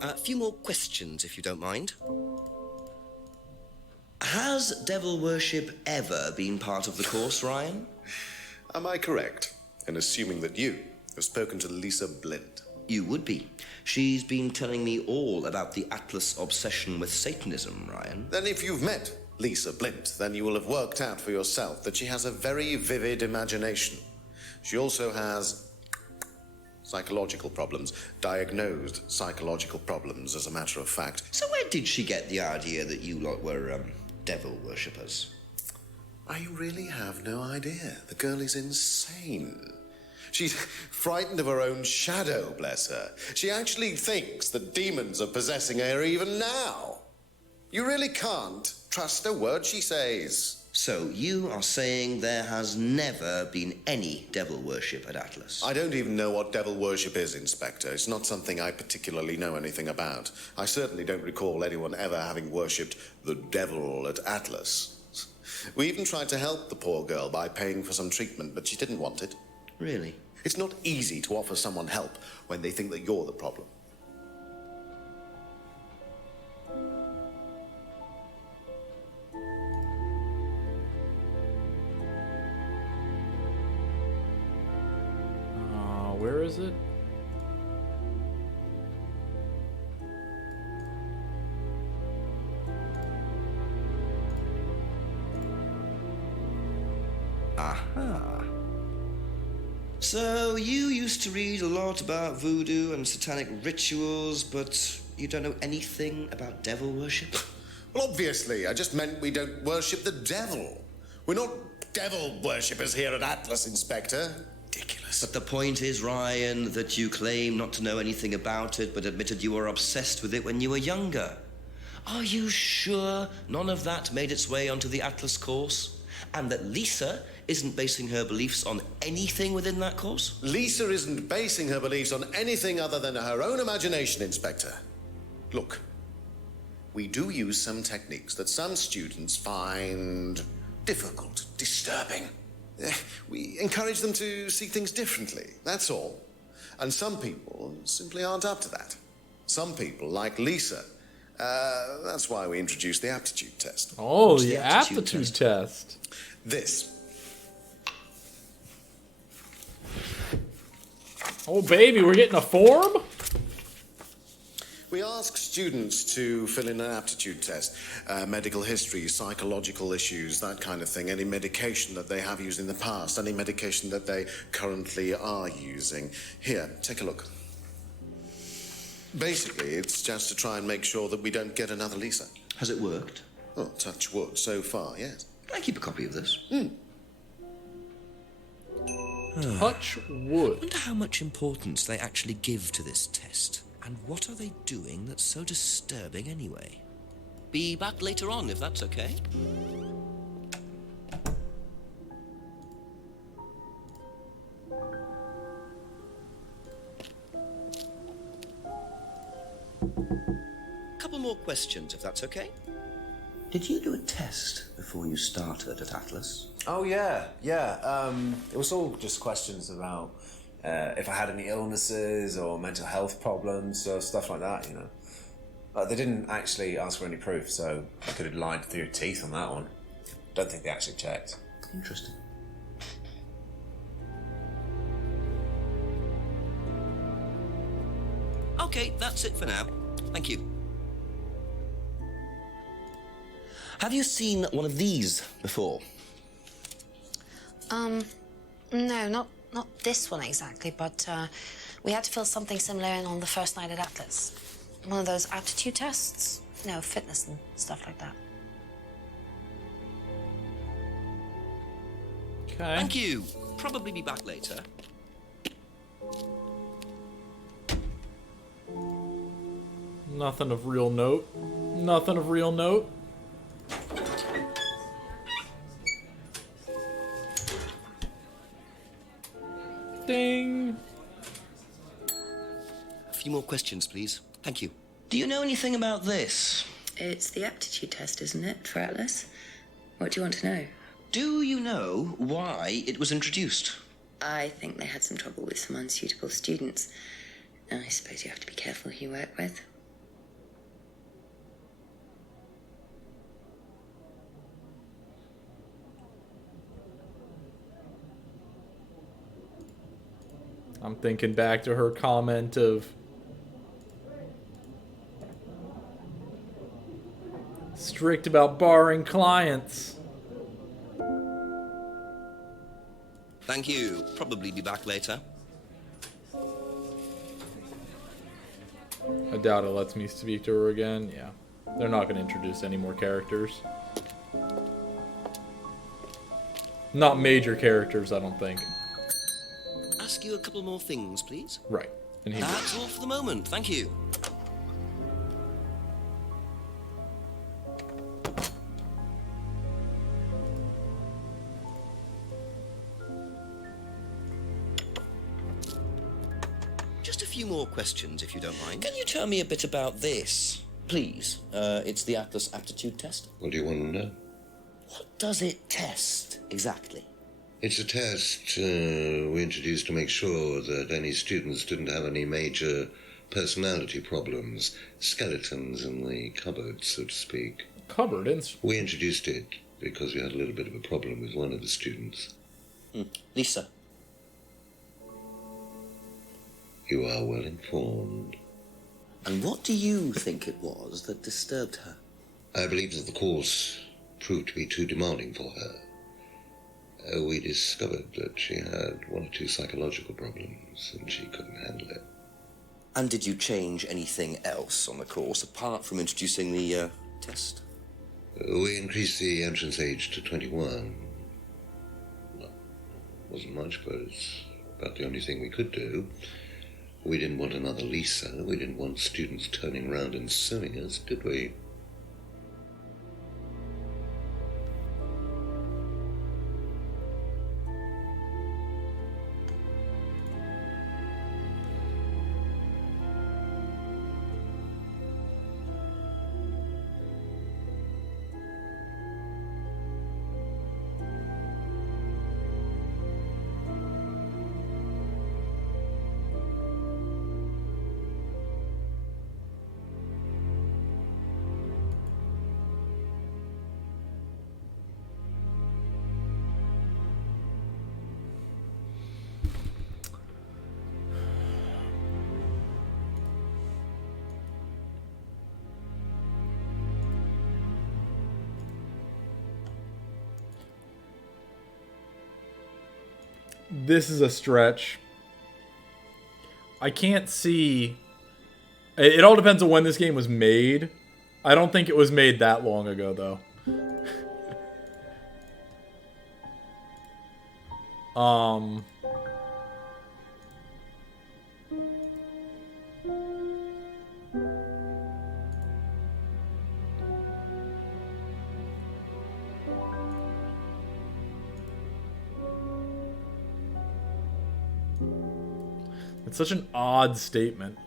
A few more questions, if you don't mind. Has devil worship ever been part of the course, Ryan? Am I correct in assuming that you have spoken to Lisa Blint? You would be. She's been telling me all about the Atlas obsession with Satanism, Ryan. Then if you've met Lisa Blint, then you will have worked out for yourself that she has a very vivid imagination. She also has psychological problems, diagnosed psychological problems, as a matter of fact. So where did she get the idea that you lot were, devil worshippers? I really have no idea. The girl is insane. She's frightened of her own shadow, bless her. She actually thinks that demons are possessing her even now. You really can't trust a word she says. So you are saying there has never been any devil worship at Atlas? I don't even know what devil worship is, Inspector. It's not something I particularly know anything about. I certainly don't recall anyone ever having worshipped the devil at Atlas. We even tried to help the poor girl by paying for some treatment, but she didn't want it. Really? It's not easy to offer someone help when they think that you're the problem. Where is it? Aha. So you used to read a lot about voodoo and satanic rituals, but you don't know anything about devil worship? Well, obviously, I just meant we don't worship the devil. We're not devil worshippers here at Atlas, Inspector. Ridiculous. But the point is, Ryan, that you claim not to know anything about it, but admitted you were obsessed with it when you were younger. Are you sure none of that made its way onto the Atlas course? And that Lisa isn't basing her beliefs on anything within that course? Lisa isn't basing her beliefs on anything other than her own imagination, Inspector. Look, we do use some techniques that some students find difficult, disturbing. We encourage them to see things differently, that's all. And some people simply aren't up to that. Some people, like Lisa, that's why we introduced the aptitude test. Oh, What's the aptitude test. This. Oh, baby, we're getting a form? We ask students to fill in an aptitude test, medical history, psychological issues, that kind of thing, any medication that they have used in the past, any medication that they currently are using. Here, take a look. Basically, it's just to try and make sure that we don't get another Lisa. Has it worked? Oh, touch wood, so far, yes. Can I keep a copy of this? Touch wood. I wonder how much importance they actually give to this test. And what are they doing that's so disturbing anyway? Be back later on, if that's okay. Couple more questions, if that's okay. Did you do a test before you started at Atlas? Oh, yeah. It was all just questions about if I had any illnesses or mental health problems or stuff like that, you know. But they didn't actually ask for any proof, so I could have lied through your teeth on that one. Don't think they actually checked. Interesting. Okay, that's it for now. Thank you. Have you seen one of these before? No, not this one exactly, but we had to fill something similar in on the first night at Atlas. One of those aptitude tests? No, fitness and stuff like that. Okay. Thank you. Probably be back later. Nothing of real note. Nothing of real note. Ding. A few more questions, please. Thank you. Do you know anything about this? It's the aptitude test, isn't it, for Atlas? What do you want to know? Do you know why it was introduced? I think they had some trouble with some unsuitable students. I suppose you have to be careful who you work with. I'm thinking back to her comment of strict about barring clients. Thank you. Probably be back later. I doubt it lets me speak to her again. Yeah. They're not going to introduce any more characters. Not major characters, I don't think. Ask you a couple more things, please. Right. And he That's all for the moment. Thank you. Just a few more questions, if you don't mind. Can you tell me a bit about this, please? It's the Atlas Aptitude Test. What do you want to know? What does it test, exactly? It's a test we introduced to make sure that any students didn't have any major personality problems, skeletons in the cupboard, so to speak. Cupboard? We introduced it because we had a little bit of a problem with one of the students. Lisa. You are well informed. And what do you think it was that disturbed her? I believe that the course proved to be too demanding for her. We discovered that she had one or two psychological problems and she couldn't handle it. And did you change anything else on the course apart from introducing the test? We increased the entrance age to 21. Well, wasn't much, but it's about the only thing we could do. We didn't want another Lisa. We didn't want students turning around and suing us, did we? This is a stretch. I can't see... It all depends on when this game was made. I don't think it was made that long ago, though. It's such an odd statement.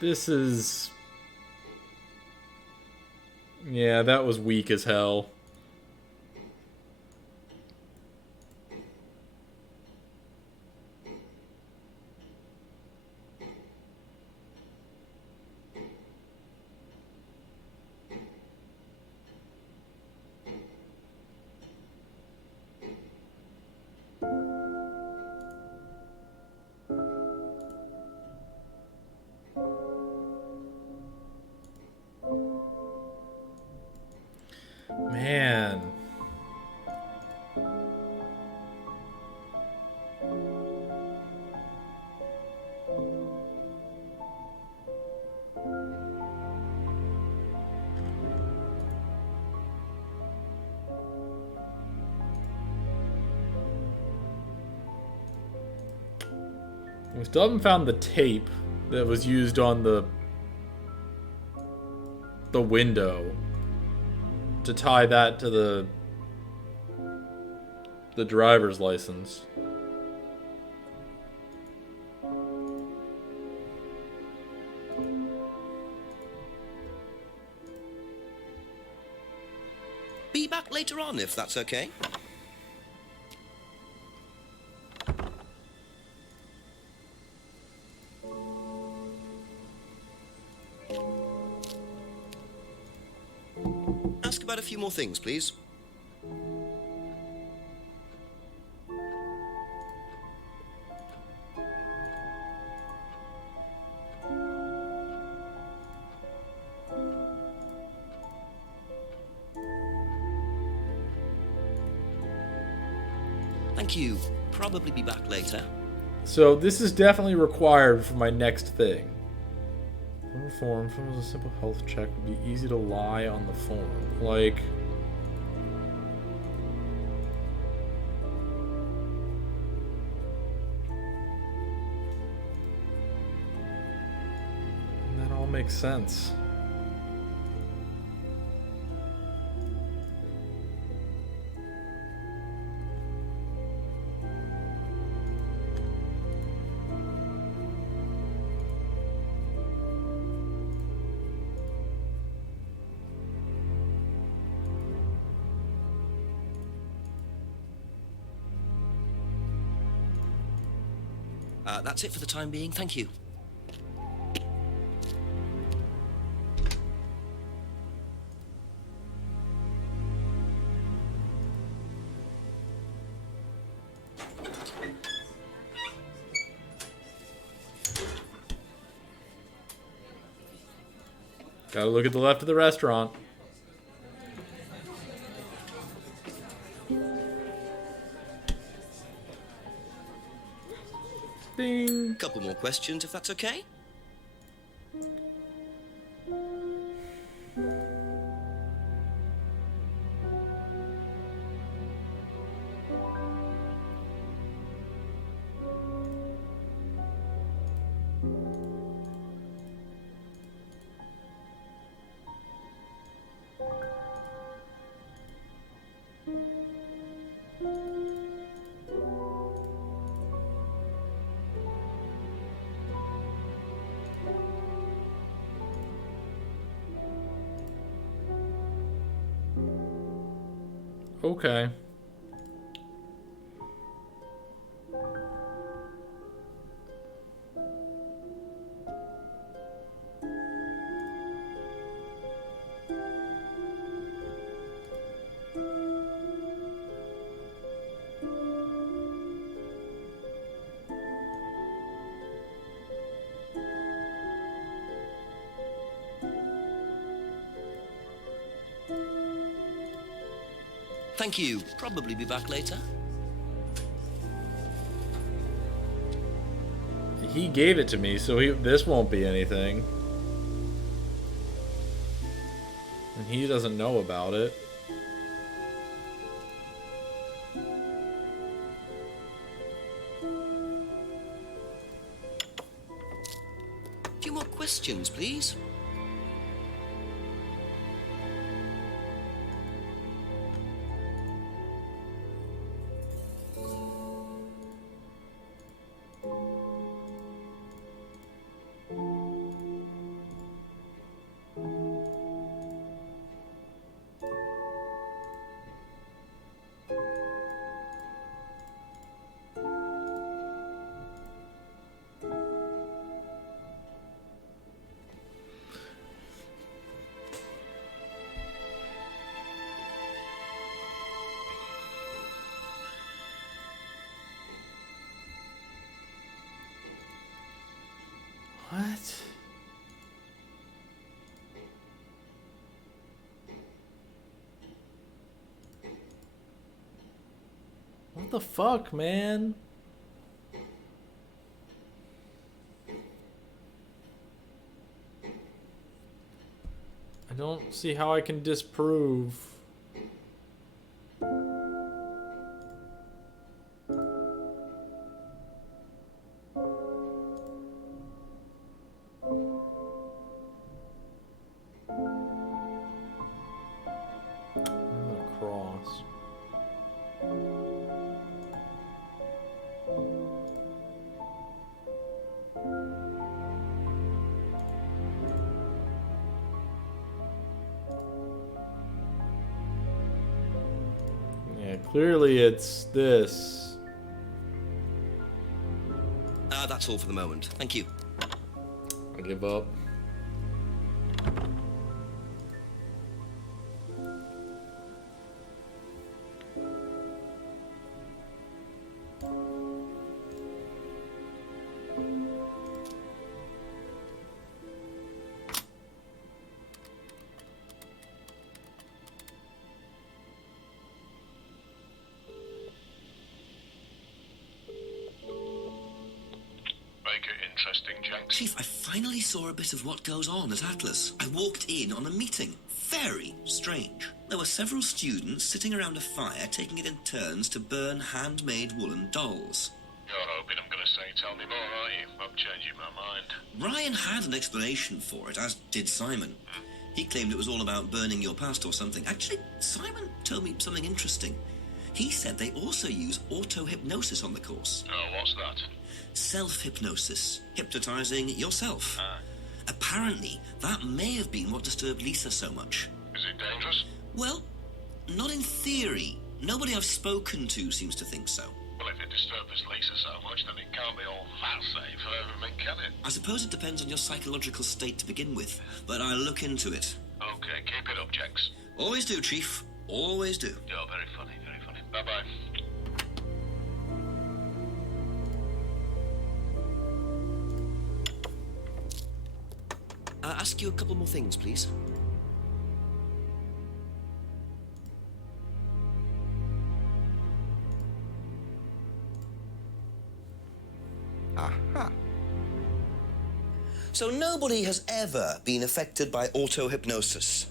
This is... Yeah, that was weak as hell. Man. We still haven't found the tape that was used on the window to tie that to the driver's license. Be back later on, if that's okay. Ask about a few more things, please. Thank you. Probably be back later. So this is definitely required for my next thing. Form was a simple health check would be easy to lie on the form. Like, that all makes sense. That's it for the time being. Thank you. Gotta look at the left of the restaurant. Ding. Couple more questions, if that's okay. Okay. Thank you. Probably be back later. He gave it to me, so this won't be anything. And he doesn't know about it. A few more questions, please. What the fuck, man? I don't see how I can disprove. Cross. Yeah, clearly it's this. That's all for the moment. Thank you. I give up. Interesting, Jenks. Chief, I finally saw a bit of what goes on at Atlas. I walked in on a meeting. Very strange. There were several students sitting around a fire taking it in turns to burn handmade woolen dolls. You're hoping I'm going to say tell me more, aren't you? I'm changing my mind. Ryan had an explanation for it, as did Simon. He claimed it was all about burning your past or something. Actually, Simon told me something interesting. He said they also use auto-hypnosis on the course. Oh, what's that? Self-hypnosis. Hypnotizing yourself. Apparently, that may have been what disturbed Lisa so much. Is it dangerous? Well, not in theory. Nobody I've spoken to seems to think so. Well, if it disturbs Lisa so much, then it can't be all that safe for everything, can it? I suppose it depends on your psychological state to begin with, but I'll look into it. Okay, keep it up, Jenks. Always do, Chief. Always do. You're very funny, very funny. Bye-bye. Ask you a couple more things, please. Aha. So nobody has ever been affected by auto-hypnosis,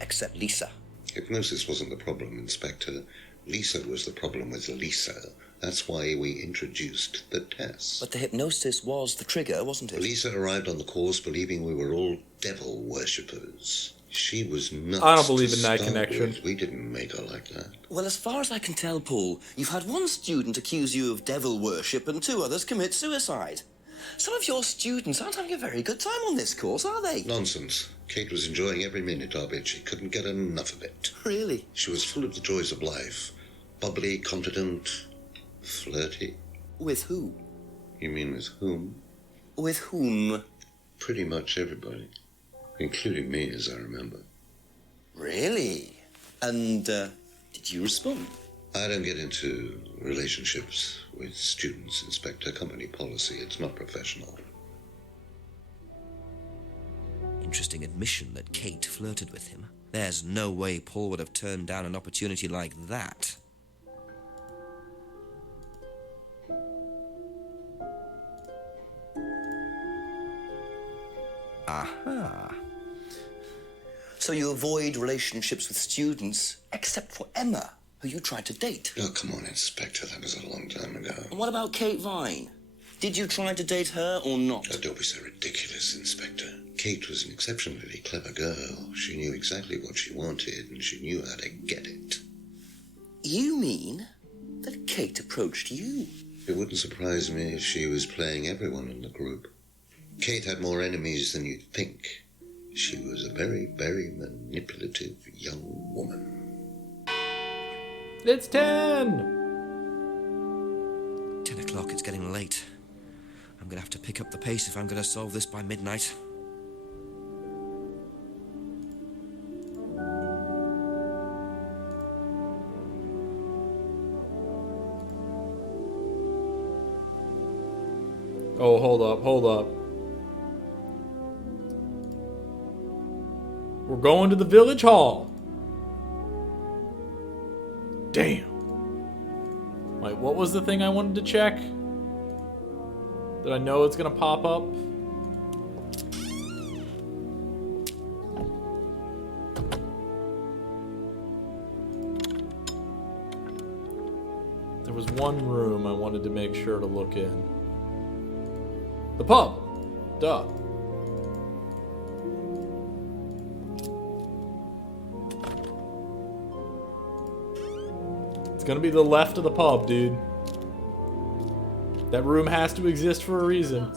except Lisa. Hypnosis wasn't the problem, Inspector. Lisa was the problem with Lisa. That's why we introduced the test. But the hypnosis was the trigger, wasn't it? Lisa arrived on the course believing we were all devil worshippers. She was nuts. I don't believe to in that start connection. with. We didn't make her like that. Well, as far as I can tell, Paul, you've had one student accuse you of devil worship and two others commit suicide. Some of your students aren't having a very good time on this course, are they? Nonsense. Kate was enjoying every minute of it. She couldn't get enough of it. Really? She was full of the joys of life. Bubbly, confident, flirty. With who? You mean with whom? With whom? Pretty much everybody. Including me, as I remember. Really? And, did you respond? I don't get into relationships with students, Inspector. Company policy. It's not professional. Interesting admission that Kate flirted with him. There's no way Paul would have turned down an opportunity like that. Aha. So you avoid relationships with students, except for Emma, who you tried to date. Oh, come on, Inspector. That was a long time ago. And what about Kate Vine? Did you try to date her or not? Oh, don't be so ridiculous, Inspector. Kate was an exceptionally clever girl. She knew exactly what she wanted, and she knew how to get it. You mean that Kate approached you? It wouldn't surprise me if she was playing everyone in the group. Kate had more enemies than you'd think. She was a very, very manipulative young woman. It's 10! 10 o'clock, it's getting late. I'm gonna have to pick up the pace if I'm gonna solve this by midnight. Oh, hold up, hold up. We're going to the village hall. Damn. Wait, what was the thing I wanted to check? That I know it's gonna pop up? There was one room I wanted to make sure to look in. The pub! Duh. It's gonna be the left of the pub, dude. That room has to exist for a reason.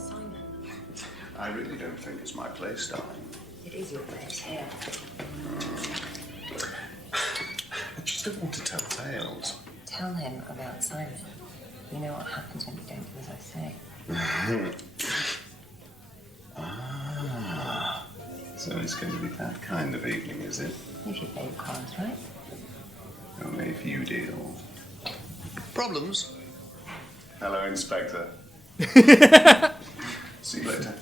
I really don't think it's my place, darling. It is your place here. I just don't want to tell tales. Tell him about Simon. You know what happens when you don't do as I say. Ah, so it's going to be that kind of evening, is it? If you play your cards right. Only if you deal. Problems? Hello, Inspector. See you later.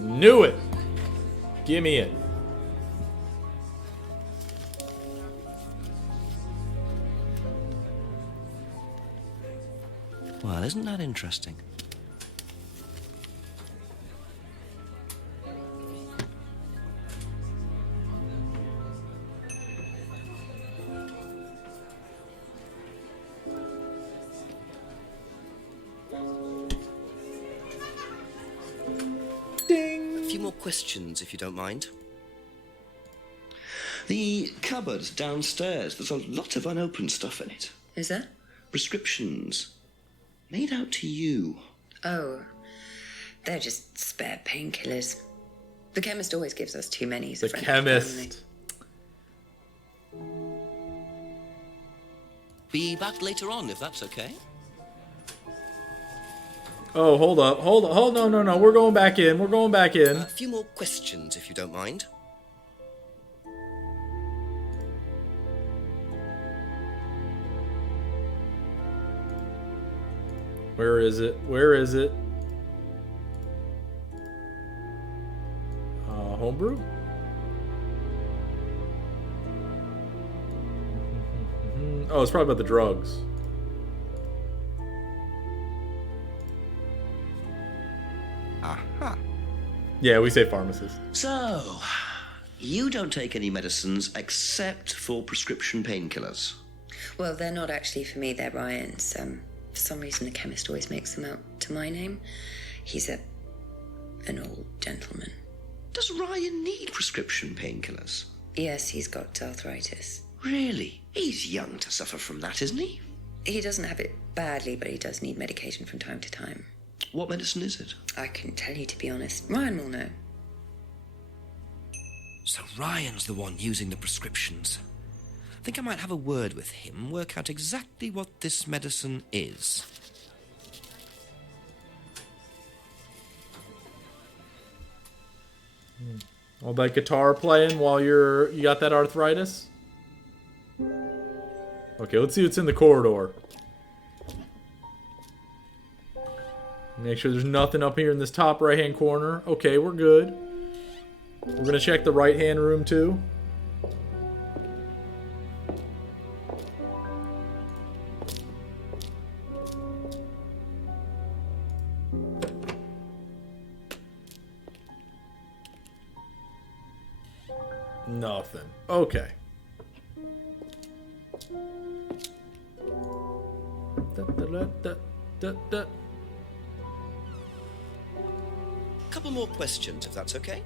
Knew it! Give me it. Well, isn't that interesting? Ding! A few more questions, if you don't mind. The cupboard downstairs, there's a lot of unopened stuff in it. Is there? Prescriptions. Made out to you. Oh, they're just spare painkillers. The chemist always gives us too many. The chemist. Be back later on, if that's okay. Oh, hold up. Hold on. No. We're going back in. We're going back in. A few more questions, if you don't mind. Where is it? Where is it? Homebrew? Oh, it's probably about the drugs. Aha. Yeah, we say pharmacist. So, you don't take any medicines except for prescription painkillers. Well, they're not actually for me, they're Ryan's. For some reason, the chemist always makes them out to my name. He's an old gentleman. Does Ryan need prescription painkillers? Yes, he's got arthritis. Really? He's young to suffer from that, isn't he? He doesn't have it badly, but he does need medication from time to time. What medicine is it? I couldn't tell you, to be honest. Ryan will know. So Ryan's the one using the prescriptions. I think I might have a word with him, work out exactly what this medicine is. All that guitar playing while you got that arthritis? Okay, let's see what's in the corridor. Make sure there's nothing up here in this top right-hand corner. Okay, we're good. We're gonna check the right-hand room too. Nothing. Okay. Couple more questions, if that's okay.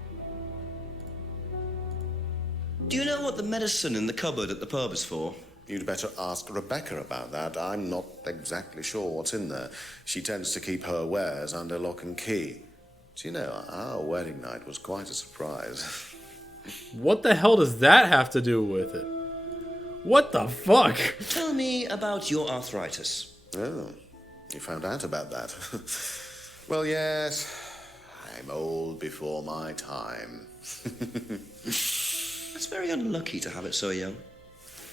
Do you know what the medicine in the cupboard at the pub is for? You'd better ask Rebecca about that. I'm not exactly sure what's in there. She tends to keep her wares under lock and key. Do you know, our wedding night was quite a surprise. What the hell does that have to do with it? What the fuck? Tell me about your arthritis. Oh, you found out about that. Well, yes, I'm old before my time. It's very unlucky to have it so young.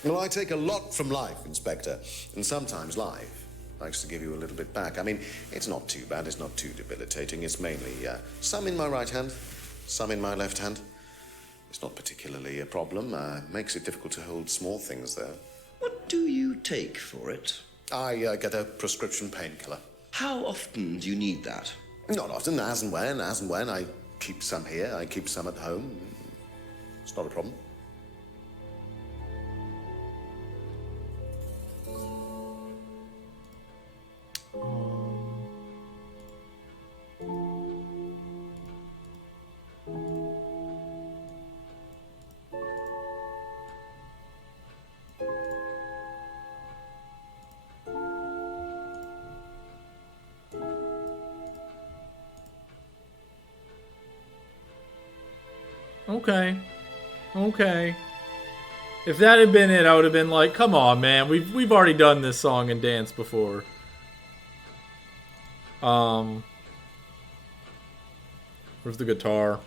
Well, I take a lot from life, Inspector, and sometimes life likes to give you a little bit back. I mean, it's not too bad, it's not too debilitating. It's mainly some in my right hand, Some in my left hand. It's not particularly a problem. Makes it difficult to hold small things, though. What do you take for it? I get a prescription painkiller. How often do you need that? Not often, as and when. I keep some here, I keep some at home. It's not a problem. Okay. If that had been it, I would have been like, come on, man. We've already done this song and dance before. Where's the guitar?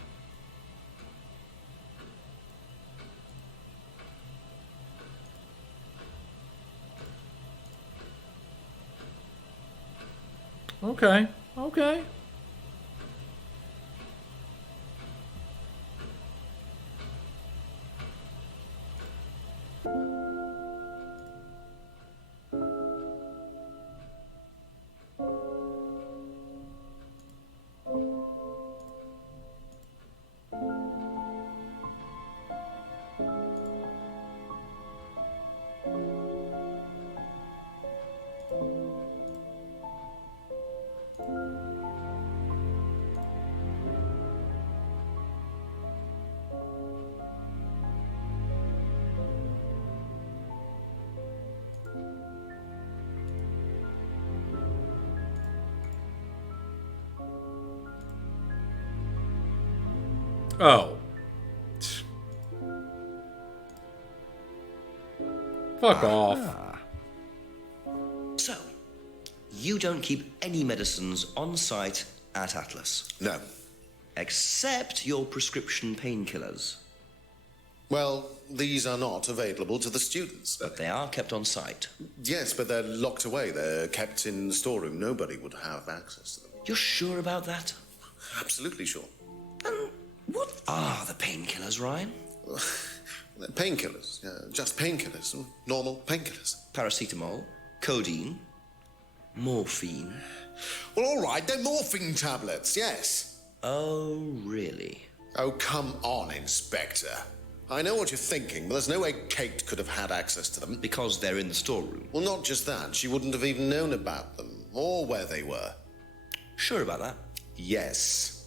Okay. Oh. Fuck off. So, you don't keep any medicines on site at Atlas? No. Except your prescription painkillers? Well, these are not available to the students. But they are kept on site? Yes, but they're locked away. They're kept in the storeroom. Nobody would have access to them. You're sure about that? Absolutely sure. And what are the painkillers, Ryan? They're painkillers. Just painkillers. Normal painkillers. Paracetamol, codeine, morphine. Well, all right, they're morphine tablets, yes. Oh, really? Oh, come on, Inspector. I know what you're thinking, but there's no way Kate could have had access to them. Because they're in the storeroom? Well, not just that. She wouldn't have even known about them, or where they were. Sure about that? Yes.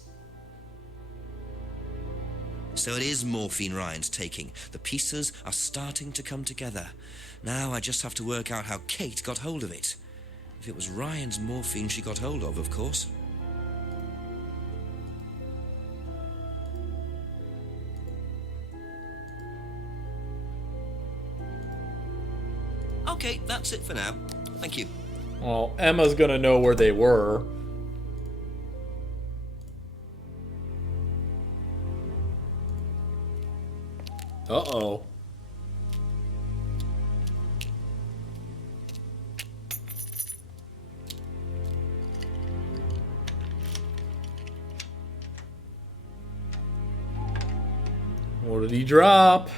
So it is morphine Ryan's taking. The pieces are starting to come together. Now I just have to work out how Kate got hold of it. If it was Ryan's morphine she got hold of course. Okay, that's it for now. Thank you. Well, Emma's gonna know where they were. Uh-oh. What did he drop?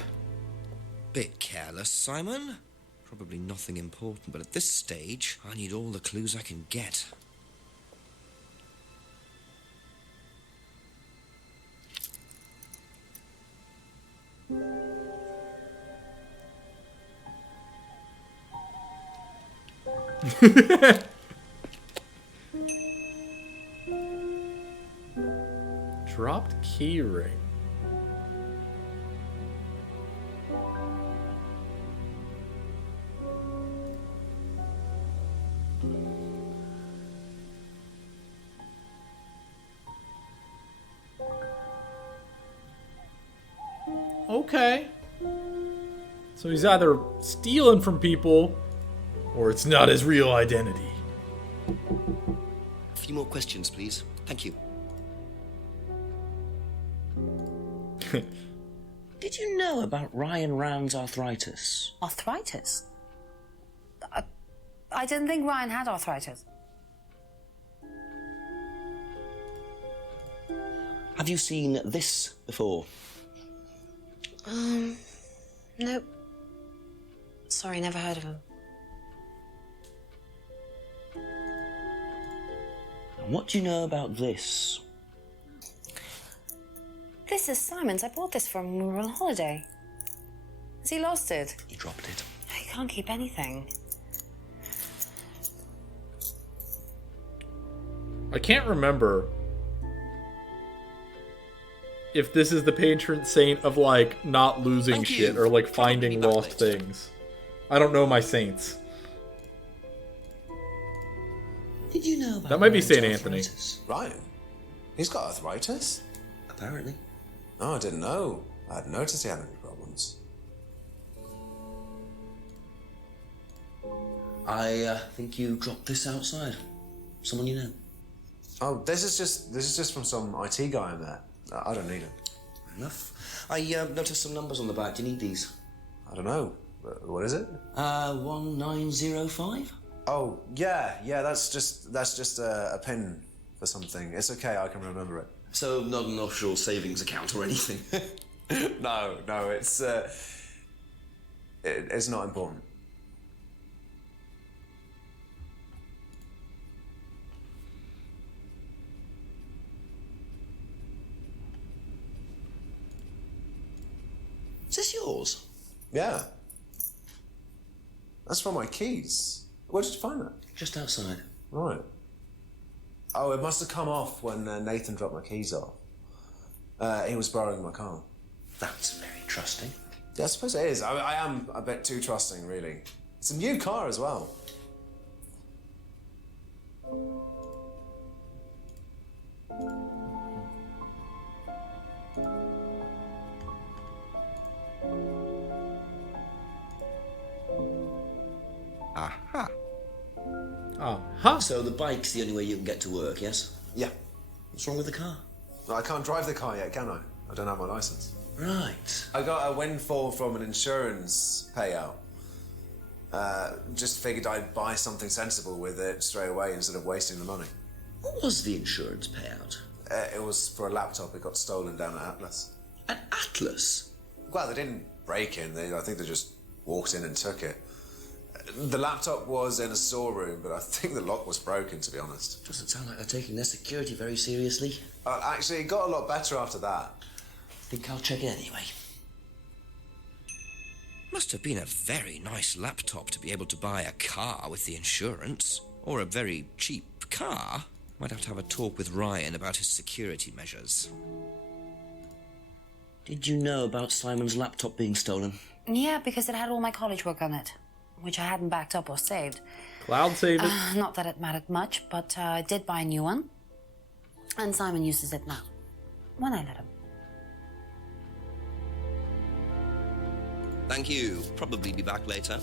Bit careless, Simon. Probably nothing important, but at this stage, I need all the clues I can get. Dropped key ring. Okay. So he's either stealing from people, or it's not his real identity. A few more questions, please. Thank you. Did you know about Ryan Rand's arthritis? Arthritis? I didn't think Ryan had arthritis. Have you seen this before? Nope. Sorry, never heard of him. And what do you know about this? This is Simon's. I bought this from him when we were on holiday. Has he lost it? He dropped it. He can't keep anything. I can't remember if this is the patron saint of, like, not losing shit or, like, finding lost things. I don't know my saints. Did you know about That might be Ryan's Saint Anthony. arthritis? Ryan? He's got arthritis? Apparently. Oh, I didn't know. I hadn't noticed he had any problems. I think you dropped this outside. Someone you know. Oh, this is just from some IT guy I met. I don't need it. Fair enough. I noticed some numbers on the back. Do you need these? I don't know. What is it? 1905? Oh, yeah, that's just a pin for something. It's okay, I can remember it. So, not an offshore savings account or anything? No, it's not important. Is this yours? Yeah. That's from my keys. Where did you find that? Just outside. Right. Oh, it must have come off when Nathan dropped my keys off. He was borrowing my car. That's very trusting. Yeah, I suppose it is. I am a bit too trusting, really. It's a new car as well. Aha. Uh-huh. So the bike's the only way you can get to work, yes? Yeah. What's wrong with the car? I can't drive the car yet, can I? I don't have my license. Right. I got a windfall from an insurance payout. Just figured I'd buy something sensible with it straight away instead of wasting the money. What was the insurance payout? It was for a laptop. It got stolen down at Atlas. At Atlas? Well, they didn't break in. I think they just walked in and took it. The laptop was in a storeroom, but I think the lock was broken, to be honest. Doesn't sound like they're taking their security very seriously. Actually, it got a lot better after that. Think I'll check it anyway. Must have been a very nice laptop to be able to buy a car with the insurance. Or a very cheap car. Might have to have a talk with Ryan about his security measures. Did you know about Simon's laptop being stolen? Yeah, because it had all my college work on it, which I hadn't backed up or saved. Cloud saved it. Not that it mattered much, but I did buy a new one. And Simon uses it now, when I let him. Thank you. Probably be back later.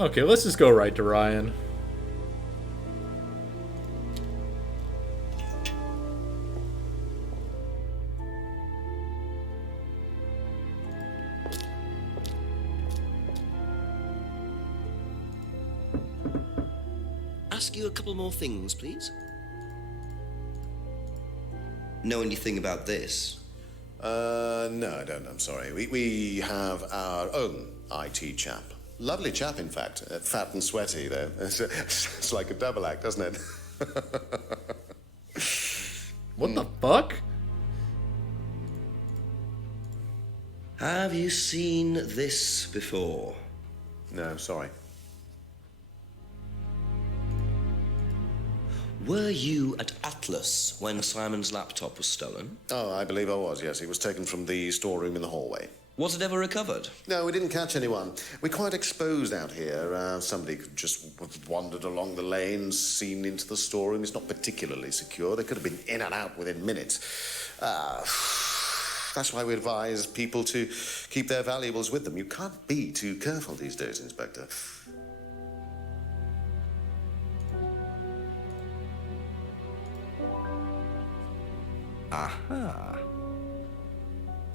Okay, let's just go right to Ryan. Ask you a couple more things, please. Know anything about this? No, I don't. I'm sorry. We have our own IT chap. Lovely chap, in fact. Fat and sweaty, though. It's like a double act, doesn't it? What the fuck? Have you seen this before? No, sorry. Were you at Atlas when Simon's laptop was stolen? Oh, I believe I was, yes. He was taken from the storeroom in the hallway. Was it ever recovered? No, we didn't catch anyone. We're quite exposed out here. Somebody could just have wandered along the lanes, seen into the storeroom. It's not particularly secure. They could have been in and out within minutes. That's why we advise people to keep their valuables with them. You can't be too careful these days, Inspector. Aha.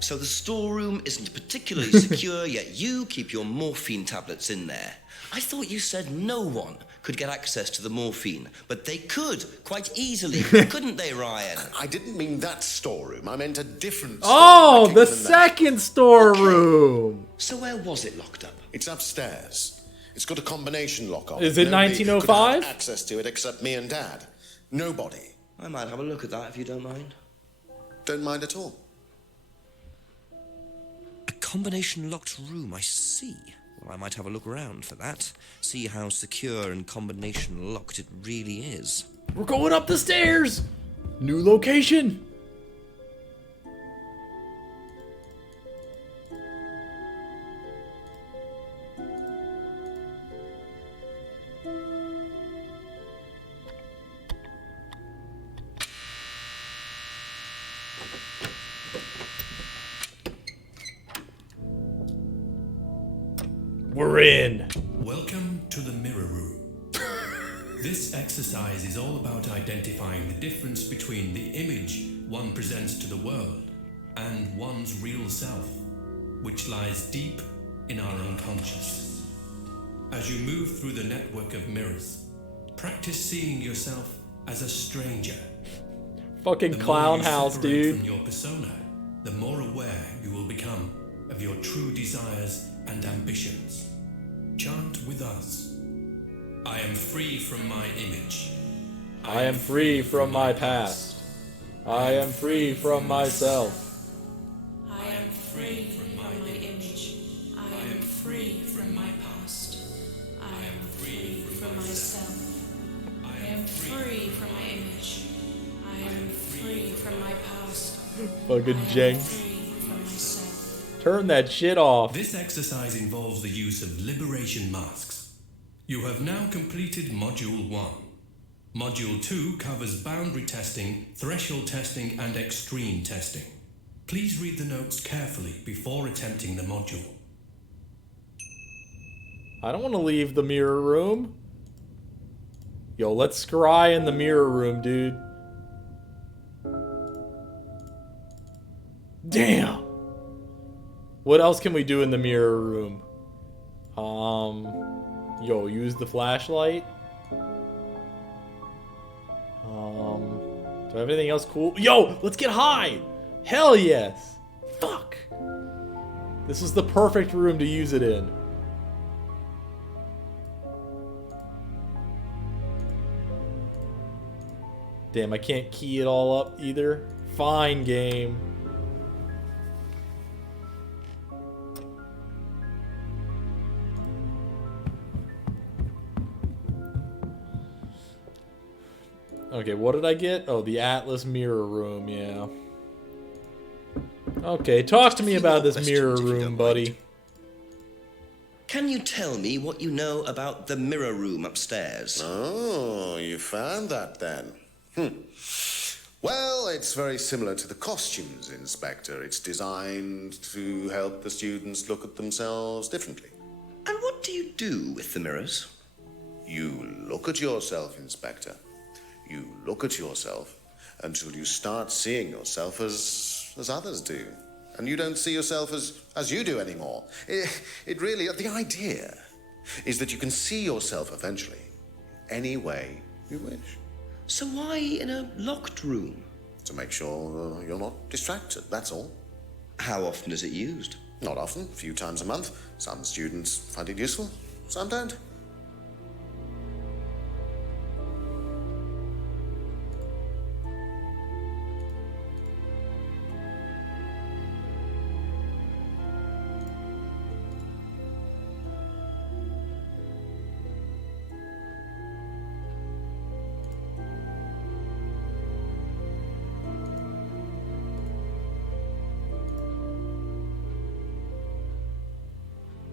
So the storeroom isn't particularly secure, yet you keep your morphine tablets in there. I thought you said no one could get access to the morphine, but they could, quite easily, couldn't they, Ryan? I didn't mean that storeroom. I meant a different Oh, storeroom. the second storeroom. So where was it locked up? It's upstairs. It's got a combination lock on. Is it Nobody could 1905? have access to it except me and Dad. Nobody. I might have a look at that if you don't mind. Don't mind at all. A combination locked room, I see. Well, I might have a look around for that. See how secure and combination locked it really is. We're going up the stairs. New location. We're in. Welcome to the mirror room. This exercise is all about identifying the difference between the image one presents to the world and one's real self, which lies deep in our unconscious. As you move through the network of mirrors, practice seeing yourself as a stranger. Fucking clown house, dude. From your persona, the more aware you will become of your true desires and ambitions. Chant with us. I am free from my image. I am free from my past. I am free from myself. I am free from my image. I am free from my past. I am free from myself. I am free from my image. I am free from my past. Fucking Jenks. Turn that shit off. This exercise involves the use of liberation masks. You have now completed Module 1. Module 2 covers boundary testing, threshold testing, and extreme testing. Please read the notes carefully before attempting the module. I don't want to leave the mirror room. Yo, let's scry in the mirror room, dude. Damn. What else can we do in the mirror room? Yo, use the flashlight. Do I have anything else cool? Yo, let's get high! Hell yes! Fuck! This is the perfect room to use it in. Damn, I can't key it all up either. Fine, game. Okay, what did I get? Oh, the Atlas mirror room, yeah. Okay, talk to me about this mirror room, buddy. Can you tell me what you know about the mirror room upstairs? Oh, you found that then. Well, it's very similar to the costumes, Inspector. It's designed to help the students look at themselves differently. And what do you do with the mirrors? You look at yourself, Inspector. You look at yourself until you start seeing yourself as others do. And you don't see yourself as you do anymore. It really, the idea is that you can see yourself eventually any way you wish. So why in a locked room? To make sure you're not distracted, that's all. How often is it used? Not often, a few times a month. Some students find it useful, some don't.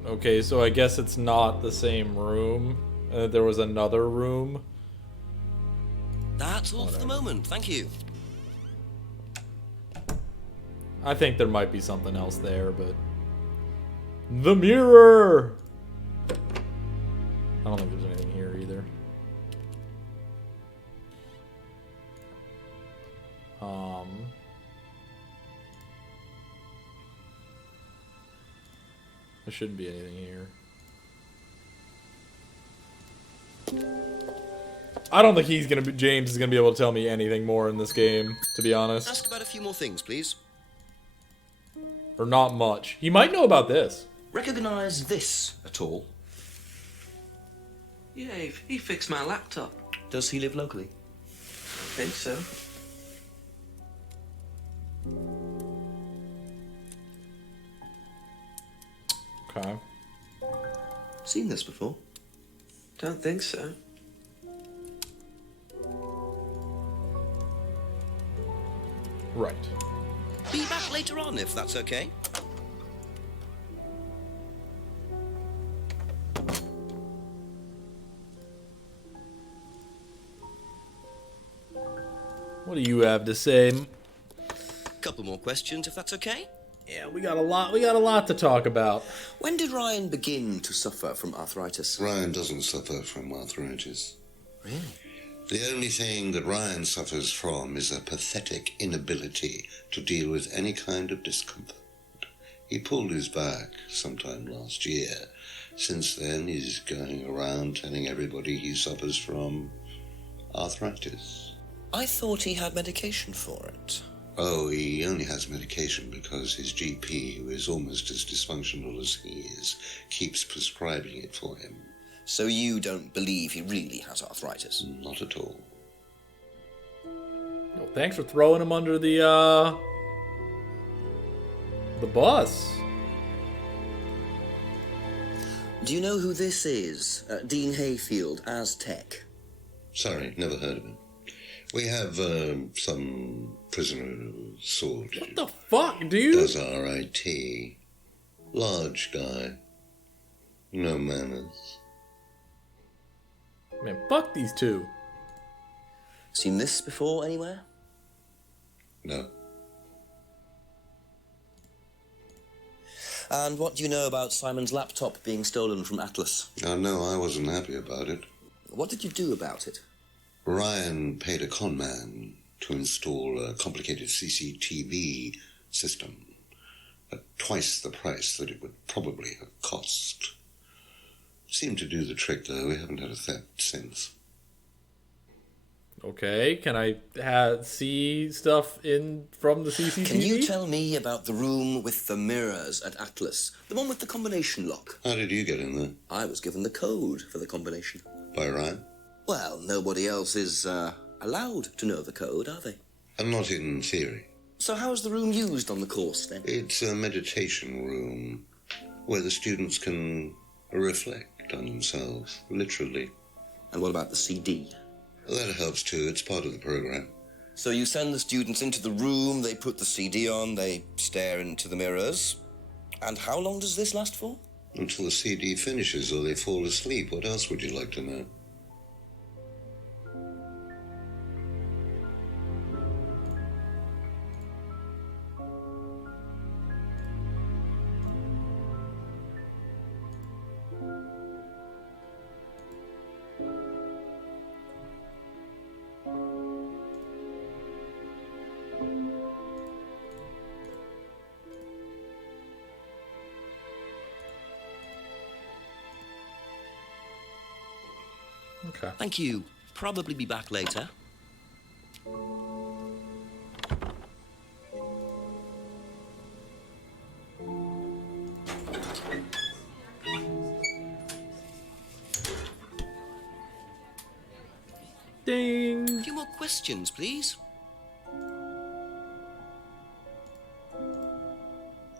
Okay, so I guess it's not the same room. There was another room. That's all for the moment, thank you. I think there might be something else there, but... The mirror! I don't think there's anything here either. There shouldn't be anything here. I don't think James is gonna be able to tell me anything more in this game, to be honest. Ask about a few more things, please. Or not much. He might know about this. Recognize this at all? Yeah, he fixed my laptop. Does he live locally? I think so. Okay. Seen this before? Don't think so. Right. Be back later on, if that's okay. What do you have to say? Couple more questions, if that's okay. Yeah, we got a lot to talk about. When did Ryan begin to suffer from arthritis? Ryan doesn't suffer from arthritis. Really? The only thing that Ryan suffers from is a pathetic inability to deal with any kind of discomfort. He pulled his back sometime last year. Since then, he's going around telling everybody he suffers from arthritis. I thought he had medication for it. Oh, he only has medication because his GP, who is almost as dysfunctional as he is, keeps prescribing it for him. So you don't believe he really has arthritis? Not at all. Well, thanks for throwing him under the bus. Do you know who this is? Dean Hayfield, Aztec. Sorry, never heard of him. We have some prisoner sort. What the fuck, dude? Does RIT. Large guy. No manners. Man, fuck these two. Seen this before anywhere? No. And what do you know about Simon's laptop being stolen from Atlas? No, I wasn't happy about it. What did you do about it? Ryan paid a con man to install a complicated CCTV system at twice the price that it would probably have cost. Seemed to do the trick, though. We haven't had a theft since. Okay, can I see stuff from the CCTV? Can you tell me about the room with the mirrors at Atlas? The one with the combination lock? How did you get in there? I was given the code for the combination. By Ryan? Well, nobody else is allowed to know the code, are they? And not in theory. So how is the room used on the course, then? It's a meditation room where the students can reflect on themselves, literally. And what about the CD? That helps too. It's part of the program. So you send the students into the room, they put the CD on, they stare into the mirrors. And how long does this last for? Until the CD finishes or they fall asleep. What else would you like to know? Okay. Thank you. Probably be back later. Ding. A few more questions, please.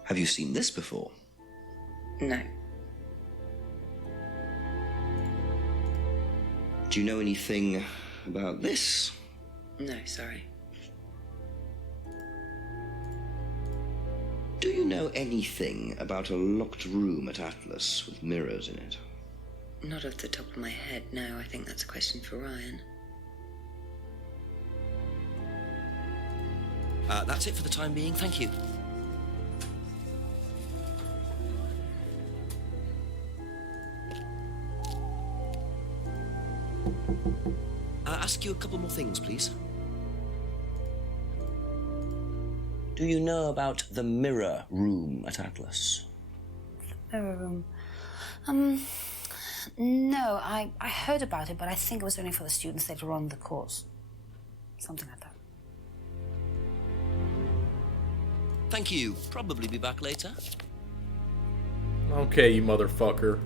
Have you seen this before? No. Do you know anything about this? No, sorry. Do you know anything about a locked room at Atlas with mirrors in it? Not off the top of my head, no. I think that's a question for Ryan. That's it for the time being. Thank you. Ask you a couple more things, please. Do you know about the mirror room at Atlas? Mirror room. No, I heard about it, but I think it was only for the students later on in the course. Something like that. Thank you. Probably be back later. Okay, you motherfucker.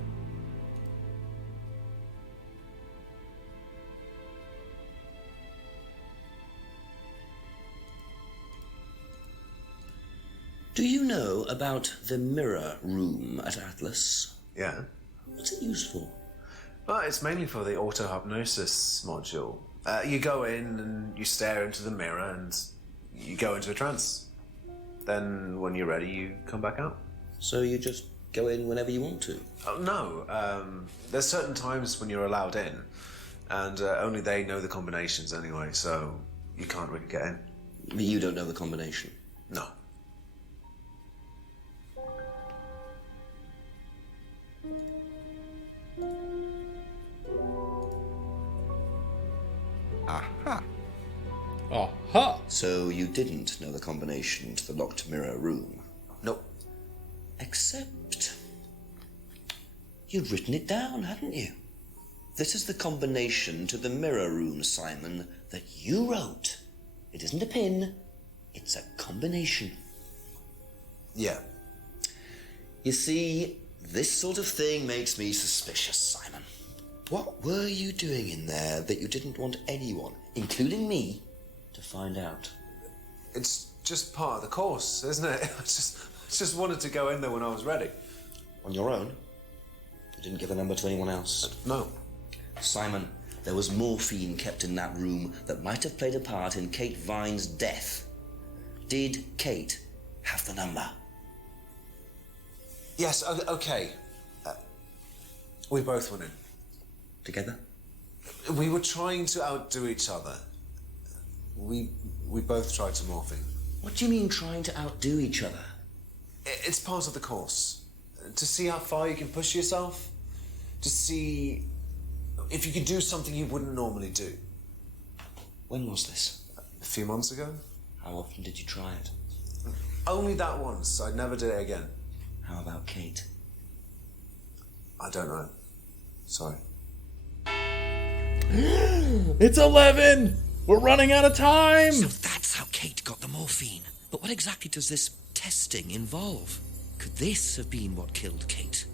Do you know about the mirror room at Atlas? Yeah. What's it used for? Well, it's mainly for the auto-hypnosis module. You go in and you stare into the mirror and you go into a trance. Then, when you're ready, you come back out. So you just go in whenever you want to? Oh, no. There's certain times when you're allowed in, and only they know the combinations anyway, so you can't really get in. But you don't know the combination? No. Aha. Aha. So you didn't know the combination to the locked mirror room? Nope. Except you'd written it down, hadn't you? This is the combination to the mirror room, Simon, that you wrote. It isn't a pin, it's a combination. Yeah. You see, this sort of thing makes me suspicious, Simon. What were you doing in there that you didn't want anyone, including me, to find out? It's just part of the course, isn't it? I just wanted to go in there when I was ready. On your own? You didn't give the number to anyone else? No. Simon, there was morphine kept in that room that might have played a part in Kate Vine's death. Did Kate have the number? Yes, okay. We both went in. Together? We were trying to outdo each other. We both tried to morphine. What do you mean trying to outdo each other? It's part of the course. To see how far you can push yourself. To see if you can do something you wouldn't normally do. When was this? A few months ago. How often did you try it? Only that once. I'd never do it again. How about Kate? I don't know. Sorry. It's 11! We're running out of time! So that's how Kate got the morphine. But what exactly does this testing involve? Could this have been what killed Kate?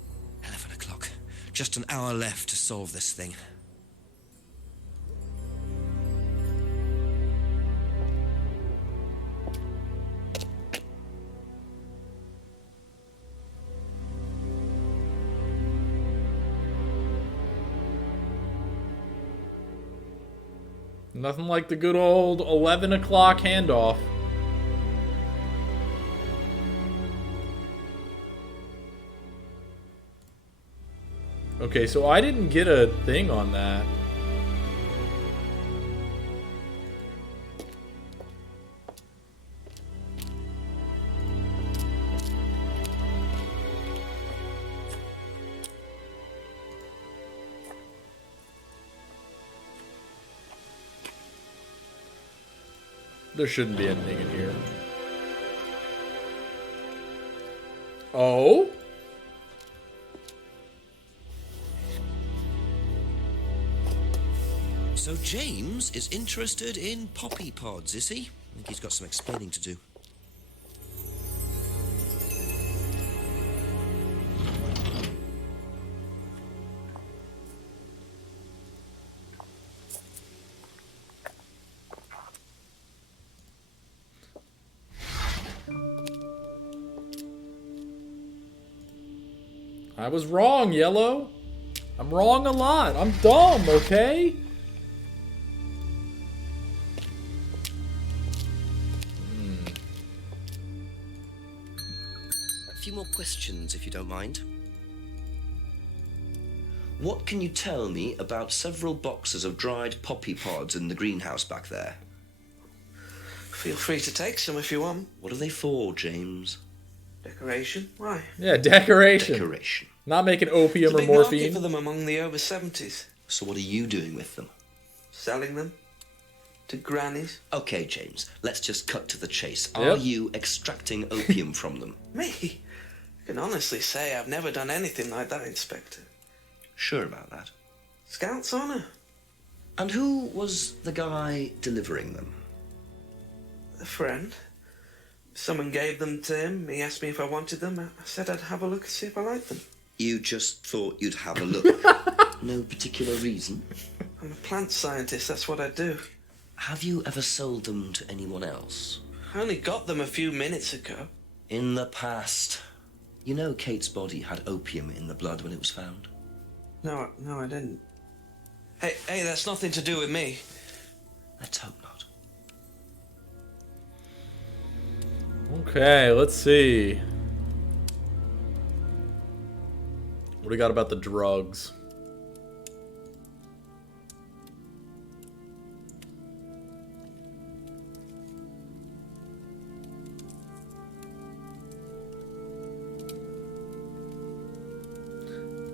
11 o'clock. Just an hour left to solve this thing. Nothing like the good old 11 o'clock handoff. Okay, so I didn't get a thing on that. There shouldn't be anything in here. Oh? So James is interested in poppy pods, is he? I think he's got some explaining to do. I was wrong, Yellow. I'm wrong a lot. I'm dumb, okay? A few more questions, if you don't mind. What can you tell me about several boxes of dried poppy pods in the greenhouse back there? Feel free to take some if you want. What are they for, James? Decoration? Why? Yeah, decoration. Decoration. Not making opium There's or a big market morphine. for them among the over 70s. So what are you doing with them? Selling them to grannies. Okay, James, let's just cut to the chase. Yep. Are you extracting opium from them? Me? I can honestly say I've never done anything like that, Inspector. Sure about that? Scout's honour. And who was the guy delivering them? A friend. Someone gave them to him. He asked me if I wanted them. I said I'd have a look and see if I liked them. You just thought you'd have a look? No particular reason? I'm a plant scientist, that's what I do. Have you ever sold them to anyone else? I only got them a few minutes ago. In the past. You know Kate's body had opium in the blood when it was found? No, I didn't. Hey, that's nothing to do with me. Let's hope not. Okay, let's see. What do we got about the drugs?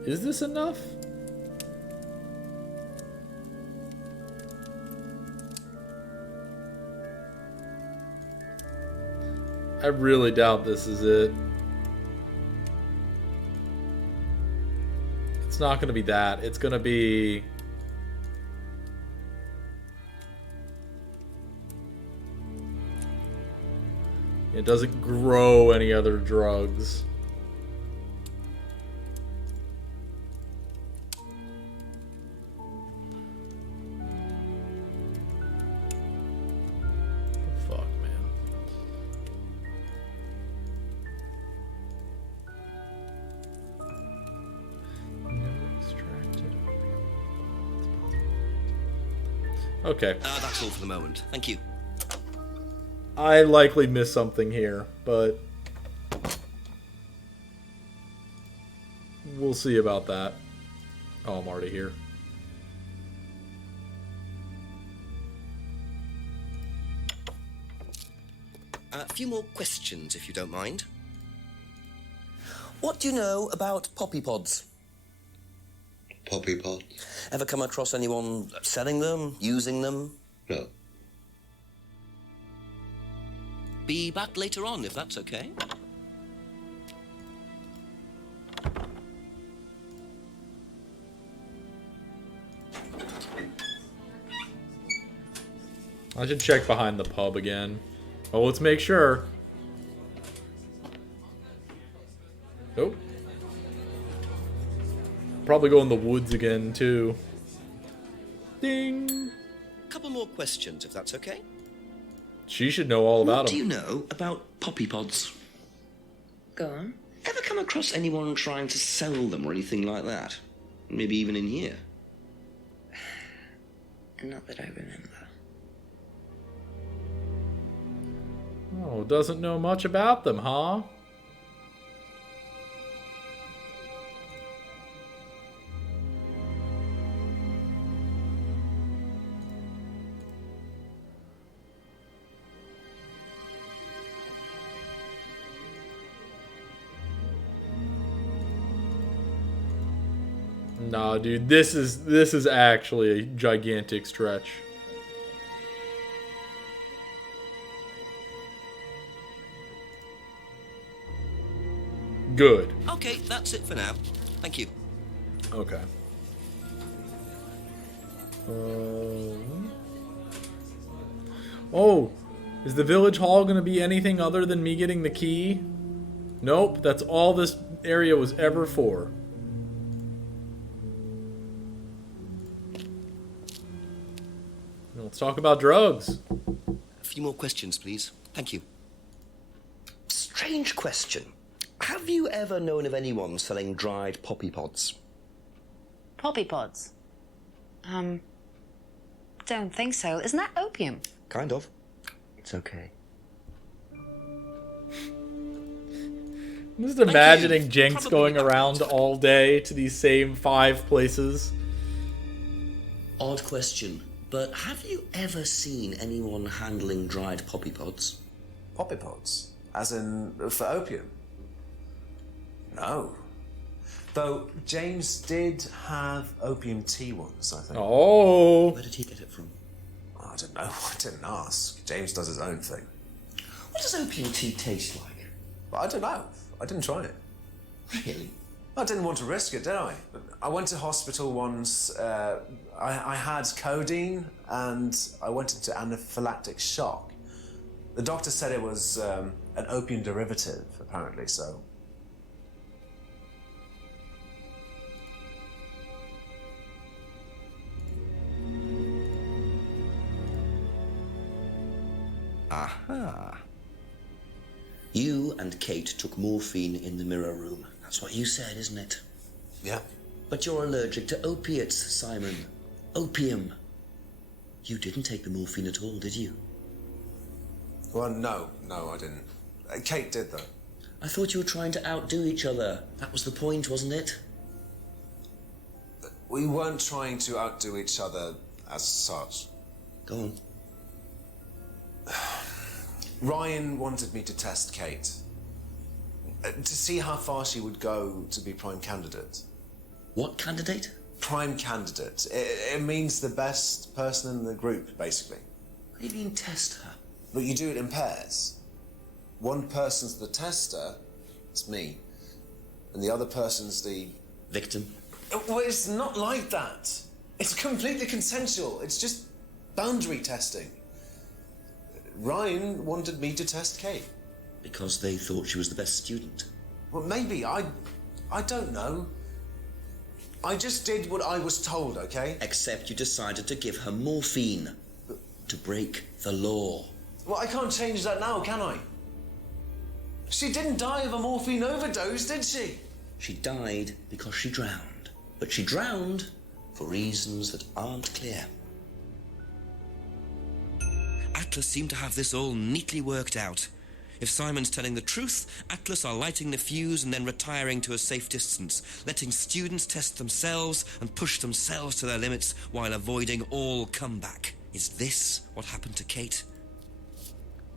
Is this enough? I really doubt this is it. It's not going to be that. It's going to be... It doesn't grow any other drugs. Okay. That's all for the moment. Thank you. I likely missed something here, but we'll see about that. Oh, I'm already here. A few more questions, if you don't mind. What do you know about poppy pods? Poppy pods? Ever come across anyone selling them, using them? No. Be back later on, if that's okay. I should check behind the pub again. Oh, let's make sure. Oh. Probably go in the woods again, too. Ding! Couple more questions, if that's okay. She should know all about What them. do you know about poppy pods? Go on. Ever come across anyone trying to sell them or anything like that? Maybe even in here? Not that I remember. Oh, doesn't know much about them, huh? Nah, dude, this is actually a gigantic stretch. Good. Okay, that's it for now. Thank you. Okay. Oh, is the village hall going to be anything other than me getting the key? Nope, that's all this area was ever for. Let's talk about drugs. A few more questions, please. Thank you. Strange question. Have you ever known of anyone selling dried poppy pods? Poppy pods? Don't think so. Isn't that opium? Kind of. It's okay. I'm just imagining Jenks going around all day to these same 5 places. Odd question, but have you ever seen anyone handling dried poppy pods? Poppy pods? As in, for opium? No. Though James did have opium tea once, I think. Oh. Where did he get it from? I don't know. I didn't ask. James does his own thing. What does opium tea taste like? But I don't know. I didn't try it. Really? I didn't want to risk it, did I? I went to hospital once. I had codeine and I went into anaphylactic shock. The doctor said it was an opium derivative, apparently, so. Aha. You and Kate took morphine in the mirror room. That's what you said, isn't it? Yeah. But you're allergic to opiates, Simon. Opium. You didn't take the morphine at all, did you? Well, no, I didn't. Kate did, though. I thought you were trying to outdo each other. That was the point, wasn't it? We weren't trying to outdo each other as such. Go on. Ryan wanted me to test Kate. To see how far she would go to be prime candidate. What candidate? Prime candidate. It means the best person in the group, basically. What do you mean, test her? But you do it in pairs. One person's the tester, it's me, and the other person's the... victim? Well, it's not like that. It's completely consensual. It's just boundary testing. Ryan wanted me to test Kate. Because they thought she was the best student? Well, maybe. I don't know. I just did what I was told, okay? Except you decided to give her morphine. To break the law. Well, I can't change that now, can I? She didn't die of a morphine overdose, did she? She died because she drowned. But she drowned for reasons that aren't clear. Atlas seemed to have this all neatly worked out. If Simon's telling the truth, Atlas are lighting the fuse and then retiring to a safe distance, letting students test themselves and push themselves to their limits while avoiding all comeback. Is this what happened to Kate?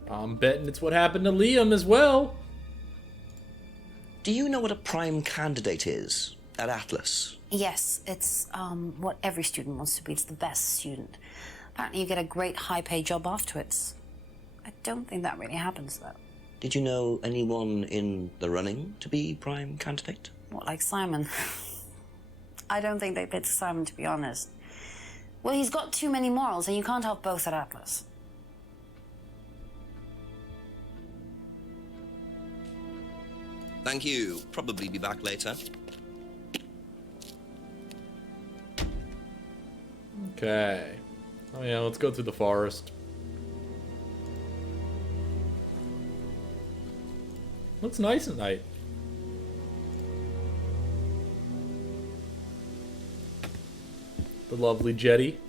I'm betting it's what happened to Liam as well. Do you know what a prime candidate is at Atlas? Yes, it's what every student wants to be. It's the best student. Apparently you get a great high-paid job afterwards. I don't think that really happens, though. Did you know anyone in the running to be prime candidate? What, like Simon? I don't think they picked Simon, to be honest. Well, he's got too many morals, and you can't have both at Atlas. Thank you. Probably be back later. Okay. Oh yeah, let's go through the forest. Looks nice at night. The lovely jetty.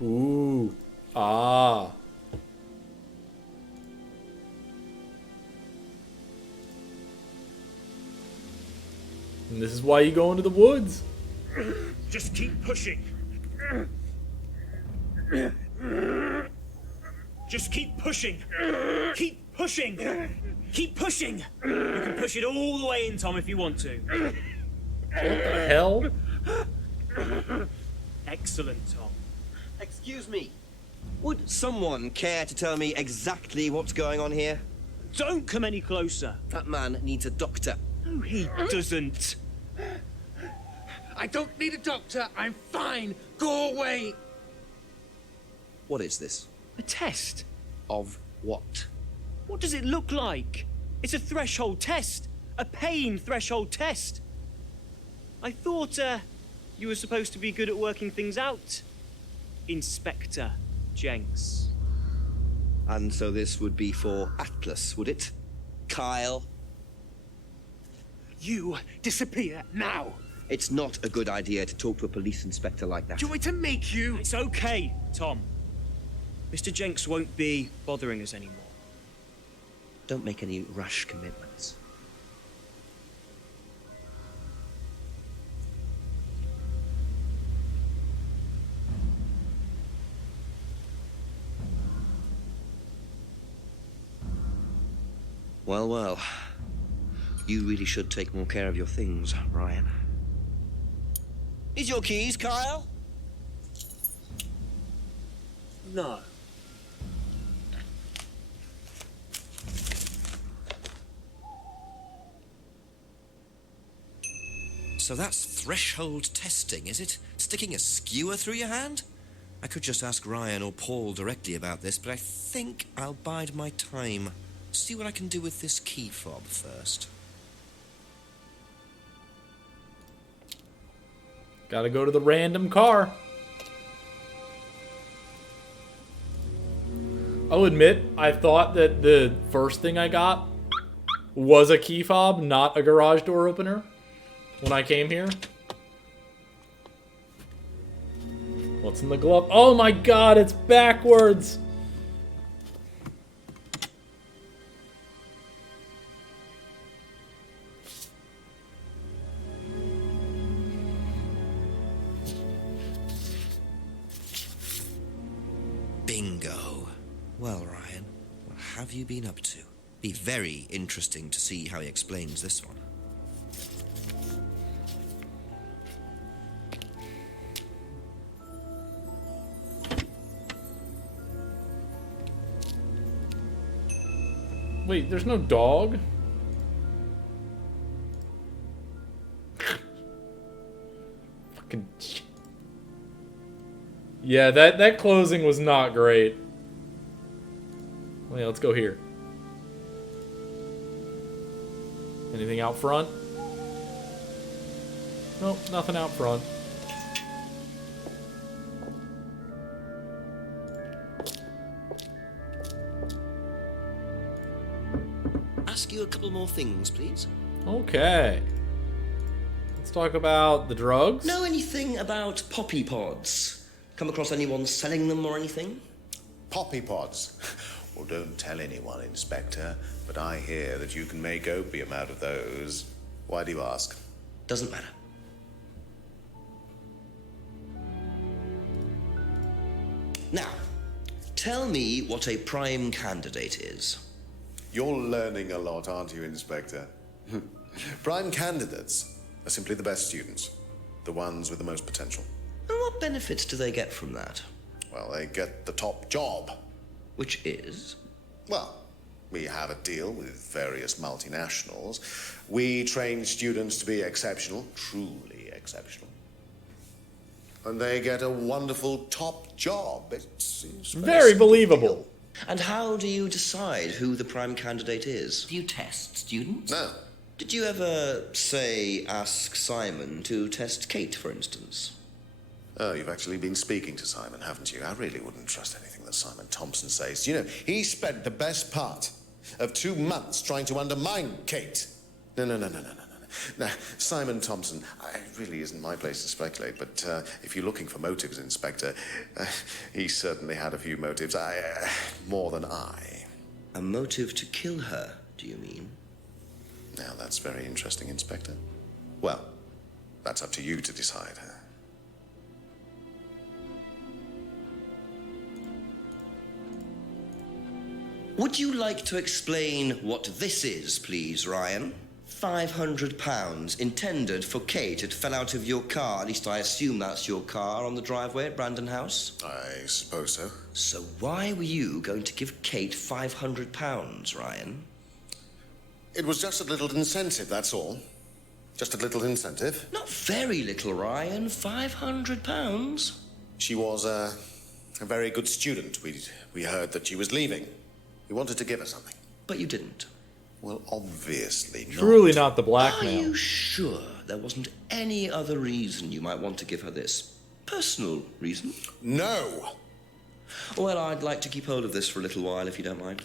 Ooh. Ah. And this is why you go into the woods. Just keep pushing. Just keep pushing. Keep pushing. Keep pushing. You can push it all the way in, Tom, if you want to. What the hell? Excellent, Tom. Excuse me. Would someone care to tell me exactly what's going on here? Don't come any closer. That man needs a doctor. No, he doesn't. I don't need a doctor. I'm fine. Go away. What is this? A test. Of what? What does it look like? It's a threshold test. A pain threshold test. I thought, you were supposed to be good at working things out. Inspector Jenks. And so this would be for Atlas, would it? Kyle? You disappear now. It's not a good idea to talk to a police inspector like that. Do you want me to make you? It's okay, Tom. Mr. Jenks won't be bothering us anymore. Don't make any rash commitments. Well, well. You really should take more care of your things, Ryan. Is your keys, Kyle? No. So that's threshold testing, is it? Sticking a skewer through your hand? I could just ask Ryan or Paul directly about this, but I think I'll bide my time. See what I can do with this key fob first. Gotta go to the random car. I'll admit, I thought that the first thing I got was a key fob, not a garage door opener, when I came here. What's in the glove? Oh my god, it's backwards! Bingo. Well, Ryan, what have you been up to? Be very interesting to see how he explains this one. Wait, there's no dog? Fucking shit. Yeah, that closing was not great. Well, yeah, let's go here. Anything out front? Nope, nothing out front. Ask you a couple more things, please. Okay. Let's talk about the drugs. Know anything about poppy pods? Come across anyone selling them or anything? Poppy pods? Well, don't tell anyone, Inspector, but I hear that you can make opium out of those. Why do you ask? Doesn't matter. Now, tell me what a prime candidate is. You're learning a lot, aren't you, Inspector? Prime candidates are simply the best students, the ones with the most potential. And what benefits do they get from that? Well, they get the top job. Which is? Well, we have a deal with various multinationals. We train students to be exceptional, truly exceptional. And they get a wonderful top job. It's very believable. And how do you decide who the prime candidate is? Do you test students? No. Did you ever, say, ask Simon to test Kate, for instance? Oh, you've actually been speaking to Simon, haven't you? I really wouldn't trust anything that Simon Thompson says. You know, he spent the best part of 2 months trying to undermine Kate. No. Now, Simon Thompson, it really isn't my place to speculate, but if you're looking for motives, Inspector, he certainly had a few motives. More than I. A motive to kill her, do you mean? Now, that's very interesting, Inspector. Well, that's up to you to decide. Would you like to explain what this is, please, Ryan? £500 intended for Kate. It fell out of your car. At least I assume that's your car on the driveway at Brandon House. I suppose so. So why were you going to give Kate £500, Ryan? It was just a little incentive, that's all. Just a little incentive. Not very little, Ryan. £500. She was a very good student. We heard that she was leaving. We wanted to give her something. But you didn't. Well, obviously not. Truly not the blackmail. Are you sure there wasn't any other reason you might want to give her this? Personal reason? No! Well, I'd like to keep hold of this for a little while, if you don't mind.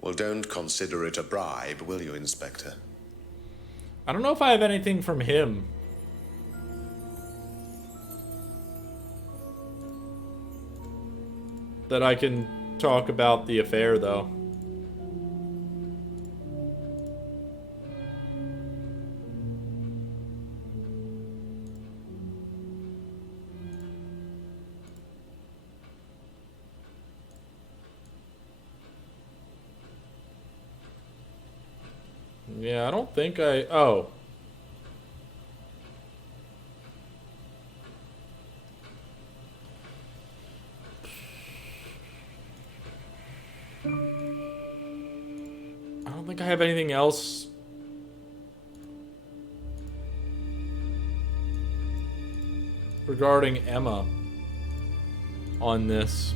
Well, don't consider it a bribe, will you, Inspector? I don't know if I have anything from him. That I can talk about the affair, though. Yeah, I don't think I... Oh. I don't think I have anything else. regarding Emma on this.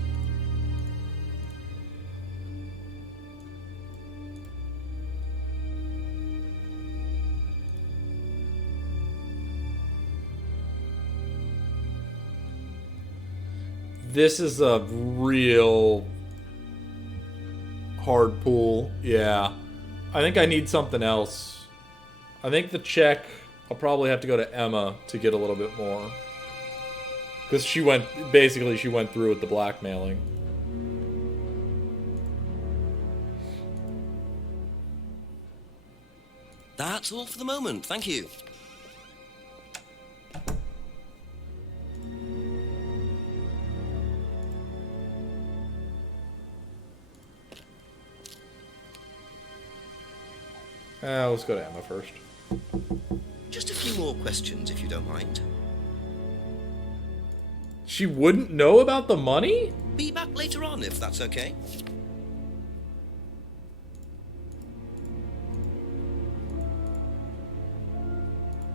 This is a real hard pull. Yeah. I think I need something else. I think the check, I'll probably have to go to Emma to get a little bit more. Because she went through with the blackmailing. That's all for the moment. Thank you. Let's go to Emma first. Just a few more questions, if you don't mind. She wouldn't know about the money? Be back later on, if that's okay.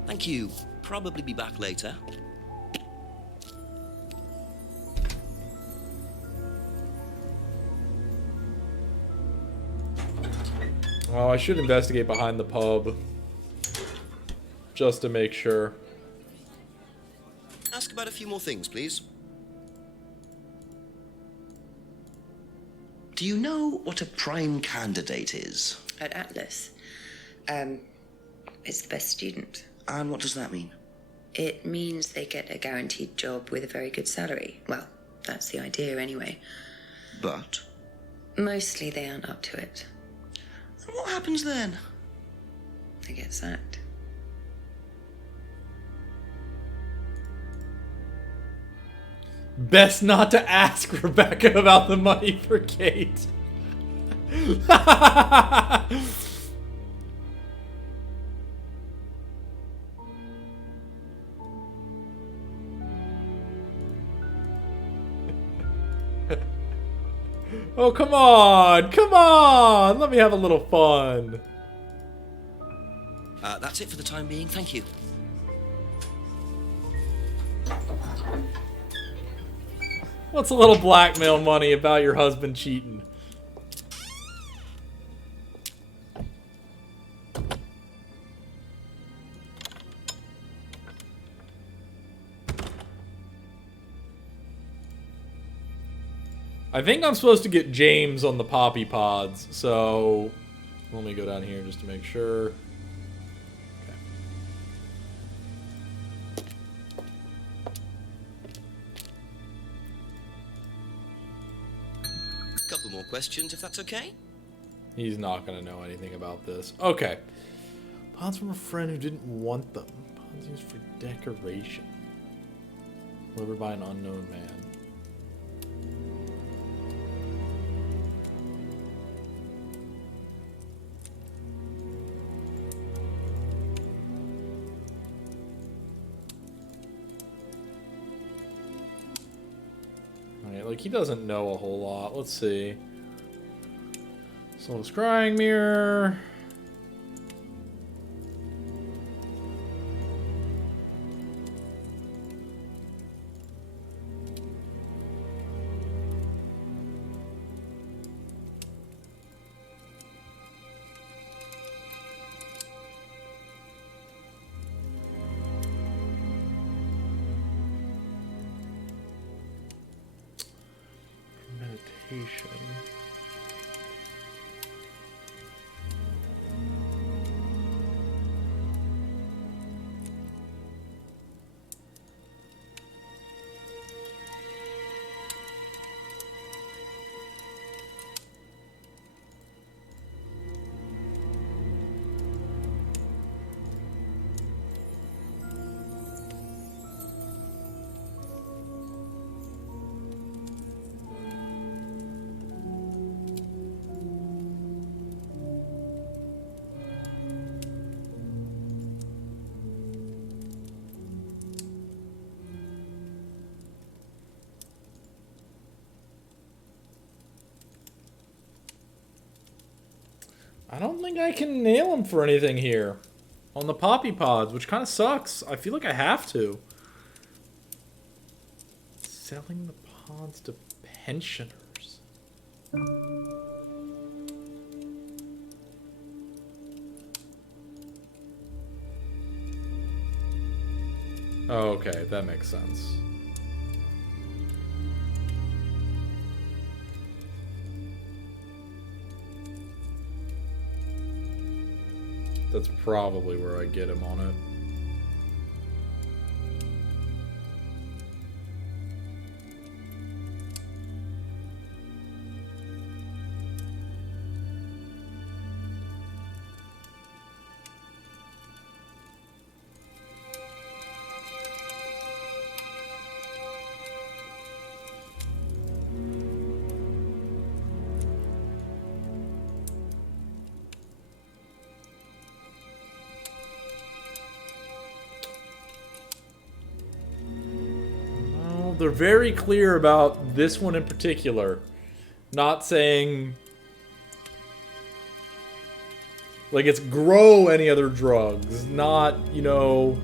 Thank you. Probably be back later. Oh, I should investigate behind the pub. Just to make sure. Ask about a few more things, please. Do you know what a prime candidate is? At Atlas, it's the best student. And what does that mean? It means they get a guaranteed job with a very good salary. Well, that's the idea anyway. But? Mostly they aren't up to it. And what happens then? They get sacked. Best not to ask Rebecca about the money for Kate. Oh, come on! Come on! Let me have a little fun. That's it for the time being. Thank you. What's a little blackmail money about your husband cheating? I think I'm supposed to get James on the poppy pods, so let me go down here just to make sure. Couple more questions, if that's okay. He's not going to know anything about this. Okay. Pods from a friend who didn't want them. Pods used for decoration. Delivered by an unknown man. Alright, like he doesn't know a whole lot. Let's see. Soul scrying mirror. Meditation. I don't think I can nail him for anything here. On the poppy pods, which kind of sucks. I feel like I have to. Selling the pods to pensioners. Oh, okay, that makes sense. That's probably where I get him on it. They're very clear about this one in particular. Not saying... like, it's grow any other drugs. Not, you know...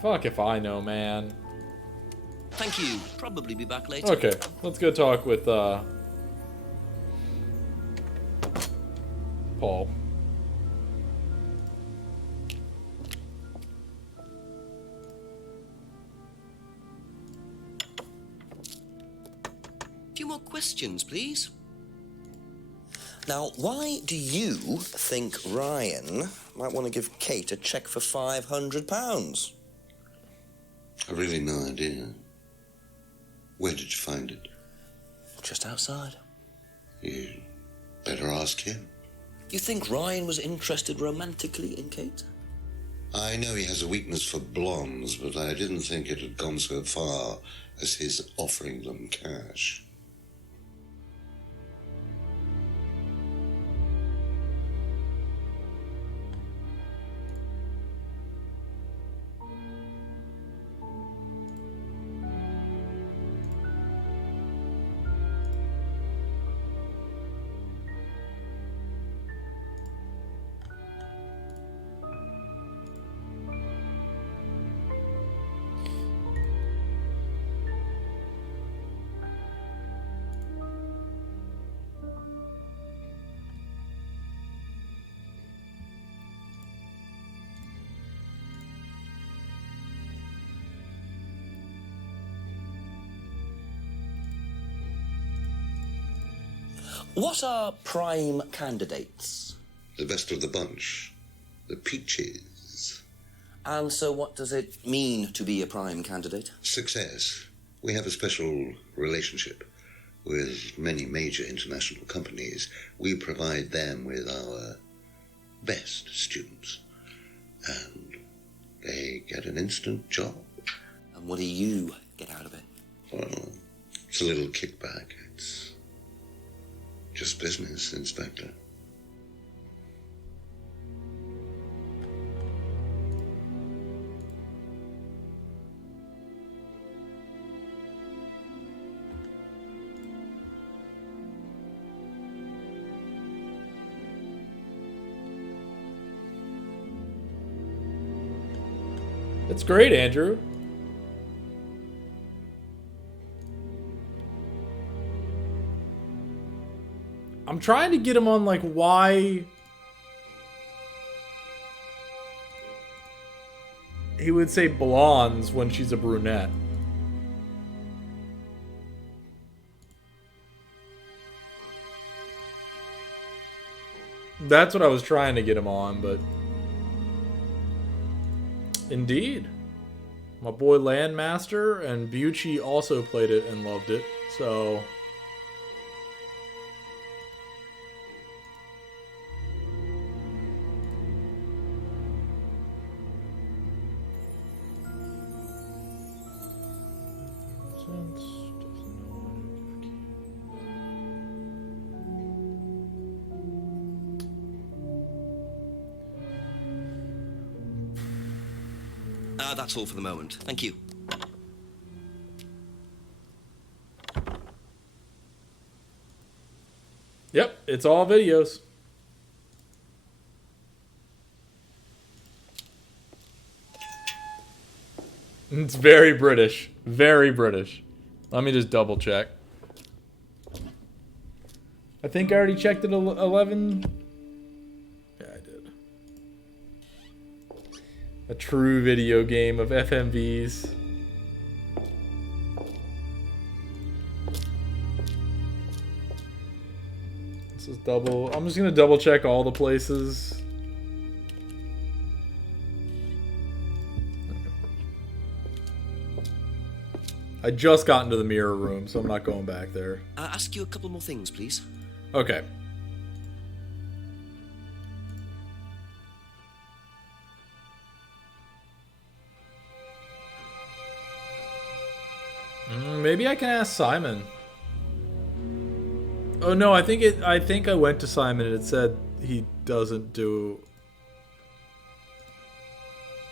Fuck if I know, man. Thank you. Probably be back later. Okay, let's go talk with, Paul. A few more questions, please. Now, why do you think Ryan might want to give Kate a cheque for £500? I've really no idea. Where did you find it? Just outside. You better ask him. You think Ryan was interested romantically in Kate? I know he has a weakness for blondes, but I didn't think it had gone so far as his offering them cash. What are prime candidates? The best of the bunch. The peaches. And so what does it mean to be a prime candidate? Success. We have a special relationship with many major international companies. We provide them with our best students. And they get an instant job. And what do you get out of it? Well, it's a little kickback. It's just business, Inspector. That's great, Andrew. I'm trying to get him on, like, why he would say blondes when she's a brunette. That's what I was trying to get him on, but... Indeed. My boy Landmaster and Bucci also played it and loved it, so... That's all for the moment. Thank you. It's all videos. It's very British. Very British. Let me just double check. I think I already checked it 11. Yeah, I did. A true video game of FMVs. This is double. I'm just gonna double check all the places. I just got into the mirror room, so I'm not going back there. Ask you a couple more things, please. Okay. Maybe I can ask Simon. Oh no, I think I went to Simon and it said he doesn't do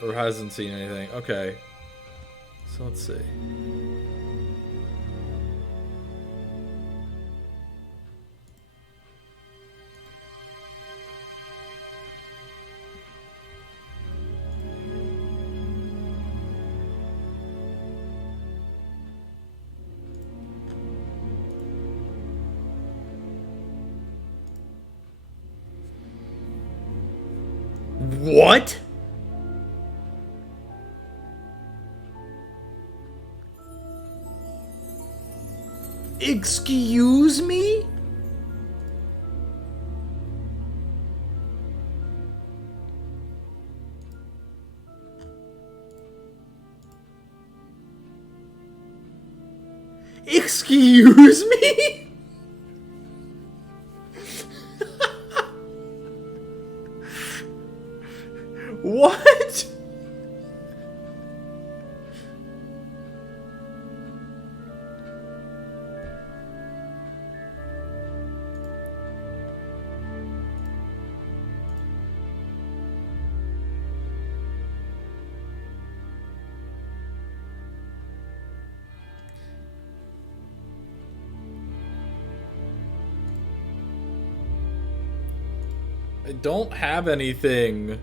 or hasn't seen anything. Okay. So let's see. What? Excuse me? Excuse me? What? I don't have anything.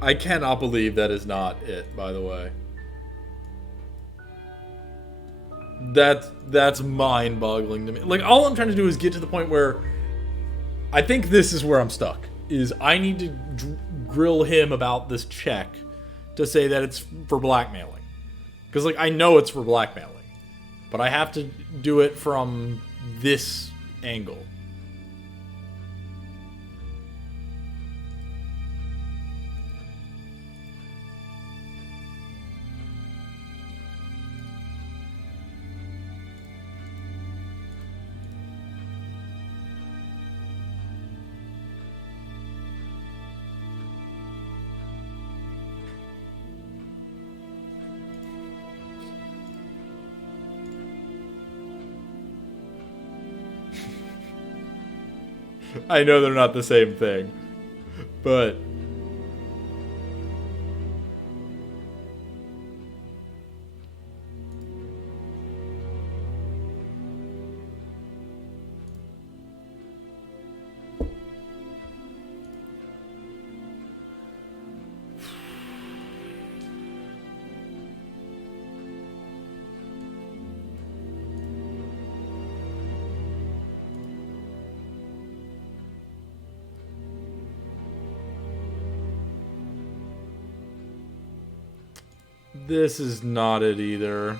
I cannot believe that is not it, by the way. That's mind-boggling to me. Like, all I'm trying to do is get to the point where I think this is where I'm stuck. Is I need to grill him about this check to say that it's for blackmailing. Because, like, I know it's for blackmailing. But I have to do it from this angle. I know they're not the same thing, but this is not it either.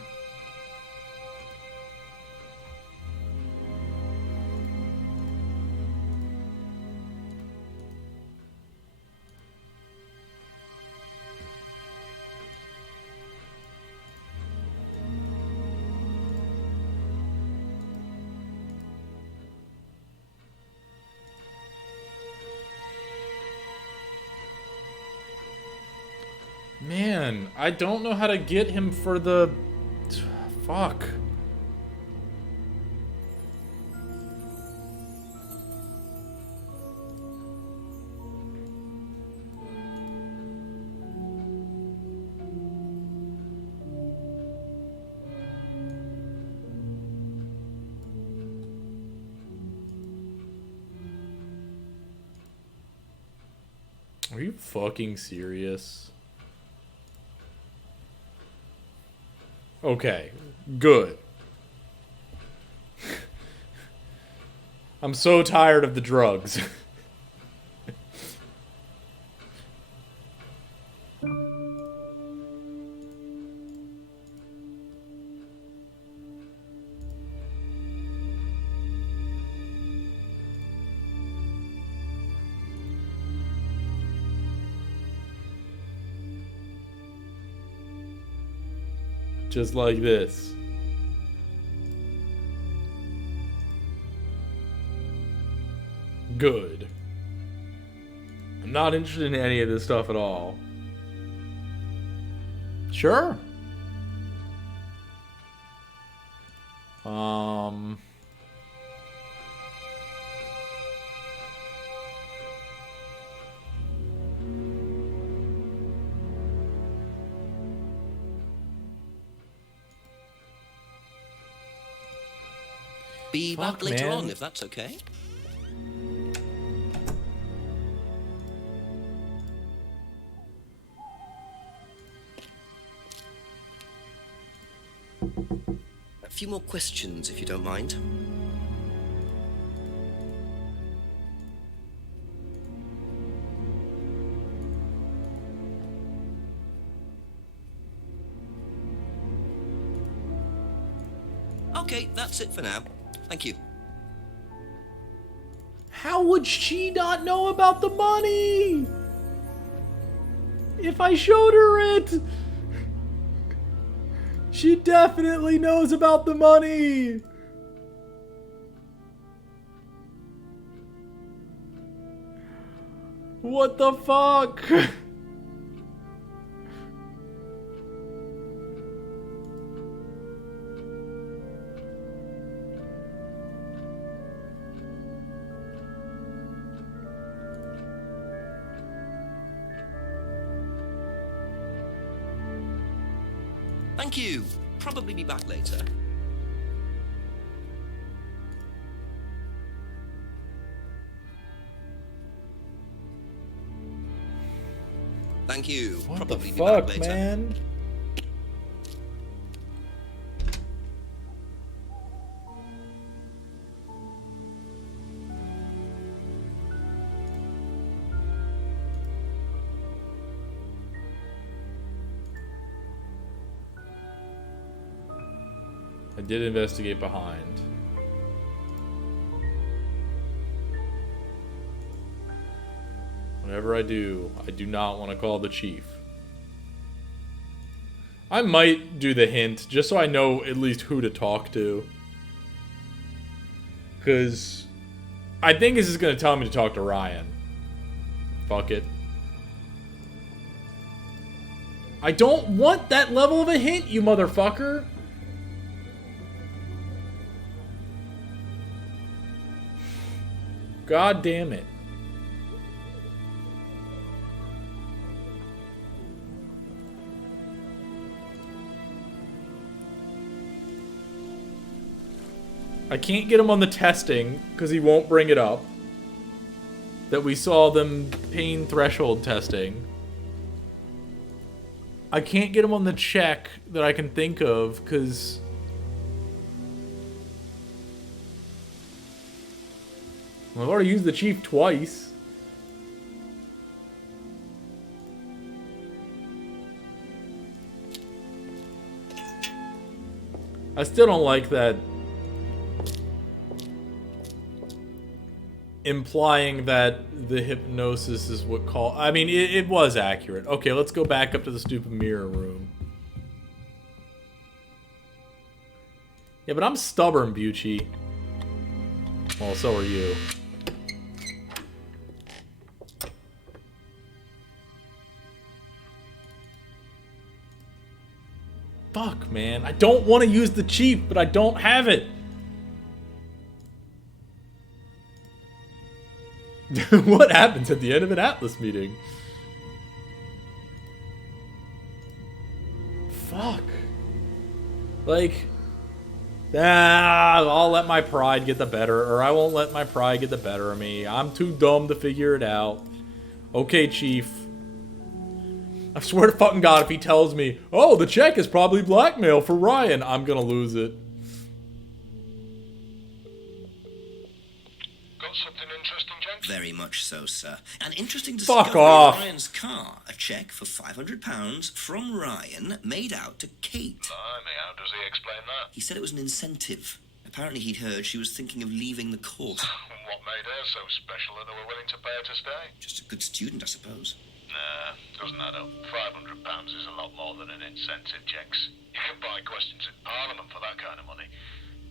Man, I don't know how to get him for the... Fuck. Are you fucking serious? Okay, good. I'm so tired of the drugs. Just like this. Good. I'm not interested in any of this stuff at all. Sure. Be back later on, if that's okay. A few more questions, if you don't mind. Okay, that's it for now. Thank you. How would she not know about the money? If I showed her it, she definitely knows about the money. What the fuck? Thank you. Probably be back later. Thank you. What Probably the be back fuck, later. man? I did investigate behind. Whenever I do not want to call the chief. I might do the hint, just so I know at least who to talk to. Because I think this is going to tell me to talk to Ryan. Fuck it. I don't want that level of a hint, you motherfucker. God damn it. I can't get him on the testing because he won't bring it up. That we saw them pain threshold testing. I can't get him on the check that I can think of because I've already used the chief twice. I still don't like that implying that the hypnosis is what I mean, it was accurate. Okay, let's go back up to the stupid mirror room. Yeah, but I'm stubborn, Bucci. Well, so are you. Fuck, man. I don't want to use the chief, but I don't have it. What happens at the end of an Atlas meeting? Fuck. Like, I'll let my pride get the better, or I won't let my pride get the better of me. I'm too dumb to figure it out. Okay, Chief. I swear to fucking God, if he tells me, oh, the check is probably blackmail for Ryan, I'm gonna lose it. Got something interesting, Jenks? Very much so, sir. An interesting Fuck discovery off. in Ryan's car. A cheque for £500 from Ryan made out to Kate. Blimey, how does he explain that? He said it was an incentive. Apparently he'd heard she was thinking of leaving the course. What made her so special that they were willing to pay her to stay? Just a good student, I suppose. Nah, doesn't add up. £500 is a lot more than an incentive, Jenks. You can buy questions in Parliament for that kind of money.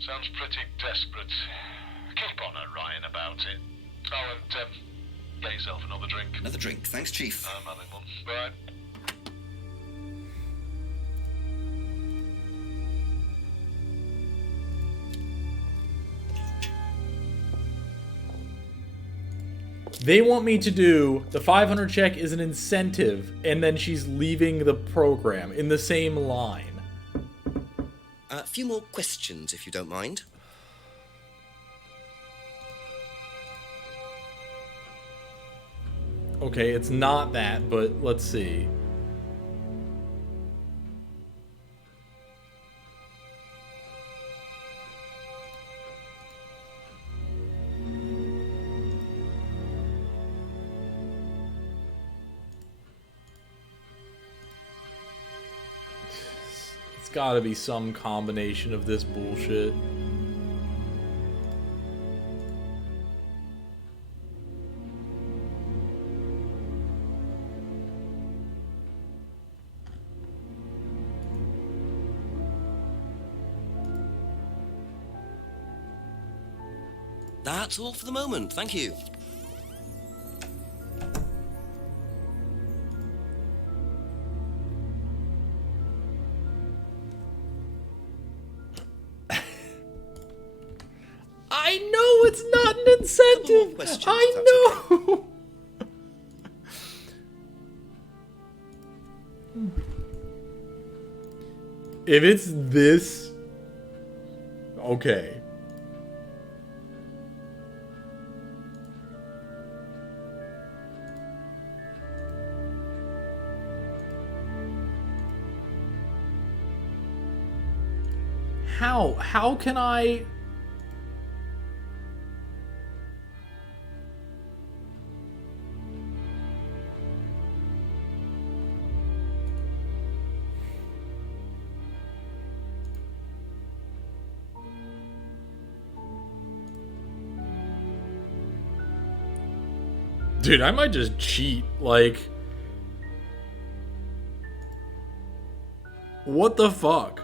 Sounds pretty desperate. Keep on at Ryan about it. Oh, and get yourself another drink. Another drink. Thanks, Chief. I'm having one. Right. They want me to do the 500 check is an incentive, and then she's leaving the program in the same line. A few more questions, if you don't mind. Okay, it's not that, but let's see. It's gotta be some combination of this bullshit. That's all for the moment. Thank you. I know it's not an incentive. I know. If it's this, okay. How can I? Dude, I might just cheat, like... What the fuck?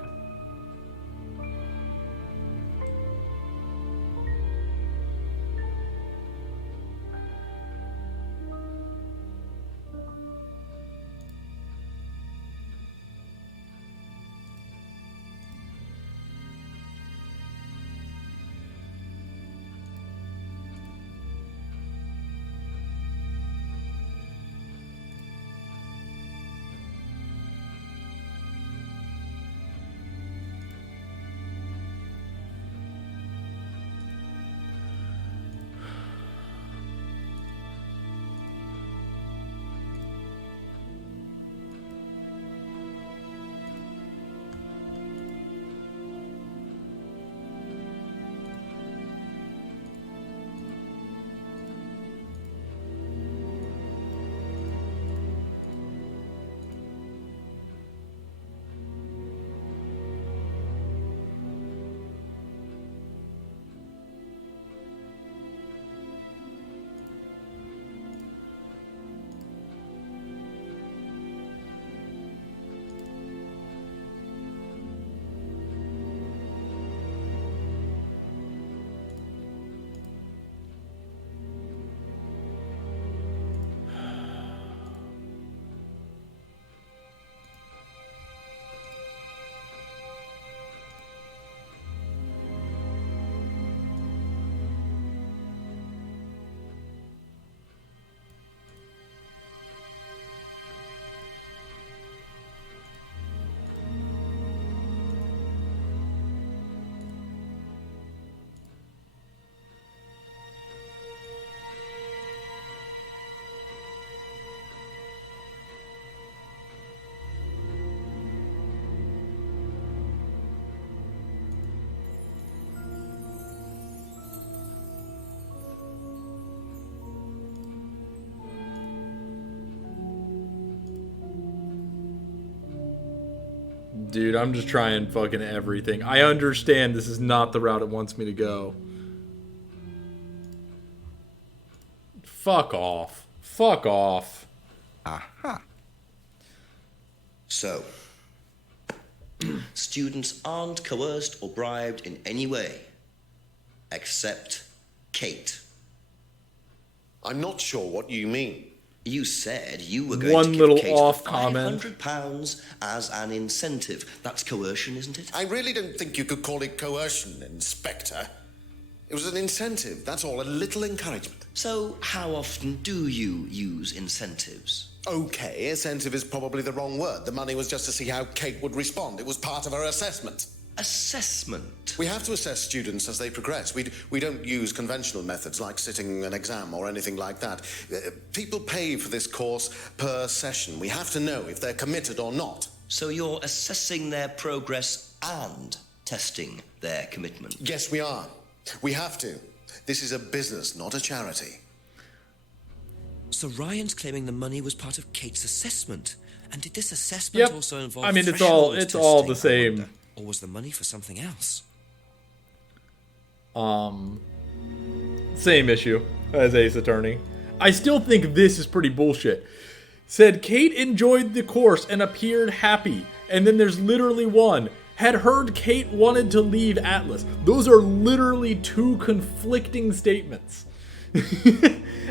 Dude, I'm just trying fucking everything. I understand this is not the route it wants me to go. Fuck off. Fuck off. Aha. So, students aren't coerced or bribed in any way, except Kate. I'm not sure what you mean. You said you were going One to give little Kate off comment. £500 as an incentive. That's coercion, isn't it? I really don't think you could call it coercion, Inspector. It was an incentive, that's all, a little encouragement. So, how often do you use incentives? Okay, incentive is probably the wrong word. The money was just to see how Kate would respond. It was part of her assessment. Assessment? We have to assess students as they progress. We don't use conventional methods like sitting an exam or anything like that. People pay for this course per session. We have to know if they're committed or not. So you're assessing their progress and testing their commitment? Yes, we are. We have to. This is a business, not a charity. So Ryan's claiming the money was part of Kate's assessment. And did this assessment also involve I mean, it's all the same. Or was the money for something else? Same issue as Ace Attorney. I still think this is pretty bullshit. Said Kate enjoyed the course and appeared happy. And then there's literally one. Had heard Kate wanted to leave Atlas. Those are literally two conflicting statements.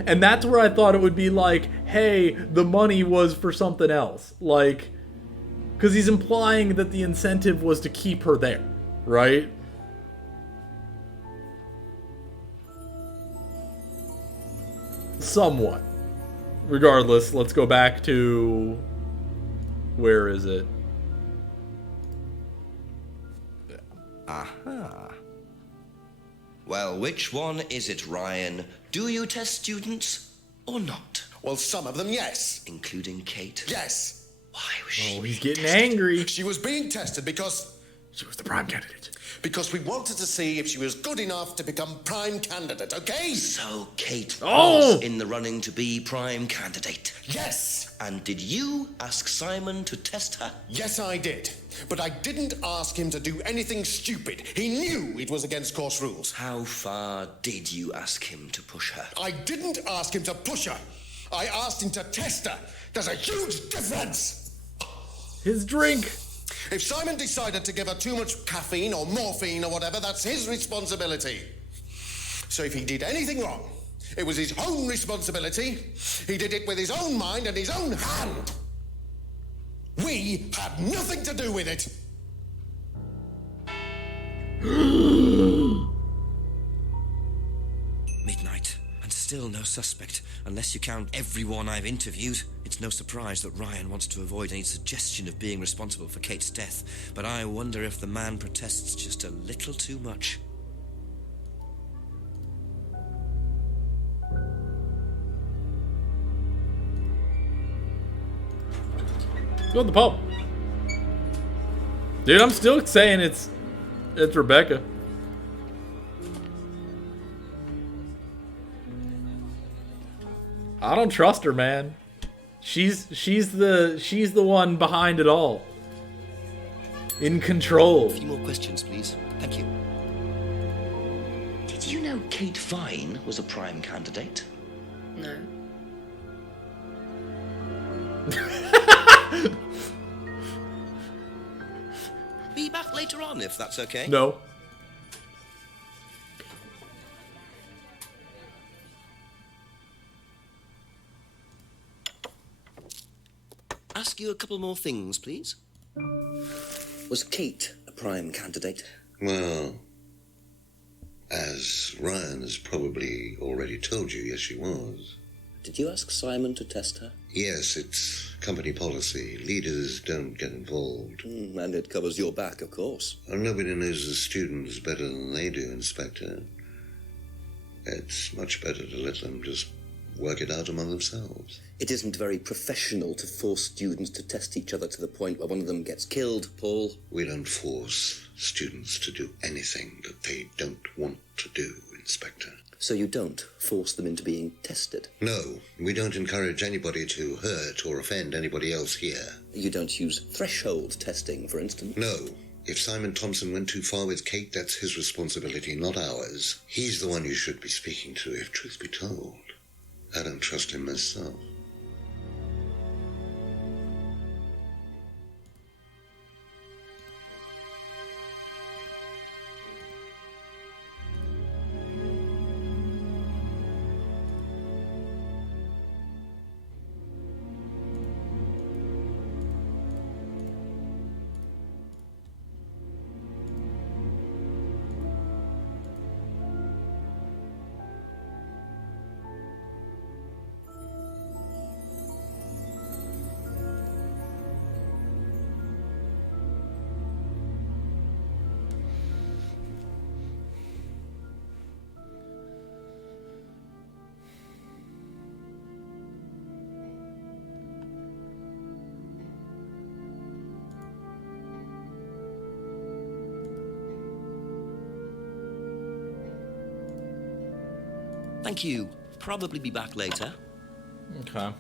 And that's where I thought it would be like, hey, the money was for something else. Like, because he's implying that the incentive was to keep her there, right? Somewhat. Regardless, let's go back to... Where is it? Aha. Well, which one is it, Ryan? Do you test students or not? Well, some of them, yes. Including Kate? Yes. Why was she he's getting angry. She was being tested because... She was the prime candidate. Because we wanted to see if she was good enough to become prime candidate, okay? So Kate was in the running to be prime candidate? Yes. And did you ask Simon to test her? Yes, I did. But I didn't ask him to do anything stupid. He knew it was against course rules. How far did you ask him to push her? I didn't ask him to push her. I asked him to test her. There's a huge difference. His drink. If Simon decided to give her too much caffeine or morphine or whatever, that's his responsibility. So if he did anything wrong, it was his own responsibility. He did it with his own mind and his own hand. We had nothing to do with it. Midnight, and still no suspect, unless you count everyone I've interviewed. It's no surprise that Ryan wants to avoid any suggestion of being responsible for Kate's death, but I wonder if the man protests just a little too much. Go to the pub. Dude, I'm still saying it's Rebecca. I don't trust her, man. She's the one behind it all. In control. A few more questions, please. Thank you. Did you know Kate Vine was a prime candidate? No. Be back later on, if that's okay. No. Ask you a couple more things, please. Was Kate a prime candidate? Well, as Ryan has probably already told you, yes, she was. Did you ask Simon to test her? Yes, it's company policy. Leaders don't get involved. And it covers your back, of course. Well, nobody knows the students better than they do, Inspector. It's much better to let them just work it out among themselves. It isn't very professional to force students to test each other to the point where one of them gets killed, Paul. We don't force students to do anything that they don't want to do, Inspector. So you don't force them into being tested? No, we don't encourage anybody to hurt or offend anybody else here. You don't use threshold testing, for instance? No. If Simon Thompson went too far with Kate, that's his responsibility, not ours. He's the one you should be speaking to, if truth be told. I don't trust him myself. Thank you. Probably be back later. Okay.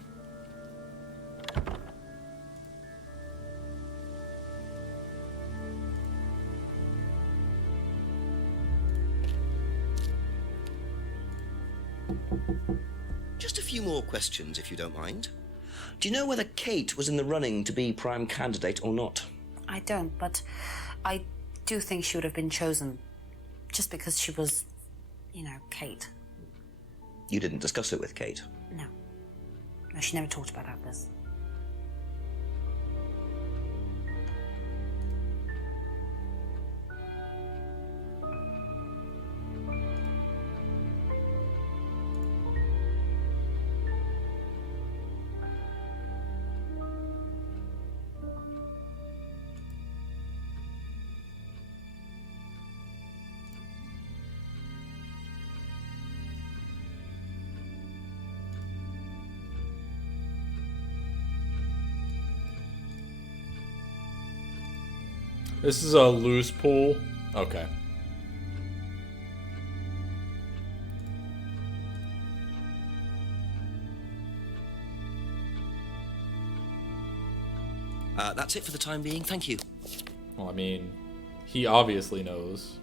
Just a few more questions, if you don't mind. Do you know whether Kate was in the running to be prime candidate or not? I don't, but I do think she would have been chosen just because she was, you know, Kate. You didn't discuss it with Kate? No. No, she never talked about this. This is a loose pool. Okay. That's it for the time being, thank you. Well, I mean, he obviously knows.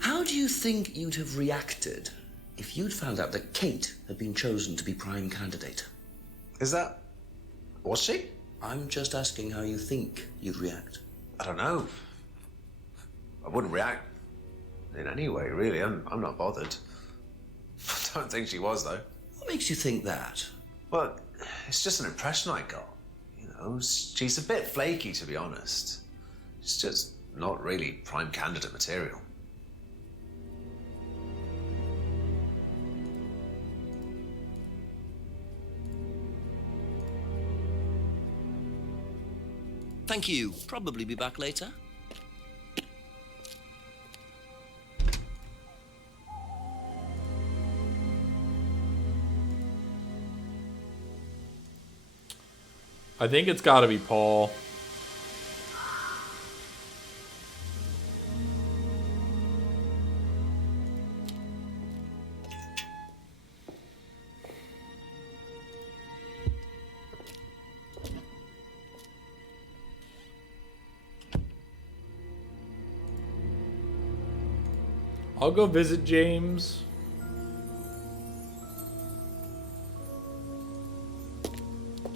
How do you think you'd have reacted if you'd found out that Kate had been chosen to be prime candidate? Is that... was she? I'm just asking how you think you'd react. I don't know. I wouldn't react in any way, really. I'm not bothered. I don't think she was, though. What makes you think that? Well, it's just an impression I got. You know, she's a bit flaky, to be honest. She's just not really prime candidate material. Thank you. Probably be back later. I think it's got to be Paul. I'll go visit James.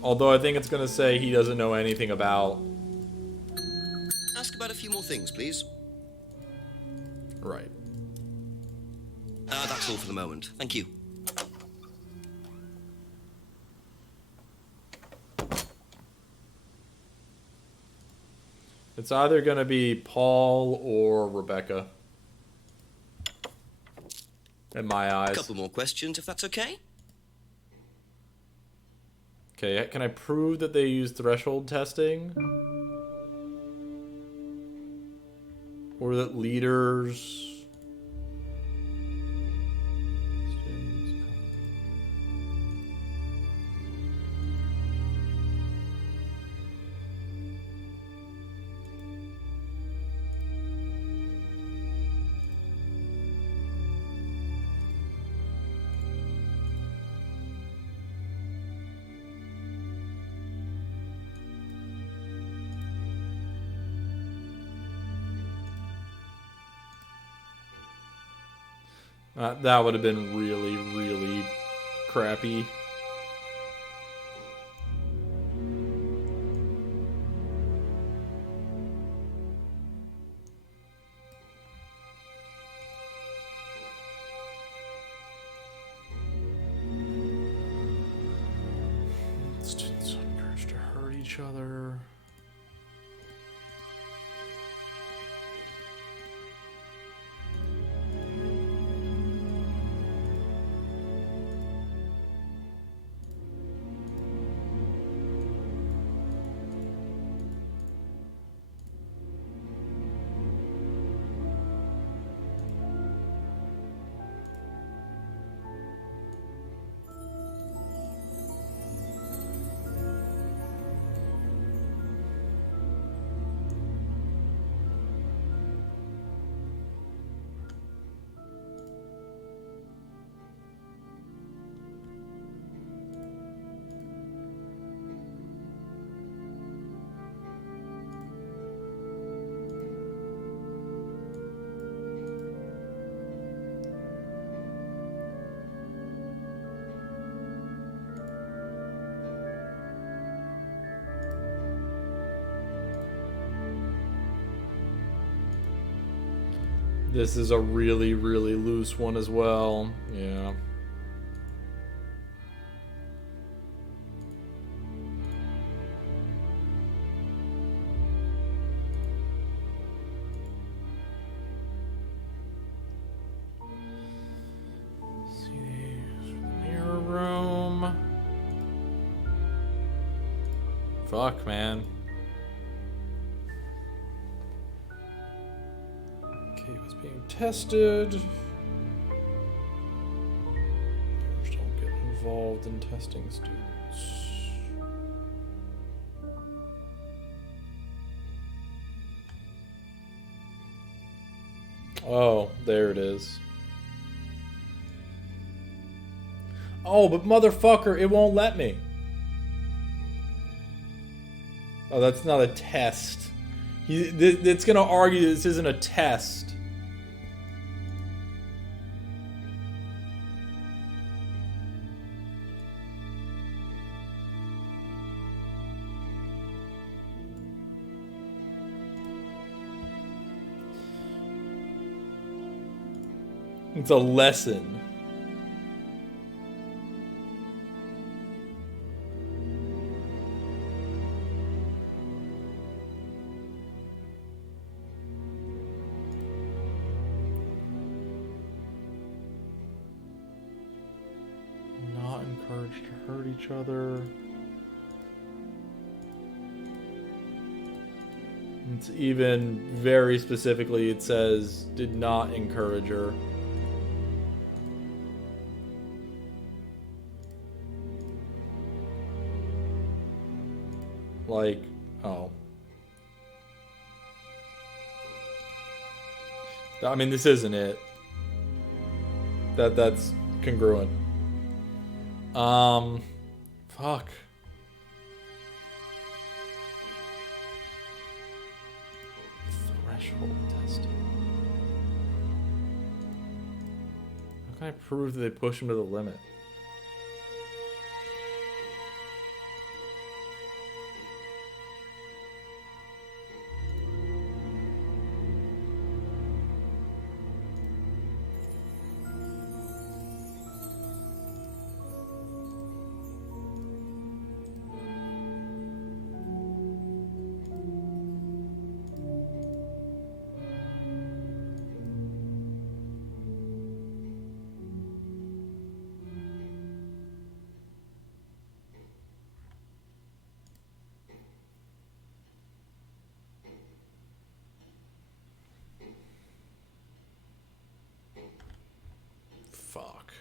Although I think it's going to say he doesn't know anything about... Ask about a few more things, please. Right. That's all for the moment. Thank you. It's either going to be Paul or Rebecca. In my eyes. A couple more questions, if that's okay. Okay, can I prove that they use threshold testing? Or that leaders... That would have been really, really crappy. Students are encouraged to hurt each other. This is a really, really loose one as well. Yeah. Mirror room. Fuck, man. Kate was being tested. First, don't get involved in testing students. Oh, there it is. Oh, but motherfucker, it won't let me. Oh, that's not a test. It's gonna argue this isn't a test. It's a lesson. Not encouraged to hurt each other. It's even very specifically, it says, did not encourage her. Like, oh. I mean, this isn't it. That's congruent. Fuck. Threshold testing. How can I prove that they push him to the limit? Fuck.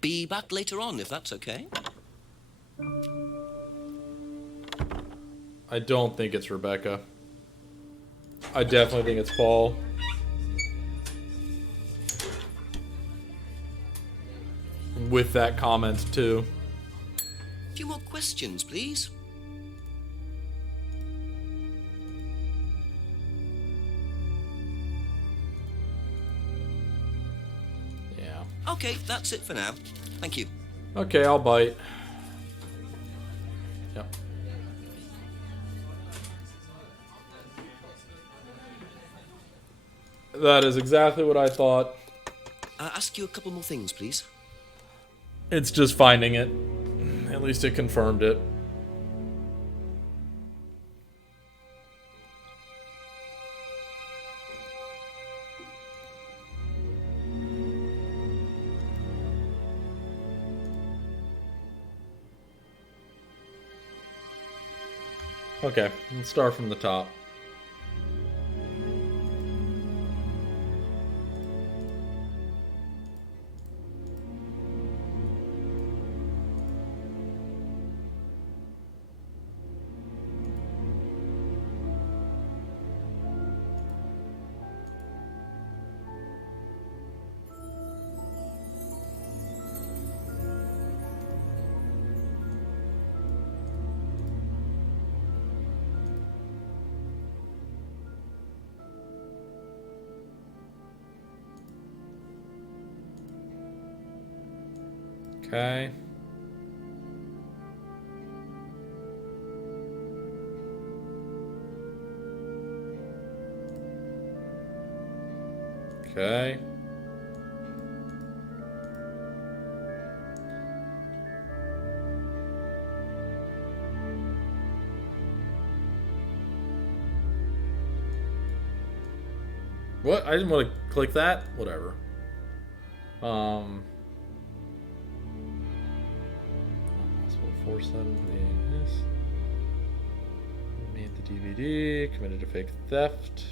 Be back later on, if that's okay. I don't think it's Rebecca. I definitely think it's Paul. With that comment, too. A few more questions, please. Okay, that's it for now. Thank you. Okay, I'll bite. Yep. That is exactly what I thought. Ask you a couple more things, please. It's just finding it. At least it confirmed it. Okay, let's start from the top. Okay. Okay. What? I didn't want to click that? Whatever. Possible force them being this. Made the DVD, committed a fake theft.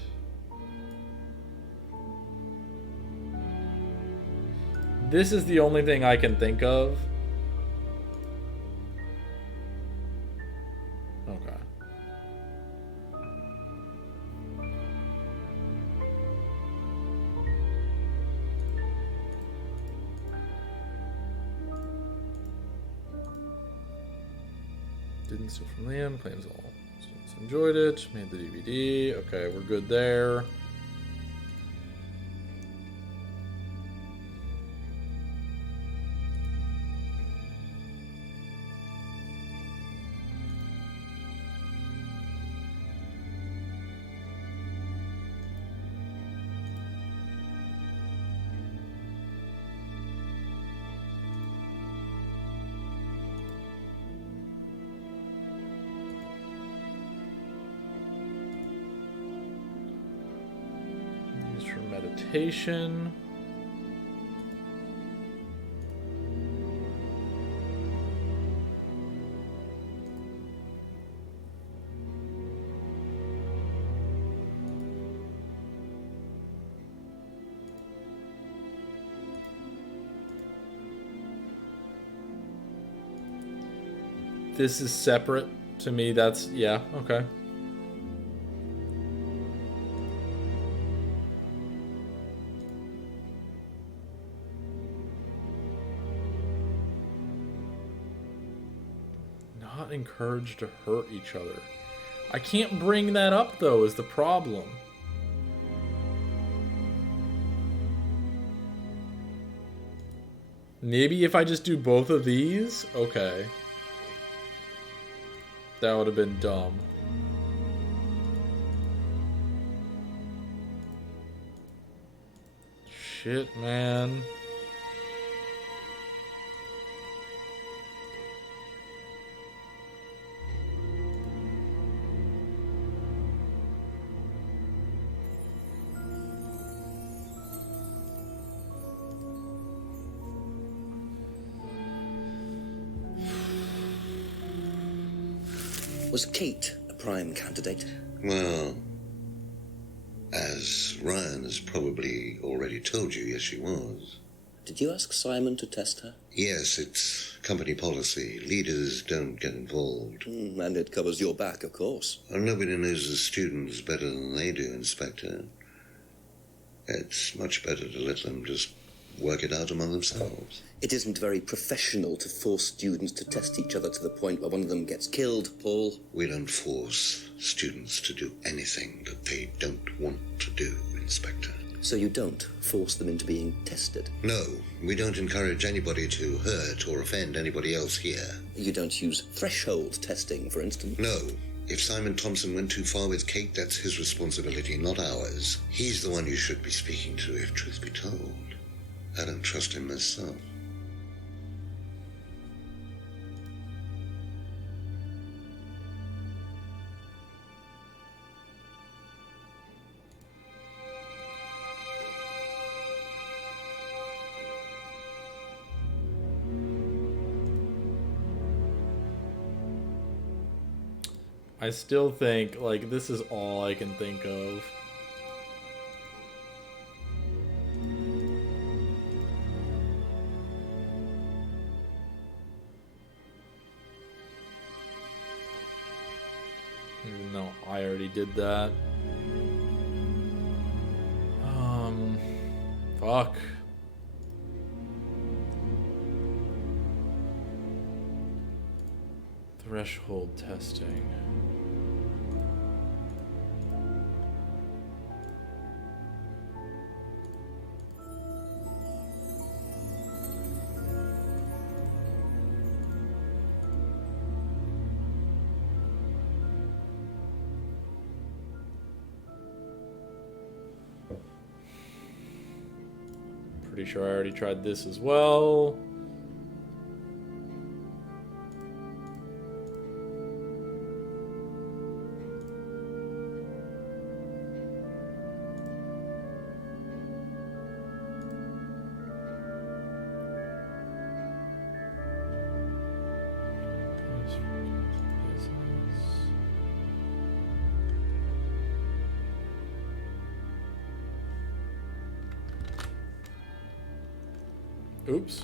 This is the only thing I can think of. Okay. Didn't steal from Liam, claims all students enjoyed it, made the DVD. Okay, we're good there. Meditation. This is separate to me. That's, yeah, okay. Encouraged to hurt each other. I can't bring that up though, is the problem. Maybe if I just do both of these? Okay. That would have been dumb. Shit, man. Was Kate a prime candidate? Well, as Ryan has probably already told you, yes, she was. Did you ask Simon to test her? Yes, it's company policy. Leaders don't get involved. And it covers your back, of course. Well, nobody knows the students better than they do, Inspector. It's much better to let them just work it out among themselves. It isn't very professional to force students to test each other to the point where one of them gets killed, Paul. We don't force students to do anything that they don't want to do, Inspector. So you don't force them into being tested? No, we don't encourage anybody to hurt or offend anybody else here. You don't use threshold testing, for instance? No. If Simon Thompson went too far with Kate, that's his responsibility, not ours. He's the one you should be speaking to, if truth be told. I don't trust him myself. I still think, like, this is all I can think of. Even though I already did that. Fuck. Threshold testing. Pretty sure I already tried this as well. Oops.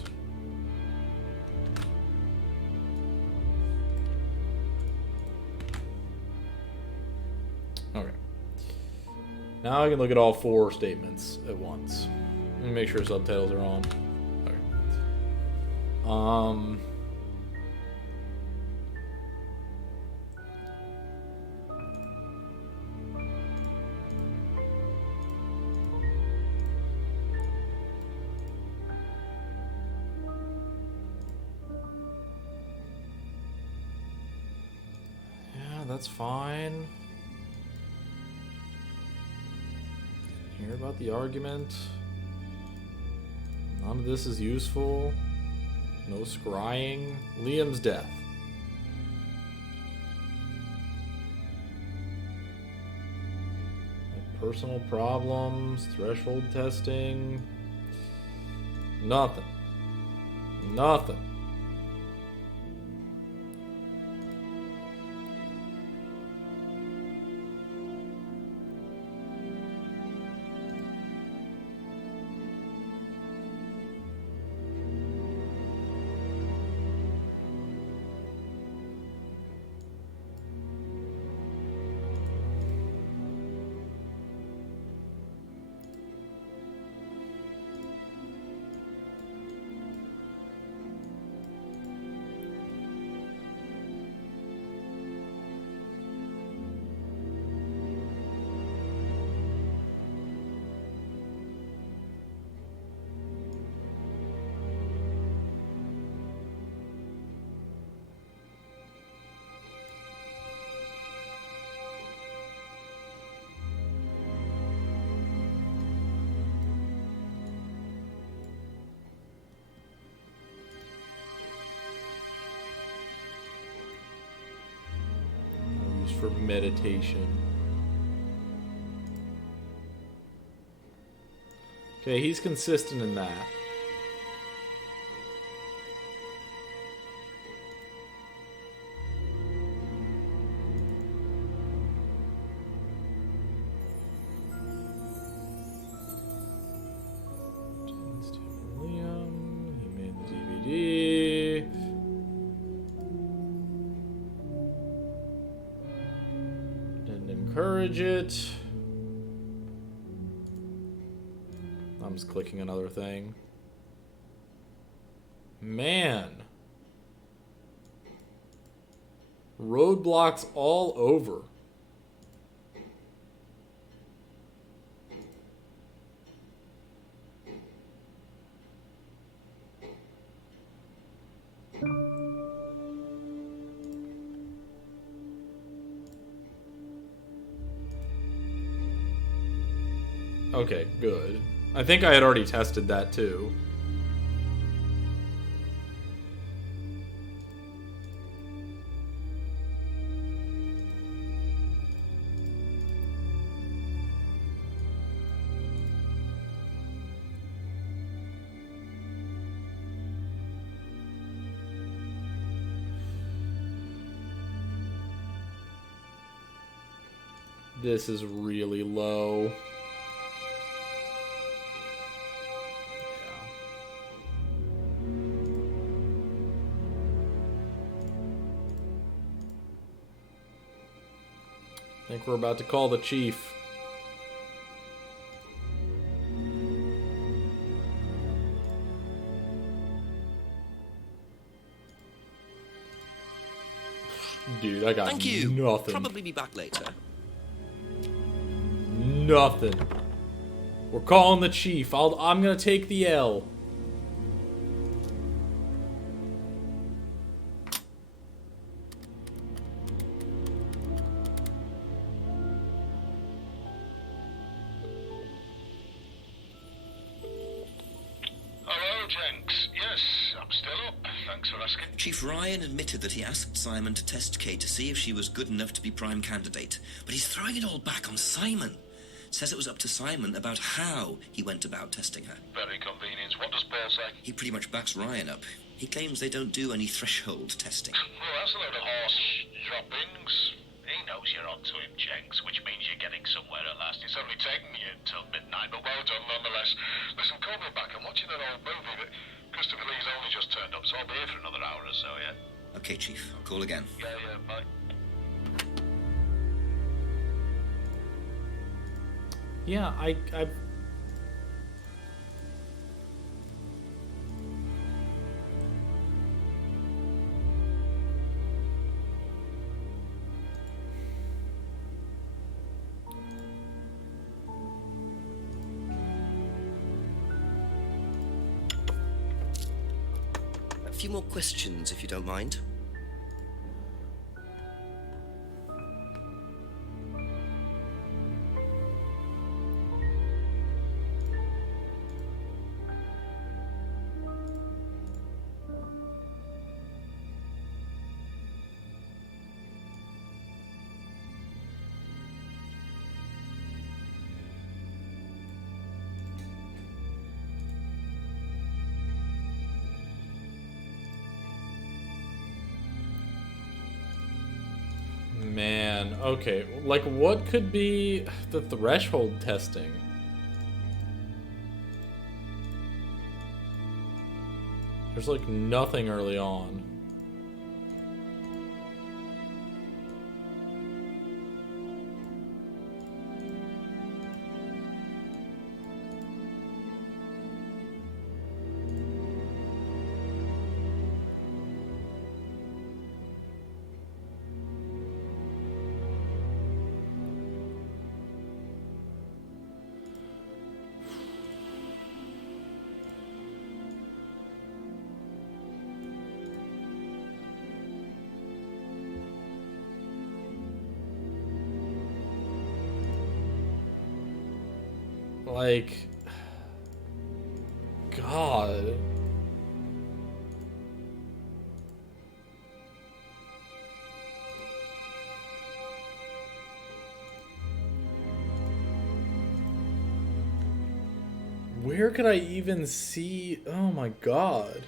Okay. Now I can look at all 4 statements at once. Let me make sure subtitles are on. Okay. That's fine. Hear about the argument. None of this is useful. No scrying. Liam's death. Personal problems. Threshold testing. Nothing. Nothing. For meditation. Okay, he's consistent in that. Liam, he made the DVD. Encourage it. I'm just clicking another thing. Man. Roadblocks all over. Okay, good. I think I had already tested that too. This is really low. I think we're about to call the chief. Dude, I got Thank you. nothing. Probably be back later. Nothing. We're calling the chief. I'm gonna take the L. Hello, Jenks. Yes, I'm still up. Thanks for asking. Chief Ryan admitted that he asked Simon to test Kate to see if she was good enough to be prime candidate, but he's throwing it all back on Simon. Says it was up to Simon about how he went about testing her. Very convenient. What does Paul say? He pretty much backs Ryan up. He claims they don't do any threshold testing. Well, that's a load of horse droppings. He knows you're onto him, Jenks, which means you're getting somewhere at last. It's only taken you until midnight, but well done nonetheless. Listen, call me back. I'm watching an old movie, but Christopher Lee's only just turned up, so I'll be here for another hour or so, yeah? Okay, Chief. I'll call again. Yeah, bye. Yeah, I A few more questions, if you don't mind. Man, okay. Like, what could be the threshold testing? There's like nothing early on. Like, God. Where could I even see? Oh my God.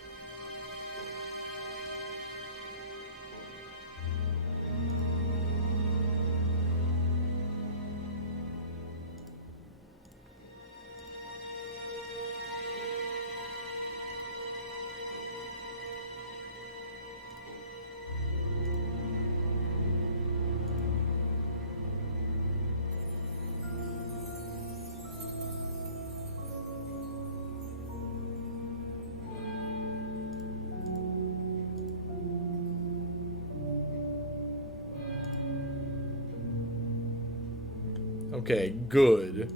Okay, good.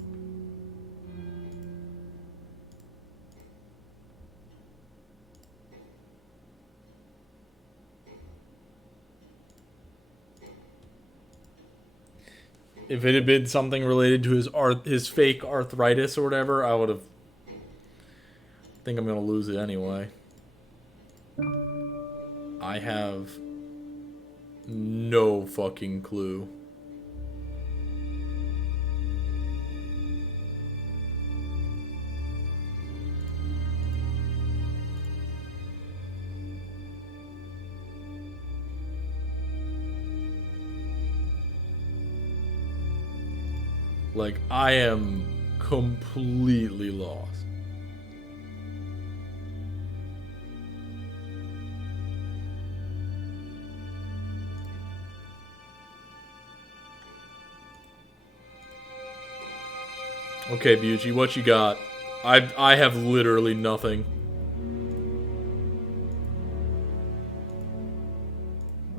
If it had been something related to his fake arthritis or whatever, I would have... I think I'm going to lose it anyway. I have no fucking clue. Like, I am completely lost. Okay, Bucci, what you got? I have literally nothing.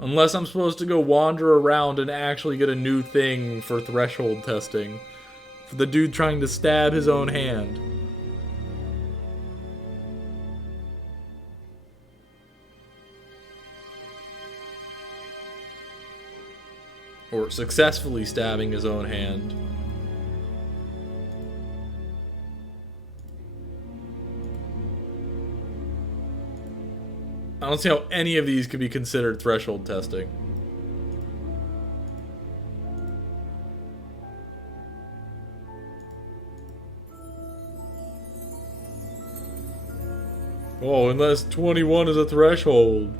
Unless I'm supposed to go wander around and actually get a new thing for threshold testing. For the dude trying to stab his own hand. Or successfully stabbing his own hand. I don't see how any of these could be considered threshold testing. Oh, unless 21 is a threshold.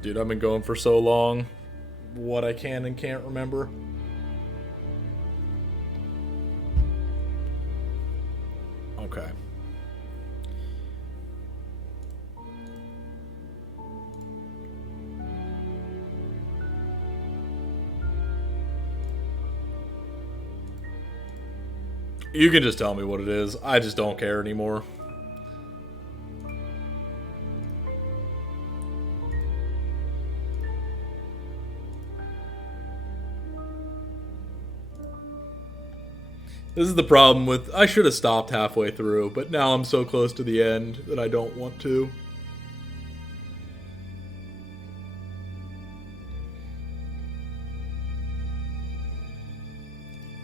Dude, I've been going for so long. What I can and can't remember. Okay. You can just tell me what it is. I just don't care anymore. This is the problem with... I should have stopped halfway through, but now I'm so close to the end that I don't want to.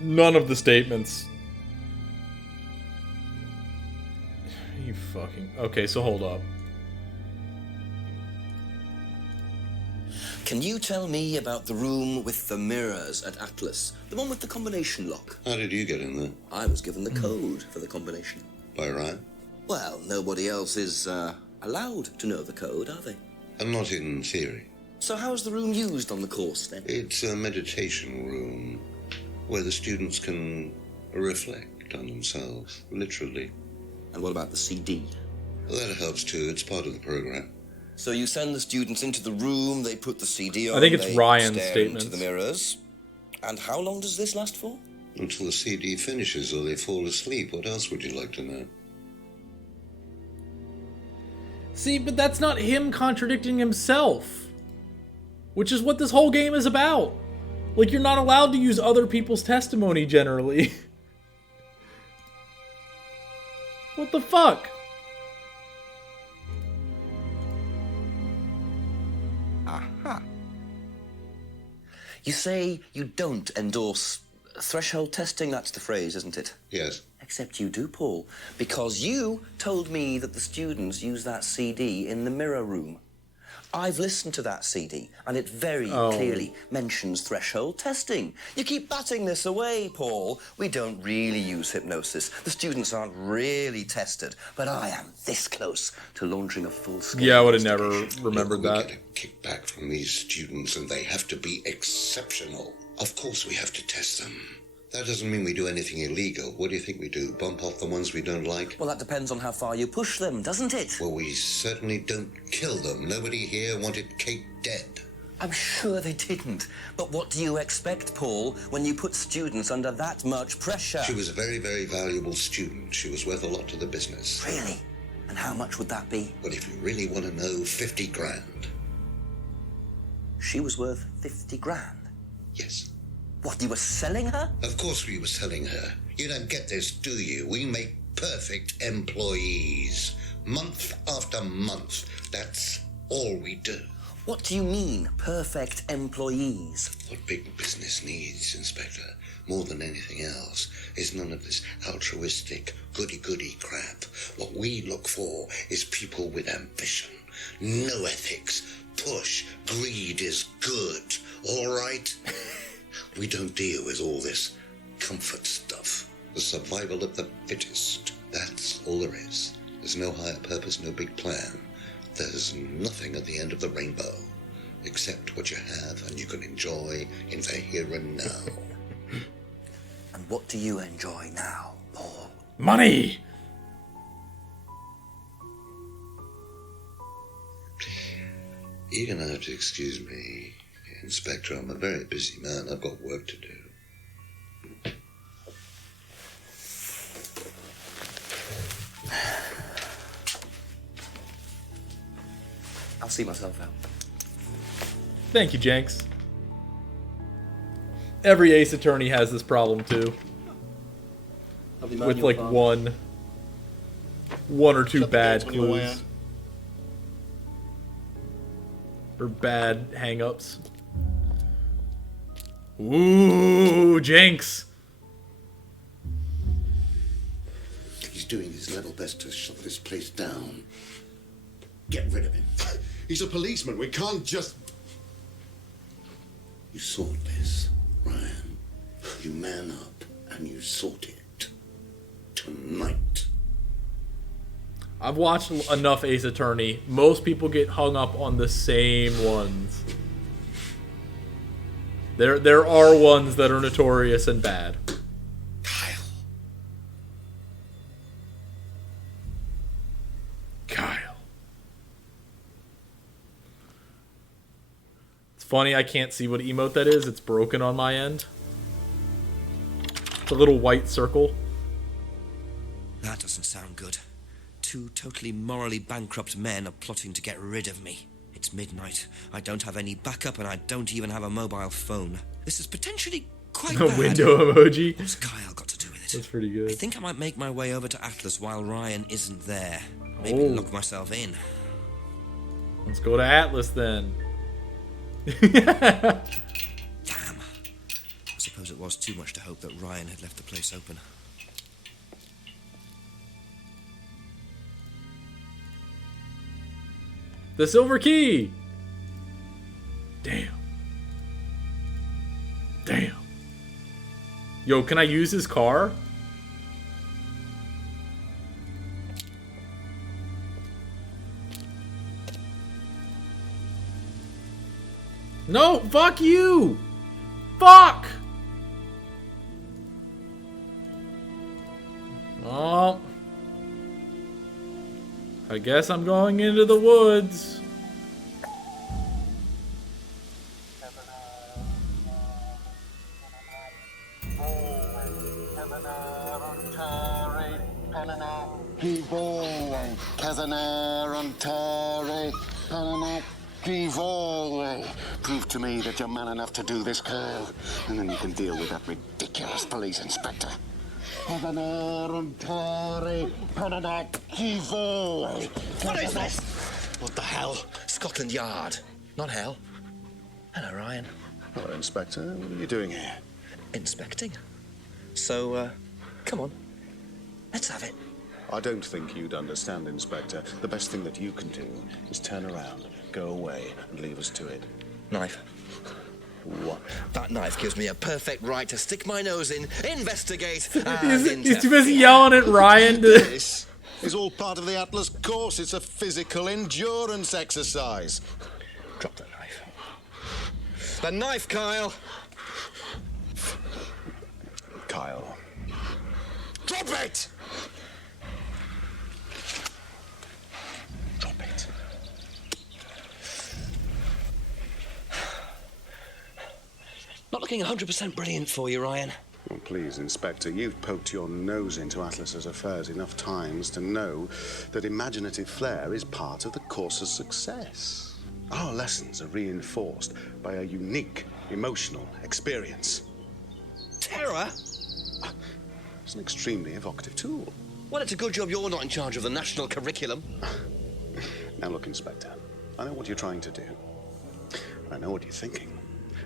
None of the statements... You fucking... Okay, so hold up. Can you tell me about the room with the mirrors at Atlas? The one with the combination lock? How did you get in there? I was given the code for the combination. By Ryan? Well, nobody else is allowed to know the code, are they? And not in theory. So how's the room used on the course, then? It's a meditation room where the students can reflect on themselves, literally. And what about the CD? Well, that helps too. It's part of the program. So you send the students into the room, they put the CD on, I think it's they Ryan's stare statements. into the mirrors. And how long does this last for? Until the CD finishes or they fall asleep. What else would you like to know? See, but that's not him contradicting himself. Which is what this whole game is about. Like, you're not allowed to use other people's testimony generally. What the fuck? Aha. You say you don't endorse threshold testing, that's the phrase, isn't it? Yes. Except you do, Paul, because you told me that the students use that CD in the mirror room. I've listened to that CD, and it very clearly mentions threshold testing. You keep batting this away, Paul. We don't really use hypnosis. The students aren't really tested, but I am this close to launching a full-scale Yeah, I would have never remembered Look, that. We get a kickback from these students, and they have to be exceptional. Of course we have to test them. That doesn't mean we do anything illegal. What do you think we do? Bump off the ones we don't like? Well, that depends on how far you push them, doesn't it? Well, we certainly don't kill them. Nobody here wanted Kate dead. I'm sure they didn't. But what do you expect, Paul, when you put students under that much pressure? She was a very, very valuable student. She was worth a lot to the business. Really? And how much would that be? Well, if you really want to know, 50 grand. She was worth 50 grand? Yes. What, you were selling her? Of course we were selling her. You don't get this, do you? We make perfect employees. Month after month. That's all we do. What do you mean, perfect employees? What big business needs, Inspector, more than anything else, is none of this altruistic, goody-goody crap. What we look for is people with ambition, no ethics. Push, greed is good, all right? We don't deal with all this comfort stuff. The survival of the fittest. That's all there is. There's no higher purpose, no big plan. There's nothing at the end of the rainbow, except what you have and you can enjoy in the here and now. And what do you enjoy now, Paul? Money! You're gonna have to excuse me, Inspector. I'm a very busy man. I've got work to do. I'll see myself out. Thank you, Jenks. Every Ace Attorney has this problem too. With like one or two bad clues. Or bad hang-ups. Ooh, Jenks. He's doing his level best to shut this place down. Get rid of him. He's a policeman. We can't just... You sort this, Ryan. You man up and you sort it. Tonight. I've watched enough Ace Attorney. Most people get hung up on the same ones. There are ones that are notorious and bad. Kyle. It's funny, I can't see what emote that is. It's broken on my end. It's a little white circle. That doesn't sound good. Two totally morally bankrupt men are plotting to get rid of me. It's midnight. I don't have any backup and I don't even have a mobile phone. This is potentially quite A bad. window emoji. What's Kyle got to do with it? That's pretty good. I think I might make my way over to Atlas while Ryan isn't there. Maybe lock myself in. Let's go to Atlas then. Damn. I suppose it was too much to hope that Ryan had left the place open. The silver key! Damn. Damn. Yo, can I use his car? No, fuck you! Fuck! Oh. I guess I'm going into the woods. Prove to me that you're man enough to do this, Kyle, and then you can deal with that ridiculous police inspector. What is this? What the hell? Scotland Yard. Not hell. Hello, Ryan. Hello, Inspector. What are you doing here? Inspecting. So, come on. Let's have it. I don't think you'd understand, Inspector. The best thing that you can do is turn around, go away, and leave us to it. Knife. What? That knife gives me a perfect right to stick my nose in, investigate, He's too busy yelling at Ryan to... This is all part of the Atlas course. It's a physical endurance exercise. Drop the knife. The knife, Kyle! Kyle. Drop it! Drop it. Not looking 100% brilliant for you, Ryan. Well, please, Inspector, you've poked your nose into Atlas's affairs enough times to know that imaginative flair is part of the course's success. Our lessons are reinforced by a unique emotional experience. Terror? It's an extremely evocative tool. Well, it's a good job you're not in charge of the national curriculum. Now look, Inspector, I know what you're trying to do. I know what you're thinking.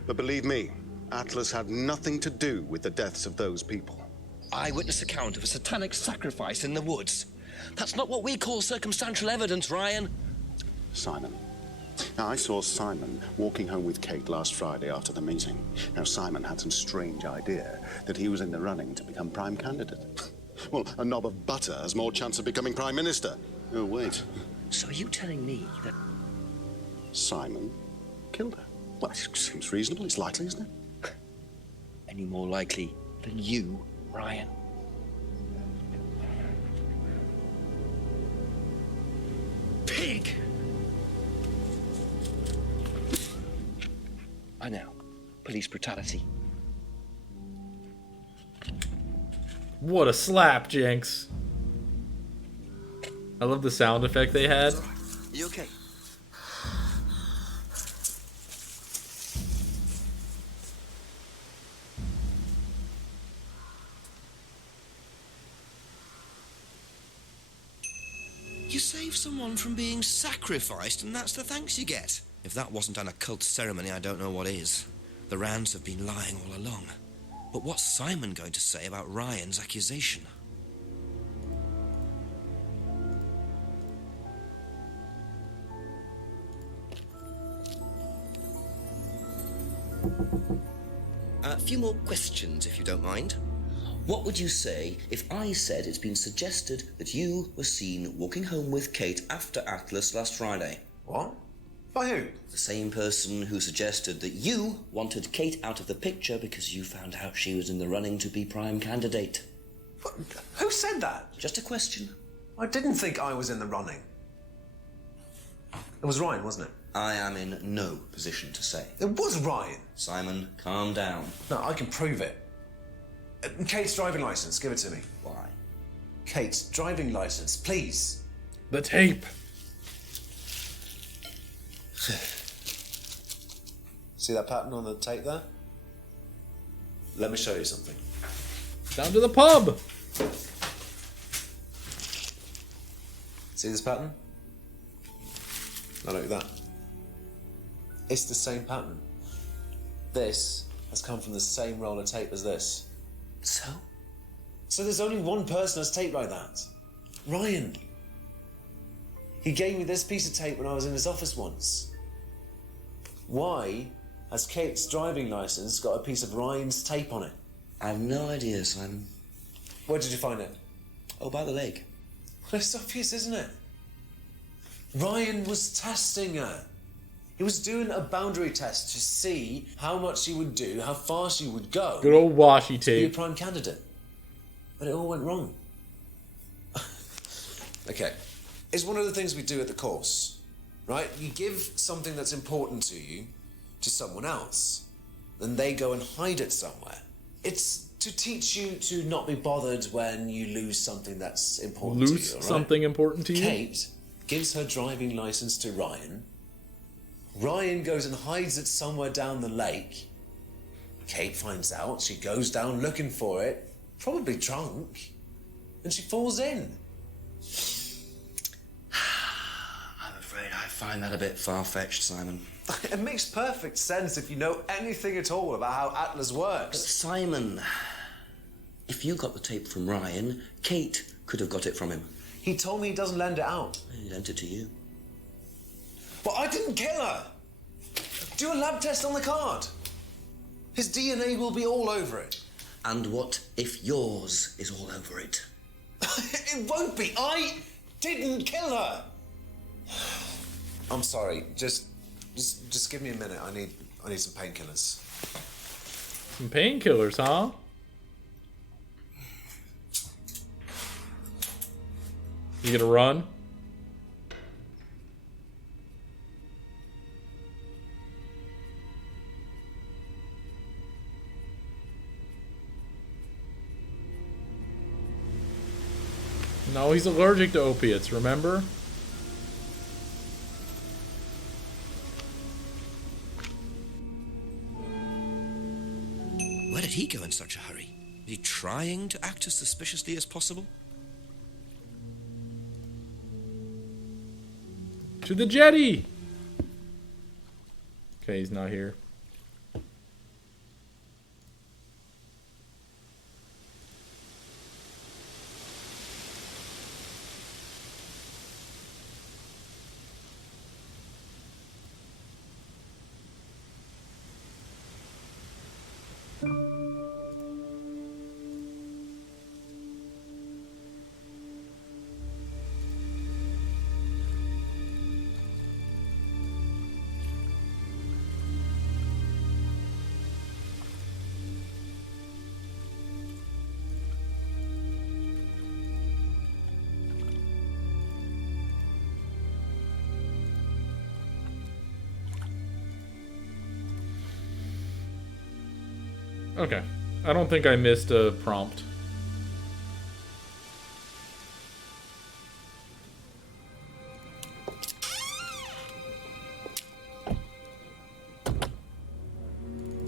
But believe me, Atlas had nothing to do with the deaths of those people. Eyewitness account of a satanic sacrifice in the woods. That's not what we call circumstantial evidence, Ryan. Simon. Now, I saw Simon walking home with Kate last Friday after the meeting. Now, Simon had some strange idea that he was in the running to become prime candidate. Well, a knob of butter has more chance of becoming prime minister. Oh, wait. So are you telling me that Simon killed her? Well, it seems reasonable. It's likely, isn't it? any more likely than you, Ryan? Pig! I know. Police brutality. What a slap, Jinx. I love the sound effect they had. You okay? You save someone from being sacrificed, and that's the thanks you get. If that wasn't an occult ceremony, I don't know what is. The Rands have been lying all along. But what's Simon going to say about Ryan's accusation? A few more questions, if you don't mind. What would you say if I said it's been suggested that you were seen walking home with Kate after Atlas last Friday? What? By who? The same person who suggested that you wanted Kate out of the picture because you found out she was in the running to be prime candidate. What? Who said that? Just a question. I didn't think I was in the running. It was Ryan, wasn't it? I am in no position to say. It was Ryan. Simon, calm down. No, I can prove it. Kate's driving license, give it to me. Why? Kate's driving license, please. The tape. See that pattern on the tape there? Let me show you something. Down to the pub. See this pattern? Now look at that. It's the same pattern. This has come from the same roll of tape as this. So? So there's only one person that's taped like that. Ryan. He gave me this piece of tape when I was in his office once. Why has Kate's driving license got a piece of Ryan's tape on it? I have no idea, Simon. Where did you find it? Oh, by the lake. Well, it's obvious, isn't it? Ryan was testing her. He was doing a boundary test to see how much she would do, how far she would go. Good old washi To be a tape. prime candidate. But it all went wrong. Okay. It's one of the things we do at the course, right? You give something that's important to you to someone else, then they go and hide it somewhere. It's to teach you to not be bothered when you lose something that's important to you. Lose all right? something important to you? Kate gives her driving license to Ryan. Ryan goes and hides it somewhere down the lake. Kate finds out. She goes down looking for it, probably drunk, and she falls in. I'm afraid I find that a bit far-fetched, Simon. It makes perfect sense if you know anything at all about how Atlas But works. Simon, if you got the tape from Ryan, Kate could have got it from him. He told me he doesn't lend it out. He lent it to you. But I didn't kill her. Do a lab test on the card. His DNA will be all over it. And what if yours is all over it? It won't be. I didn't kill her. I'm sorry. Just give me a minute. I need some painkillers. Some painkillers, huh? You gonna run? No, he's allergic to opiates, remember? Where did he go in such a hurry? Was he trying to act as suspiciously as possible? To the jetty! Okay, he's not here. Okay. I don't think I missed a prompt.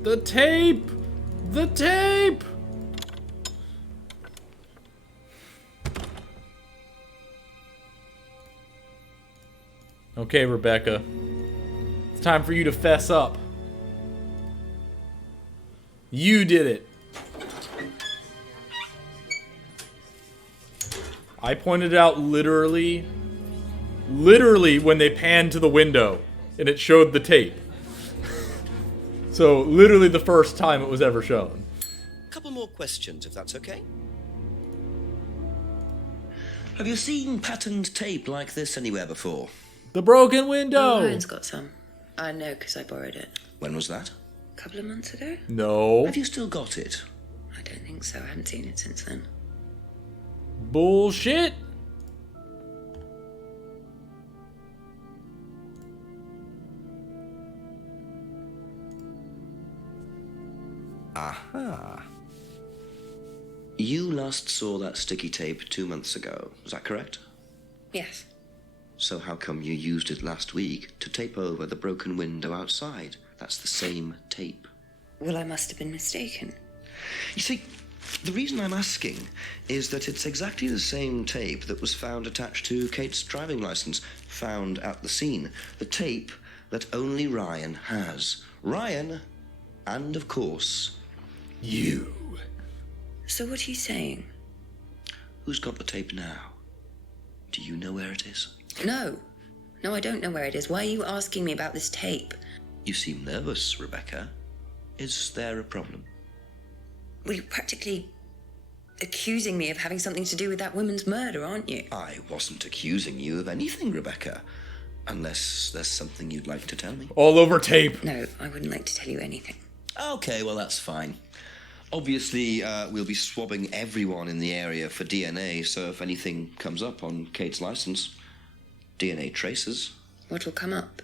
The tape! The tape! Okay, Rebecca. It's time for you to fess up. You did it. I pointed out literally when they panned to the window and it showed the tape. So literally the first time it was ever shown. A couple more questions, if that's okay. Have you seen patterned tape like this anywhere before? The broken window! Oh, Ryan's got some. I know, because I borrowed it. When was that? A couple of months ago? No. Have you still got it? I don't think so. I haven't seen it since then. Bullshit! Aha. You last saw that sticky tape 2 months ago, is that correct? Yes. So how come you used it last week to tape over the broken window outside? That's the same tape. Well, I must have been mistaken. You see, the reason I'm asking is that it's exactly the same tape that was found attached to Kate's driving license, found at the scene. The tape that only Ryan has. Ryan, and of course, you. So what are you saying? Who's got the tape now? Do you know where it is? No. No, I don't know where it is. Why are you asking me about this tape? You seem nervous, Rebecca. Is there a problem? Well, you're practically accusing me of having something to do with that woman's murder, aren't you? I wasn't accusing you of anything, Rebecca. Unless there's something you'd like to tell me. All over tape. No, I wouldn't like to tell you anything. Okay, well, that's fine. Obviously, we'll be swabbing everyone in the area for DNA, so if anything comes up on Kate's license, DNA traces. What'll come up?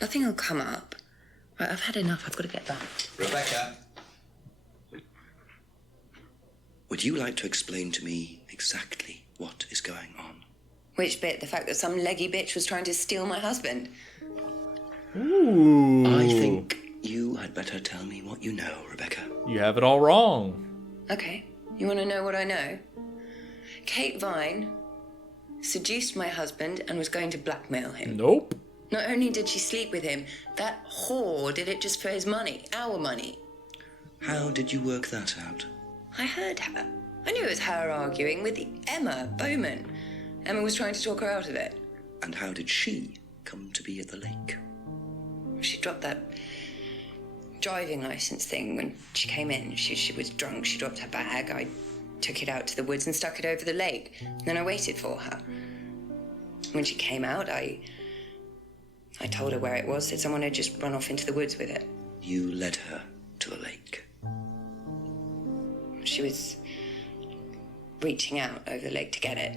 Nothing will come up. Right, I've had enough. I've got to get back. Rebecca. Would you like to explain to me exactly what is going on? Which bit? The fact that some leggy bitch was trying to steal my husband? Ooh. I think you had better tell me what you know, Rebecca. You have it all wrong. Okay. You want to know what I know? Kate Vine seduced my husband and was going to blackmail him. Nope. Not only did she sleep with him, that whore did it just for his money. Our money. How did you work that out? I heard her. I knew it was her arguing with Emma Bowman. Emma was trying to talk her out of it. And how did she come to be at the lake? She dropped that driving license thing when she came in. She was drunk. She dropped her bag. I took it out to the woods and stuck it over the lake. Then I waited for her. When she came out, I told her where it was, said someone had just run off into the woods with it. You led her to a lake. She was reaching out over the lake to get it.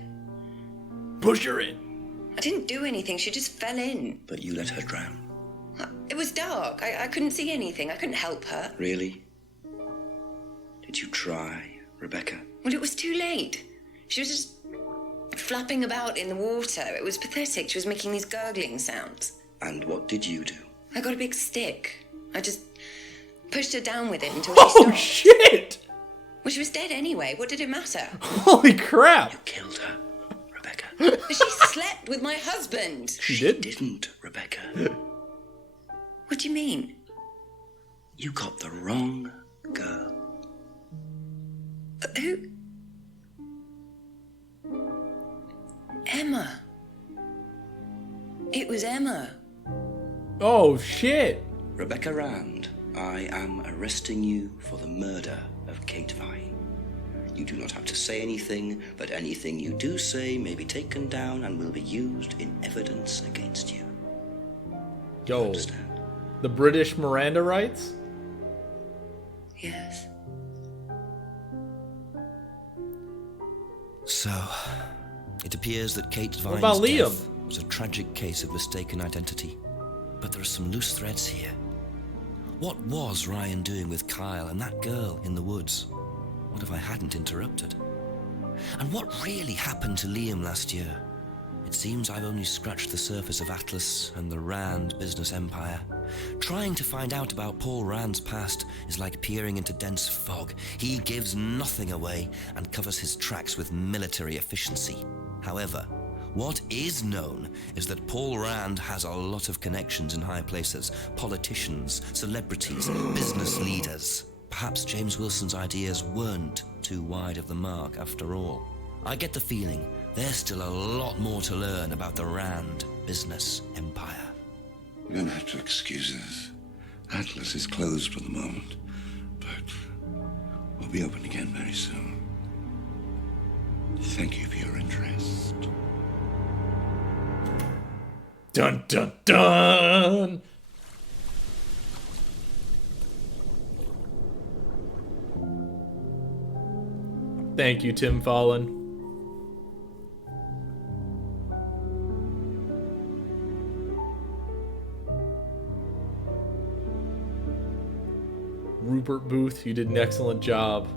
push her in. I didn't do anything. She just fell in. But you let her drown. It was dark. I couldn't see anything. I couldn't help her. Really? Did you try, Rebecca? Well, it was too late. She was just flapping about in the water. It was pathetic. She was making these gurgling sounds. And what did you do? I got a big stick. I just pushed her down with it until Oh, she stopped. shit! Well, she was dead anyway. What did it matter? Holy crap! You killed her, Rebecca. She slept with my husband. She did? Didn't, Rebecca. What do you mean? You got the wrong girl. Who? Emma. It was Emma. Oh, shit. Rebecca Rand, I am arresting you for the murder of Kate Vine. You do not have to say anything, but anything you do say may be taken down and will be used in evidence against you. Yo, the British Miranda rights? Yes. So, it appears that Kate Vine's about Liam? death was a tragic case of mistaken identity. But there are some loose threads here. What was Ryan doing with Kyle and that girl in the woods? What if I hadn't interrupted? And what really happened to Liam last year? It seems I've only scratched the surface of Atlas and the Rand business empire. Trying to find out about Paul Rand's past is like peering into dense fog. He gives nothing away and covers his tracks with military efficiency. However, what is known is that Paul Rand has a lot of connections in high places. Politicians, celebrities, business leaders. Perhaps James Wilson's ideas weren't too wide of the mark after all. I get the feeling there's still a lot more to learn about the Rand business empire. You're gonna have to excuse us. Atlas is closed for the moment, but we'll be open again very soon. Thank you for your interest. Dun dun dun! Thank you, Tim Fallon. Rupert Booth, you did an excellent job.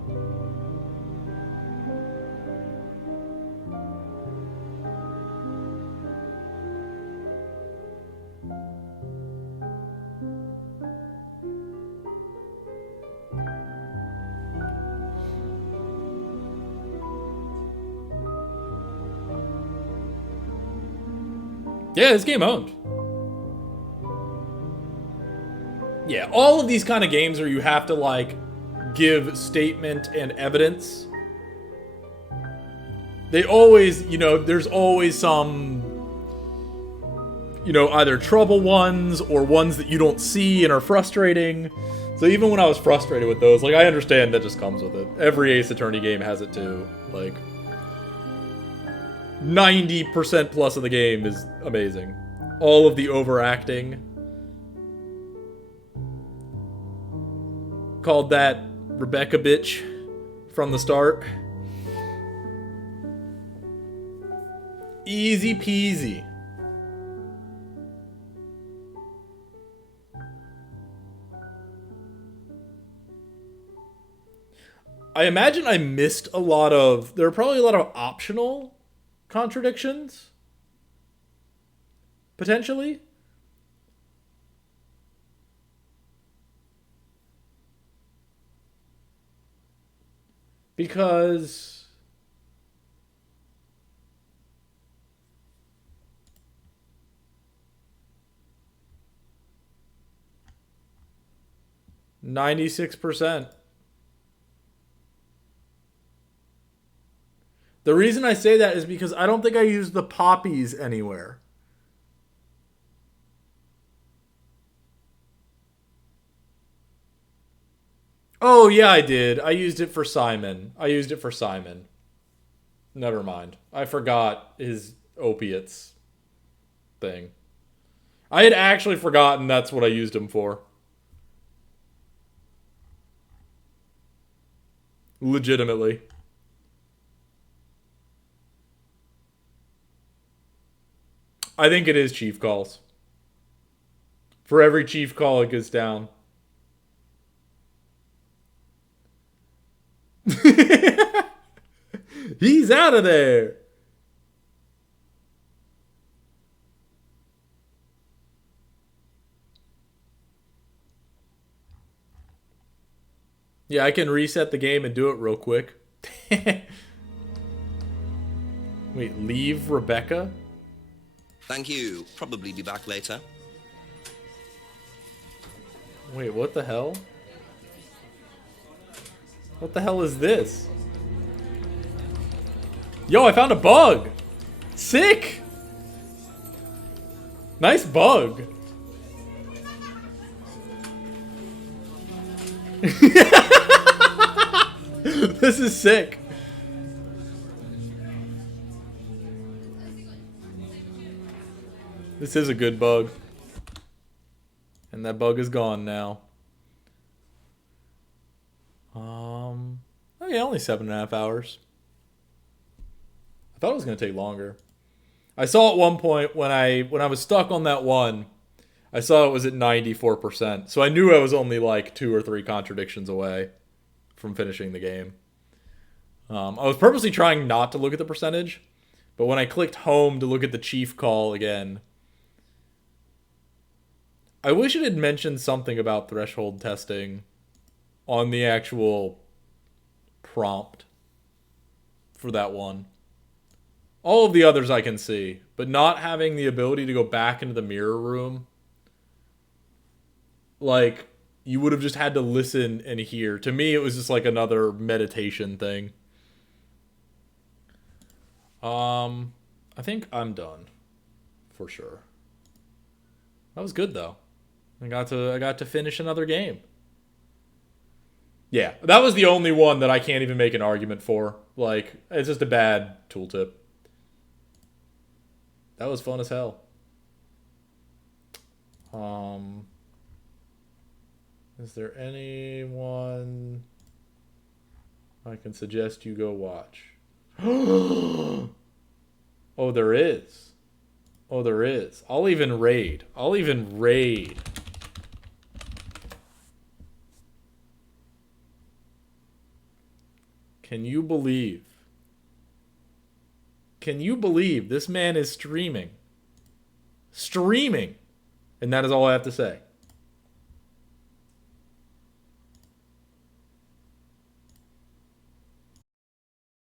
Yeah, this game owned. Yeah, all of these kind of games where you have to, like, give statement and evidence. They always, you know, there's always some, you know, either trouble ones or ones that you don't see and are frustrating. So even when I was frustrated with those, like, I understand that just comes with it. Every Ace Attorney game has it too. Like, 90% plus of the game is amazing. All of the overacting. Called that Rebecca bitch from the start. Easy peasy. I imagine I missed a lot of... There are probably a lot of optional contradictions. Potentially. Because... %96%. The reason I say that is because I don't think I used the poppies anywhere. Oh, yeah, I did. I used it for Simon. Never mind. I forgot his opiates thing. I had actually forgotten that's what I used him for. Legitimately. I think it is chief calls. For every chief call, it goes down. He's out of there. Yeah, I can reset the game and do it real quick. Wait, leave Rebecca? Thank you. Probably be back later. Wait, what the hell? What the hell is this? Yo, I found a bug! Sick! Nice bug. This is sick. This is a good bug. And that bug is gone now. Oh yeah, only 7.5 hours. I thought it was gonna take longer. I saw at one point when I was stuck on that one, I saw it was at 94%. So I knew I was only like 2 or 3 contradictions away from finishing the game. I was purposely trying not to look at the percentage, but when I clicked home to look at the chief call again, I wish it had mentioned something about threshold testing on the actual prompt for that one. All of the others I can see, but not having the ability to go back into the mirror room, like, you would have just had to listen and hear. To me, it was just like another meditation thing. I think I'm done for sure. That was good though. I got to finish another game. Yeah, that was the only one that I can't even make an argument for. Like, it's just a bad tooltip. That was fun as hell. Is there anyone I can suggest you go watch? Oh, there is. Oh, there is. I'll even raid. Can you believe? Can you believe this man is streaming? Streaming! And that is all I have to say.